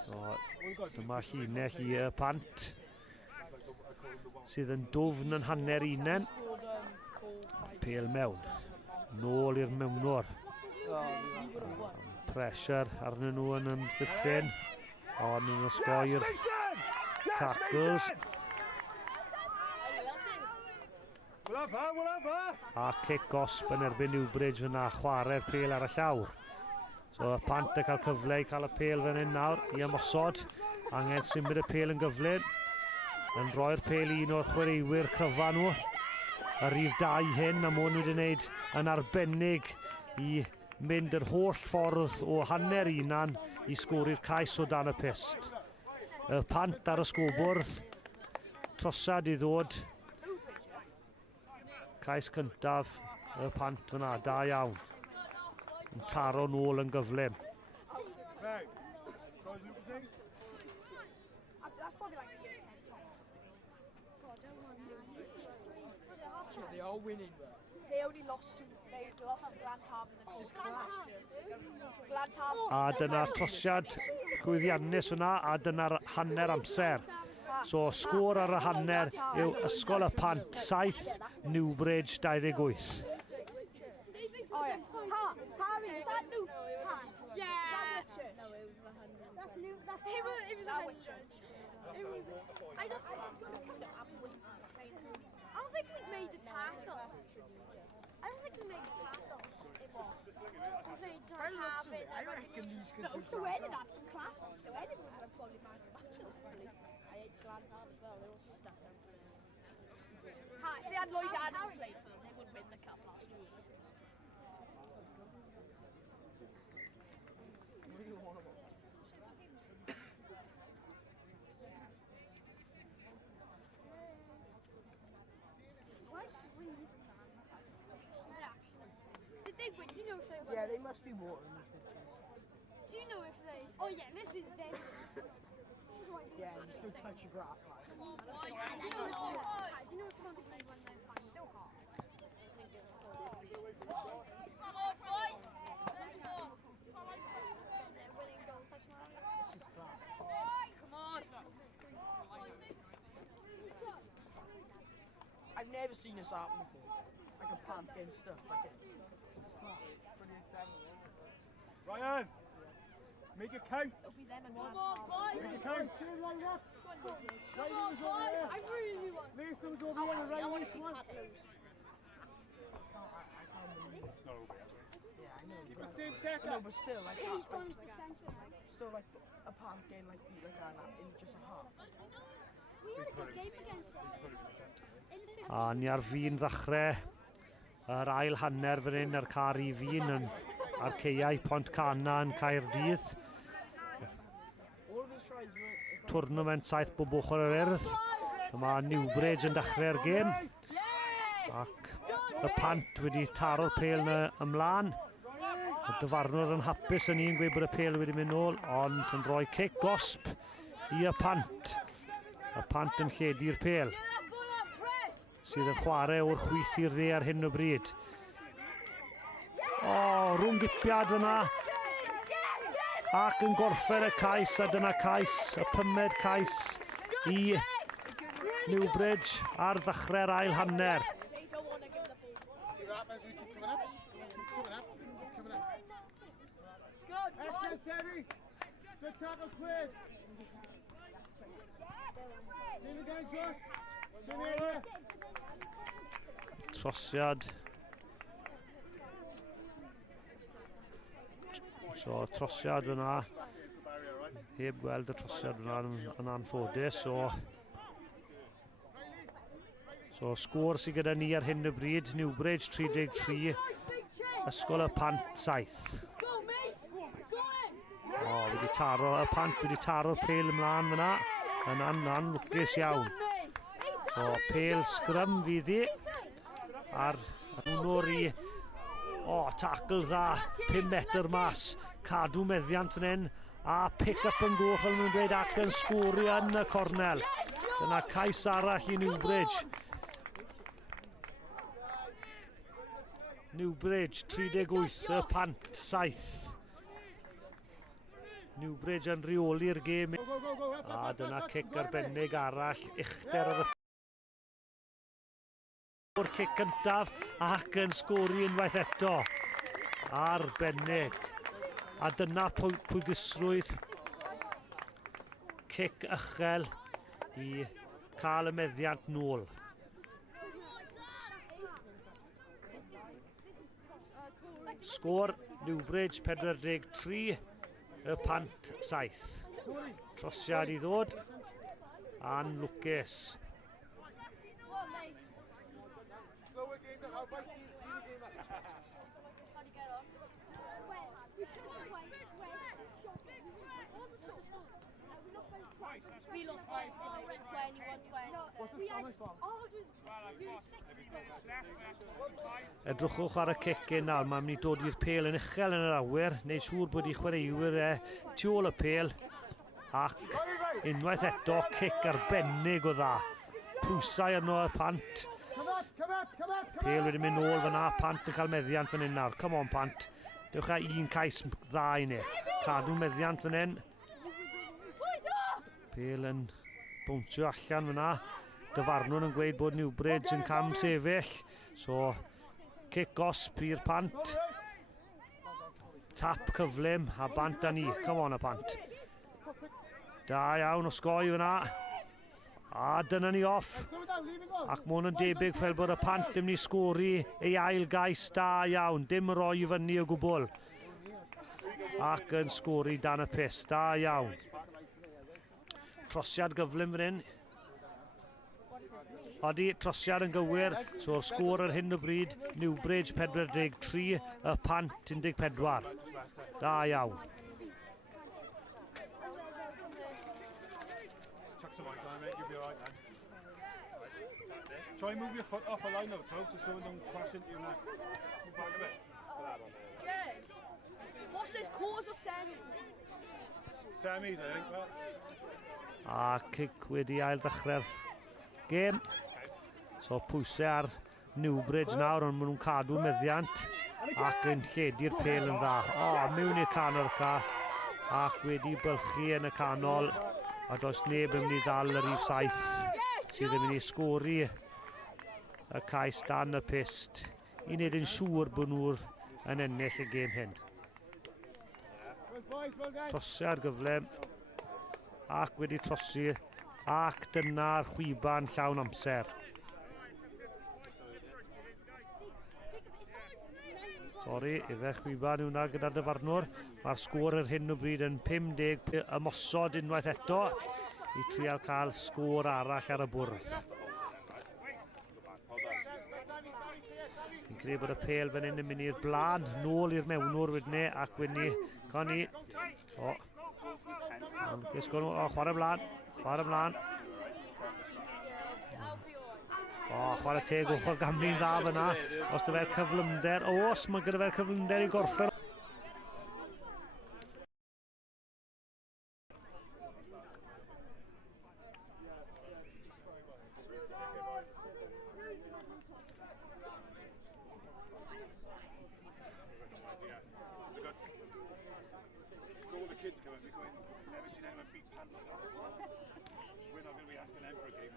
So, dyma llinell i y Pant sydd yn dwfn yn hanner unen. Pel mewn. Nôl i'r mewnwr. Pressure arnyn nhw yn ymddiffyn. Ond yn ysgoi'r tackles. A cic osp yn erbyn Newbridge fyna, chwarae'r pel ar y llawr. So y Pant yn cael cyfle i cael y pel fan hyn nawr i ymosod. Angen symud y pel yn gyflym. Yn rhoi'r pel un o'r chwaraewyr cryfa nhw. Y rif 2 hyn, am hwn wedi wneud yn arbennig i mynd yr holl ffordd o hanner unan i sgori'r cais o dan y pist. Y Pant ar y sgobwrdd. Trosad i ddod. cais cyntaf y pant fyna, da iawn. Yn taro nôl yn gyflym. That's probably like a year 10 tops. God, I don't want They are winning, bro. They only lost to Glantarf in the Glantarf. A dyna'r trosiad llwyddiannus fyna, a dyna'r hanner amser. So, sgôr ar y hanner yw Ysgol y Pant 7, Newbridge 28. Oh yeah. Harry, is that new? Yeah. No, it was 100. That's new. That's it was 100. It was. I don't think we made the tackle. I don't think we made the tackle. It was. They don't have it. I reckon these could do So Eden had some class. So Eden was probably man of the match. I ate Glantarf as well. They all stuck them. If they had Lloyd Adams played for them, they would win the cup last year. Did they win? Do you know if they won? Yeah, they must be watering these pictures. Do you know if they... Oh yeah, this is dead. Yeah, just go touch your grass. Do you know if Monaco won their final? Still hard. Come on, boys! They're winning goal touchdown. This is class. Come on! I've never seen this happen before. Like a pant getting stuck like it. Ryan, make it count. Come on, boys! Make it count. Come on, boys! I really want to. I want to see Pat lose. Yeah, I know. Keep the same setup. No, but still, like, He's gone for central. still like a pant getting like beat like that in just a half. We had a good game against them. A ni ar fi'n ddechrau yr ail hanner fan hyn, yr car i fi'n ar ceiau Pont Cana yn Caerdydd. Tournament 7 bob ochr yr Urdd. Dyma Newbridge yn dechrau'r gêm. Ac y Pant wedi taro'r pêl yna ymlaen. Y dyfarnwr yn hapus yn un gweud bod y pêl wedi mynd nôl, ond yn rhoi cic gosb i y Pant. Y Pant yn lledu'r pêl, sydd yn chwarae o'r chwith i'r dde ar hyn o bryd. O, rhwng gipiad fyna. Ac yn gorffen y cais, a dyna cais, y 5 cais i Newbridge ar ddechrau'r ail hanner. Good tackle, Chris. Leave again, Josh. Trosiad. So, trosiad fyna. Heb gweld y trosiad fyna yn anffodus. So, sgôr sydd gyda ni ar hyn o bryd. Newbridge 33, Ysgol y Pant 7. O, wedi taro, y Pant wedi taro'r pêl ymlaen fyna. Yn anlwcus iawn. So, pêl sgrym fydd hi. Ar nwr i... O, tacl dda, 5 metr mas. Cadw meddiant fan hyn. A pick-up yn go, fel nhw'n dweud, ac yn sgwri yn y cornel. Dyna cais arall i Newbridge. Newbridge 38, y Pant 7. Newbridge yn reoli'r gêm. A dyna cic arbennig arall, uchder ar y... O'r cic cyntaf ac yn sgori unwaith eto. Arbennig. A dyna pwydusrwydd cic uchel i cael y meddiant nôl. Sgôr Newbridge 43, y Pant 7. Trosiad i ddod. A'n lwcus. We lost by 21-20. We had, ours was Edrychwch ar y cicyn nawr, mae'n mynd i dod i'r pêl yn uchel yn yr awyr, wneud siŵr bod i chwaraewyr tu ôl y pêl, ac unwaith eto cic arbennig o dda. Pwysau arno y pant. Pêl wedi mynd nôl fyna, pant yn cael meddiant fan hyn nawr. Come on pant, dewch â un cais dda i ni. Cadw meddiant fan hyn. Pêl yn bwntio allan fyna. Dyfarnwn yn gweud bod Newbridge yn cam sefyll. So, cic gosb i'r pant. Tap cyflym a bant â ni. Come on y pant. Da iawn o sgoi fyna. A dyna ni off. Ac mae hwn yn debyg fel bod y pant ddim ni sgori ei ail gais da iawn. Dim roi i fyny o gwbl. Ac yn sgori dan y pus. Da iawn. Trosiad gyflym fan hyn. Odi, trosiad yn gywir, so'r sgôr ar hyn o bryd, Newbridge 43, y pant 14. Da iawn. Chuck some ice on, mate, you'll be alright, man. Try and move your foot off a line out, so someone don't crash into your neck. Move back a bit. Yes. What's this, quarters or semis? Semis, I think, well. A cic wedi ail ddechrau'r gêm. So pwysau ar Newbridge nawr, ond maen nhw'n cadw meddiant ac yn lledu'r pêl yn dda. O, mewn i'r canol ca, ac wedi bylchu yn y canol, a does neb yn mynd i ddal yr rhif 7 sydd yn mynd i sgori y cais dan y pist i wneud yn siŵr bod nhw'n ennill y gêm hyn. Trosiad gyflym, ac wedi trosi, ac dyna'r chwiban llawn amser. Sori, efe chwiban yw hwnna gyda'r dyfarnwr. Mae'r sgôr ar hyn o bryd yn 50 ymosod unwaith eto i trial cael sgôr arall ar y bwrdd. Fi'n credu bod y pêl fan hyn yn mynd i'r blaen, nôl i'r mewnwr wedyn ni, ac wedyn ni, con ni. O, gysgo nhw, o, chwarae blaen, chwarae blaen. O, chwarae teg ochr Gamni'n dda fyna, os dy fe'r cyflymder, os mae gyda fe'r cyflymder i gorffen. All the kids come and we're going, never seen anyone beat Pant like that before. We're not going to be asking them for a game.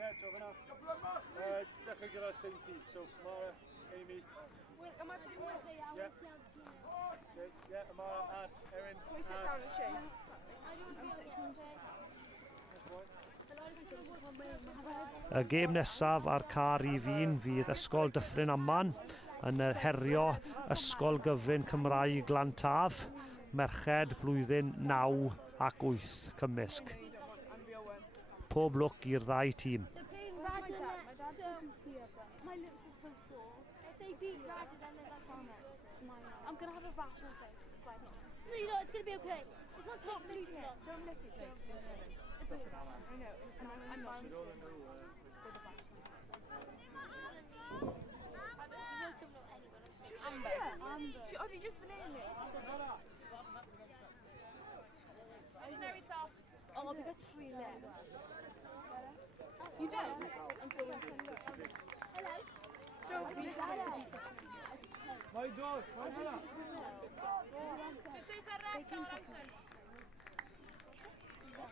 Yeah, jogging off. Dechrau gyda'r same team, so Mara, Amy. Am I putting one? Yeah. Yeah, Mara, and Erin. Can we sit down and shake? Y gêm nesaf ar car i fi'n fydd Ysgol Dyffryn Aman yn herio Ysgol Gyfun Cymraeg Glantaf, merched blwyddyn 9 ac 8 cymysg. Pob lwc i'r ddau tîm. My lips are so sore. If they beat Rugby, then they're like, oh no, I'm going to have a rash on my face. No, you know, it's going to be okay. It's not top bleeding. Don't lick it. Don't. It's okay. I know. I'm not sure. Amber. Are they just vanilla me? Oh, we got 3 left. You don't? I'm going to look. Hello. Don't be My dog, my dog. They came second.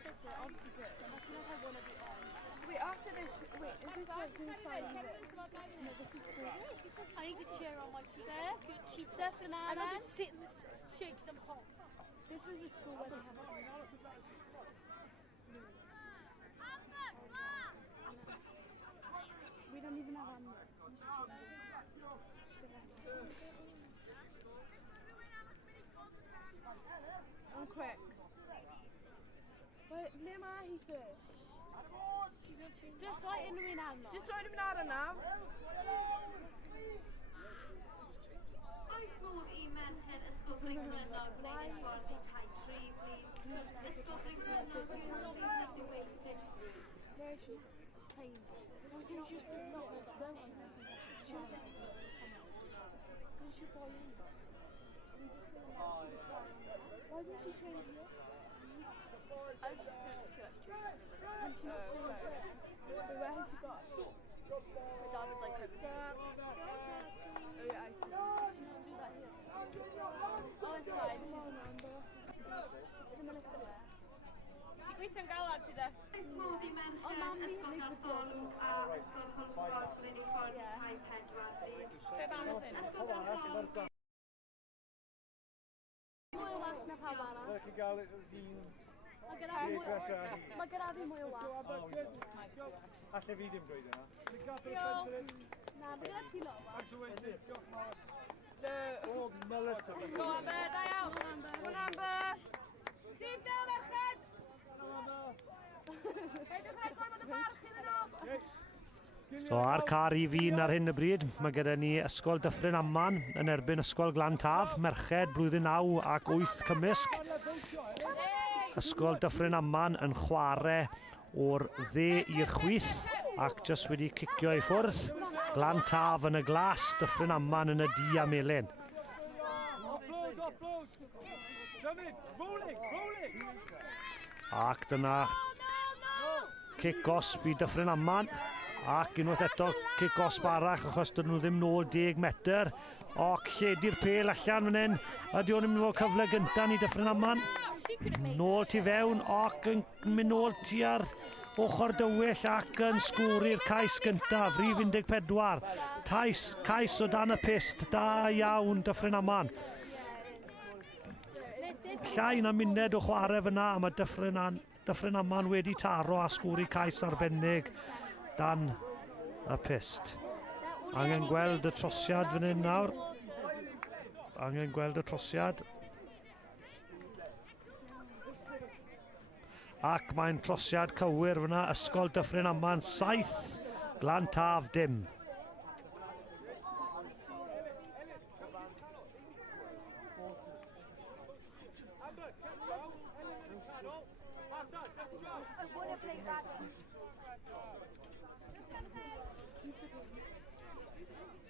That's it, obviously good. I feel like I want to be on. Wait, after this, wait, is this like inside? No, this is cool. I need to cheer on my team. Good team. Definitely. I'm not just sit in this shake because I'm hot. This was the school where they had us. We don't even have ammo. I'm quick. Wait, ble mae hi first? Just right in the win arno. Just right in the win arno now. Oes modd I merched ysgol Briglenog neu ffordd i cael tri brif. Ysgol Briglenog yw'r brif nes I weithio. Where is she? Playing. Well, you just do not hold on. She was like, because she bought in. Why didn't she change it? I just took the church. And she not changed it. So where has she got? My dad was like, oh yeah, I see. She don't do that here. Oh, it's fine. She's a member. It's a minute for her. Gweithio'n galad ti de? Oes modd I merched ysgol Garffordd a ysgol Hwlffordd yn ei ffordd i cael pedwar brif. Be fan o hyn? Ysgol Garffordd. Mwy o wax na pawb arall. Wel, chi gael un... Mae gyda fi mwy o wax. Alle fi ddim dweud yna. Diolch. Na, mae gyda ti lot o wax. Thanks for waiting. Diolch, Mars. Oh, mullet. Go Amber, da iawn. Go Amber. Sy'n da, merched. Edrych rhaid gorfod y barch iddyn nhw. So ar car I fi'n ar hyn y bryd, mae gyda ni Ysgol Dyffryn Aman yn erbyn Ysgol Glantaf, merched blwyddyn 9 ac 8 cymysg. Ysgol Dyffryn Aman yn chwarae o'r dde i'r chwith ac jyst wedi cicio I ffwrdd. Glantaf yn y glas, Dyffryn Aman yn y di a melyn. Ac dyna cic-osb I Dyffryn Aman. Ac unwaith eto cic-osb arall achos dyn nhw ddim nôl 10 metr. Ac lledi'r pel allan fan hyn. Ydy o'n mynd fod cyfle gyntaf ni Dyffryn Aman. Nôl tu fewn ac yn mynd nôl tua'r ochr dywyll ac yn sgwri'r cais gyntaf. Rhif 14. Cais o dan y pist. Da iawn Dyffryn Aman. Llai na muned o chwarae fyna a mae Dyffryn Aman wedi taro a sgwri cais arbennig dan y pist. Angen gweld y trosiad fan hyn nawr. Angen gweld y trosiad. Ac mae'n trosiad cywir fyna, Ysgol Dyffryn Aman 7, Glantaf dim.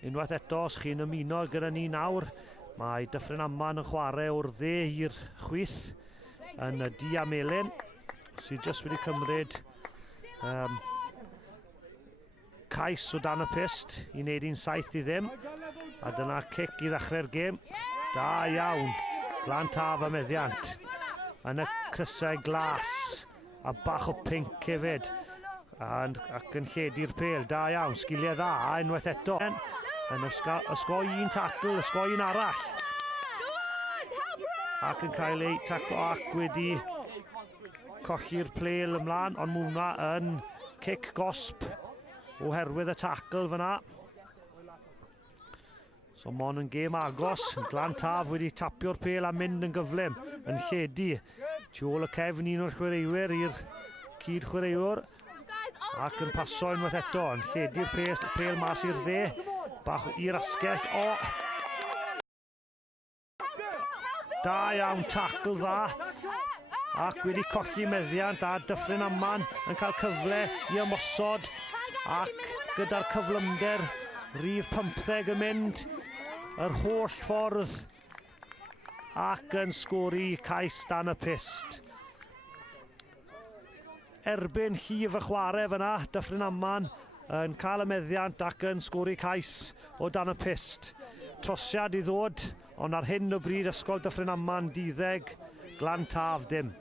Unwaith eto, os chi'n ymuno gyda ni nawr, mae Dyffryn Aman yn chwarae o'r dde i'r chwith yn y di a melyn, sydd jyst wedi cymryd cais o dan y pist I wneud un 7 I ddim. A dyna cic I ddechrau'r gêm. Da iawn, Glantaf y meddiant. Yn y crysau glas, a bach o pinc hefyd. Ac yn lledu'r pel, da iawn, sgiliau dda, unwaith eto. Yn ysgoi un tacl, ysgoi un arall. Ac yn cael ei taclo ac wedi colli'r plel ymlaen, ond mae hwnna yn cic gosb oherwydd y tacl fyna. So mon yn gêm agos, Glantaf wedi tapio'r pel a mynd yn gyflym, yn lledu. Tu ôl y cefn un o'r chwaraewyr i'r cyd chwaraewr. Ac yn paso unwaith eto, yn lledu'r pel mas i'r dde. Bach i'r asgell, Da iawn, tacl dda. Ac wedi colli meddiant a Dyffryn Aman yn cael cyfle I ymosod. Ac gyda'r cyflymder, rhif 15 yn mynd yr holl ffordd. Ac yn sgori cais dan y pist. Erbyn llif y chwarae fyna, Dyffryn Aman yn cael y meddiant ac yn sgori cais o dan y pist. Trosiad I ddod, ond ar hyn o bryd Ysgol Dyffryn Aman 10, Glantaf dim.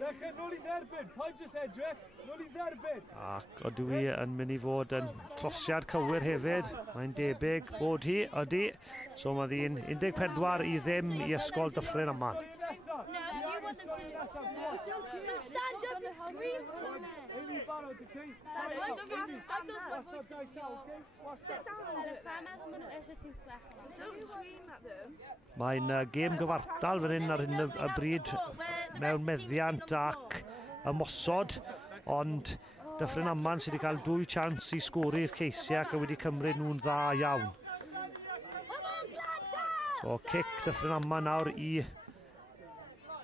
Lechem, nôl I dderbyn. Paid jyst edrych. Nôl I dderbyn. Ac o dwi yn mynd I fod yn trosiad cywir hefyd. Mae'n debyg bod hi, ydi. So mae ddi'n 14 I ddim I ysgol Dyffryn Aman. No, do you want them to lose? No. So stand up and scream for them. Amy barod, okay? I've lost my voice because Sit down and listen. Meddwl maen nhw eisiau ti'n sgrechian. Don't scream at them. Mae'n gêm gyfartal fan hyn ar hyn y bryd mewn meddiant ac ymosod, ond Dyffryn Aman sydd wedi cael 2 chance I sgori'r ceisiau ac wedi cymryd nhw'n dda iawn. So cic Dyffryn Aman nawr I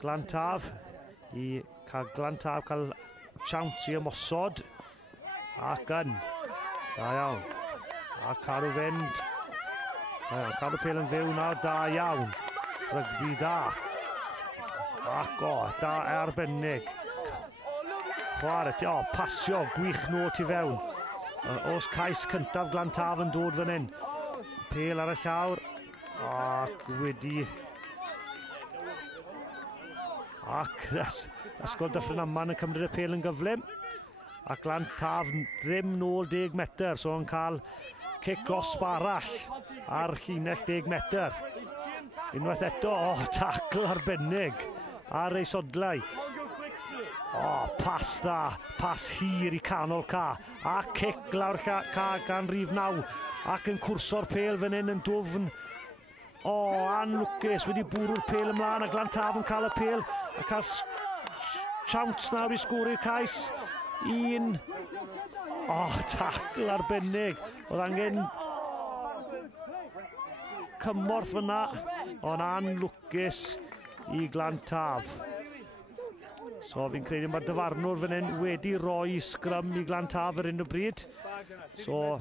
Glantaf, I cael Glantaf cael chance I ymosod ac yn da iawn. A cadw fynd. Cadw pêl yn fyw nawr, da iawn. Rugby da. Ac da arbennig. Chwarae, pasio, gwych nôl tu fewn. Os cais cyntaf Glantaf yn dod fan hyn. Pêl ar y llawr. Ac wedi... Ac ysgol Dyffryn Aman yn cymryd y pêl yn gyflym. Ac Glantaf ddim nôl 10 metr, so yn cael cic osb arall ar llinell 10 metr. Unwaith eto, tacl arbennig ar ei sodlau. Pas dda, pas hir I canol ca. A cic lawr ca gan rif 9. Ac yn cwrso'r pêl fan hyn yn dwfn. Anlwcus wedi bwrw'r pêl ymlaen a Glantaf yn cael y pêl. A cael chawnt nawr I sgori'r cais. Tacl arbennig. Oedd angen cymorth fyna, ond anlwcus I Glantaf. So fi'n credu mae'r dyfarnwr fan hyn wedi rhoi sgrym I Glantaf ar hyn o bryd. So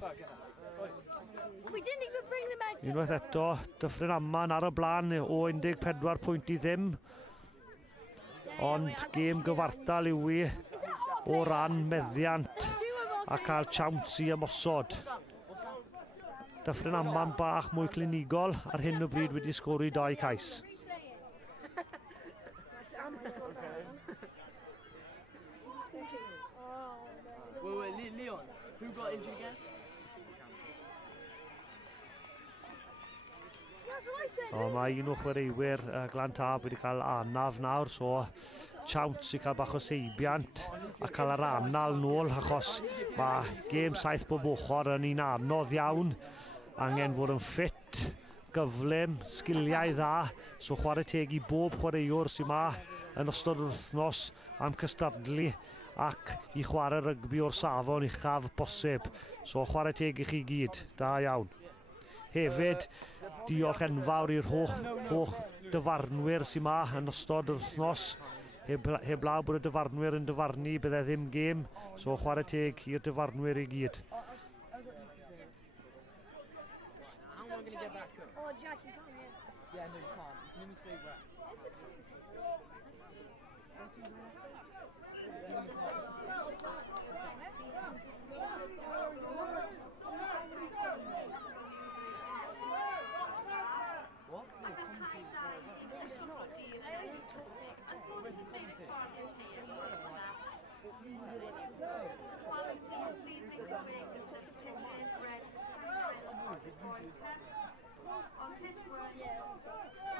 unwaith eto, Dyffryn Aman ar y blaen o 14 pwynt I ddim. Ond gêm gyfartal yw I o ran meddiant a cael chawns I ymosod. Dyffryn Aman bach mwy clinigol ar hyn o bryd wedi sgori 2 cais. Wait, Leon, who got injured again? Mae un o chwaraewyr Glantaf wedi cael anaf nawr, so chawns I cael bach o seibiant a cael yr anal nôl, achos mae gêm 7 bob ochr yn un anodd iawn. Angen fod yn ffit, gyflym, sgiliau dda, so chwarae teg I bob chwaraewr sy'n ma yn ystod yr wythnos am cystadlu ac I chwarae rygbi o'r safon uchaf posib. So chwarae teg I chi gyd, da iawn. Hefyd, diolch enfawr i'r holl dyfarnwyr sy'n ma yn ystod yr wythnos. Heb law bod y dyfarnwyr yn dyfarnu, bydde ddim gêm, so chwarae teg i'r dyfarnwyr I gyd. Oh, Jack, you can't, Yeah, no, you can't. You can only stay where. What? No, commentary's very well. It's not. Where's the commentary? Qualities leaving the wing, the pitches, rest, on pitch 1,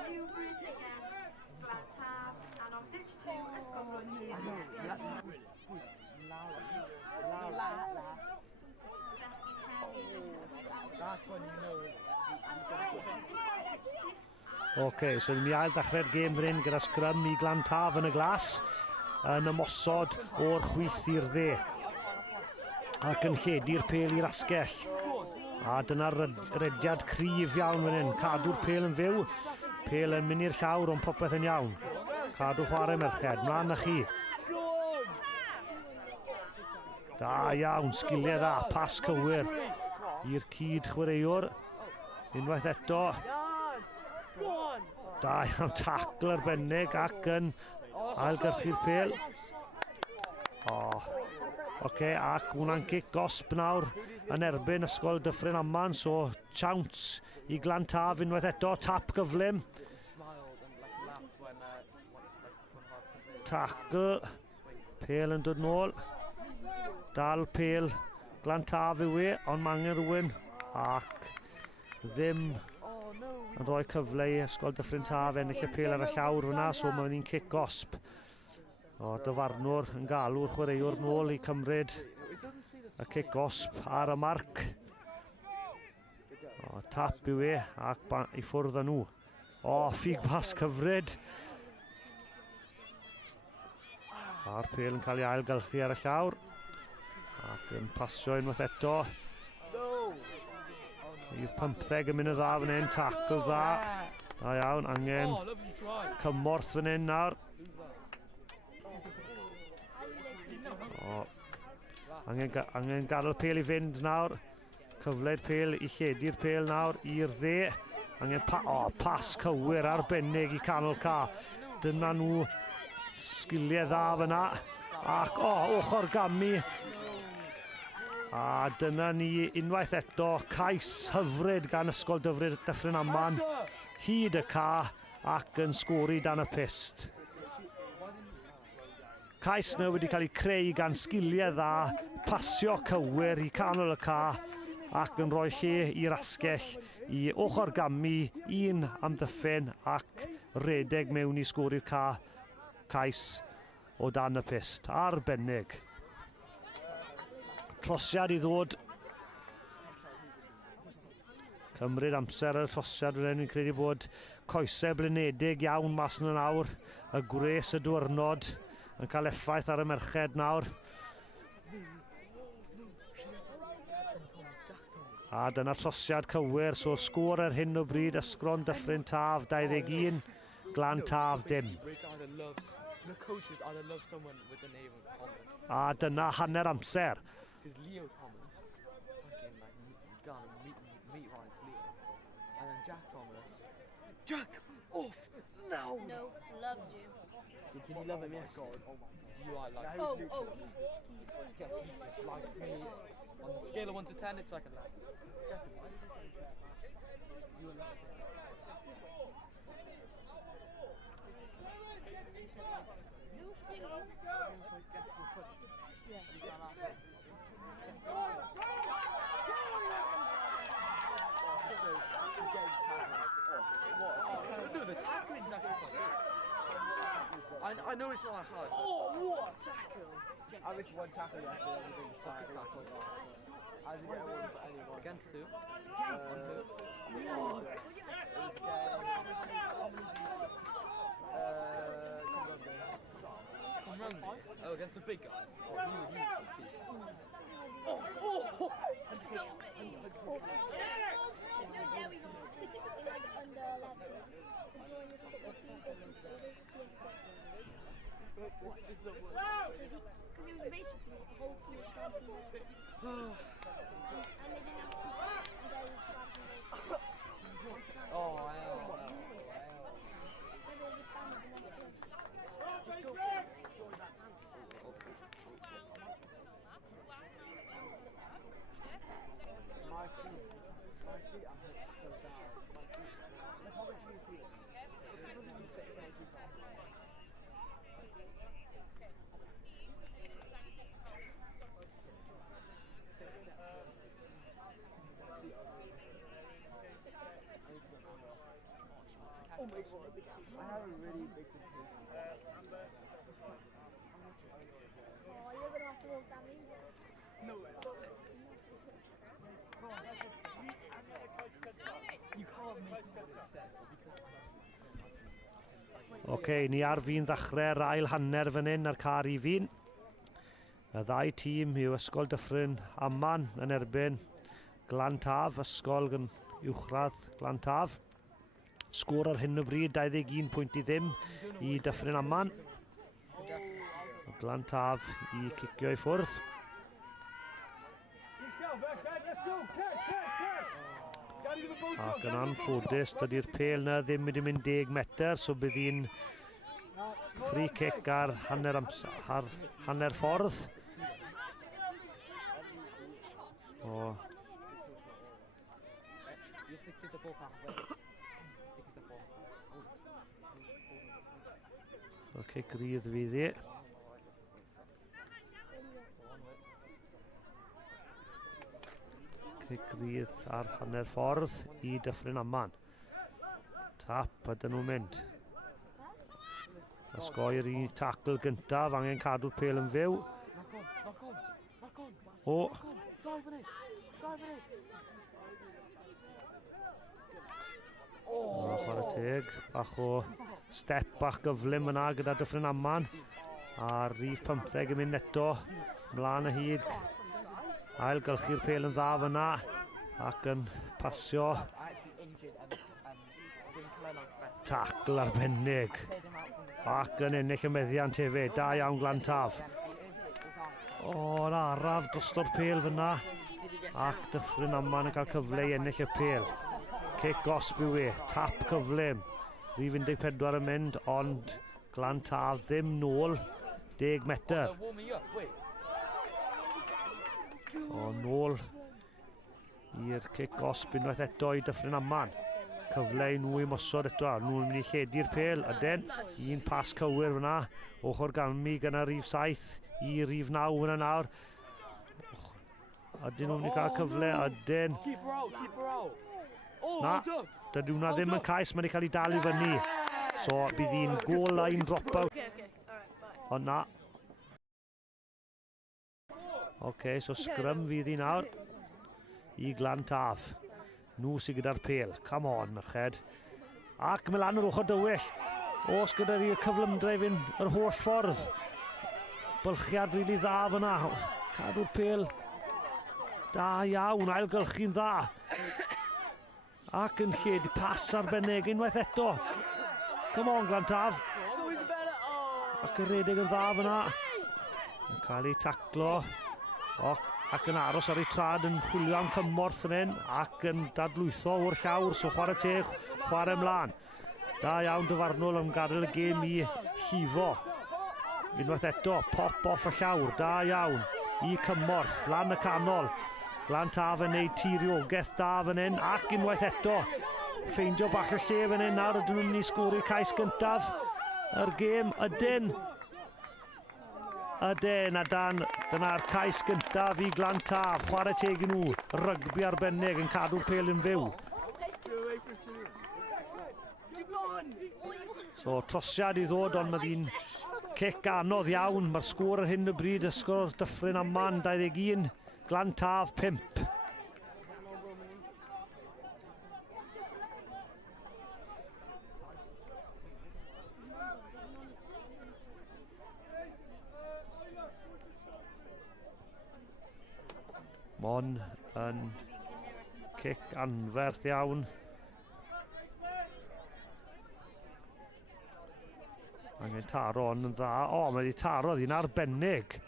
Newbridge against Glantaf, and on pitch 2, Ysgol Rugby. That's when you know OK, so ni'n ail ddechrau'r gêm fan hyn gyda sgrym I Glantaf yn y glas yn ymosod o'r chwith i'r dde ac yn lledu'r pêl i'r asgell. A dyna'r rediad cryf iawn fan hyn. Cadw'r pêl yn fyw, pêl yn mynd i'r llawr ond popeth yn iawn. Cadw chwarae merched, mlaen na chi. Da iawn, sgiliau dda, pas cywir i'r cyd chwaraewr. Unwaith eto. Da iawn, tacl arbennig ac yn ailgyrchu'r pêl. OK, ac hwnna'n cic osb nawr yn erbyn ysgol Dyffryn Aman, so chawns I Glantaf unwaith eto, tap gyflym. Tackle. Pêl yn dod nôl. Dal pêl. Glantaf yw e, ond mae angen rhywun. Ac ddim yn rhoi cyfle i ysgol Dyffryn Taf ennill y pêl ar y llawr fyna, so mae'n un cic gosb. O, dyfarnwr yn galw'r chwaraewr nôl i cymryd y cic gosb ar y marc. O, tap yw e, ac i ffwrdd â nhw. O, ffug bas cyfryd. A'r pêl yn cael ei ailgylchu ar y llawr. Ac yn pasio unwaith eto. I'r 15 yn mynd y dda fan hyn, tackle dda. Da iawn, angen cymorth fan hyn nawr. Angen gadael pêl i fynd nawr. Cyfle'r pêl i lledu'r pêl nawr i'r dde. Angen pas cywir arbennig i canol ca. Dyna nhw sgiliau dda fyna. Ac ochr gamu. A dyna ni unwaith eto cais hyfryd gan ysgol Dyffryn Aman. Hyd y ca ac yn sgori dan y pist. Cais yna wedi cael ei creu gan sgiliau dda, pasio cywir i canol y ca ac yn rhoi lle i'r asgell i ochr gamu, un amddiffyn ac redeg mewn i sgori'r cais o dan y pist. Arbennig. Trosiad i ddod. Cymryd amser y trosiad fan hyn, fi'n credu bod coesau blinedig iawn mas yn y nawr. Y gwres y diwrnod yn cael effaith ar y merched nawr. A dyna trosiad cywir, so sgôr ar hyn o bryd, ysgron Dyffryn Taf 21, Glan Taf dim. A dyna hanner amser. Because Leo Thomas fucking like gone and meet right to Leo, and then Jack Thomas, Jack off now. No, loves you. Did he love him? Yes. Oh my god, you are like he dislikes me. On the scale of 1 to 10, it's like a 9. You are like No, the tackling's actually quite good. I know it's not hard. Oh, what tackle! I missed one tackle yesterday. Fucking tackle. I didn't get one for anyone. Against who? On who? From Rugby? Oh, against the big guy? Oh, he was Because it was basically a whole team was down from there. And they didn't have to and they was bad from there. Oh, I know. When they just found the next one. My feet are so bad. My comment is here. Oh my god, I have a really big temptation. Oh, you're going to have to walk down these. No. You can't make what it says, but because Ni ar fi'n ddechrau'r ail hanner fan hyn ar car i fi'n. Y ddau tîm yw ysgol Dyffryn Aman yn erbyn Glan Taf, ysgol uwchradd Glan Taf. Sgôr ar hyn o bryd, 21 pwynt i ddim i Dyffryn Aman. Glan Taf i cicio i ffwrdd. Ac yn anffodus, dydy'r pêl na ddim wedi mynd 10 metr, so bydd hi'n free kick ar hanner ffordd. O. So cic rydd fydd i. Cic rydd ar hanner ffordd i Dyffryn Aman. Tap ydyn nhw'n mynd. Osgoi'r un tacl gyntaf, angen cadw'r pêl yn fyw. O! Chwarae teg, bach o step bach gyflym yna gyda Dyffryn Aman. A rhif 15 yn mynd eto, mlaen y hyd. Ailgylchu'r pêl yn dda fyna ac yn pasio. Tacl arbennig ac yn ennill y meddiant hefyd. Da iawn Glantaf. O'r araf drosto'r pêl fyna ac Dyffryn Aman yn cael cyfle i ennill y pêl. Cic osb yw e, tap cyflym. Rhif 14 yn mynd ond Glantaf ddim nôl 10 metr. O nôl i'r cic osb unwaith eto i Dyffryn Aman. Cyfle i nhw i mosod eto. Nhw'n mynd i lledu'r pêl. Ydyn, un pas cywir fyna. Ochr Galmi gyda rhif 7 i rhif 9 fyna nawr. Ydyn nhw'n mynd i cael cyfle. Ydyn. Na, dydw hwnna ddim yn cais. Mae'n cael ei dal i fyny. So bydd hi'n goal line drop-out. Ond na. Oce, so scrum fydd hi nawr i Glantaf. Nhw sydd gyda'r pêl. Come on, merched. Ac mae lan yr ochr dywyll. Os gyda ni'r cyflymdref yn yr holl ffordd. Bylchiad rili dda fyna. Cadw'r pêl. Da iawn, ailgylchu'n dda. Ac yn lledu pas arbennig unwaith eto. Come on, Glantaf. Ac yn redeg yn dda fyna. Yn cael ei taclo. Ac yn aros ar ei trad yn chwilio am cymorth yn hyn ac yn dadlwytho o'r llawr, so chwarae teg, chwarae mlaen. Da iawn Dyfarnol am gadael y gêm i llifo. Unwaith eto, pop off y llawr, da iawn i cymorth, lan y canol. Glantaf yn neud tiriogaeth da fan hyn ac unwaith eto ffeindio bach y lle fan hyn nawr ydyn nhw'n mynd i sgwrio'r cais gyntaf. Yr gêm ydyn. Ydyn, a dyna'r cais gyntaf i Glantaf. Chwarae teg i nhw, rygbi arbennig yn cadw'r pêl yn fyw. So trosiad i ddod ond mae hi'n cic anodd iawn. Mae'r sgôr ar hyn y bryd ysgol Dyffryn Aman 21, Glantaf 5. Mon yn cic anferth iawn. Angen taro ond yn dda. O, mae wedi taro ddi'n arbennig.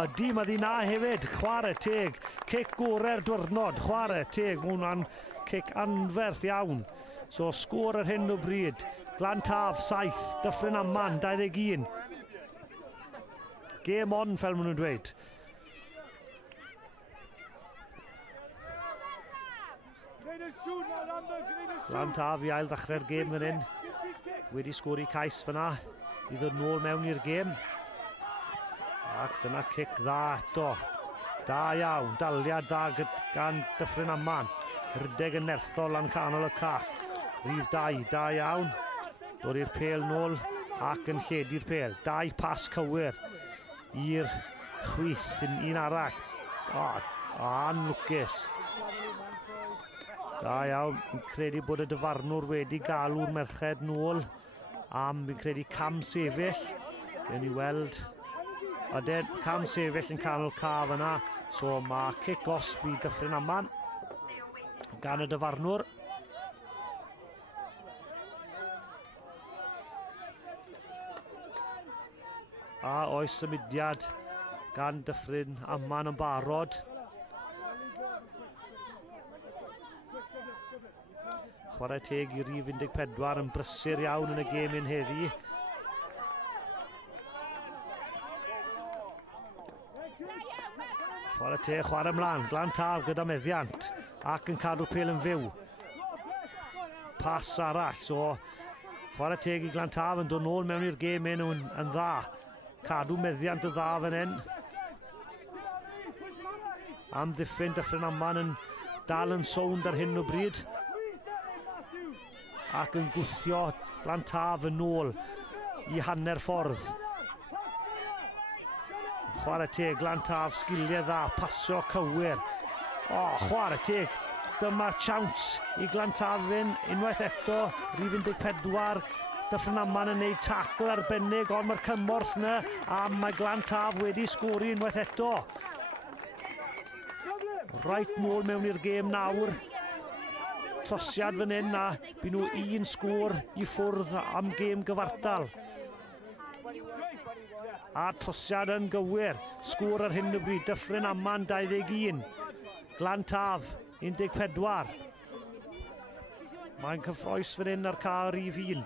Ydy, mae ddi'n na hefyd. Chwarae teg. Cic gorau'r diwrnod. Chwarae teg. Mae hwnna'n cic anferth iawn. So, sgôr ar hyn o bryd. Glantaf 7, Dyffryn Aman 21. Game on, fel maen nhw'n dweud. Glantaf i ail ddechrau'r gêm fan hyn. Wedi sgori cais fyna i ddod nôl mewn i'r gêm. Ac dyna cic dda eto. Da iawn, daliad da gan Dyffryn Aman. Rydeg yn nerthol lan canol y cac. Rhif 2, da iawn. Dod i'r pêl nôl ac yn lledu'r pêl. 2 pas cywir i'r chwith yn un arall. Anlwcus. Da iawn, fi'n credu bod y dyfarnwr wedi galw'r merched nôl am fi'n credu cam sefyll. Gen i weld. Ydyn, cam sefyll yn canol caf yna. So mae cic osb i Dyffryn Aman gan y dyfarnwr. A oes symudiad gan Dyffryn Aman yn barod. Chwarae teg i rhif 14 yn brysur iawn yn y gêm un heddi. Chwarae teg, chwarae mlaen. Glantaf gyda meddiant ac yn cadw pêl yn fyw. Pas arall, so Chwarae teg I Glantaf yn dod nôl mewn i'r gêm enw yn dda. Cadw meddiant y dda fan hyn. Am ddiffyn Dyffryn Aman yn dal yn sownd ar hyn o bryd. Ac yn gwthio Glantaf yn ôl I hanner ffordd. Chwarae teg Glantaf, sgiliau dda, pasio cywir. Chwarae teg. Dyma chawns I Glantafyn, unwaith eto, rhif 14. Dyffryn Aman yn neud tacl arbennig, ond mae'r cymorth yna, a mae Glantaf wedi sgori unwaith eto. Right nôl mewn i'r gêm nawr. Trosiad fan hyn, a byd nhw un sgôr I ffwrdd am gêm gyfartal. A trosiad yn gywir, sgôr ar hyn o bryd, Dyffryn Aman 21. Glantaf 14. Mae'n cyffroes fan hyn ar cael rhif 1.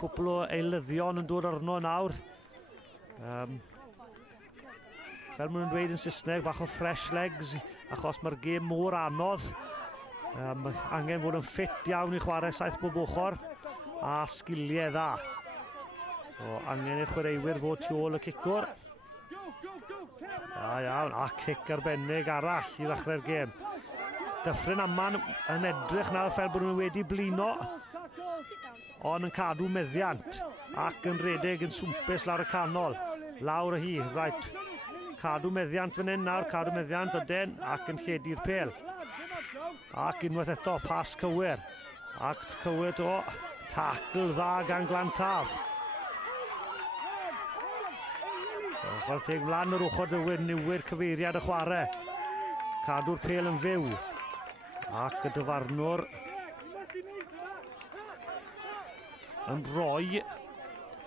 Cwpl o eilyddion yn dod arno nawr. Fel maen nhw'n dweud yn Saesneg, bach o fresh legs, achos mae'r gêm mor anodd. Angen fod yn ffit iawn I chwarae 7 bob ochr, a sgiliau dda. So angen i'r chwaraewyr fod tu ôl y cicwr. Da iawn, a cic arbennig arall I ddechrau'r gêm. Dyffryn Aman yn edrych nawr fel bod nhw wedi blino, ond yn cadw meddiant, ac yn redeg yn swmpus lawr y canol. Lawr y hi, right. Cadw meddiant fan hyn nawr, cadw meddiant o den, ac yn lledu'r pel. Ac unwaith eto, pas cywir. Ac cywir o tacl dda gan Glantaf. Chwarae teg mlaen yr ochr niwyr cyfeiriad y chwarae. Cadw'r pel yn fyw. Ac y dyfarnwr yn rhoi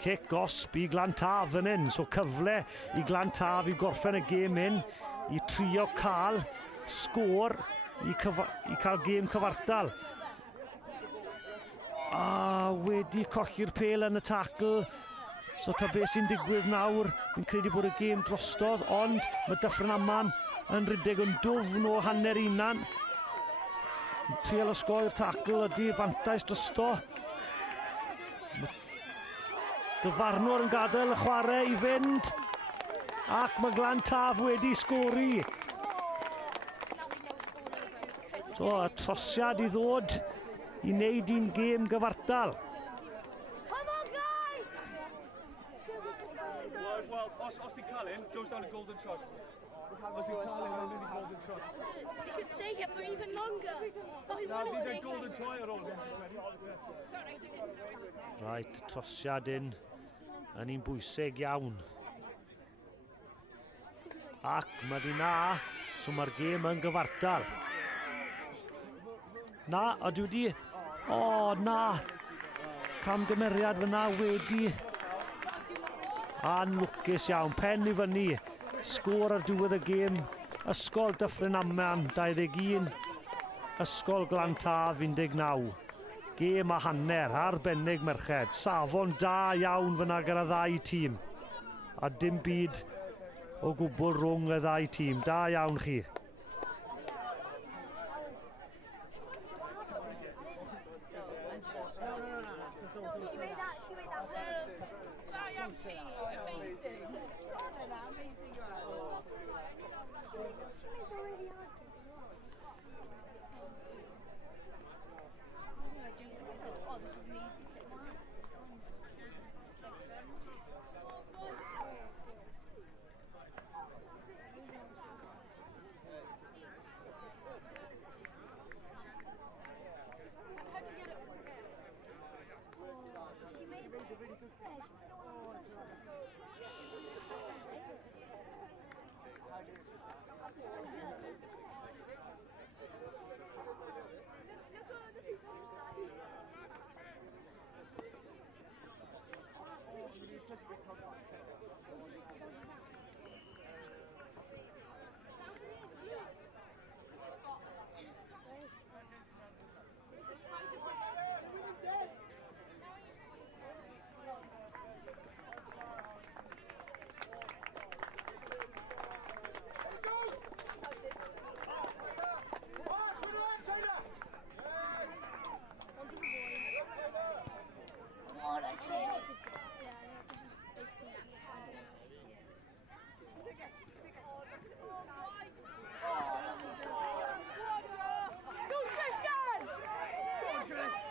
cic osb I Glantaf fan hyn. So cyfle I Glantaf I gorffen y gêm hyn, I trio cael sgôr I cael gêm cyfartal. A wedi colli'r pel yn y tacl. So ta beth sy'n digwydd nawr, fi'n credu bod y gêm drostodd, ond mae Dyffryn Aman yn rhedeg yn dwfn o hanner unan. Trial osgoi'r tacl ydy fantais drosto. Dyfarnwr yn gadael y chwarae I fynd, ac mae Glantaf wedi sgori. So, y trosiad I ddod I wneud un gêm gyfartal. Well, Austin Cullen goes down a golden trot. Austin Cullen and Lily golden trot. He could stay here for even longer. He's Now, going to these stay are golden here. try ar ôl. Right, trosiad yn un bwysig iawn. Ac mae di na, so mae'r gêm yn gyfartal. Na, a dwi di... na! Camgymeriad fyna wedi... Anlwcus iawn, pen I fyny. Sgôr ar diwedd y gêm. Ysgol Dyffryn Aman 21. Ysgol Glantaf 19. Gêm a hanner, arbennig merched. Safon da iawn fyna gyda ddau tîm. A dim byd o gwbl rhwng y ddau tîm. Da iawn chi. basically yeah, this is basically Go Tristan! Go Tristan!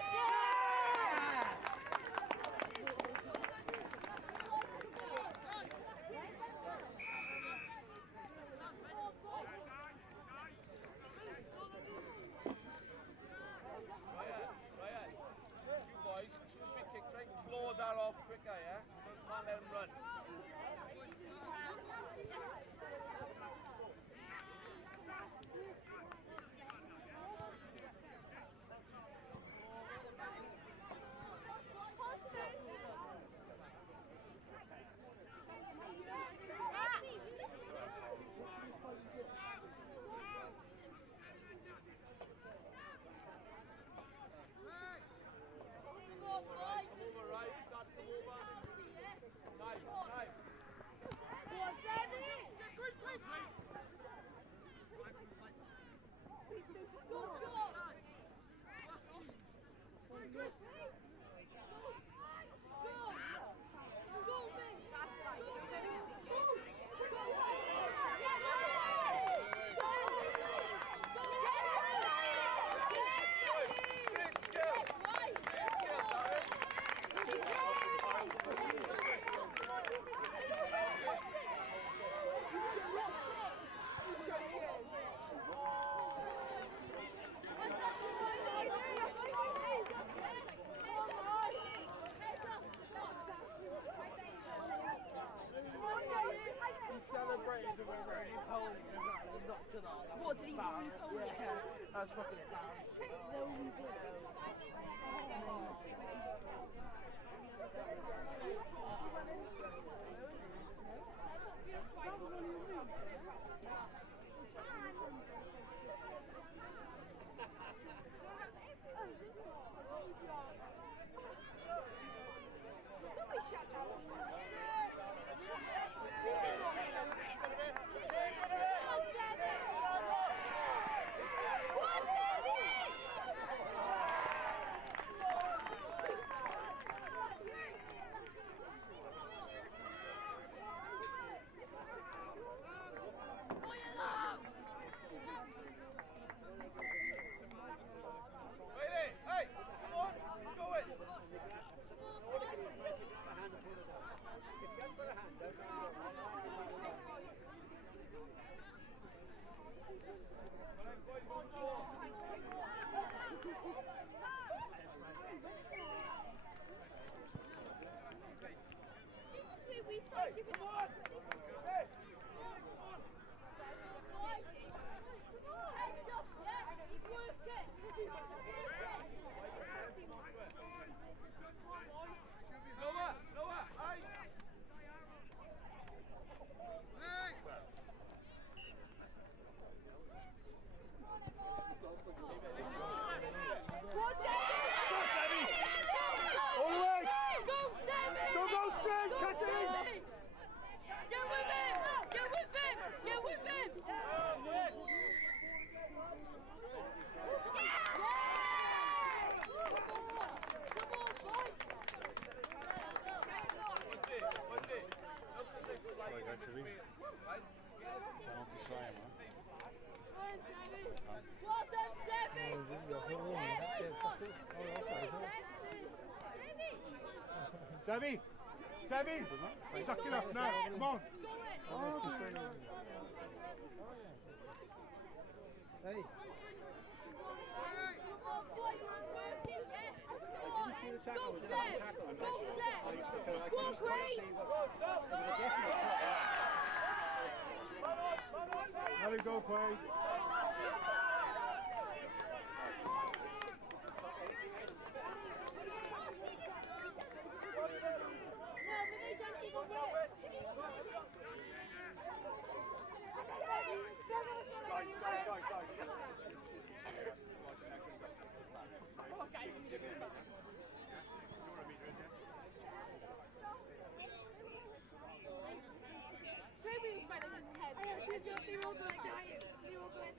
Claws are off quicker, yeah? Can't let them run. What did he do? Yeah, that's fucking Sebi! Sebi! Suck it up now, come on! Hey! Let it go, Quaid. They were all going like that. They were all going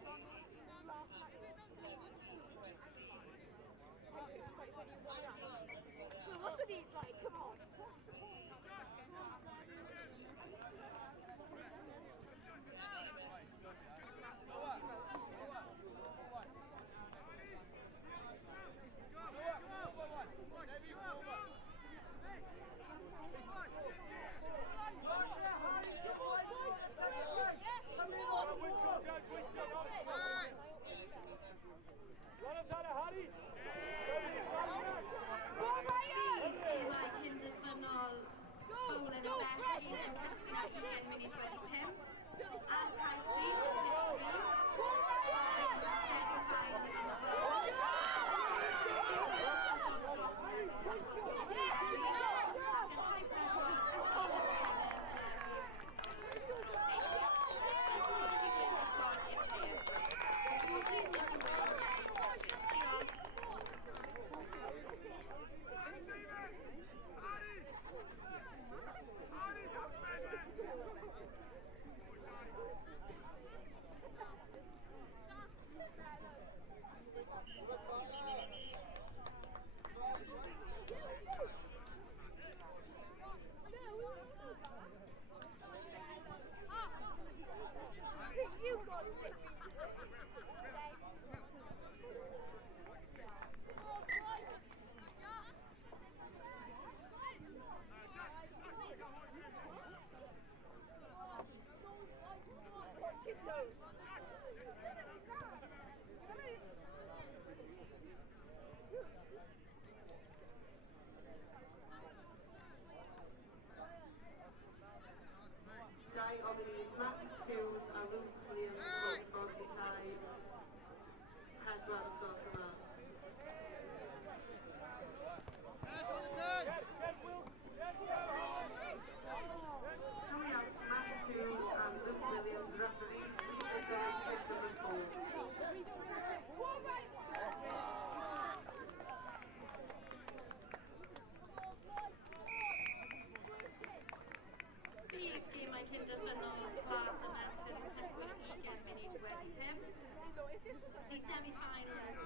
semi-finals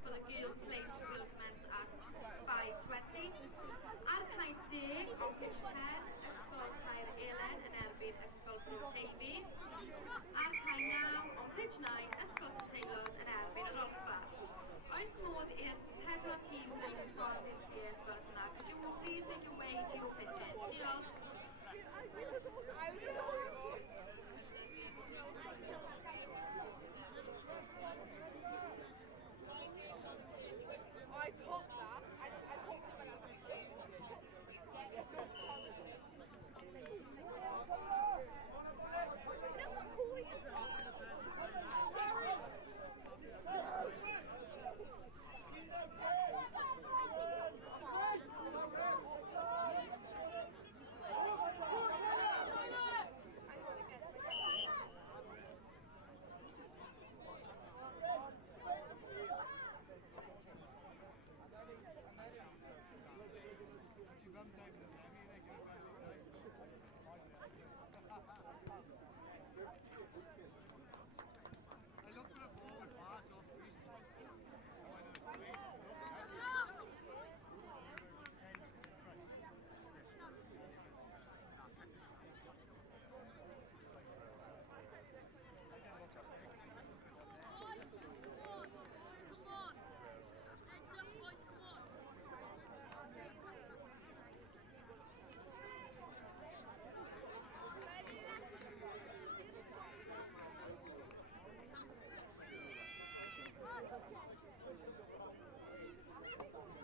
for the girls' play which will commence at 5:20. Ar cae 10 on pitch 10, Ysgol Caer Elen yn erbyn Ysgol Bro Teifi. Ar cae 9 on pitch 9, Ysgol Cystadleuaeth yn erbyn yr Ochr. Oes modd i'r 4 tîm mewn ffordd i'r PS gwrs yna. Could you please make your way to your pitches? Diolch. I popped that. I popped it when I was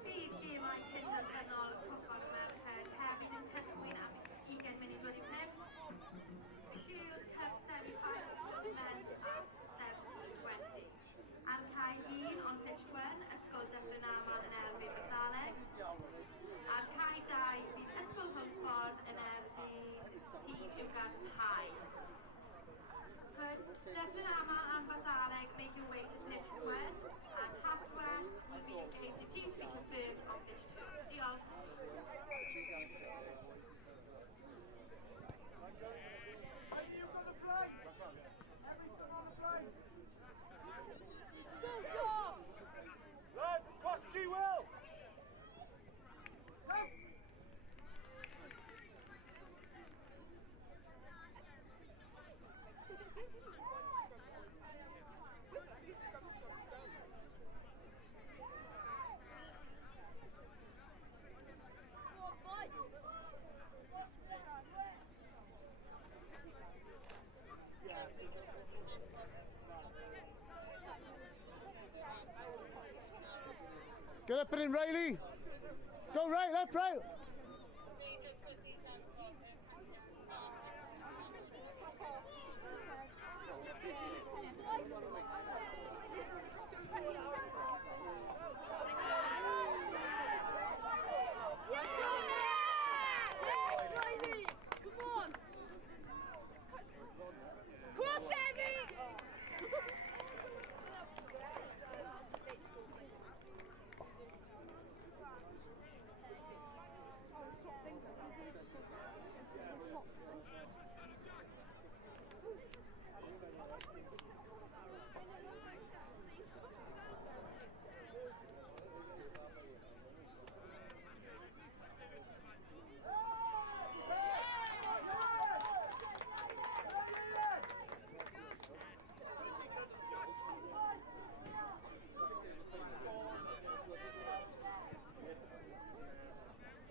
Bydd gemau penderfynol Cwpan Merched hefyd yn cychwyn am 20 munud wedi 5. The Girls' Cup semi-finals will commence at 17:20. Ar cae 1 on pitch 1, Ysgol Dyffryn Aman yn erbyn Basaleg. Ar cae 2, bydd Ysgol Hwlffordd yn erbyn tîm Uwgar Hau. Could Dyffryn Aman and Basaleg make your way to pitch 1, and halfway will be indicated team to be confirmed on pitch 2. Diolch. Lad, Bosky will! Get up and in, Riley. Go right, left, right.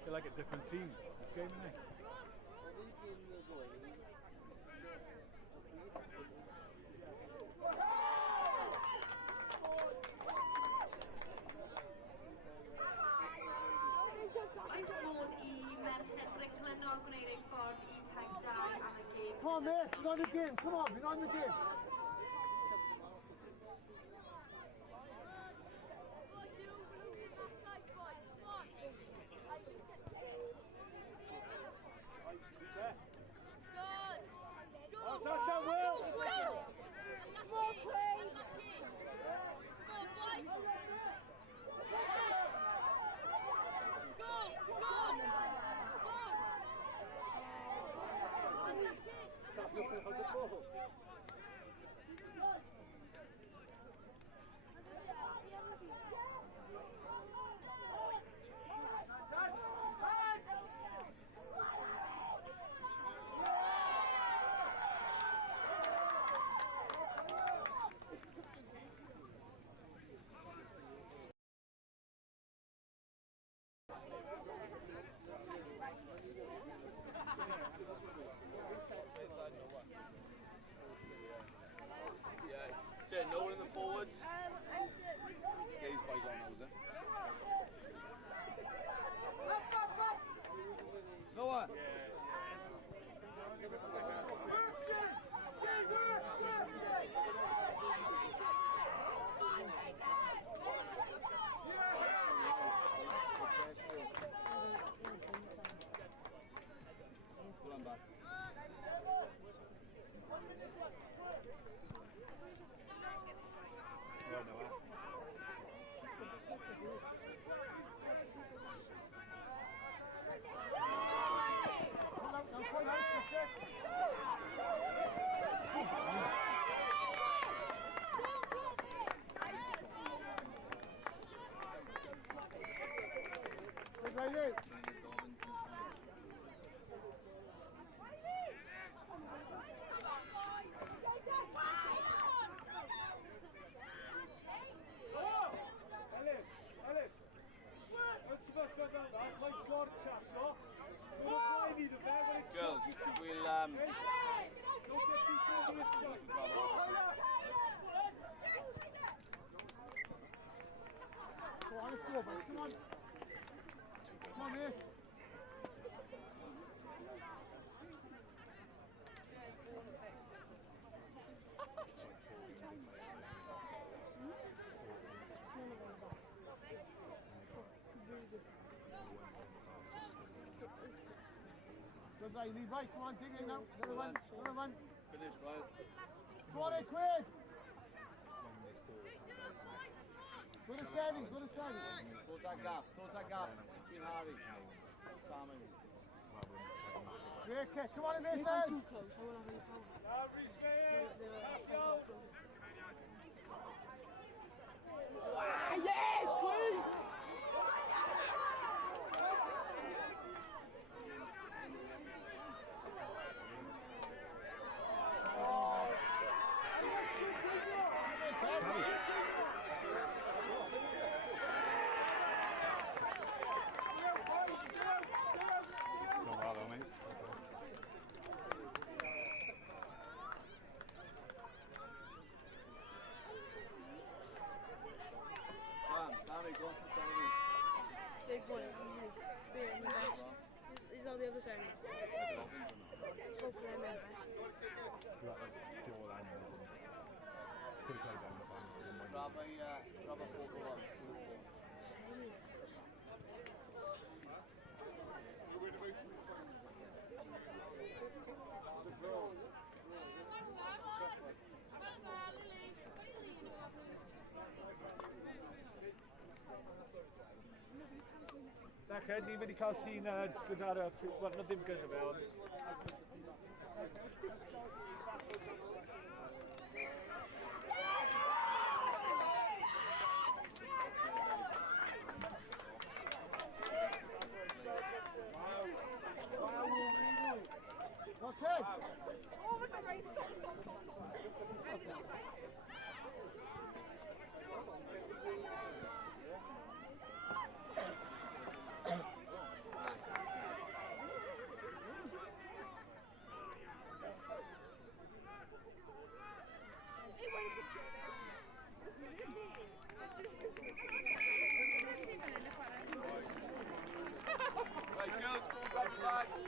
They're like a different team this game, isn't it? Oes modd I merched Briclynol gwneud ei ffordd I cae 2 am y gêm. Come on, miss. We're on the game. Come on, we're on the game. So no one in the forwards. Get these boys on those, eh? No one. Pull them back. Well, Noah. Girls, we'll Go on, let's go, mate. Come on. Come on, mate. Good day, lead right. Come on, dig in now. Another one. Another one. finish, right? Go on, Quid. Go to Sammy. Go to Sammy. Close that gap. Close that gap between Harvey and Sammy. Great kick. Come on, Mason. Harvey space. Half goal. Yes, Queen! Sammy, go for Sammy. They've won it easily. They're in the best. These are the other seconds. Hopefully I'm in the best. Grab a focal one. Nached, ni wedi cael llun gyda'r... Wel, na ddim gyda fe, ond... Not Ted! Oh, my God! Right, girls, right flags.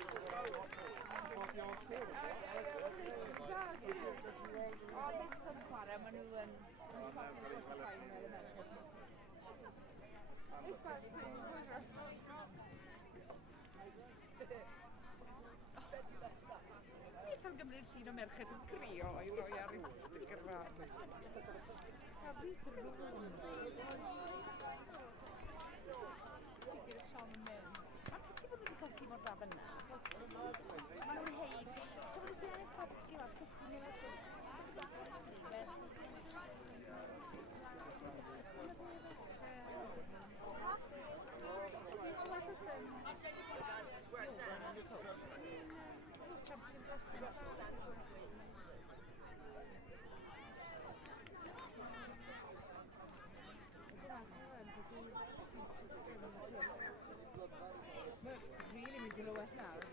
Ta'n gymryd llun o merched yn crio i roi ar Instagram. Cafu drwm. Sicr Sian yn mynd. Mae'n pwyti bod wedi cael tîm o'r dda fyna. Maen nhw'n heid. Ti'n mynd i'n eich copio ar 50 minutes. Really mynd i'n well nawr.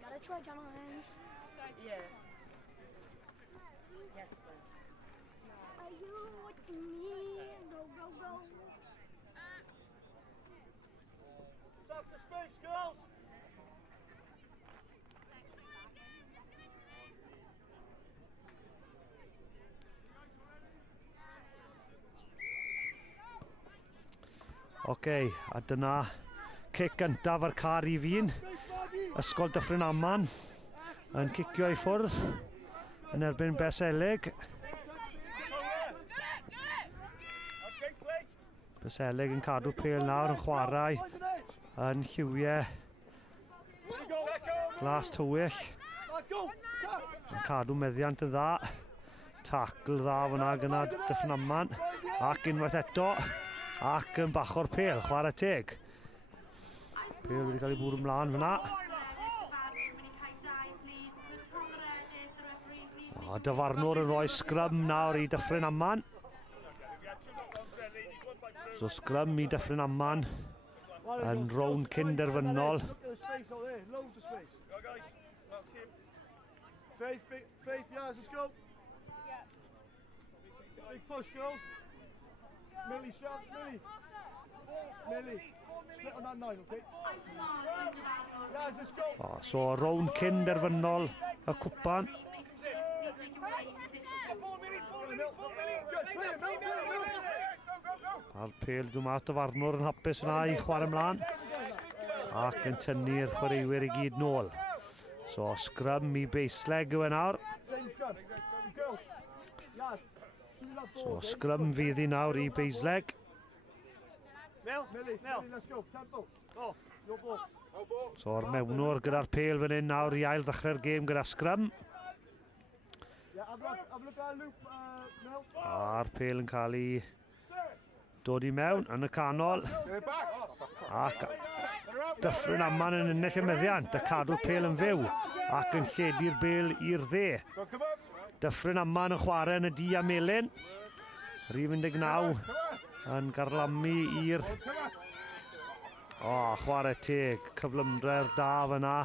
Gotta try John hands. Yeah. Yes, Are you with me? Go, go, go. Stop the space, girls! Ocê, a dyna cic gyntaf ar car I fi'n. Ysgol Dyffryn Aman yn cicio I ffwrdd yn erbyn Beselig. Beselig yn cadw pêl nawr yn chwarae yn lliwiau glas tywyll. Yn cadw meddiant yn dda. Tacl dda fyna gyda Dyffryn Aman. Ac unwaith eto. Ac yn bach o'r pêl, chwarae teg. Pêl wedi cael ei bwrw ymlaen fyna. Dyfarnwr yn rhoi sgrym nawr I Dyffryn Aman. So sgrym I Dyffryn Aman yn rownd cynderfynol. Faith, yeah, let's go. Big push, girls. Millie, shot, Millie. Millie, split on that 9, okay? Yeah, let's go. So rownd cynderfynol y cwpan. A'r pêl dwi'n mas Dyfarnwr yn hapus yna I chwarae ymlaen. Ac yn tynnu'r chwaraewyr I gyd nôl. So sgrym I Beisleg yw e nawr. So sgrym fydd I nawr I Beisleg. So o'r mewnwr gyda'r pêl fan hyn nawr I ail ddechrau'r gêm gyda sgrym. A'r pêl yn cael ei dod I mewn yn y canol. Ac Dyffryn Aman yn ennill y meddiant a cadw'r pêl yn fyw ac yn lledu'r bêl i'r dde. Dyffryn Aman yn chwarae yn y di a melyn. Rhif 19 yn garlamu i'r... chwarae teg, cyflymder da fyna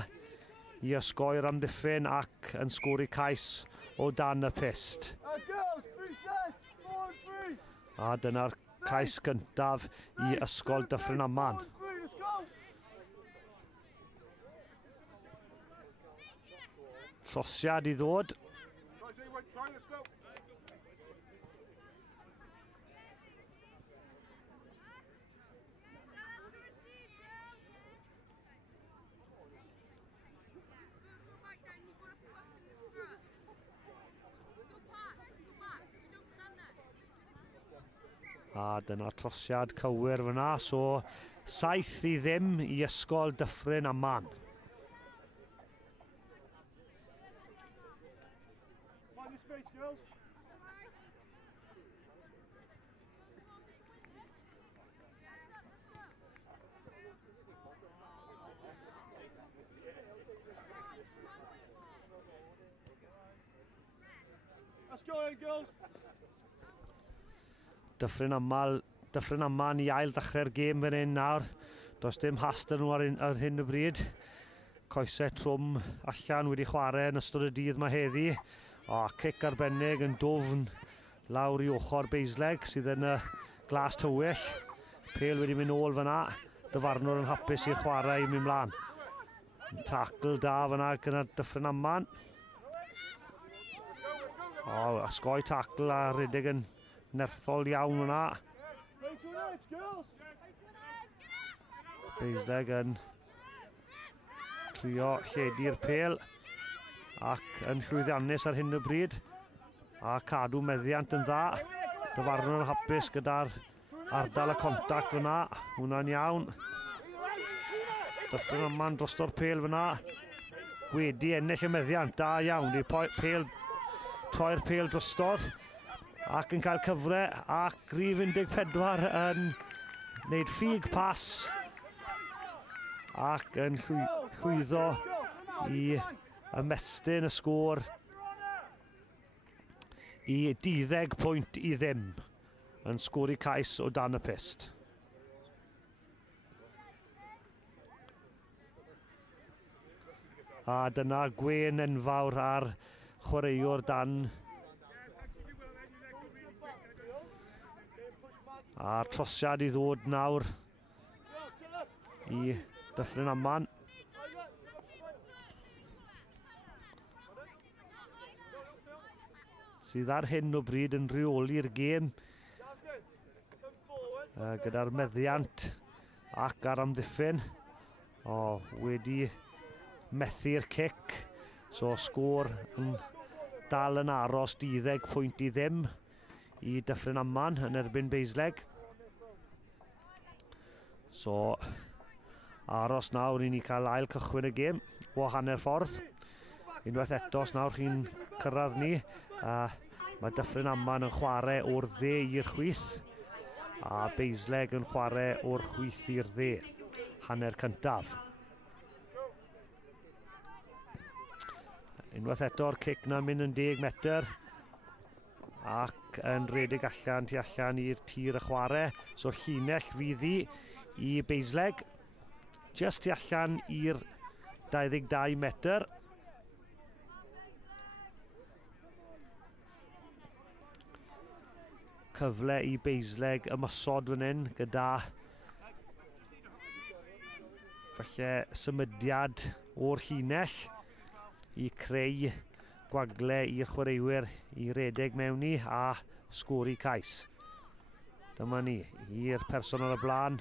I osgoi'r amddiffyn ac yn sgwri cais o dan y pist. A dyna'r cais gyntaf I ysgol Dyffryn Aman. Trosiad I ddod. A dyna'r trosiad cywir fyna, so 7 I ddim I ysgol Dyffryn Aman. Let's go in, girls. Dyffryn Aman I ail ddechrau'r gêm fan hyn nawr. Does dim hastr nhw ar hyn o bryd. Coesau trwm allan wedi chwarae yn ystod y dydd mae heddi. Cic arbennig yn dwfn lawr I ochr Beisleg sydd yn y glas tywyll. Pêl wedi mynd nôl fyna. Dyfarnwr yn hapus i'r chwarae I mynd mlaen. Tacl da fyna gyda Dyffryn Aman. Asgoi tacl a rhedeg yn nerthol iawn yna. Beisleg yn trio lledu'r pêl ac yn llwyddiannus ar hyn o bryd a cadw meddiant yn dda. Dyfarnwr yn hapus gyda'r ardal y contact fyna. Hwna'n iawn. Dyffryn Aman drosto'r pêl fyna. wedi ennill y meddiant, da iawn, troi'r pêl drostodd ac yn cael cyfle ac grif 14 yn wneud ffug pas ac yn chwyddo i ymestyn y sgôr i 12 pwynt i ddim yn sgôr i cais o dan y pist. A dyna gwen enfawr ar chwaraewr dan. A trosiad i ddod nawr i Dyffryn Aman. Sydd ar hyn o bryd yn rheoli'r gêm gyda'r meddiant ac ar amddiffyn. Wedi methu'r cic, so sgôr yn dal yn aros 12 pwynt i ddim i Dyffryn Aman yn erbyn Beisleg. So aros nawr i ni cael ail cychwyn y gêm o hanner ffordd. Unwaith eto, os nawr chi'n cyrraedd ni, mae Dyffryn Aman yn chwarae o'r dde i'r chwith a Beisleg yn chwarae o'r chwith i'r dde, hanner cyntaf. Unwaith eto'r cic na'n mynd yn 10 metr ac yn redig allan tu allan i'r tir y chwarae. So llinell fyddi i Beisleg, just tu allan i'r 22 metr. Cyfle i Beisleg ymosod fan hyn gyda falle symudiad o'r llinell i creu gwagle i'r chwaraewyr i redeg mewn i a sgôr i cais. Dyma ni, i'r person ar y blaen,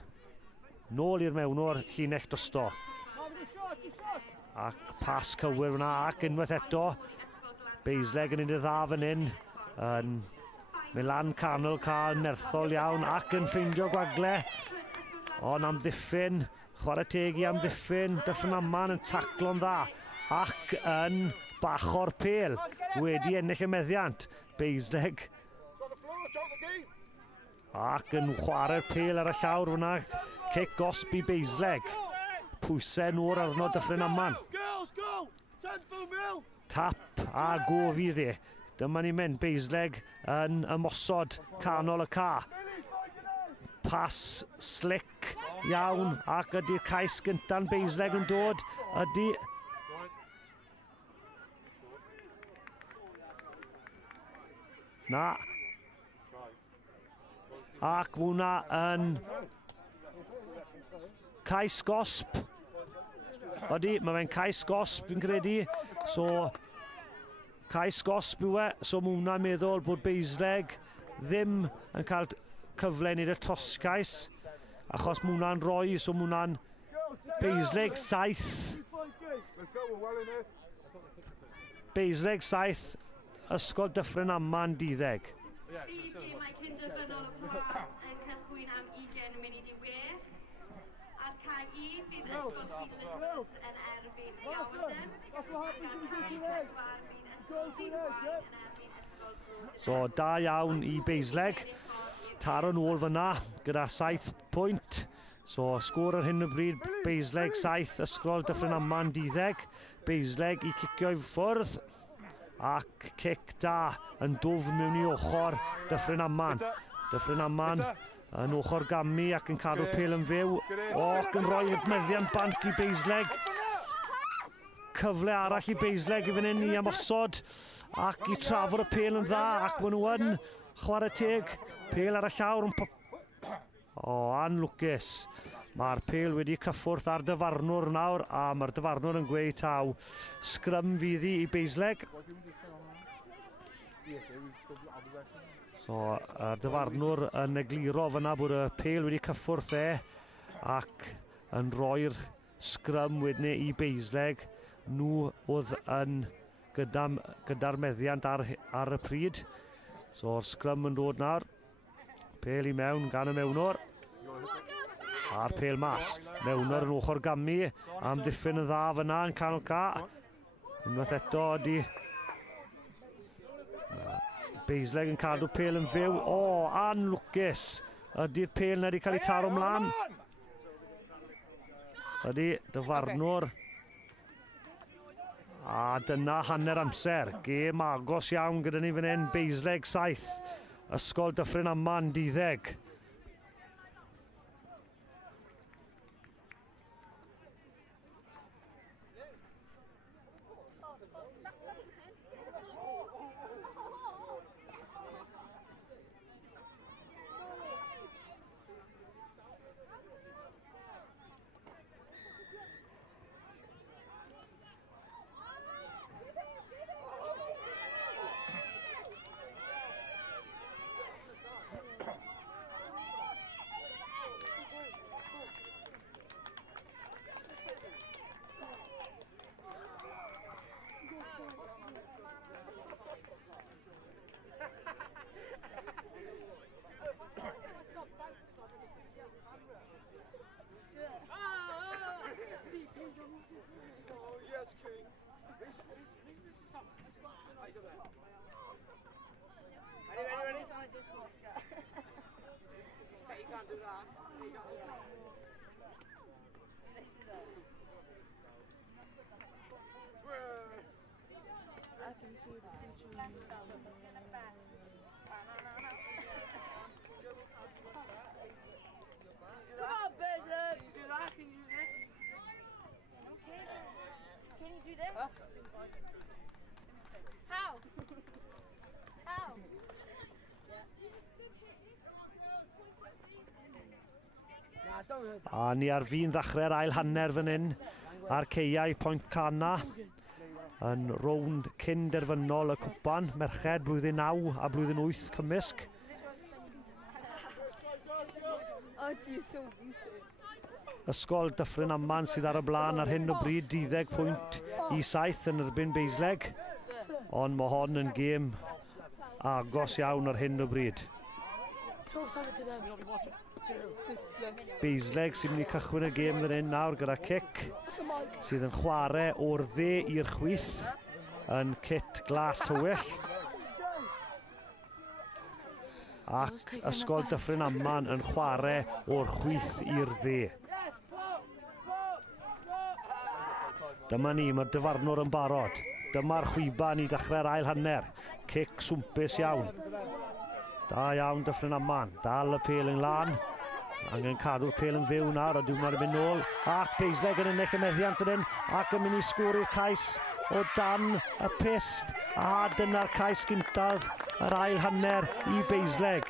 nôl i'r mewnwr, llinell drosto. Ac pas cywir fyna ac unwaith eto, Beisleg yn un y dda fan hyn, yn mynd lan canol cael nerthol iawn ac yn ffeindio gwagle. Ond amddiffyn, chwarae teg i amddiffyn, Dyffryn Aman yn taclo'n dda ac yn bacho'r pêl, wedi ennill y meddiant. Beisleg ac yn chwarae'r pêl ar y llawr fyna, cic gosb i Beisleg. Pwysau nôr arno Dyffryn Aman. Tap a go fydd e. Dyma ni'n mynd, Beisleg yn ymosod canol y ca. Pas slick iawn ac ydy'r cais gynta'n Beisleg yn dod, ydy. Na. Ac hwnna yn cais gosb. Ydy, mae fe'n cais gosb fi'n credu. So, cais gosb yw e. So mae hwnna'n meddwl bod Beisleg ddim yn cael cyfle i wneud y trosgais. Achos mae hwnna'n rhoi, so mae hwnna'n Beisleg 7. Beisleg 7. Ysgol Dyffryn Aman 12. Bydd gemau cynderfynol y bron yn cychwyn am 20 munud i wech. Ar cae 1 bydd ysgol Cystadleuaeth yn erbyn Iawardyn. Ac ar cae 4 bydd ysgol Dirwyn yn erbyn ysgol Urdd. So da iawn i Beisleg. Taro nôl fyna gyda 7 pwynt. So sgôr ar hyn o bryd, Beisleg 7, ysgol Dyffryn Aman 12. Beisleg i cicio i ffwrdd. Ac cic da yn dwfn mewn i ochr Dyffryn Aman. Dyffryn Aman yn ochr gamu ac yn cadw'r pêl yn fyw. Ac yn rhoi'r meddiant bant i Beisleg. Cyfle arall i Beisleg i fan hyn i ymosod ac i trafod y pêl yn dda ac maen nhw yn chwarae teg. Pêl ar y llawr yn anlwcus. Mae'r pêl wedi cyffwrdd ar dyfarnwr nawr a mae'r dyfarnwr yn gweud taw sgrym fyddi i Beisleg. So, y dyfarnwr yn egluro fyna bod y pêl wedi cyffwrdd ac yn rhoi'r sgrym wedyn i Beisleg. Nhw oedd yn gyda'r meddiant ar y pryd. So, o'r sgrym yn dod nawr. Pêl i mewn gan y mewnwr. A'r pêl mas. Mewnwr yn ochr gamu. Amddiffyn yn dda fyna yn canol ca. Unwaith eto ydi Beisleg yn cadw pêl yn fyw. O, anlwcus. Ydy'r pêl na wedi cael ei taro mlaen. Ydy, dyfarnwr. A dyna hanner amser. Gêm agos iawn gyda ni fan hyn. Beisleg 7. Ysgol Dyffryn Aman 12. A ni ar fi'n ddechrau'r ail hanner fan hyn ar ceiau Pwynt Cana yn rownd cyn derfynol y cwpan, merched blwyddyn 9 a blwyddyn 8 cymysg. Ysgol Dyffryn Aman sydd ar y blaen ar hyn o bryd 20 pwynt i 7 yn erbyn Beisleg, ond mae hon yn gêm agos iawn ar hyn o bryd. Beisleg sy'n mynd i cychwyn y gêm fan hyn nawr gyda cic sydd yn chwarae o'r dde i'r chwith yn kit glas tywyll. Ac Ysgol Dyffryn Aman yn chwarae o'r chwith i'r dde. Dyma ni, mae'r dyfarnwr yn barod. Dyma'r chwiban i dechrau'r ail hanner. Cic swmpus iawn. Da iawn Dyffryn Aman. Dal y pêl yn lan. Angen cadw'r pêl yn fyw nawr, a dwi'n mynd yn ôl. Ac Beisleg yn ennill y meddiant yn hyn. Ac yn mynd i sgwrw'r cais o dan y pist. A dyna'r cais gyntaf, yr ail hanner i Beisleg.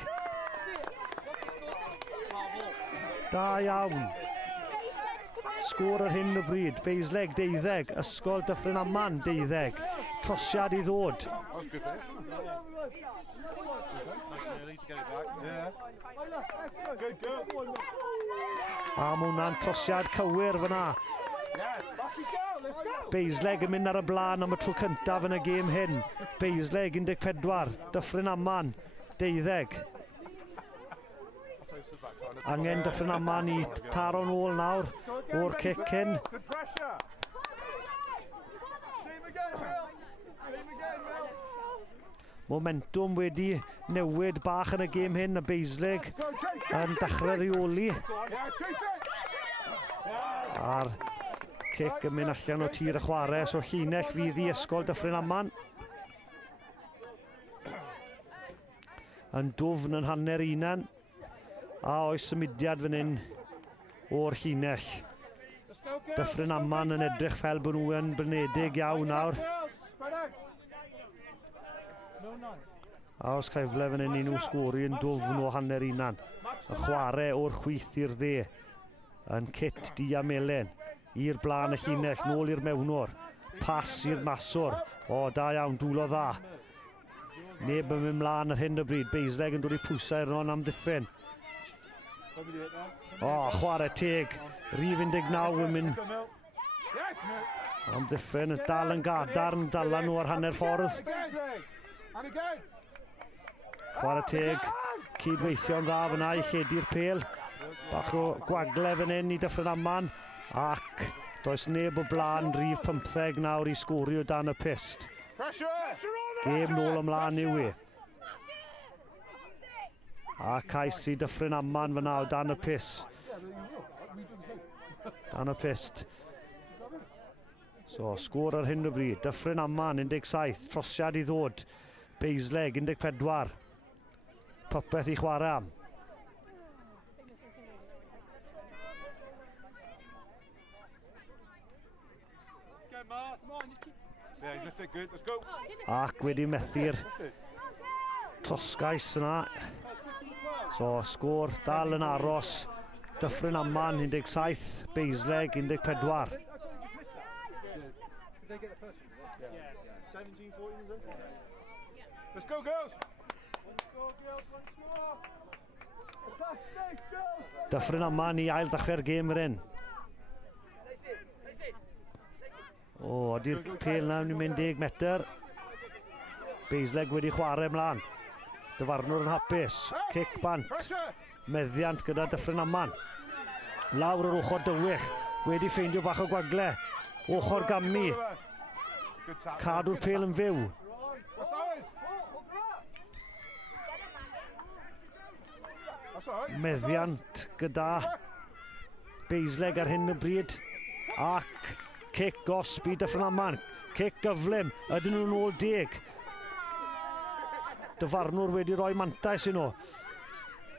Da iawn. Sgwr ar hyn o bryd. Beisleg 12, Ysgol Dyffryn Aman 12. Trosiad i ddod. A mae hwnna'n trosiad cywir fyna. Beisleg yn mynd ar y blaen am y tro cyntaf yn y gêm hyn. Beisleg 14, Dyffryn Aman 12. Angen Dyffryn Aman i taro nôl nawr o'r cic hyn. Momentum wedi newid bach yn y gêm hyn, a Beisleg yn dechrau reoli. A'r cic yn mynd allan o tir y chwarae, so llinell fydd i Ysgol Dyffryn Aman. Yn dwfn yn hanner unan. A oes symudiad fan hyn o'r llinell. Dyffryn Aman yn edrych fel bod nhw yn blinedig iawn nawr. A os caifle fan hyn i nhw sgori yn dwfn o hanner unan. Y chwarae o'r chwith i'r dde. Yn kit di a melen. I'r blaen y llinell, nôl i'r mewnwr. Pas i'r maswr. O, da iawn, dwlo dda. Neb yn mynd mlaen ar hyn o bryd. Beisleg yn dod i pwysau ron am diffyn. O, chwarae teg. Rif 19 yn mynd am diffyn. Dal yn gadarn, dala nhw ar hanner ffordd. Chwarae teg. Cydweithio'n dda fyna i lledu'r pêl. Bach o gwagle fan hyn i Dyffryn Aman. Ac Does neb o blaen rhif 15 nawr I sgorio dan y pist. Gêm nôl ymlaen I wy. A cais I Dyffryn Aman fyna o dan y pist. Dan y pist. So, sgôr ar hyn o bryd. Dyffryn Aman 17, trosiad I ddod. Beisleg 14. Popeth I chwarae am. Ac wedi methu'r trosgais yna. So, sgôr dal yn aros. Dyffryn Aman 17, Beisleg 14. Did they get the first one? Yeah. 17, 14, is it? Yeah. Let's go, girls! Let's go, girls, once more! Attack space, girls! Dyffryn Aman I ail ddechrau'r gêm yr un. O, ydy'r pel na yn mynd 10 metr. Beisleg wedi chwarae ymlaen. Dyfarnwr yn hapus. Cic bant. Meddiant gyda Dyffryn Aman. Lawr yr ochr dywych. Wedi ffeindio bach o gwagle. Ochr gamni. Cadw'r pel yn fyw. Meddiant gyda Beisleg ar hyn y bryd. Ac cic gosb I Dyffryn Aman. Cic gyflym. Ydyn nhw'n ôl 10. Dyfarnwr wedi rhoi mantais I nhw.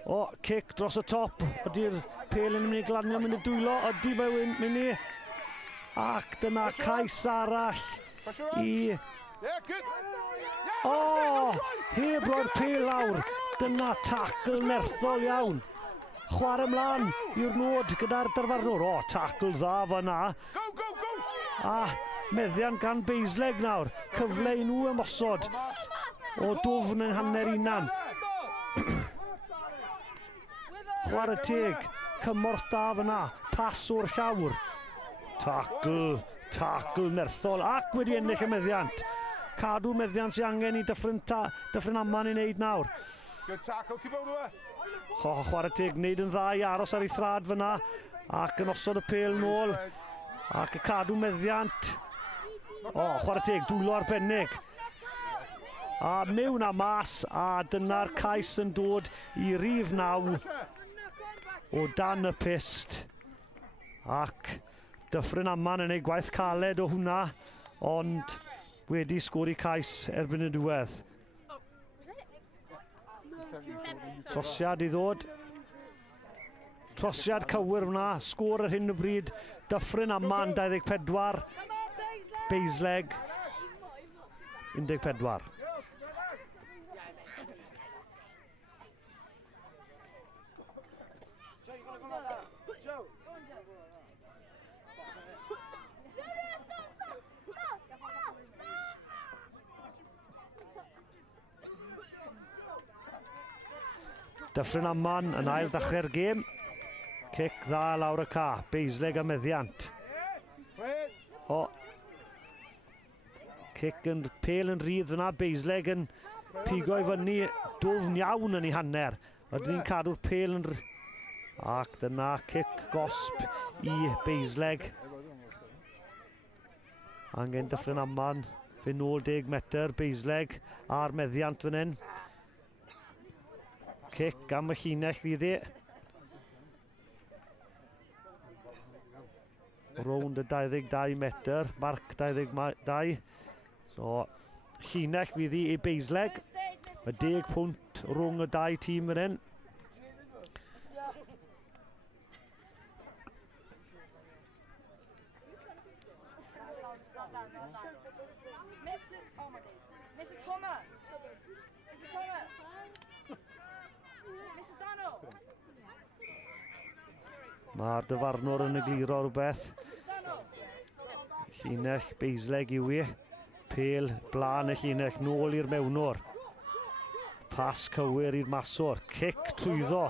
O, cic dros y top. Ydy'r pel yn mynd I glanio, mynd I dwylo. Ydy fe mynd I. Ac dyna cais arall I... O, heb roi'r pel lawr. Dyna tacl nerthol iawn. Chwarae ymlaen i'r nod gyda'r dyfarnwr. O, tacl dda fyna. A meddiant gan Beisleg nawr. Cyfle I nhw ymosod. O dwfn yn hanner unan. Chwarae teg. Cymorth da fyna. Pas o'r llawr. Tacl nerthol ac wedi ennill y meddiant. Cadw meddiant sy'n angen I Dyffryn Aman I wneud nawr. Chwarae teg, wneud yn dda I aros ar ei thrad fyna ac yn osod y pel nôl ac y cadw meddiant. O, chwarae teg, dwylo arbennig. A mewn a mas a dyna'r cais yn dod I rhif 9 o dan y pist. Ac Dyffryn Aman yn ei gwaith caled o hwnna, ond wedi sgori cais erbyn y diwedd. Trosiad I ddod. Trosiad cywir fyna, sgôr ar hyn o bryd. Dyffryn Aman 24, Beisleg 14. Dyffryn Aman yn ail ddechrau'r gêm. Cic dda lawr y ca. Beisleg a meddiant. O. Cic yn pel yn rhydd fyna. Beisleg yn pigo I fyny dwfn iawn yn ei hanner. Ydyn ni'n cadw'r pel yn... Ac dyna cic gosb I Beisleg. Angen Dyffryn Aman. Fe nôl 10 metr. Beisleg a'r meddiant fan hyn. Cic am y llinell fydd I. Rownd y 22 metr, marc 22. So, llinell fydd I Beisleg. Y 10 pwynt rhwng y 2 tîm yn hyn. Mae'r dyfarnwr yn egluro rhywbeth. Llinell Beisleg I wy. Pel blaen y llinell nôl i'r mewnwr. Pas cywir i'r maswr. Cic trwyddo.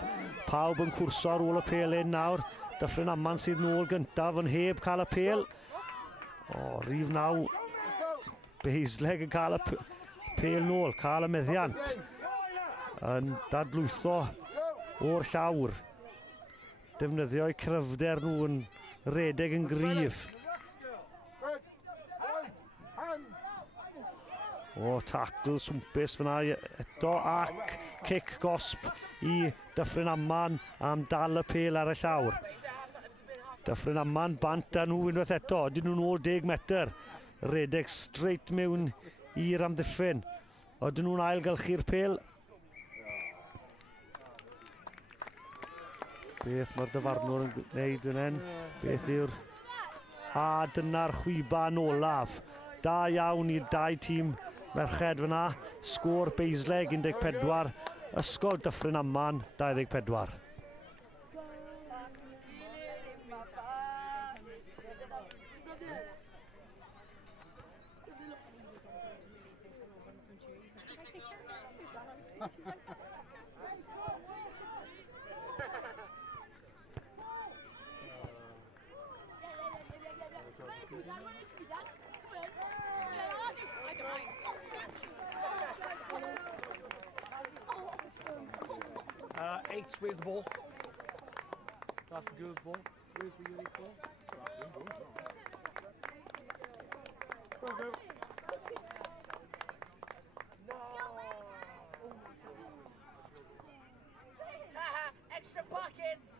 Pawb yn cwrso ar ôl y pel un nawr. Dyffryn Aman sydd nôl gyntaf yn heb cael y pel. O, rhif 9. Beisleg yn cael y pel nôl, cael y meddiant. Yn dadlwytho o'r llawr. Defnyddio'u cryfder nhw yn redeg yn gryf. O, tackle swmpus fyna eto ac cic gosb I Dyffryn Aman am dal y pel ar y llawr. Dyffryn Aman bant â nhw unwaith eto, dyn nhw'n ôl 10 metr. Redeg straight mewn i'r amddiffyn. Ydyn nhw'n ailgylchu'r pel. Beth mae'r dyfarnwr yn gwneud yn hyn? Beth yw'r... A dyna'r chwiban olaf. Da iawn i'r 2 tîm merched fyna. Sgôr Beisleg 14. Ysgol Dyffryn Aman 24. Eight, where's the ball? That's the girls' ball. Where's the unique ball? Go, go. Extra pockets!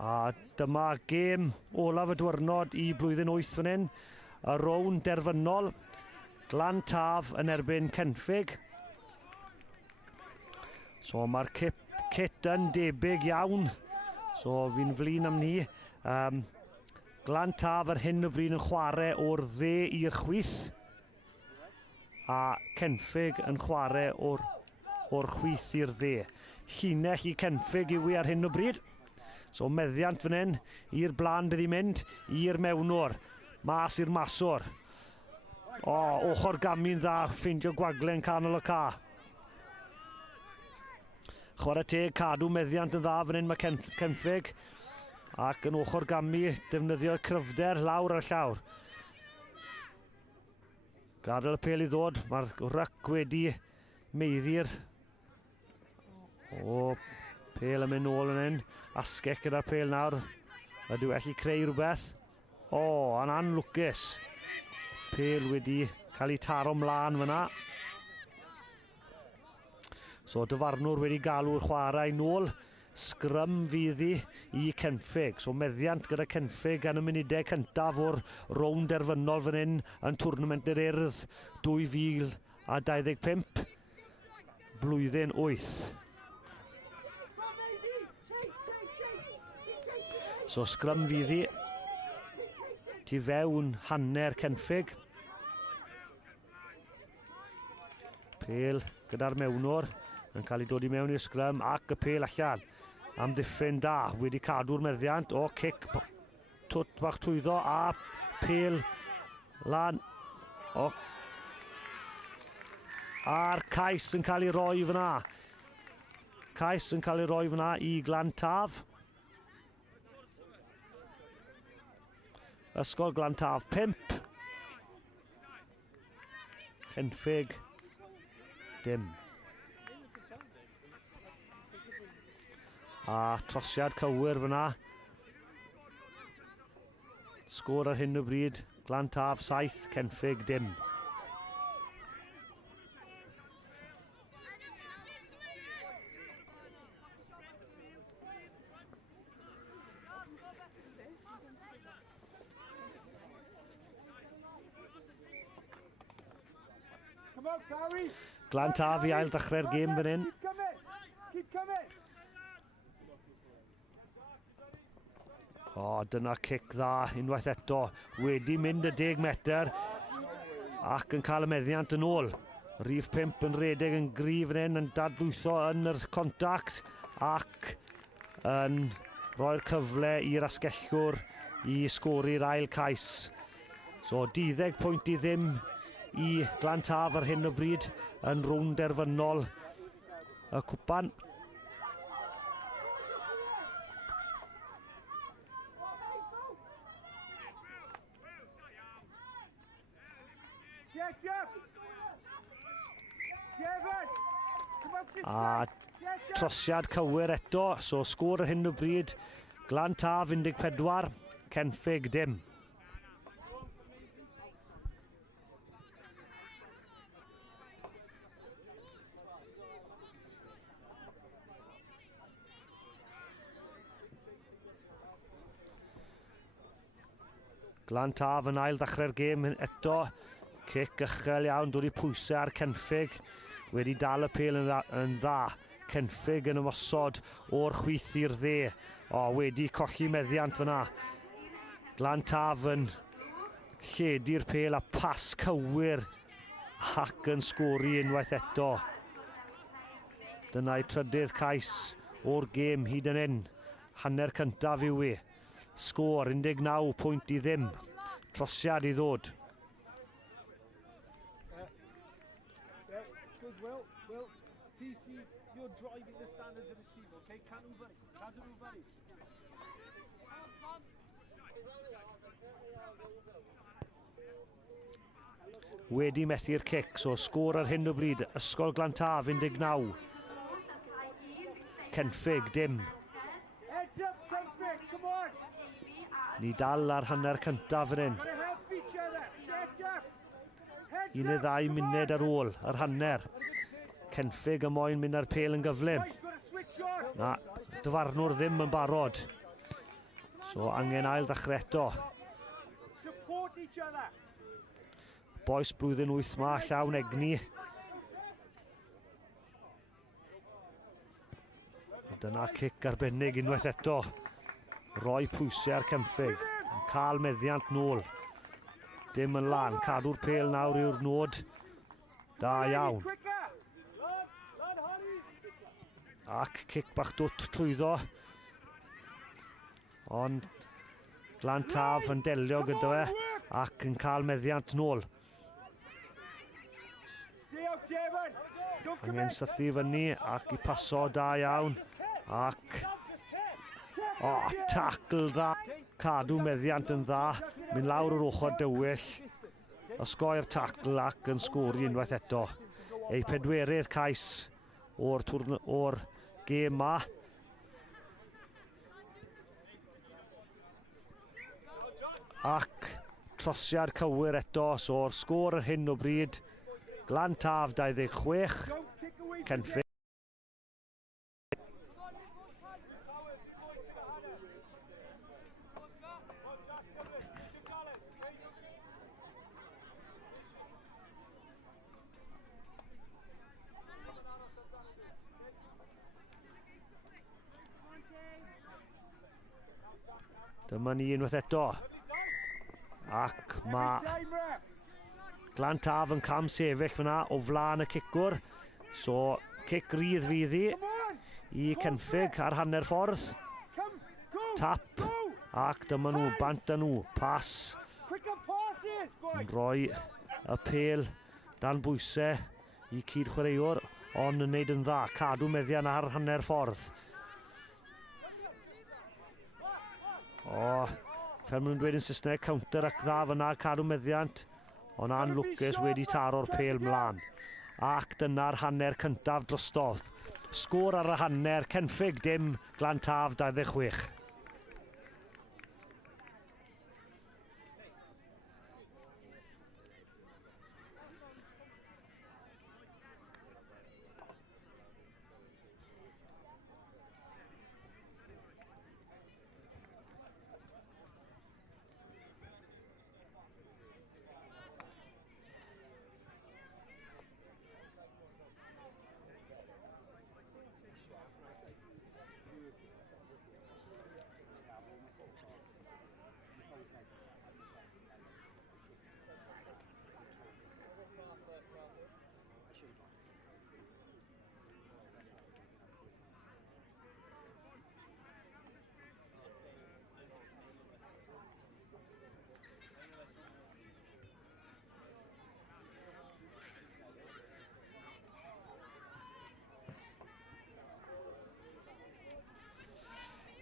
A dyma gêm olaf y diwrnod I blwyddyn 8 fan hyn. Y rown derfynol. Glan Taf yn erbyn Cenffig. So mae'r kit yn debyg iawn. So fi'n flin am ni. Glan Taf ar hyn o bryd yn chwarae o'r dde i'r chwith. A Cenffig yn chwarae o'r chwith i'r dde. Llinell I Cenffig yw ar hyn o bryd. So meddiant fan hyn, i'r blaen bydd hi'n mynd, i'r mewnwr, mas i'r maswr. O, Ochr Gami'n dda, ffeindio gwaglen canol y ca. Chwarae teg cadw meddiant yn dda fan hyn mae Cenffig. Ac yn Ochr Gami, defnyddio'r cryfder lawr ar llawr. Gadael y pel I ddod, mae'r ryc wedi meiddi'r. O, pel yn mynd nôl yn hyn. Asgell gyda'r pel nawr. Ydw eich I creu rhywbeth. O, yn anlwcus. Pel wedi cael ei taro mlaen fyna. So dyfarnwr wedi galw'r chwarae nôl. Sgrym fydd I Cenffig. So meddiant gyda Cenffig gan y munudau cyntaf o'r rown derfynol fan hyn yn twrnament yr Urdd 2025. Blwyddyn 8. So sgrym fydd hi tu fewn hanner Cenffig. Pel gyda'r mewnwr yn cael ei dod I mewn i'r sgrym ac y pel allan. Amddiffyn da wedi cadw'r meddiant. O cic twt bach trwyddo a pel lan. O. A'r cais yn cael ei roi fyna. Cais yn cael ei roi fyna I Glan Taf. Ysgol Glan Taf 5. Cenffig dim. A trosiad cywir fyna. Sgôr ar hyn o bryd. Glan Taf 7, Cenffig dim. Glan Taf I ail ddechrau'r gêm fan hyn. O, dyna cic dda unwaith eto. Wedi mynd y 10 metr ac yn cael y meddiant yn ôl. Rhif 5 yn redeg yn gryf yn hyn, yn dadlwytho yn yr contact ac yn rhoi'r cyfle i'r asgellwr i sgori'r ail cais. So 12 pwynt i ddim i Glantaf ar hyn o bryd yn rownd derfynol y cwpan. A trosiad cywir eto, so sgôr ar hyn o bryd Glantaf 14, Cenffig dim. Glantaf yn ail ddechrau'r gêm eto, cic uchel iawn, dod i pwysau ar Cenffig, wedi dal y pêl yn dda. Cenffig yn ymosod o'r chwith i'r dde, wedi colli meddiant fyna. Glantaf yn lledu'r pêl a pas cywir ac yn sgori unwaith eto. Dyna'i trydydd cais o'r gêm hyd yn hyn. Hanner cyntaf yw e. Sgôr 19 pwynt i ddim. Trosiad i ddod. Well, TC, you're driving the standards of this team, okay? Cadw nhw fyny. Wedi methu'r cic, so sgôr ar hyn o bryd. Ysgol Glantaf 19. Cenffig dim. Ni dal ar hanner cyntaf yn hyn. 12 munud ar ôl yr hanner. Cenffig y moyn mynd ar pêl yn gyflym. Na, dyfarnwr ddim yn barod. So angen ail ddechrau eto. Boes blwyddyn 8 ma, llawn egni. Dyna cic arbennig unwaith eto. Roi pwysau ar Cenffig. Cael meddiant nôl. Dim yn lan, cadw'r pêl nawr yw'r nod. Da iawn. Ac cic bach dwt trwyddo. Ond Glantaf yn delio gyda fe ac yn cael meddiant nôl. Angen sythu fyny ac i paso da iawn. Ac tacl dda. Cadw meddiant yn dda. Mynd lawr o'r ochr dywyll. Osgoi'r tacl ac yn sgori unwaith eto. Ei pedwerydd cais o'r gêm ma. Ac trosiad cywir eto, so o'r sgôr ar hyn o bryd. Glantaf 26, Cenffig. Dyma ni unwaith eto. Ac mae Glantaf yn cam sefyll fyna o flaen y cicwr. So, cic rydd fydd i Cenffig ar hanner ffordd. Tap. Ac dyma nhw, bant â nhw. Pas. Yn rhoi y pêl dan bwysau i cyd chwaraewr, ond yn neud yn dda. Cadw meddian ar hanner ffordd. Fel maen nhw'n dweud yn Saesneg, counter ac dda fyna, cadw meddiant, ond Ann Lucas wedi taro'r pêl mlaen. Ac dyna'r hanner cyntaf drostodd. Sgôr ar y hanner, Cenffig dim, Glantaf 26.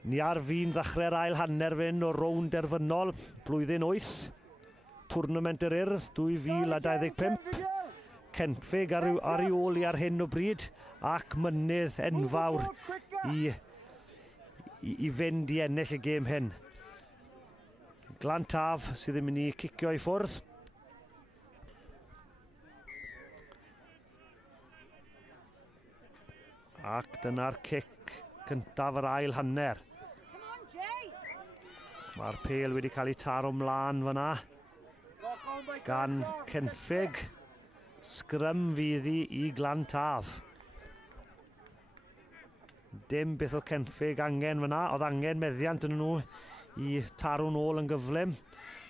Ni ar fi'n ddechrau'r ail hanner fyn o rownd derfynol, blwyddyn 8. Twrnament yr Urdd, 2025. Centfig ar ei ôl i ar hyn o bryd, ac mynydd enfawr i fynd i ennill y gêm hyn. Glantaf sydd yn mynd i cicio i ffwrdd. Ac dyna'r cic cyntaf yr ail hanner. Mae'r pêl wedi cael ei taro mlaen fyna gan Cenffig. Sgrym fydd i Glantaf. Dim beth oedd Cenffig angen fyna, oedd angen meddiant yn nhw i taro nôl yn gyflym.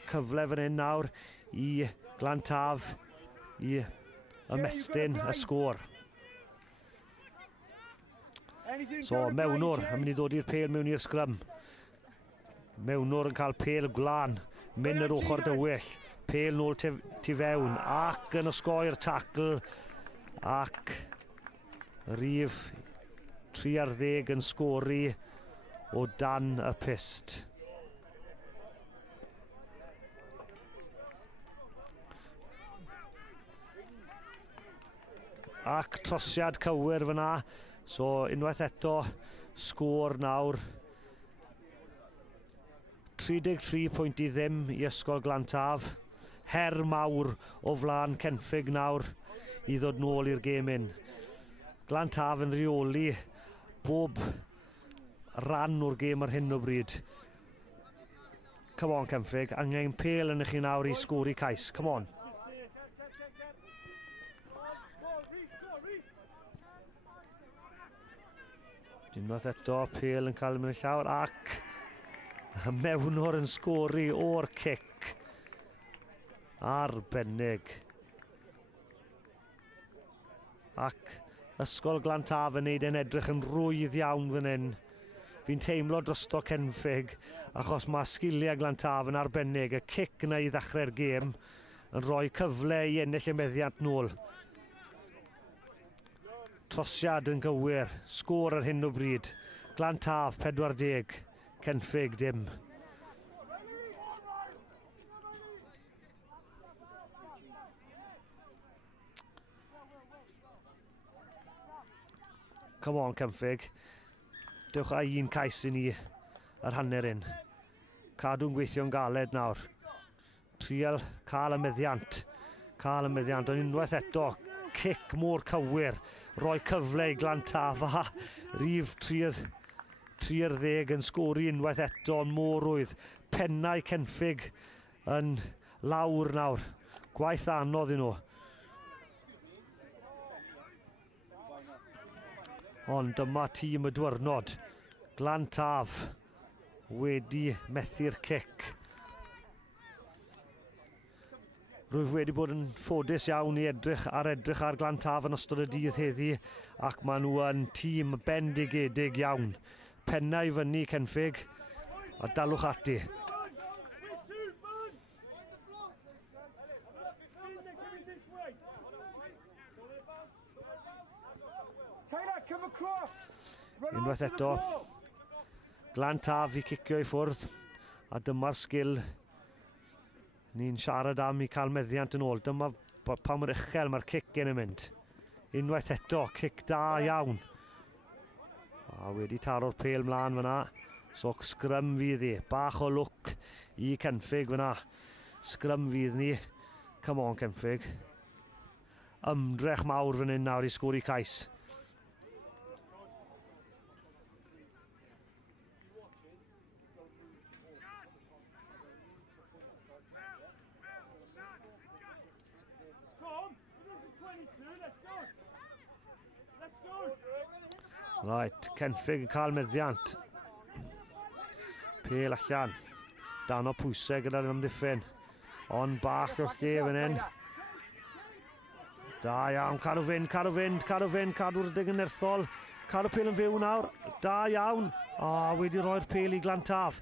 Cyfle fan hyn nawr i Glantaf i ymestyn y sgôr. So mewnwr yn mynd i ddod i'r pêl mewn i'r sgrym. Mewnwr yn cael pêl gwlan, mynd yr ochr dywyll, pêl nôl tu fewn, ac yn osgoi'r tacl, ac rhif 30 yn sgori o dan y pist. Ac trosiad cywir fyna, so unwaith eto sgôr nawr 33 pwynt i ddim i ysgol Glantaf. Her mawr o flaen Cenffig nawr i ddod nôl i'r gêm hyn. Glantaf yn reoli bob ran o'r gêm ar hyn o bryd. Come on Cenffig, angen pêl yn chi nawr i sgori cais. Come on. Unwaith eto pêl yn cael mynd y llawr ac mewnwr yn sgori o'r cic. Arbennig. Ac ysgol Glantaf yn neud yn edrych yn rwydd iawn fan hyn. Fi'n teimlo drosto Cenffig achos mae sgiliau Glantaf yn arbennig. Y cic yna i ddechrau'r gêm yn rhoi cyfle i ennill y meddiant nôl. Trosiad yn gywir. Sgôr ar hyn o bryd. Glantaf 40. Cenffig dim. Come on Cenffig. Dewch â un cais i ni ar hanner un. Cadw'n gweithio'n galed nawr. Trial cael y meddiant. Cael y meddiant, ond unwaith eto cic mor cywir. Rhoi cyfle i Glantaf a rhif 30 yn sgori unwaith eto yn morwydd. Pennau Cenffig yn lawr nawr. Gwaith anodd i nhw. Ond dyma tîm y dwyrnod. Glantaf wedi methu'r cic. Rwyf wedi bod yn ffodus iawn i edrych ar Glantaf yn ystod y dydd heddi ac maen nhw yn tîm bendigedig iawn. Pennau fyny Cenffig a dalwch ati. Unwaith eto Glantaf i cicio i ffwrdd a dyma'r sgil ni'n siarad am i cael meddiant yn ôl. Dyma pa mor uchel mae'r cic yn mynd. Unwaith eto, cic da iawn. A wedi taro'r pêl mlaen fyna. So sgrym fydd i. Bach o lwc i Cenffig fyna. Sgrym fydd ni. Come on Cenffig. Ymdrech mawr fan hyn nawr i sgori cais. Right, Cenffig yn cael meddiant. Pêl allan. Dan o pwysau gyda'r ymddiffyn. Ond bach o lle fan hyn. Da iawn, cadw fynd. Cadw'r dig yn nerthol. Cadw pêl yn fyw nawr. Da iawn. Wedi rhoi'r pêl i Glantaf.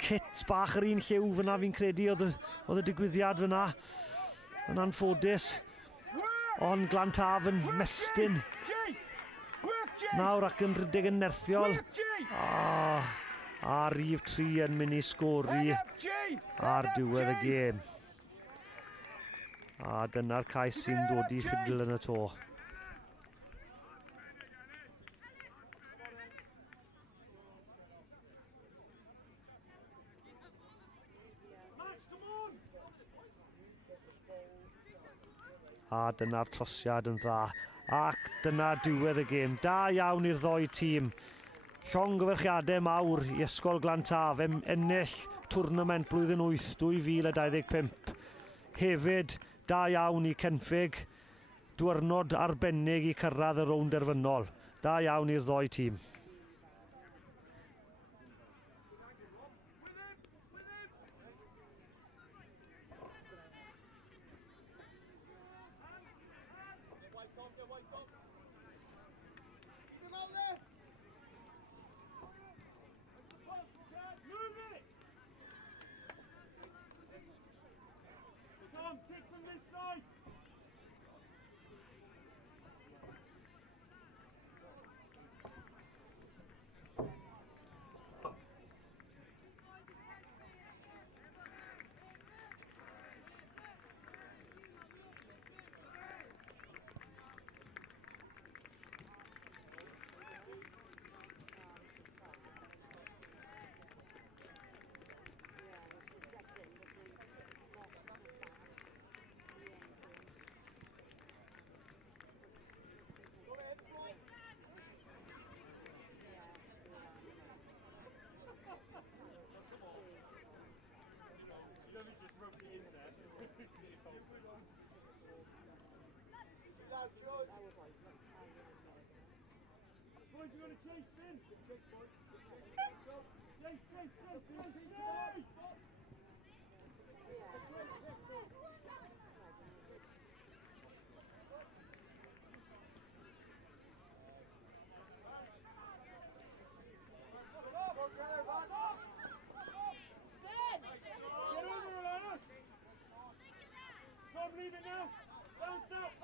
Kit bach yr un lliw fyna fi'n credu oedd y digwyddiad fyna. Yn anffodus. Ond Glantaf yn mestyn. Nawr ac yn rhedeg yn nerthiol. A rhif 3 yn mynd I sgori ar diwedd y gêm. A dyna'r cais sy'n dod I ffidl yn y to. A dyna'r trosiad yn dda. Ac dyna diwedd y gêm. Da iawn i'r ddoi tîm. Llongyfarchiadau mawr I Ysgol Glantaf ennill twrnament blwyddyn 8 2025. Hefyd, da iawn I Cenffig. Diwrnod arbennig I cyrraedd y rownd derfynol. Da iawn i'r ddoi tîm. Boys, you're going to chase, Finn. Chase, boys. Chase. Tom, leave it now. Bounce out.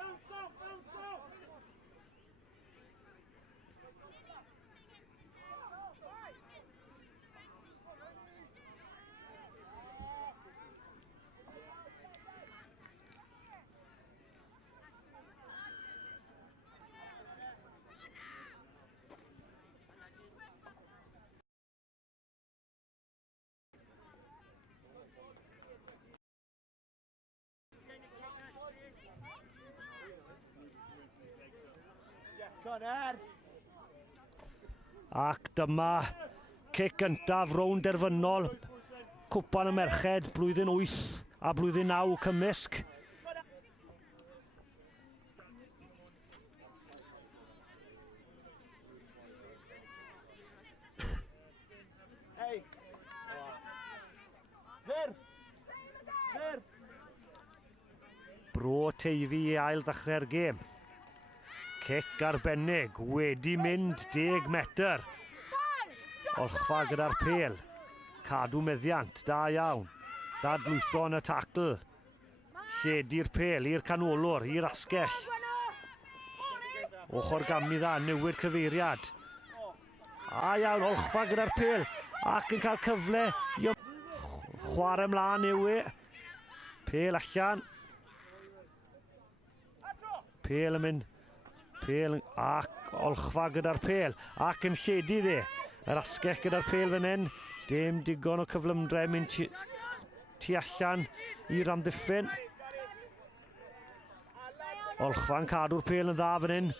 Ac dyma cic gyntaf rownd derfynol cwpan y merched blwyddyn 8 a blwyddyn 9 cymysg. Bro Teifi I ail ddechrau'r gêm. Cic arbennig, wedi mynd 10 metr. Olchfa gyda'r pêl. Cadw meddiant, da iawn. Dadlwytho yn y tacl. Lledu'r pêl i'r canolwr, i'r asgell. Ochr gami dda, newid cyfeiriad. A iawn, Olchfa gyda'r pêl. Ac yn cael cyfle I chwarae mlaen yw e. Pêl allan. Pêl yn mynd. Pêl ac Olchfa gyda'r pêl ac yn lledu dde. Yr asgell gyda'r pêl fan hyn. Dim digon o cyflymdre mynd tu allan i'r amddiffyn. Olchfa'n cadw'r pêl yn dda fan hyn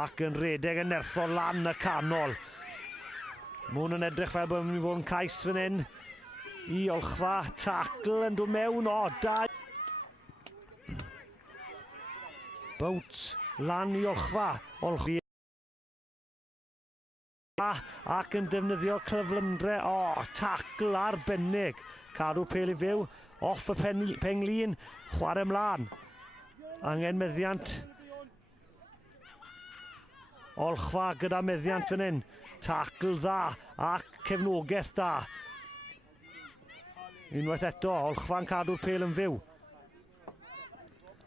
ac yn redeg yn nerthol lan y canol. Mae hwn yn edrych fel bod yn mynd I fod yn cais fan hyn I Olchfa. Tacl yn dod mewn o da. Bout lan I Olchfa. Olchfa ac yn defnyddio cyflymdre. Tacl arbennig. Cadw pêl I fyw. Off y penglin. Chwarae mlaen. Angen meddiant. Olchfa gyda meddiant fan hyn. Tacl dda ac cefnogaeth da. Unwaith eto, Olchfa'n cadw'r pêl yn fyw.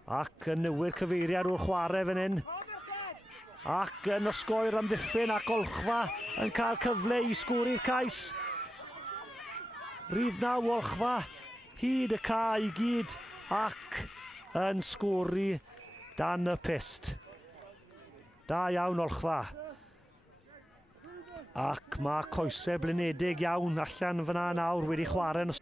Ac yn newid cyfeiriad o'r chwarae fan hyn. Ac yn osgoi'r amddiffyn ac Olchfa yn cael cyfle I sgori'r cais. Rhif 9 Olchfa, hyd y ca i gyd ac yn sgori dan y pist. Da iawn Olchfa. Ac mae coesau blinedig iawn allan fyna nawr wedi chwarae yn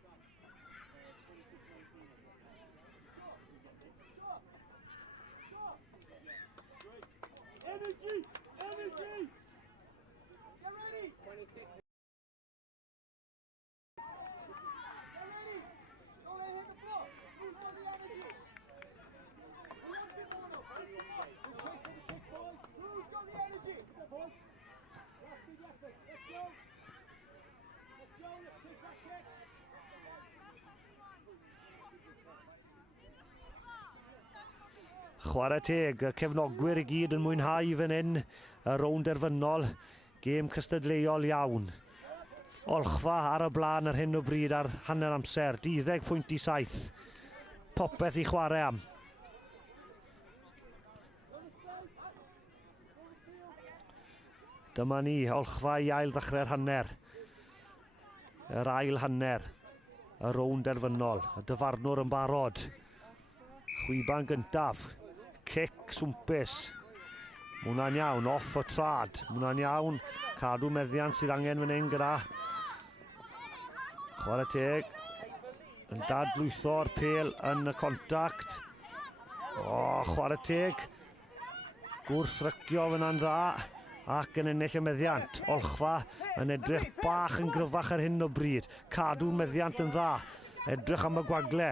chwarae teg, y cefnogwyr i gyd yn mwynhau fan hyn, y rownd erfynol, gêm cystadleuol iawn. Olchfa ar y blaen ar hyn o bryd ar hanner amser, 12.7. Popeth i chwarae am. Dyma ni, Olchfa i ail ddechrau'r hanner. Yr ail hanner, y rownd erfynol, y dyfarnwr yn barod. Chwiban gyntaf, cic swmpus. Mae hwnna'n iawn, off o trad. Mae hwnna'n iawn, cadw meddiant sydd angen fan hyn gyda. Chwarae teg, yn dadlwytho'r pêl yn y contact. O, chwarae teg, gwrthrycio fyna'n dda. Ac yn ennill y meddiant. Olchfa yn edrych bach yn gryfach ar hyn o bryd. Cadw meddiant yn dda. Edrych am y gwagle.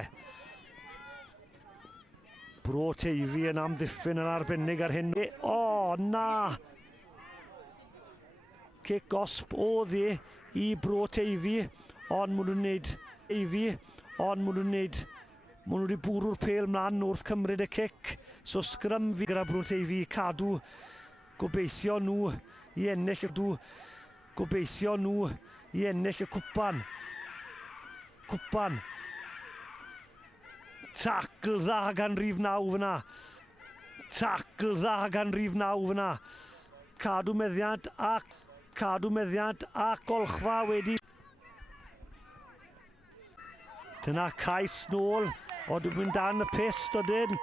Bro Teifi yn amddiffyn yn arbennig ar hyn. O, na! Cic osp o ddi i Bro Teifi. Ond maen nhw'n wneud Teifi. Ond maen nhw'n wneud... Maen nhw wedi bwrw'r pêl mlaen wrth cymryd y cic. So sgrym fi gyda Bro Teifi cadw. Gobeithio nhw i ennill Gobeithio nhw i ennill y cwpan. Cwpan. Tacl dda gan Rhif 9 fyna. Tacl dda gan Rhif 9 fyna. Cadw meddiant ac Olchfa wedi. Dyna cais nôl. O, dwi'n mynd dan y pist o dyn.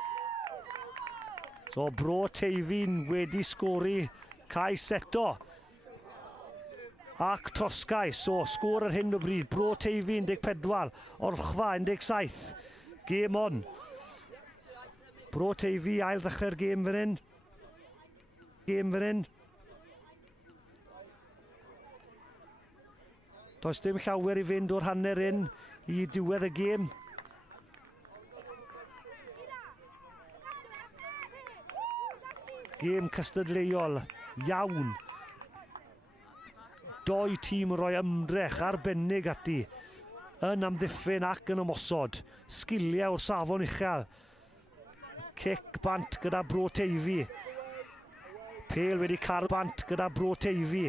So, Bro Teifi'n wedi sgori cais eto. Ac trosgais. So, sgor ar hyn o bryd. Bro Teifi 14, Olchfa 17. Gêm on. Bro Teifi ail ddechrau'r gêm fan hyn. Gêm fan hyn. Does dim llawer i fynd o'r hanner un i diwedd y gêm. Gêm cystadleuol iawn. Doi tîm yn rhoi ymdrech arbennig ati yn amddiffyn ac yn ymosod. Sgiliau o'r safon uchel. Cic bant gyda Bro Teifi. Pêl wedi cael bant gyda Bro Teifi.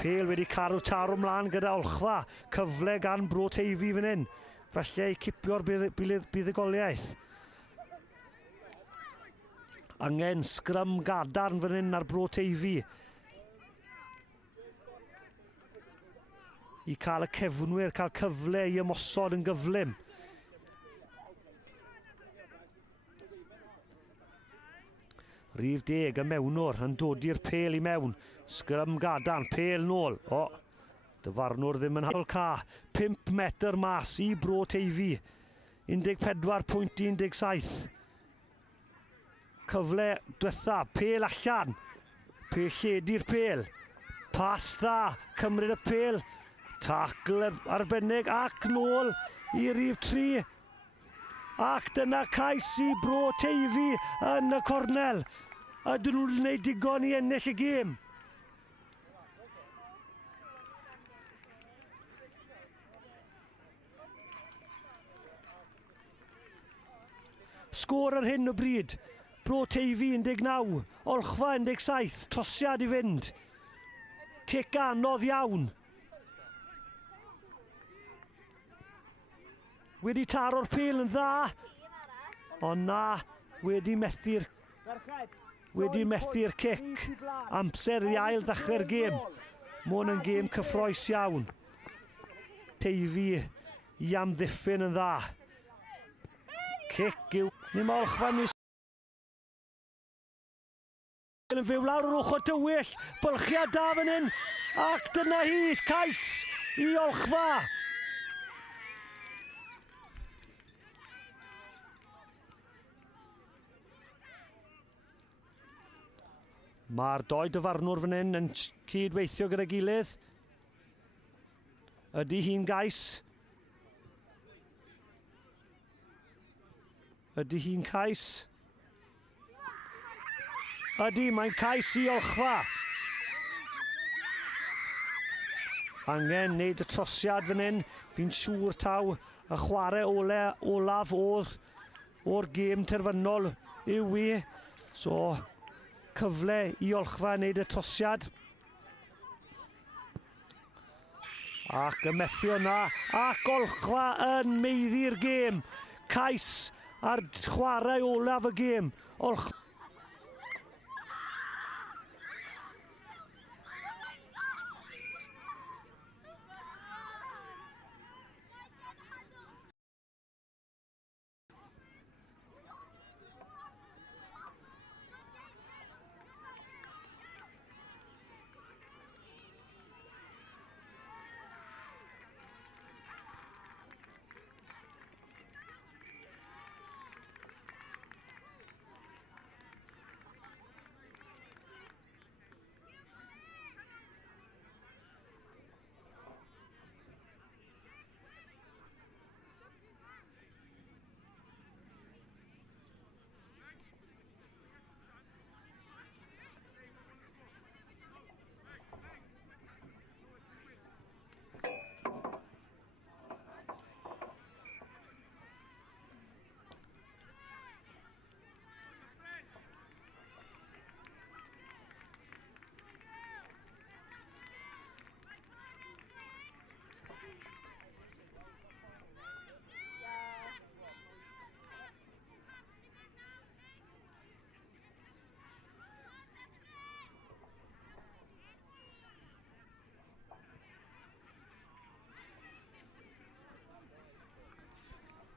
Pêl wedi cael taro mlaen gyda Olchfa. Cyfle gan Bro Teifi fan hyn. Falle i cipio'r buddugoliaeth. Angen sgrym gadarn fan hyn ar Bro Teifi. I cael y cefnwyr, cael cyfle i ymosod yn gyflym. Rhif 10 y mewnwr yn dod i'r pêl i mewn. Sgrym gadarn, pêl nôl. O, dyfarnwr ddim yn hael ca. 5 metr mas i Bro Teifi. 14.17. Cyfle diwetha, pêl allan. Pêl lledu'r pêl. Pas dda, cymryd y pêl. Tacl arbennig ac nôl i Rhif 3. Ac dyna cais i Bro Teifi yn y cornel. Ydyn nhw wedi gwneud digon i ennill y gêm. Sgôr ar hyn o bryd. Bro Teifi 19, Olchfa 17, trosiad i fynd. Cic anodd iawn. Wedi taro'r pêl yn dda. Ond na, wedi methu'r cic. Amser i ail ddechrau'r gêm. Mae hwn yn gêm cyffroes iawn. teifi i amddiffyn yn dda. Cic yw... Nim Olchfa yn fyw lawr o'r ochr dywyll, bylchiad da fan hyn, ac dyna hi, cais i Olchfa. Mae'r doi dyfarnwr fan hyn yn cydweithio gyda gilydd. Ydy hi'n gais? Ydy hi'n cais? Ydy, mae'n cais i Olchfa. Angen wneud y trosiad fan hyn. Fi'n siŵr taw y chwarae olaf o'r gêm terfynol yw i. So, cyfle i Olchfa wneud y trosiad. Ac y methu yna. Ac Olchfa yn meiddi'r gêm. Cais ar chwarae olaf y gêm. Olchfa.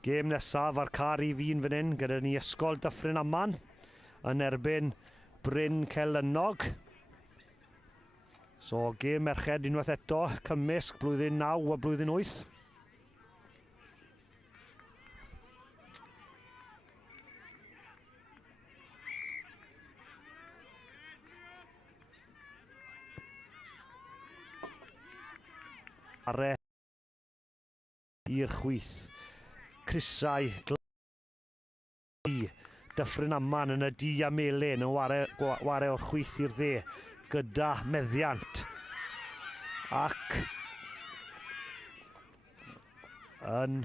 Gêm nesaf ar car i fi'n fan hyn gyda ni Ysgol Dyffryn Aman yn erbyn Bryn Celynnog. So gêm merched unwaith eto, cymysg blwyddyn 9 a blwyddyn 8. Arre i'r chwith. Crysau Dyffryn Aman yn y di a melyn yn ware o'r chwith i'r dde gyda meddiant ac yn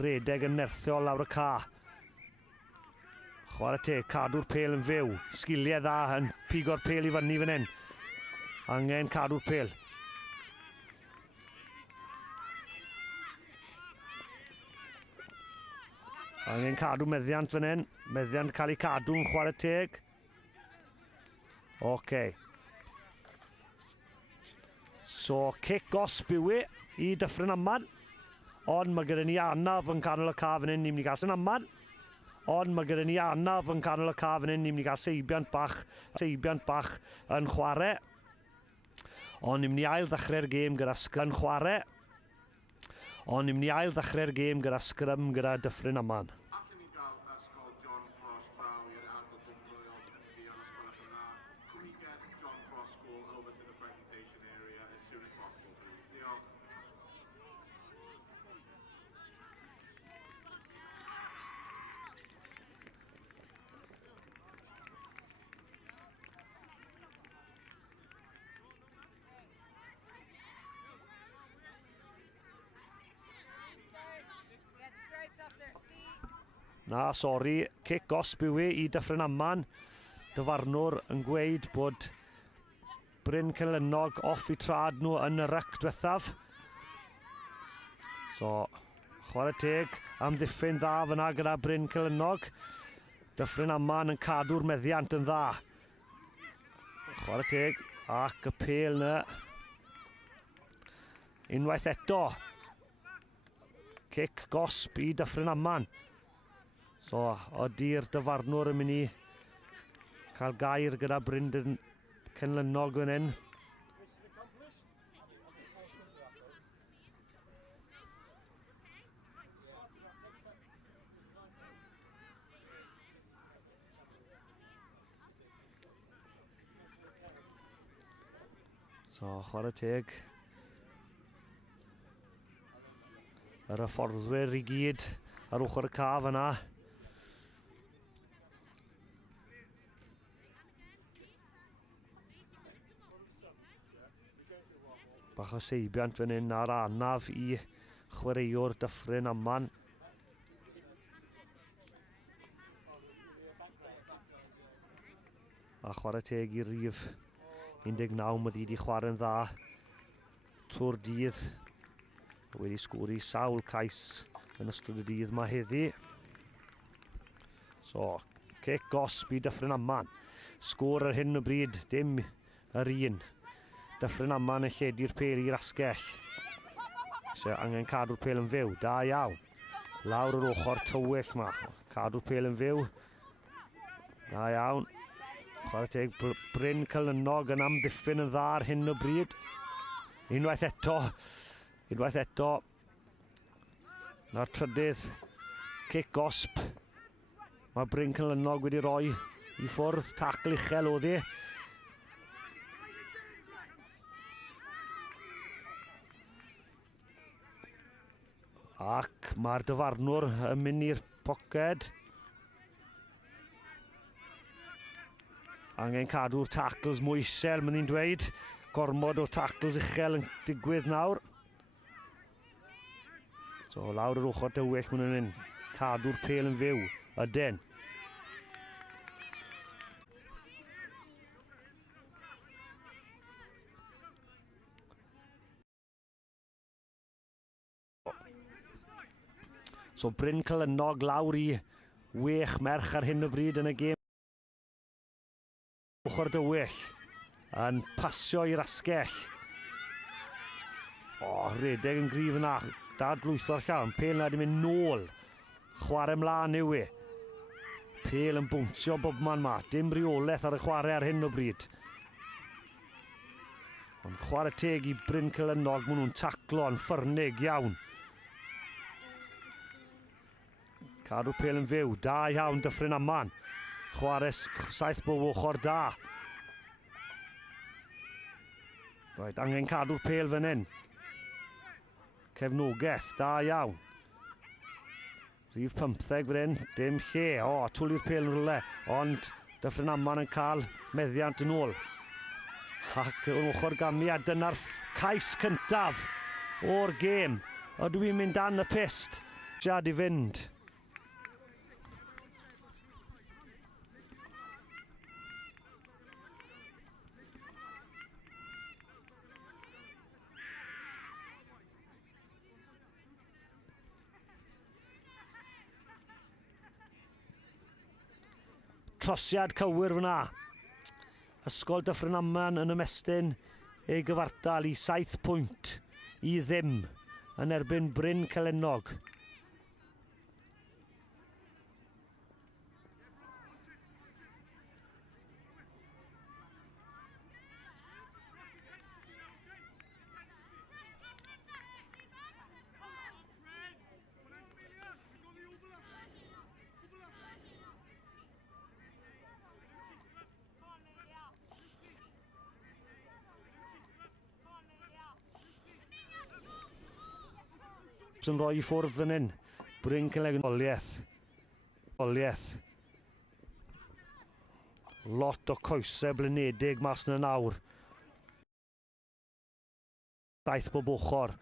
redeg yn nerthiol lawr y ca. Chwarae teg, cadw'r pêl yn fyw, sgiliau dda yn pigo'r pêl i fyny fan hyn. Angen cadw'r pêl. Angen cadw meddiant fan hyn. Meddiant cael ei cadw'n chwarae teg. OK. So, cic osp yw i Dyffryn Aman. Ond mae gyda ni Anaf yn canol y ca fan hyn. Ni'n mynd i gael sy'n Aman. Ond mae gyda ni Anaf yn canol y ca fan hyn. Ni'n mynd i gael seibiant bach yn chwarae. Ond ni'n mynd i ail ddechrau'r gêm gyda sgrym chwarae. Ond ni'n mynd i ail ddechrau'r gêm gyda sgrym gyda Dyffryn Aman. Na, sori, cic osp yw i Dyffryn Aman. Dyfarnwr yn gweud bod Bryn Celynnog off i trad nhw yn y ryc diwethaf. So, chwarae teg am ddiffyn dda fyna gyda Bryn Celynnog. Dyffryn Aman yn cadw'r meddiant yn dda. Chwarae teg ac y pêl yna. Unwaith eto. Cic gosb I Dyffryn Aman. So, ydy'r dyfarnwr yn mynd I cael gair gyda Bryndyn Cynlynog fan hyn. So, chwarae teg. Yr hyfforddwyr I gyd ar ochr y caf yna. Bach o seibiant fan hyn ar anaf I chwaraewr Dyffryn Aman. A chwarae teg I rif 19 mae wedi chwarae'n dda trwy'r dydd. Wedi sgwri sawl cais yn ystod y dydd mae heddi. So, cic gosb I Dyffryn Aman. Sgôr ar hyn o bryd, dim yr un. Dyffryn Aman yn lledu'r pêl i'r asgell. So, angen cadw'r pêl yn fyw, da iawn. Lawr yr ochr tywyll ma. Cadw'r pêl yn fyw. Da iawn. Chwarae teg Bryn Cynlynog yn amddiffyn yn dda ar hyn o bryd. Unwaith eto. Unwaith eto. Na'r trydydd. Cic gosb. Mae Bryn Cynlynog wedi rhoi I ffwrdd. Tacl uchel oedd e. Ac mae'r dyfarnwr yn mynd i'r poced. Angen cadw'r tacls mwy isel, mae'n ni'n dweud. Gormod o tacls uchel yn digwydd nawr. So, lawr yr ochr dywyll, mae'n nhw'n cadw'r pêl yn fyw. Ydyn. So, Bryn Cynlynog lawr I 6 merch ar hyn o bryd yn y gêm. Ochr dywyll yn pasio i'r asgell. O, redeg yn gryf yna. Dadlwytho'r llawn. Pêl na wedi mynd nôl. Chwarae mlaen yw e. Pêl yn bwnsio bobman ma. Dim reolaeth ar y chwarae ar hyn o bryd. Ond chwarae teg I Bryn Cynlynog. Maen nhw'n taclo yn ffyrnig iawn. Cadw'r pêl yn fyw. Da iawn Dyffryn Aman. Chwarae 7 bob ochr da. Right, angen cadw'r pêl fan hyn. Cefnogaeth, da iawn. Rhif 15 fan hyn, dim lle. O, twli'r pêl yn rhywle. Ond Dyffryn Aman yn cael meddiant yn ôl. Ac yn ochr gamiad, dyna'r cais cyntaf o'r gêm. Ydw i'n mynd dan y pist. Jad I fynd. Trosiad cywir fyna. Ysgol Dyffryn Aman yn ymestyn ei gyfartal I 7 pwynt I 0 yn erbyn Bryn Cynlynog. Yn rhoi I ffwrdd fan hyn. Bryn Cynlynog. Oliaeth. Lot o coesau blinedig mas na nawr. 7 bob ochr.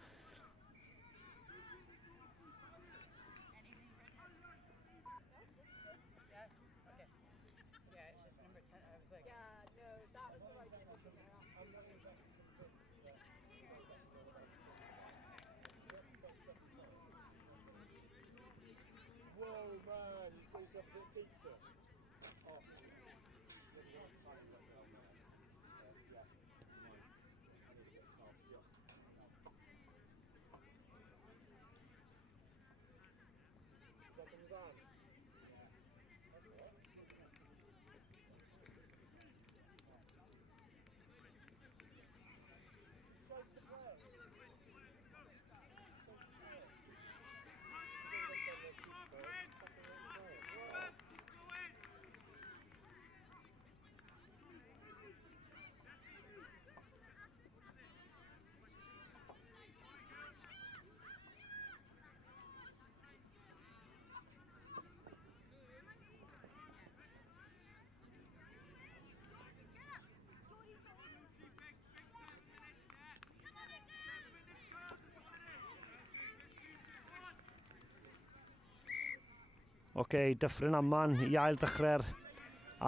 Oce, Dyffryn Aman i ail ddechrau'r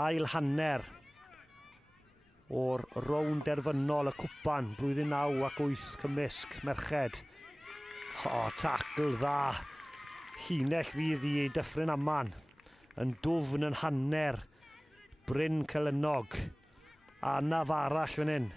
ail hanner o'r rownd derfynol y cwpan, blwyddyn 9 ac 8 cymysg merched. O, tacl dda. Llinell fydd i Dyffryn Aman yn dwfn yn hanner Bryn Celynog. Anaf arall fan hyn.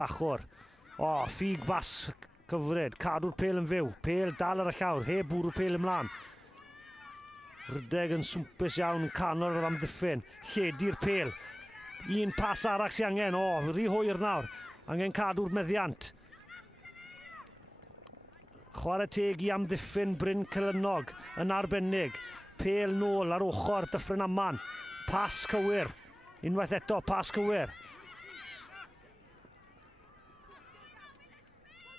Ochr. O, ffug bas cyfred, cadw'r pêl yn fyw. Pêl dal ar y llawr, heb bwrw pêl ymlaen. Rydeg yn swmpus iawn yn canol o'r amddiffyn. Lledu'r pêl. Un pas arall sy'n angen. O, rhy hwyr nawr. Angen cadw'r meddiant. Chwarae teg i amddiffyn Bryn Celynog yn arbennig. Pêl nôl ar ochr Dyffryn Aman. Pas cywir. Unwaith eto, pas cywir.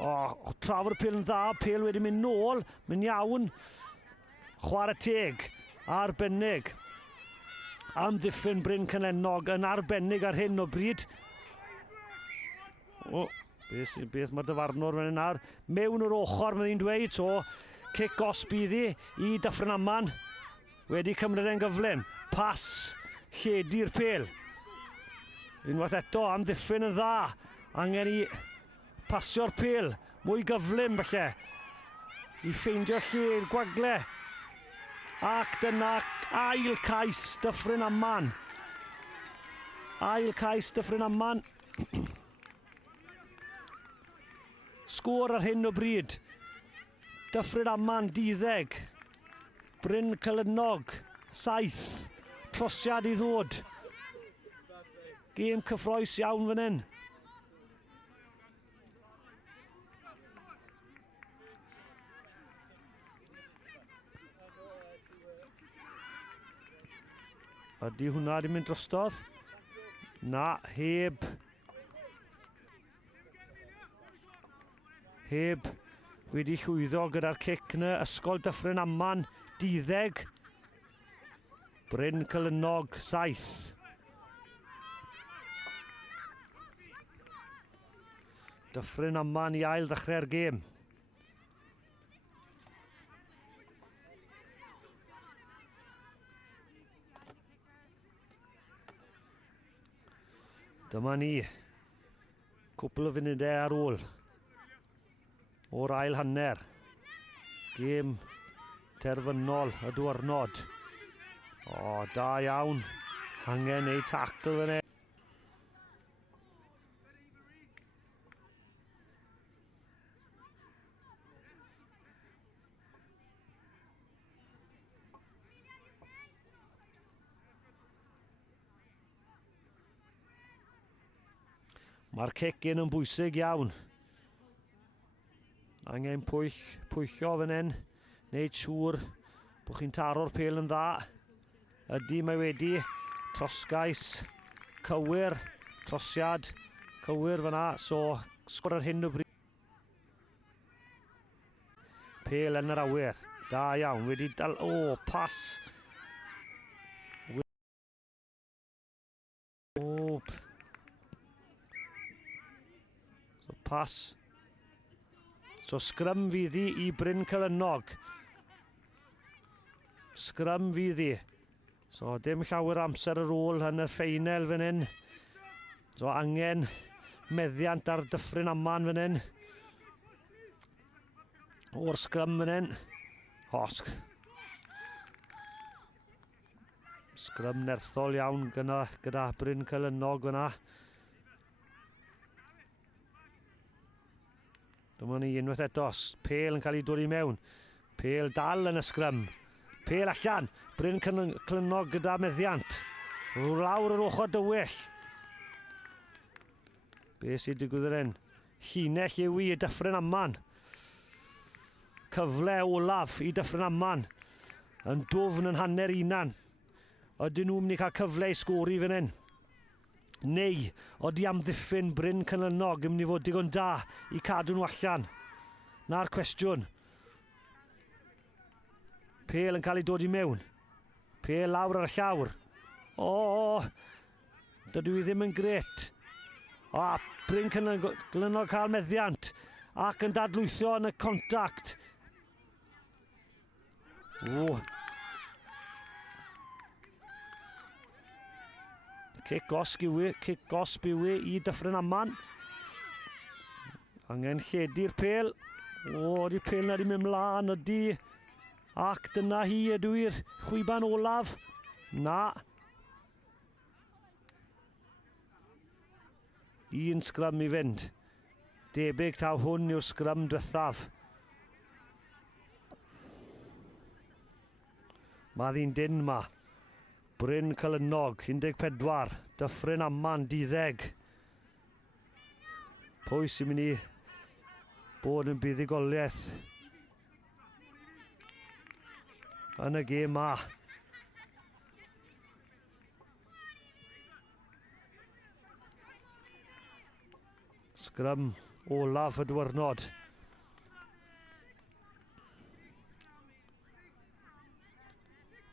O, trafod y pêl yn dda, pêl wedi mynd nôl, mynd iawn. Chwarae teg, arbennig. Amddiffyn Bryn Celynog yn arbennig ar hyn o bryd. O, beth mae'r dyfarnwr fan hyn nawr. Mewn o'r ochr, mae'n dweud, so cic os bydd i Dyffryn Aman. Wedi cymryd e'n gyflym. Pas, lledu'r pêl. Unwaith eto, amddiffyn yn dda. Angen i pasio'r pêl, mwy gyflym falle, i ffeindio lle'r gwagle. Ac dyna ail cais Dyffryn Aman. Ail cais Dyffryn Aman. Sgôr ar hyn o bryd. Dyffryn Aman 10. Bryn Celynog 7. Trosiad i ddod. Gêm cyffroes iawn fan hyn. Ydy hwnna wedi mynd drostodd? Na, heb. Heb wedi llwyddo gyda'r cic yna. Ysgol Dyffryn Aman 10. Bryn Celynog 7. Dyffryn Aman i ail ddechrau'r gêm. Dyma ni, cwpl o funudau ar ôl o'r ail hanner. Gêm terfynol y diwrnod. O, da iawn. Angen ei tacl fan hyn. Mae'r cicyn yn bwysig iawn. Angen pwyllo fan hyn. Wneud siŵr bod chi'n taro'r pêl yn dda. Ydy mae wedi. Trosgais cywir. Trosiad cywir fan'na. So, sgwr ar hyn o bryd. Pêl yn yr awyr. Da iawn. Wedi dal... O, pas. O, pas. So sgrym fydd i Bryn Celynog. Sgrym fydd i. So dim llawer amser ar ôl yn y ffeinel fan hyn. So angen meddiant ar Dyffryn Aman fan hyn. O'r sgrym fan hyn. Sgrym nerthol iawn gyda Bryn Cylynog yna. Dyma ni unwaith eto, Pêl yn cael ei dod i mewn. Pêl dal yn y sgrym. Pêl allan, Bryn Cylynog gyda meddiant. Lawr yr ochr dywyll. Be sy'n digwydd yr hyn? Llinell yw i Dyffryn Aman. Cyfle olaf i Dyffryn Aman. Yn dwfn yn hanner unan. Ydyn nhw'n mynd i cael cyfle i sgori fan hyn? Neu, oeddi amddiffyn Bryn Cylynog yn mynd i fod digon da i cadw nhw allan? Na'r cwestiwn. Pêl yn cael ei dod i mewn. Pêl lawr ar y llawr. Dydw i ddim yn gret. Bryn Cylynog cael meddiant ac yn dadlwytho yn y contact. Cic gosb yw i Dyffryn Aman. Angen lledu'r pêl. Di pêl na di mynd mlaen ydi. Ac dyna hi ydw i'r chwiban olaf. Na. Un sgrym i fynd. Debyg taw hwn yw'r sgrym diwethaf. Mae ddyn dyn ma. Bryn Cylynog, 14. Dyffryn Aman, 12. Pwy sy'n mynd i bod yn buddigoliaeth yn y gêm ma? Sgrym olaf y diwrnod.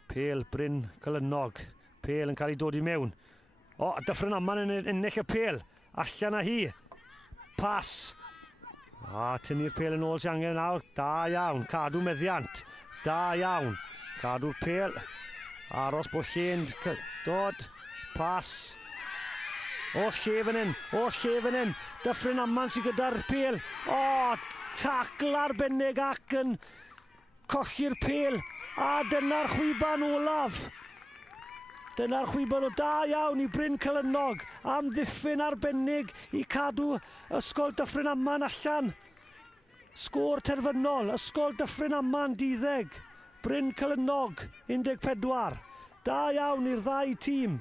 Pêl Bryn Cylynog. Pêl yn cael ei dod i mewn. Dyffryn Aman yn ennill y pêl. Allan â hi. Pas. Tynnu'r pêl yn ôl sy'n angen nawr. Da iawn. Cadw meddiant. Da iawn. Cadw'r pêl. Aros bo lle'n dod. Pas. Oll lle fan hyn. Dyffryn Aman sy'n gyda'r pêl. Tacl arbennig ac yn colli'r pêl. Dyna'r chwiban olaf. Da iawn i Bryn Cylynog. Amddiffyn arbennig i cadw ysgol Dyffryn Aman allan. Sgôr terfynol. Ysgol Dyffryn Aman 12. Bryn Cylynog 14. Da iawn i'r ddau tîm.